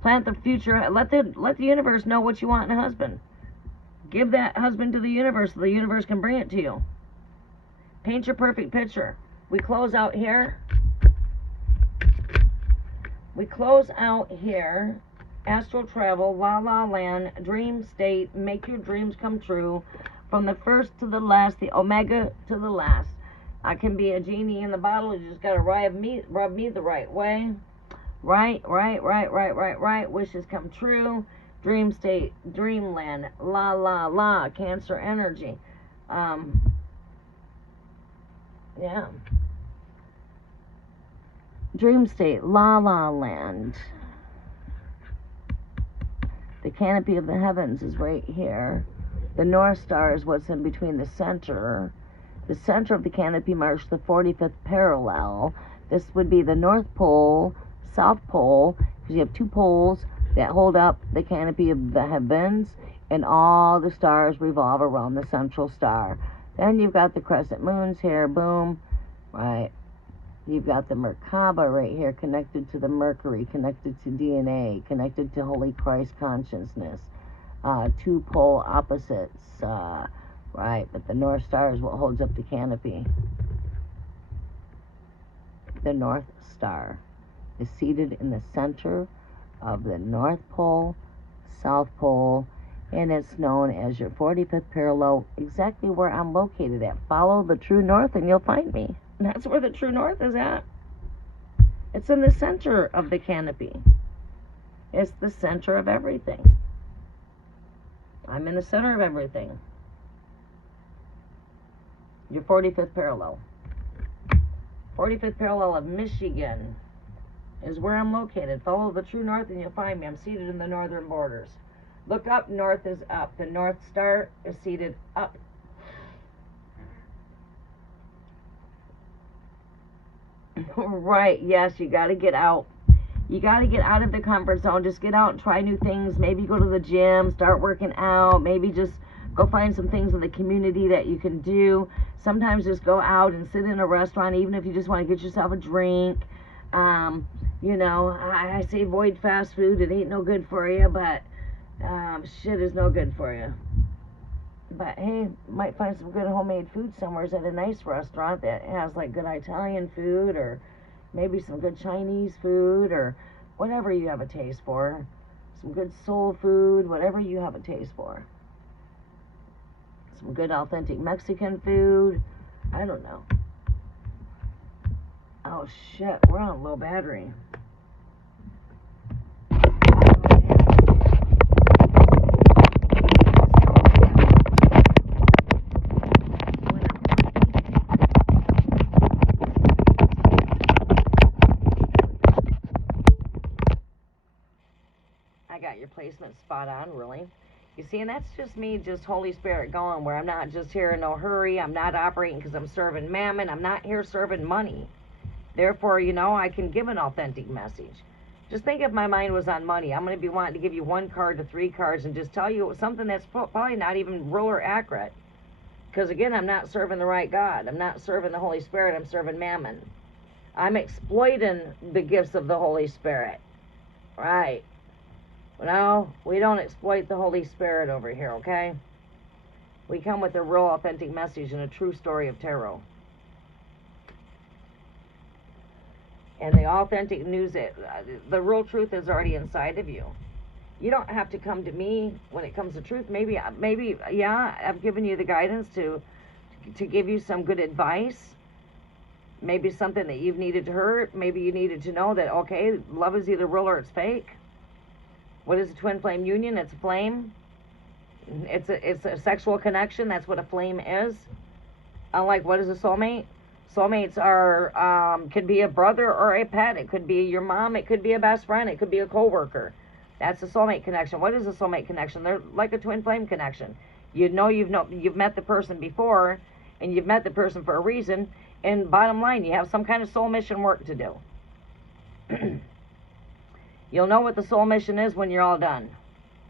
Plant the future. Let the universe know what you want in a husband. Give that husband to the universe so the universe can bring it to you. Paint your perfect picture. We close out here. We close out here. Astral travel, la la land, dream state, make your dreams come true. From the first to the last, the omega to the last. I can be a genie in the bottle. You just got to rub me the right way. Right. Wishes come true. Dream state, dreamland, la la la, Cancer energy. Yeah. Dream state, la la land. The canopy of the heavens is right here. The North Star is what's in between the center. The center of the canopy marks the 45th parallel. This would be the North Pole, South Pole, because you have two poles that hold up the canopy of the heavens, and all the stars revolve around the central star. Then you've got the crescent moons here, boom, right? You've got the Merkaba right here, connected to the Mercury, connected to DNA, connected to Holy Christ consciousness. Two pole opposites, right? But the North Star is what holds up the canopy. The North Star is seated in the center of the North Pole, South Pole, and it's known as your 45th parallel, exactly where I'm located at. Follow the true north and you'll find me. That's where the true north is at. It's in the center of the canopy. It's the center of everything. I'm in the center of everything. Your 45th parallel. 45th parallel of Michigan is where I'm located. Follow the true north and you'll find me. I'm seated in the northern borders. Look up, north is up. The North Star is seated up. Right, yes, you got to get out. You got to get out of the comfort zone. Just get out and try new things. Maybe go to the gym, start working out. Maybe just go find some things in the community that you can do. Sometimes just go out and sit in a restaurant, even if you just want to get yourself a drink. You know, I say avoid fast food. It ain't no good for you, but shit is no good for you. But hey, might find some good homemade food somewhere at a nice restaurant that has like good Italian food, or maybe some good Chinese food, or whatever you have a taste for. Some good soul food, whatever you have a taste for. Some good authentic Mexican food. I don't know. Oh shit, we're on low battery. placement spot on, really. You see, and that's just me, just Holy Spirit going, where I'm not just here in no hurry. I'm not operating because I'm serving mammon. I'm not here serving money. Therefore, you know, I can give an authentic message. Just think if my mind was on money. I'm going to be wanting to give you 1 card to 3 cards and just tell you something that's probably not even real or accurate. Because, again, I'm not serving the right God. I'm not serving the Holy Spirit. I'm serving mammon. I'm exploiting the gifts of the Holy Spirit. Right. No, we don't exploit the Holy Spirit over here, okay? We come with a real authentic message and a true story of tarot. And the authentic news, the real truth is already inside of you. You don't have to come to me when it comes to truth. Maybe, yeah, I've given you the guidance to give you some good advice. Maybe something that you've needed to hear. Maybe you needed to know that, okay, love is either real or it's fake. What is a twin flame union? It's a flame. It's a sexual connection. That's what a flame is. Unlike, what is a soulmate? Soulmates are, could be a brother or a pet. It could be your mom. It could be a best friend. It could be a coworker. That's a soulmate connection. What is a soulmate connection? They're like a twin flame connection. You've met the person before, and you've met the person for a reason. And bottom line, you have some kind of soul mission work to do. You'll know what the soul mission is when you're all done.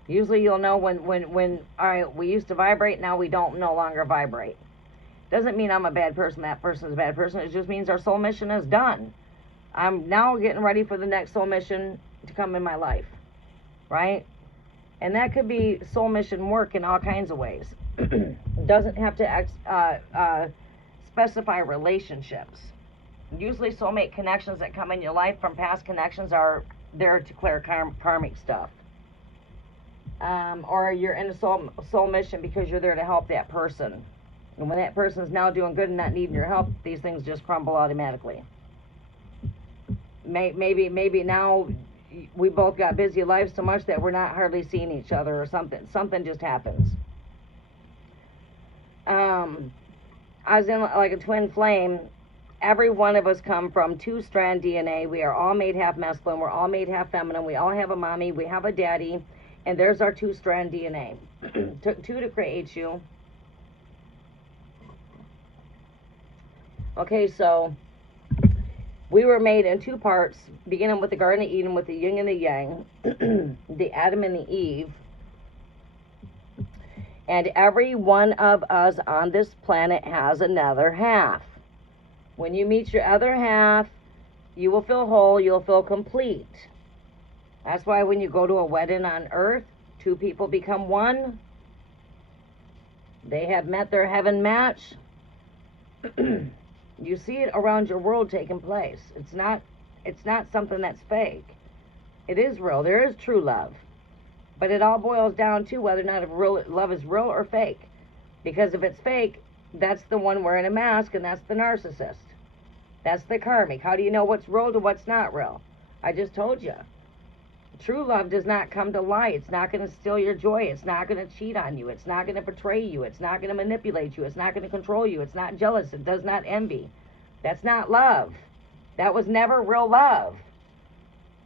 Usually you'll know when all right, we used to vibrate, now we don't no longer vibrate. Doesn't mean I'm a bad person, that person's a bad person. It just means our soul mission is done. I'm now getting ready for the next soul mission to come in my life. Right? And that could be soul mission work in all kinds of ways. Doesn't have to specify relationships. Usually soulmate connections that come in your life from past connections are there to clear karmic stuff. Or you're in a soul mission because you're there to help that person. And when that person's now doing good and not needing your help, these things just crumble automatically. Maybe now we both got busy lives so much that we're not hardly seeing each other or something. Something just happens. I was in like a twin flame. Every one of us come from 2-strand DNA. We are all made half masculine. We're all made half feminine. We all have a mommy. We have a daddy. And there's our 2-strand DNA. Took 2 to create you. Okay, so we were made in 2 parts, beginning with the Garden of Eden with the yin and the yang, the Adam and the Eve. And every one of us on this planet has another half. When you meet your other half, you will feel whole, you'll feel complete. That's why when you go to a wedding on earth, 2 people become one. They have met their heaven match. You see it around your world taking place. It's not something that's fake. It is real. There is true love. But it all boils down to whether or not love is real or fake. Because if it's fake, that's the one wearing a mask, and that's the narcissist. That's the karmic. How do you know what's real to what's not real? I just told you. True love does not come to lie. It's not going to steal your joy. It's not going to cheat on you. It's not going to betray you. It's not going to manipulate you. It's not going to control you. It's not jealous. It does not envy. That's not love. That was never real love.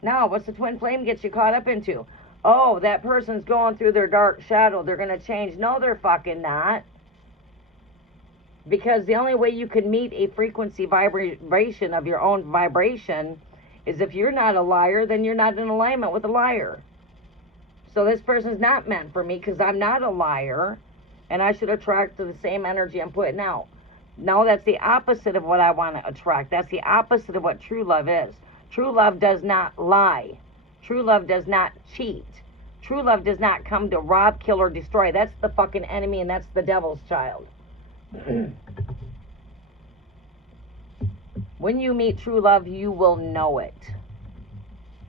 Now, what's the twin flame gets you caught up into? Oh, that person's going through their dark shadow. They're going to change. No, they're fucking not. Because the only way you can meet a frequency vibration of your own vibration is if you're not a liar, then you're not in alignment with a liar. So this person's not meant for me because I'm not a liar, and I should attract to the same energy I'm putting out. No, that's the opposite of what I want to attract. That's the opposite of what true love is. True love does not lie. True love does not cheat. True love does not come to rob, kill, or destroy. That's the fucking enemy, and that's the devil's child. When you meet true love, you will know it.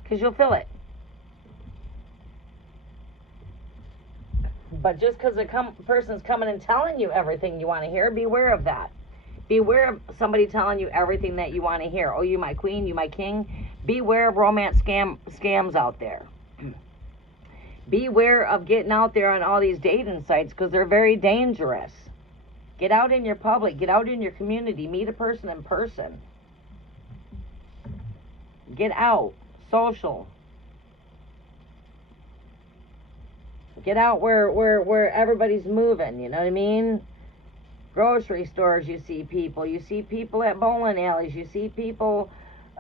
Because you'll feel it. But just because a person's coming and telling you everything you want to hear, beware of that. Beware of somebody telling you everything that you want to hear. Oh, you my queen, you my king. Beware of romance scams out there. Beware of getting out there on all these dating sites because they're very dangerous. Get out in your public. Get out in your community. Meet a person in person. Get out. Social. Get out where everybody's moving, you know what I mean? Grocery stores, you see people. You see people at bowling alleys. You see people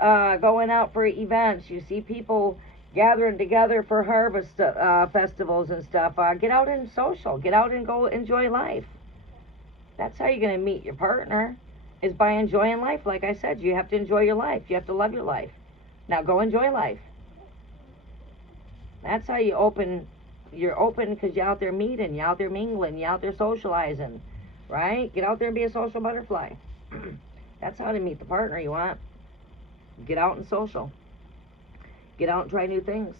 going out for events. You see people gathering together for harvest festivals and stuff. Get out and social. Get out and go enjoy life. That's how you're going to meet your partner, is by enjoying life. Like I said, you have to enjoy your life. You have to love your life. Now go enjoy life. That's how you open. You're open because you're out there meeting. You're out there mingling. You're out there socializing. Right? Get out there and be a social butterfly. That's how to meet the partner you want. Get out and social. Get out and try new things.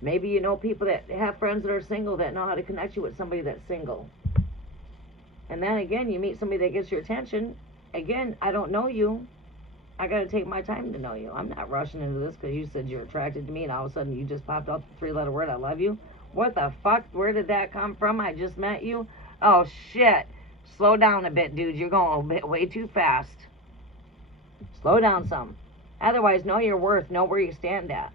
Maybe you know people that have friends that are single that know how to connect you with somebody that's single. And then again, you meet somebody that gets your attention. Again, I don't know you. I got to take my time to know you. I'm not rushing into this because you said you're attracted to me and all of a sudden you just popped up the 3-letter word, I love you. What the fuck? Where did that come from? I just met you. Oh, shit. Slow down a bit, dude. You're going a bit way too fast. Slow down some. Otherwise, know your worth. Know where you stand at.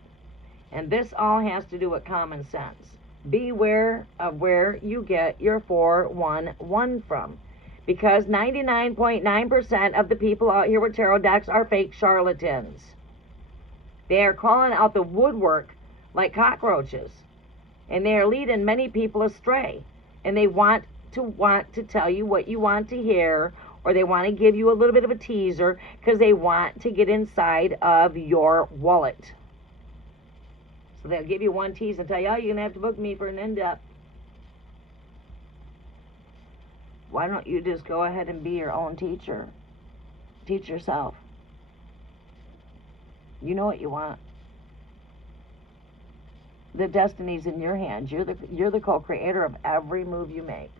And this all has to do with common sense. Beware of where you get your 411 from. Because 99.9% of the people out here with tarot decks are fake charlatans. They are crawling out the woodwork like cockroaches. And they are leading many people astray. And they want to tell you what you want to hear, or they want to give you a little bit of a teaser because they want to get inside of your wallet. So they'll give you one tease and tell you, oh, you're going to have to book me for an in-depth. Why don't you just go ahead and be your own teacher? Teach yourself. You know what you want. The destiny's in your hands. You're the co-creator of every move you make.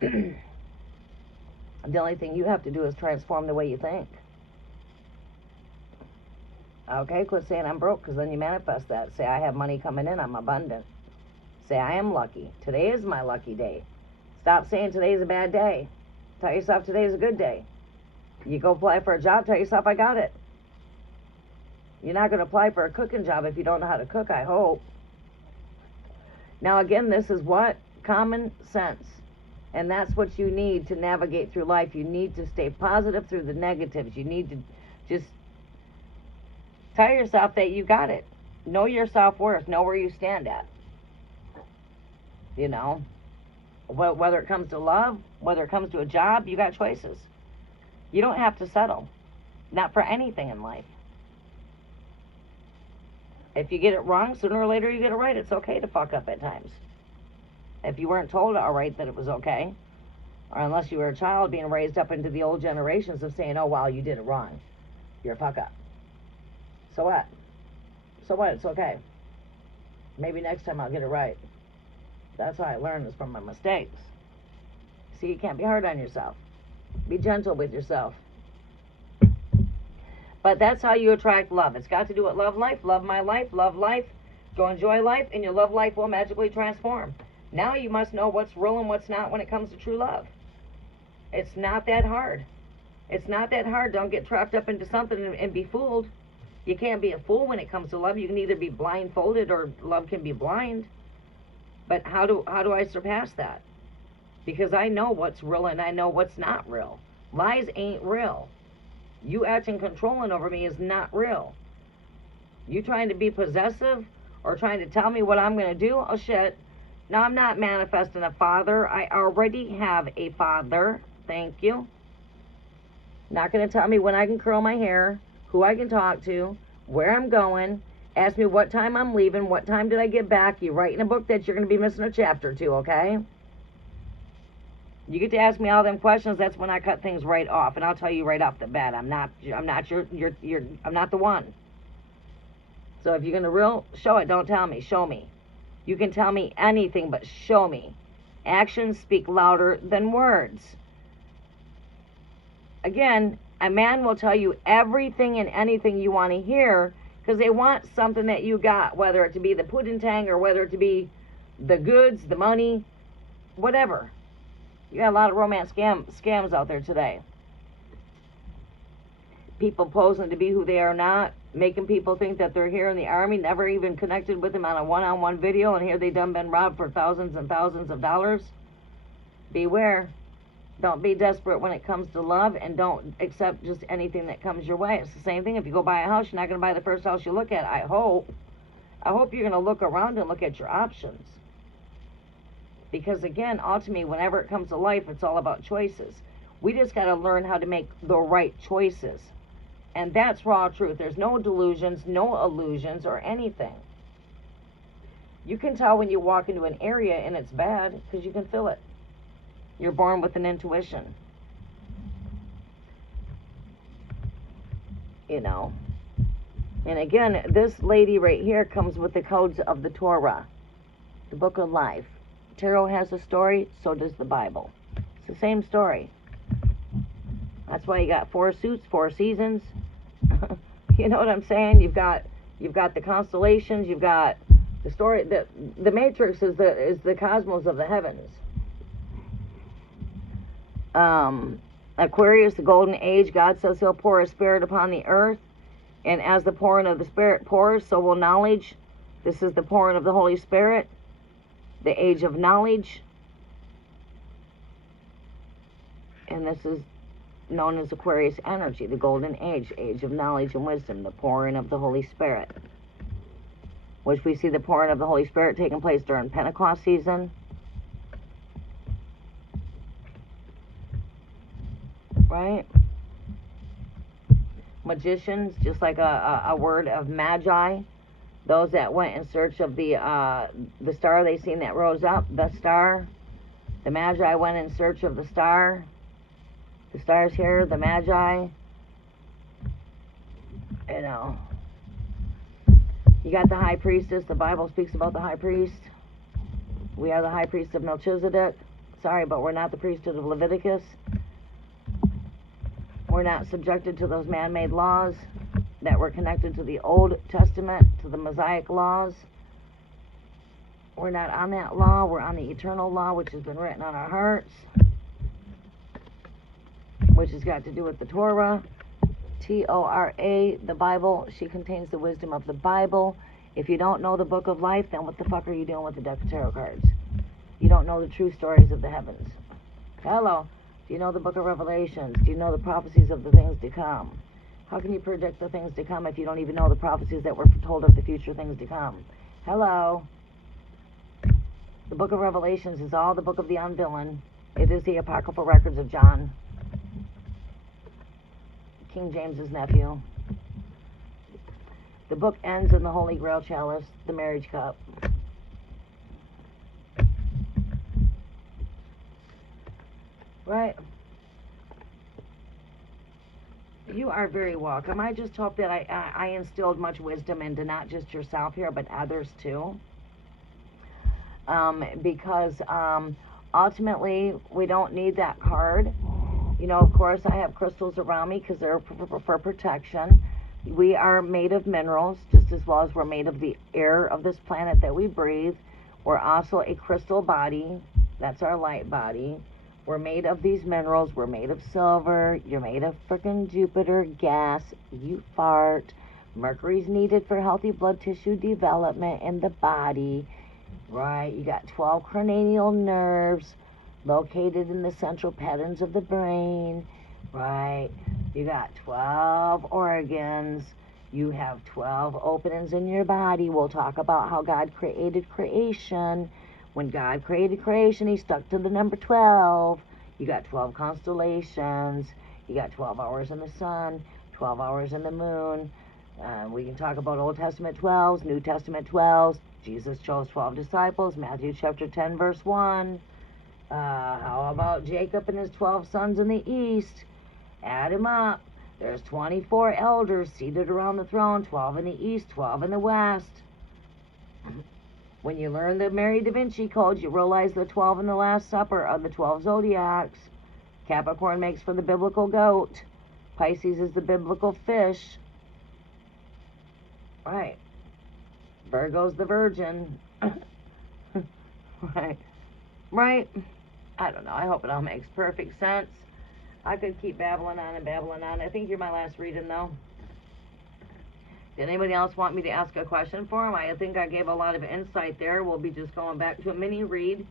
The only thing you have to do is transform the way you think. Okay, quit saying I'm broke, because then you manifest that. Say I have money coming in, I'm abundant. Say I am lucky. Today is my lucky day. Stop saying today's a bad day. Tell yourself today's a good day. You go apply for a job, tell yourself I got it. You're not going to apply for a cooking job if you don't know how to cook, I hope. Now again, this is what? Common sense. And that's what you need to navigate through life. You need to stay positive through the negatives. You need to just tell yourself that you got it. Know your self-worth. Know where you stand at. You know, whether it comes to love, whether it comes to a job, you got choices. You don't have to settle. Not for anything in life. If you get it wrong, sooner or later you get it right. It's okay to fuck up at times. If you weren't told alright that it was okay, or unless you were a child being raised up into the old generations of saying, oh, wow, you did it wrong. You're a fuck up. So what? So what? It's okay. Maybe next time I'll get it right. That's how I learn, is from my mistakes. See, you can't be hard on yourself. Be gentle with yourself. But that's how you attract love. It's got to do with love life, love my life, love life. Go enjoy life, and your love life will magically transform. Now you must know what's real and what's not when it comes to true love. It's not that hard. It's not that hard. Don't get trapped up into something and be fooled. You can't be a fool when it comes to love. You can either be blindfolded or love can be blind. But how do I surpass that? Because I know what's real and I know what's not real. Lies ain't real. You acting controlling over me is not real. You trying to be possessive or trying to tell me what I'm going to do? Oh, shit. No, I'm not manifesting a father. I already have a father. Thank you. Not going to tell me when I can curl my hair, who I can talk to, where I'm going. Ask me what time I'm leaving, what time did I get back. You write in a book that you're going to be missing a chapter or two, okay? You get to ask me all them questions, that's when I cut things right off. And I'll tell you right off the bat, I'm not the one. So if you're going to show it, don't tell me, show me. You can tell me anything, but show me. Actions speak louder than words. Again, a man will tell you everything and anything you want to hear because they want something that you got, whether it to be the pudding tang or whether it to be the goods, the money, whatever. You got a lot of romance scams out there today. People posing to be who they are not. making people think that they're here in the army, never even connected with them on a one-on-one video, and here they done been robbed for thousands and thousands of dollars. Beware. Don't be desperate when it comes to love, and don't accept just anything that comes your way. It's the same thing if you go buy a house. You're not going to buy the first house you look at. I hope you're going to look around and look at your options. Because again, ultimately, whenever it comes to life, it's all about choices. We just got to learn how to make the right choices. And that's raw truth. There's no delusions, no illusions, or anything. You can tell when you walk into an area and it's bad because you can feel it. You're born with an intuition. You know. And again, this lady right here comes with the codes of the Torah, the book of life. Tarot has a story, so does the Bible. It's the same story. That's why you got 4 suits, 4 seasons. You know what I'm saying? You've got the constellations. You've got the story. The Matrix is the cosmos of the heavens. Aquarius, the golden age. God says He'll pour His Spirit upon the earth, and as the pouring of the Spirit pours, so will knowledge. This is the pouring of the Holy Spirit. The age of knowledge, and this is known as Aquarius energy, the golden age, age of knowledge and wisdom, the pouring of the Holy Spirit, which we see the pouring of the Holy Spirit taking place during Pentecost season. Right? Magicians, just like a word of magi, those that went in search of the star they seen that rose up, the star. The magi went in search of the star. The star's here, the magi. You know. You got the high priestess. The Bible speaks about the high priest. We are the high priest of Melchizedek. Sorry, but we're not the priesthood of Leviticus. We're not subjected to those man-made laws that were connected to the Old Testament, to the Mosaic laws. We're not on that law. We're on the eternal law, which has been written on our hearts, which has got to do with the Torah, T-O-R-A, the Bible. She contains the wisdom of the Bible. If you don't know the book of life, then what the fuck are you doing with the deck of tarot cards? You don't know the true stories of the heavens. Hello. Do you know the book of Revelations? Do you know the prophecies of the things to come? How can you predict the things to come if you don't even know the prophecies that were told of the future things to come? Hello. The book of Revelations is all the book of the unvillain. It is the apocryphal records of John, King James's nephew. The book ends in the Holy Grail chalice, the marriage cup. Right? You are very welcome. I just hope that I instilled much wisdom into not just yourself here, but others too. Because ultimately, we don't need that card. You know, of course, I have crystals around me because they're for protection. We are made of minerals, just as well as we're made of the air of this planet that we breathe. We're also a crystal body. That's our light body. We're made of these minerals. We're made of silver. You're made of frickin' Jupiter gas. You fart. Mercury's needed for healthy blood tissue development in the body. Right? You got 12 cranial nerves located in the central patterns of the brain. Right? You got 12 organs. You have 12 openings in your body. We'll talk about how God created creation. When God created creation, He stuck to the number 12. You got 12 constellations. You got 12 hours in the sun, 12 hours in the moon. We can talk about Old Testament 12s, New Testament 12s. Jesus chose 12 disciples, Matthew chapter 10, verse 1. How about Jacob and his 12 sons in the east? Add them up. There's 24 elders seated around the throne, 12 in the east, 12 in the west. When you learn the Mary Da Vinci Code, you realize the 12 in the Last Supper are the 12 zodiacs. Capricorn makes for the biblical goat. Pisces is the biblical fish. Right. Virgo's the virgin. Right. Right. I don't know. I hope it all makes perfect sense. I could keep babbling on and babbling on. I think you're my last reading, though. Did anybody else want me to ask a question for them? I think I gave a lot of insight there. We'll be just going back to a mini read.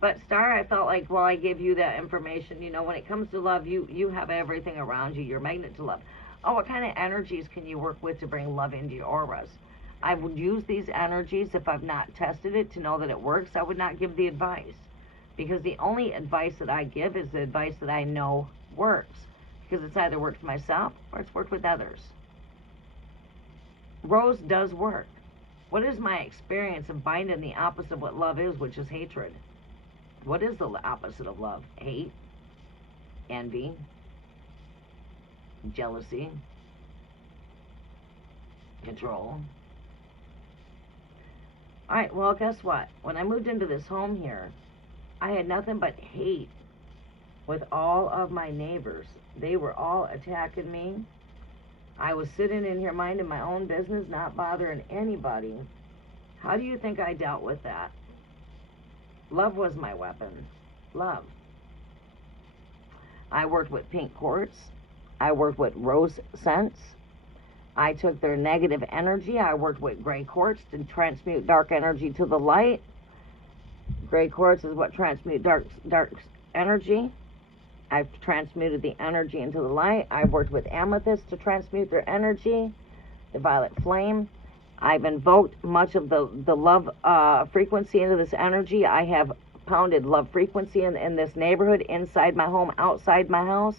But Star, I felt like, well, I gave you that information. You know, when it comes to love, you have everything around you. You're a magnet to love. Oh, what kind of energies can you work with to bring love into your auras? I would use these energies if I've not tested it to know that it works. I would not give the advice, because the only advice that I give is the advice that I know works, because it's either worked for myself or it's worked with others. Rose does work. What is my experience of binding the opposite of what love is, which is hatred? What is the opposite of love? Hate, envy, jealousy, control. All right, well, guess what? When I moved into this home here, I had nothing but hate with all of my neighbors. They were all attacking me. I was sitting in here minding my own business, not bothering anybody. How do you think I dealt with that? Love was my weapon. Love. I worked with pink quartz. I worked with rose scents. I took their negative energy. I worked with gray quartz to transmute dark energy to the light. Gray quartz is what transmutes dark energy. I've transmuted the energy into the light. I've worked with amethyst to transmute their energy, the violet flame. I've invoked much of the love frequency into this energy. I have pounded love frequency in this neighborhood, inside my home, outside my house.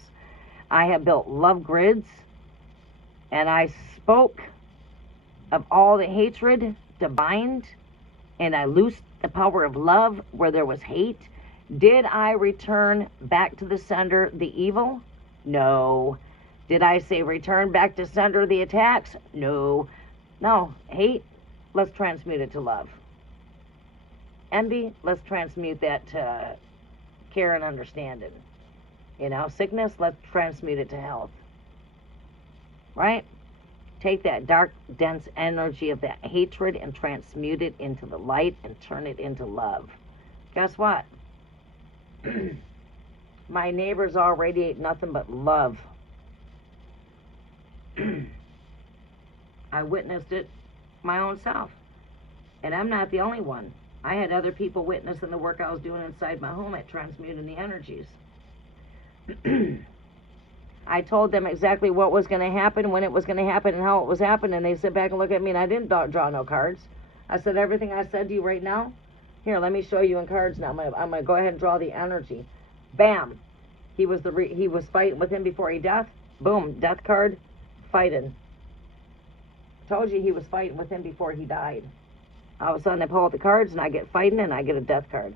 I have built love grids, and I spoke of all the hatred to bind, and I loosed the power of love where there was hate. Did I return back to the sender the evil? No. Did I say return back to sender the attacks? No. No. Hate, let's transmute it to love. Envy, let's transmute that to care and understanding. You know, sickness, let's transmute it to health. Right? Take that dark, dense energy of that hatred and transmute it into the light and turn it into love. Guess what? My neighbors all radiate nothing but love. I witnessed it my own self. And I'm not the only one. I had other people witnessing the work I was doing inside my home at transmuting the energies. I told them exactly what was going to happen, when it was going to happen, and how it was happening. And they sit back and look at me, and I didn't draw no cards. I said, everything I said to you right now, here, let me show you in cards now. I'm going to go ahead and draw the energy. Bam. He was fighting with him before he died. Boom. Death card. Fighting. Told you he was fighting with him before he died. All of a sudden, I pull out the cards, and I get fighting, and I get a death card.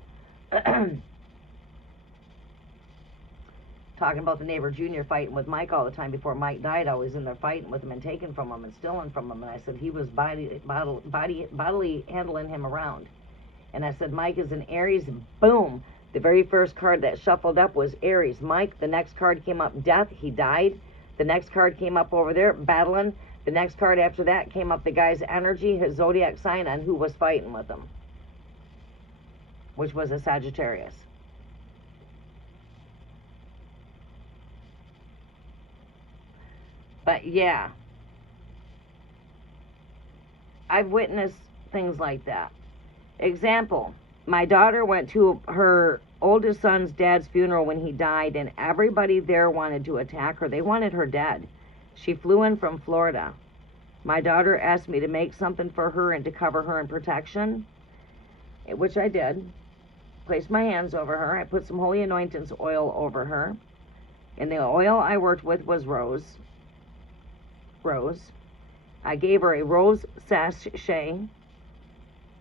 Talking about the neighbor Junior fighting with Mike all the time before Mike died. I was in there fighting with him and taking from him and stealing from him. And I said he was bodily handling him around. And I said, Mike is an Aries. Boom. The very first card that shuffled up was Aries. Mike. The next card came up, Death. He died. The next card came up over there, battling. The next card after that came up the guy's energy, his zodiac sign, and who was fighting with him, which was a Sagittarius. But yeah, I've witnessed things like that. Example, my daughter went to her oldest son's dad's funeral when he died, and everybody there wanted to attack her. They wanted her dead. She flew in from Florida. My daughter asked me to make something for her and to cover her in protection, which I did. Placed my hands over her. I put some holy anointings oil over her. And the oil I worked with was rose. I gave her a rose sachet,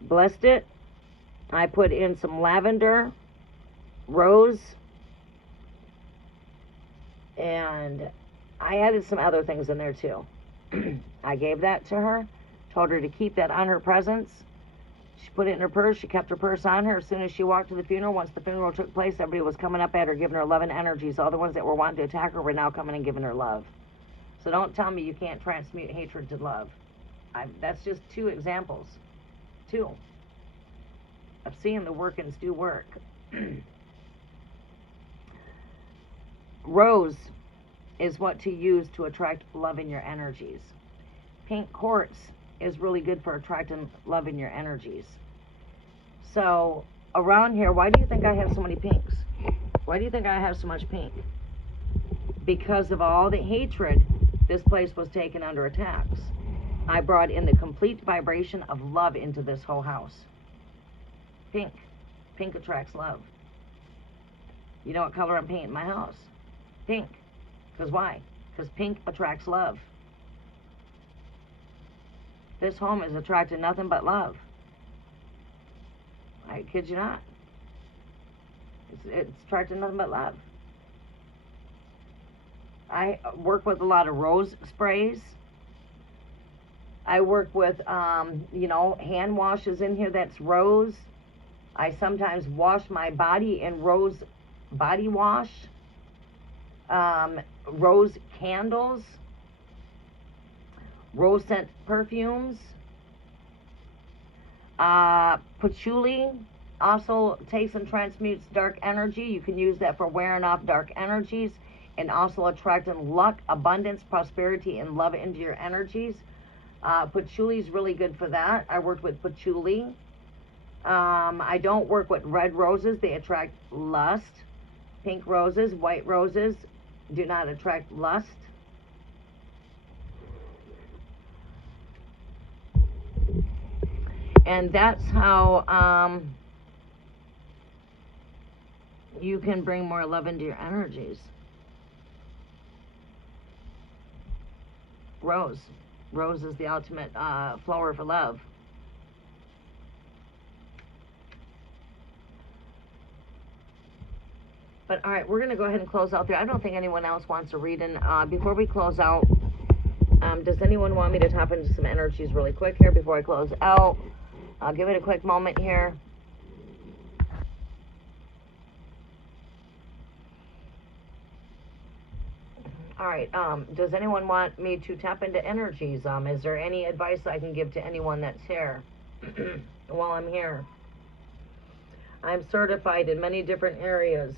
blessed it. I put in some lavender, rose, and I added some other things in there too. I gave that to her, told her to keep that on her presence. She put it in her purse. She kept her purse on her. As soon as she walked to the funeral, once the funeral took place, everybody was coming up at her, giving her love and energies. All the ones that were wanting to attack her were now coming and giving her love. So don't tell me you can't transmute hatred to love. That's just two examples. Two. Of seeing the workings do work. Rose is what to use to attract love in your energies. pink quartz is really good for attracting love in your energies. So around here, why do you think I have so many pinks? Why do you think I have so much pink? Because of all the hatred, this place was taken under attacks. I brought in the complete vibration of love into this whole house. Pink. Pink attracts love. You know what color I'm painting my house? Pink. Because why? Because pink attracts love. This home is attracting nothing but love. I kid you not. It's attracting nothing but love. I work with a lot of rose sprays. I work with, hand washes in here that's rose. I sometimes wash my body in rose body wash. Rose candles. Rose scent perfumes. Patchouli also takes and transmutes dark energy. You can use that for wearing off dark energies and also attracting luck, abundance, prosperity, and love into your energies. Patchouli is really good for that. I worked with patchouli. I don't work with red roses. They attract lust. Pink roses, white roses do not attract lust. And that's how you can bring more love into your energies. Rose. Rose is the ultimate flower for love. But all right, we're going to go ahead and close out there. I don't think anyone else wants to read in. Before we close out, does anyone want me to tap into some energies really quick here before I close out? I'll give it a quick moment here. All right, does anyone want me to tap into energies? Is there any advice I can give to anyone that's here while I'm here? I'm certified in many different areas.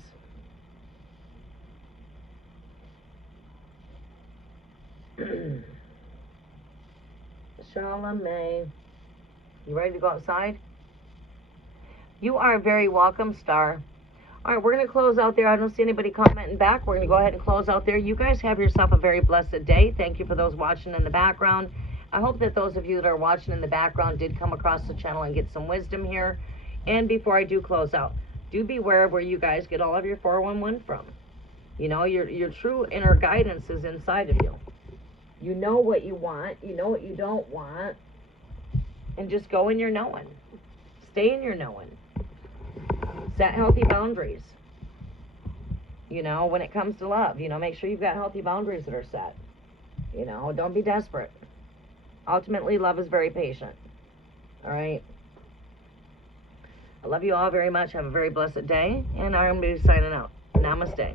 Charlamagne, you ready to go outside? You are very welcome, Star. All right, we're going to close out there. I don't see anybody commenting back. We're going to go ahead and close out there. You guys have yourself a very blessed day. Thank you for those watching in the background. I hope that those of you that are watching in the background did come across the channel and get some wisdom here. And before I do close out, do beware of where you guys get all of your 411 from. You know, your true inner guidance is inside of you. You know what you want. You know what you don't want. And just go in your knowing. Stay in your knowing. Set healthy boundaries. You know, when it comes to love, make sure you've got healthy boundaries that are set. Don't be desperate. Ultimately, love is very patient. All right. I love you all very much. Have a very blessed day. And I'm going to be signing out. Namaste.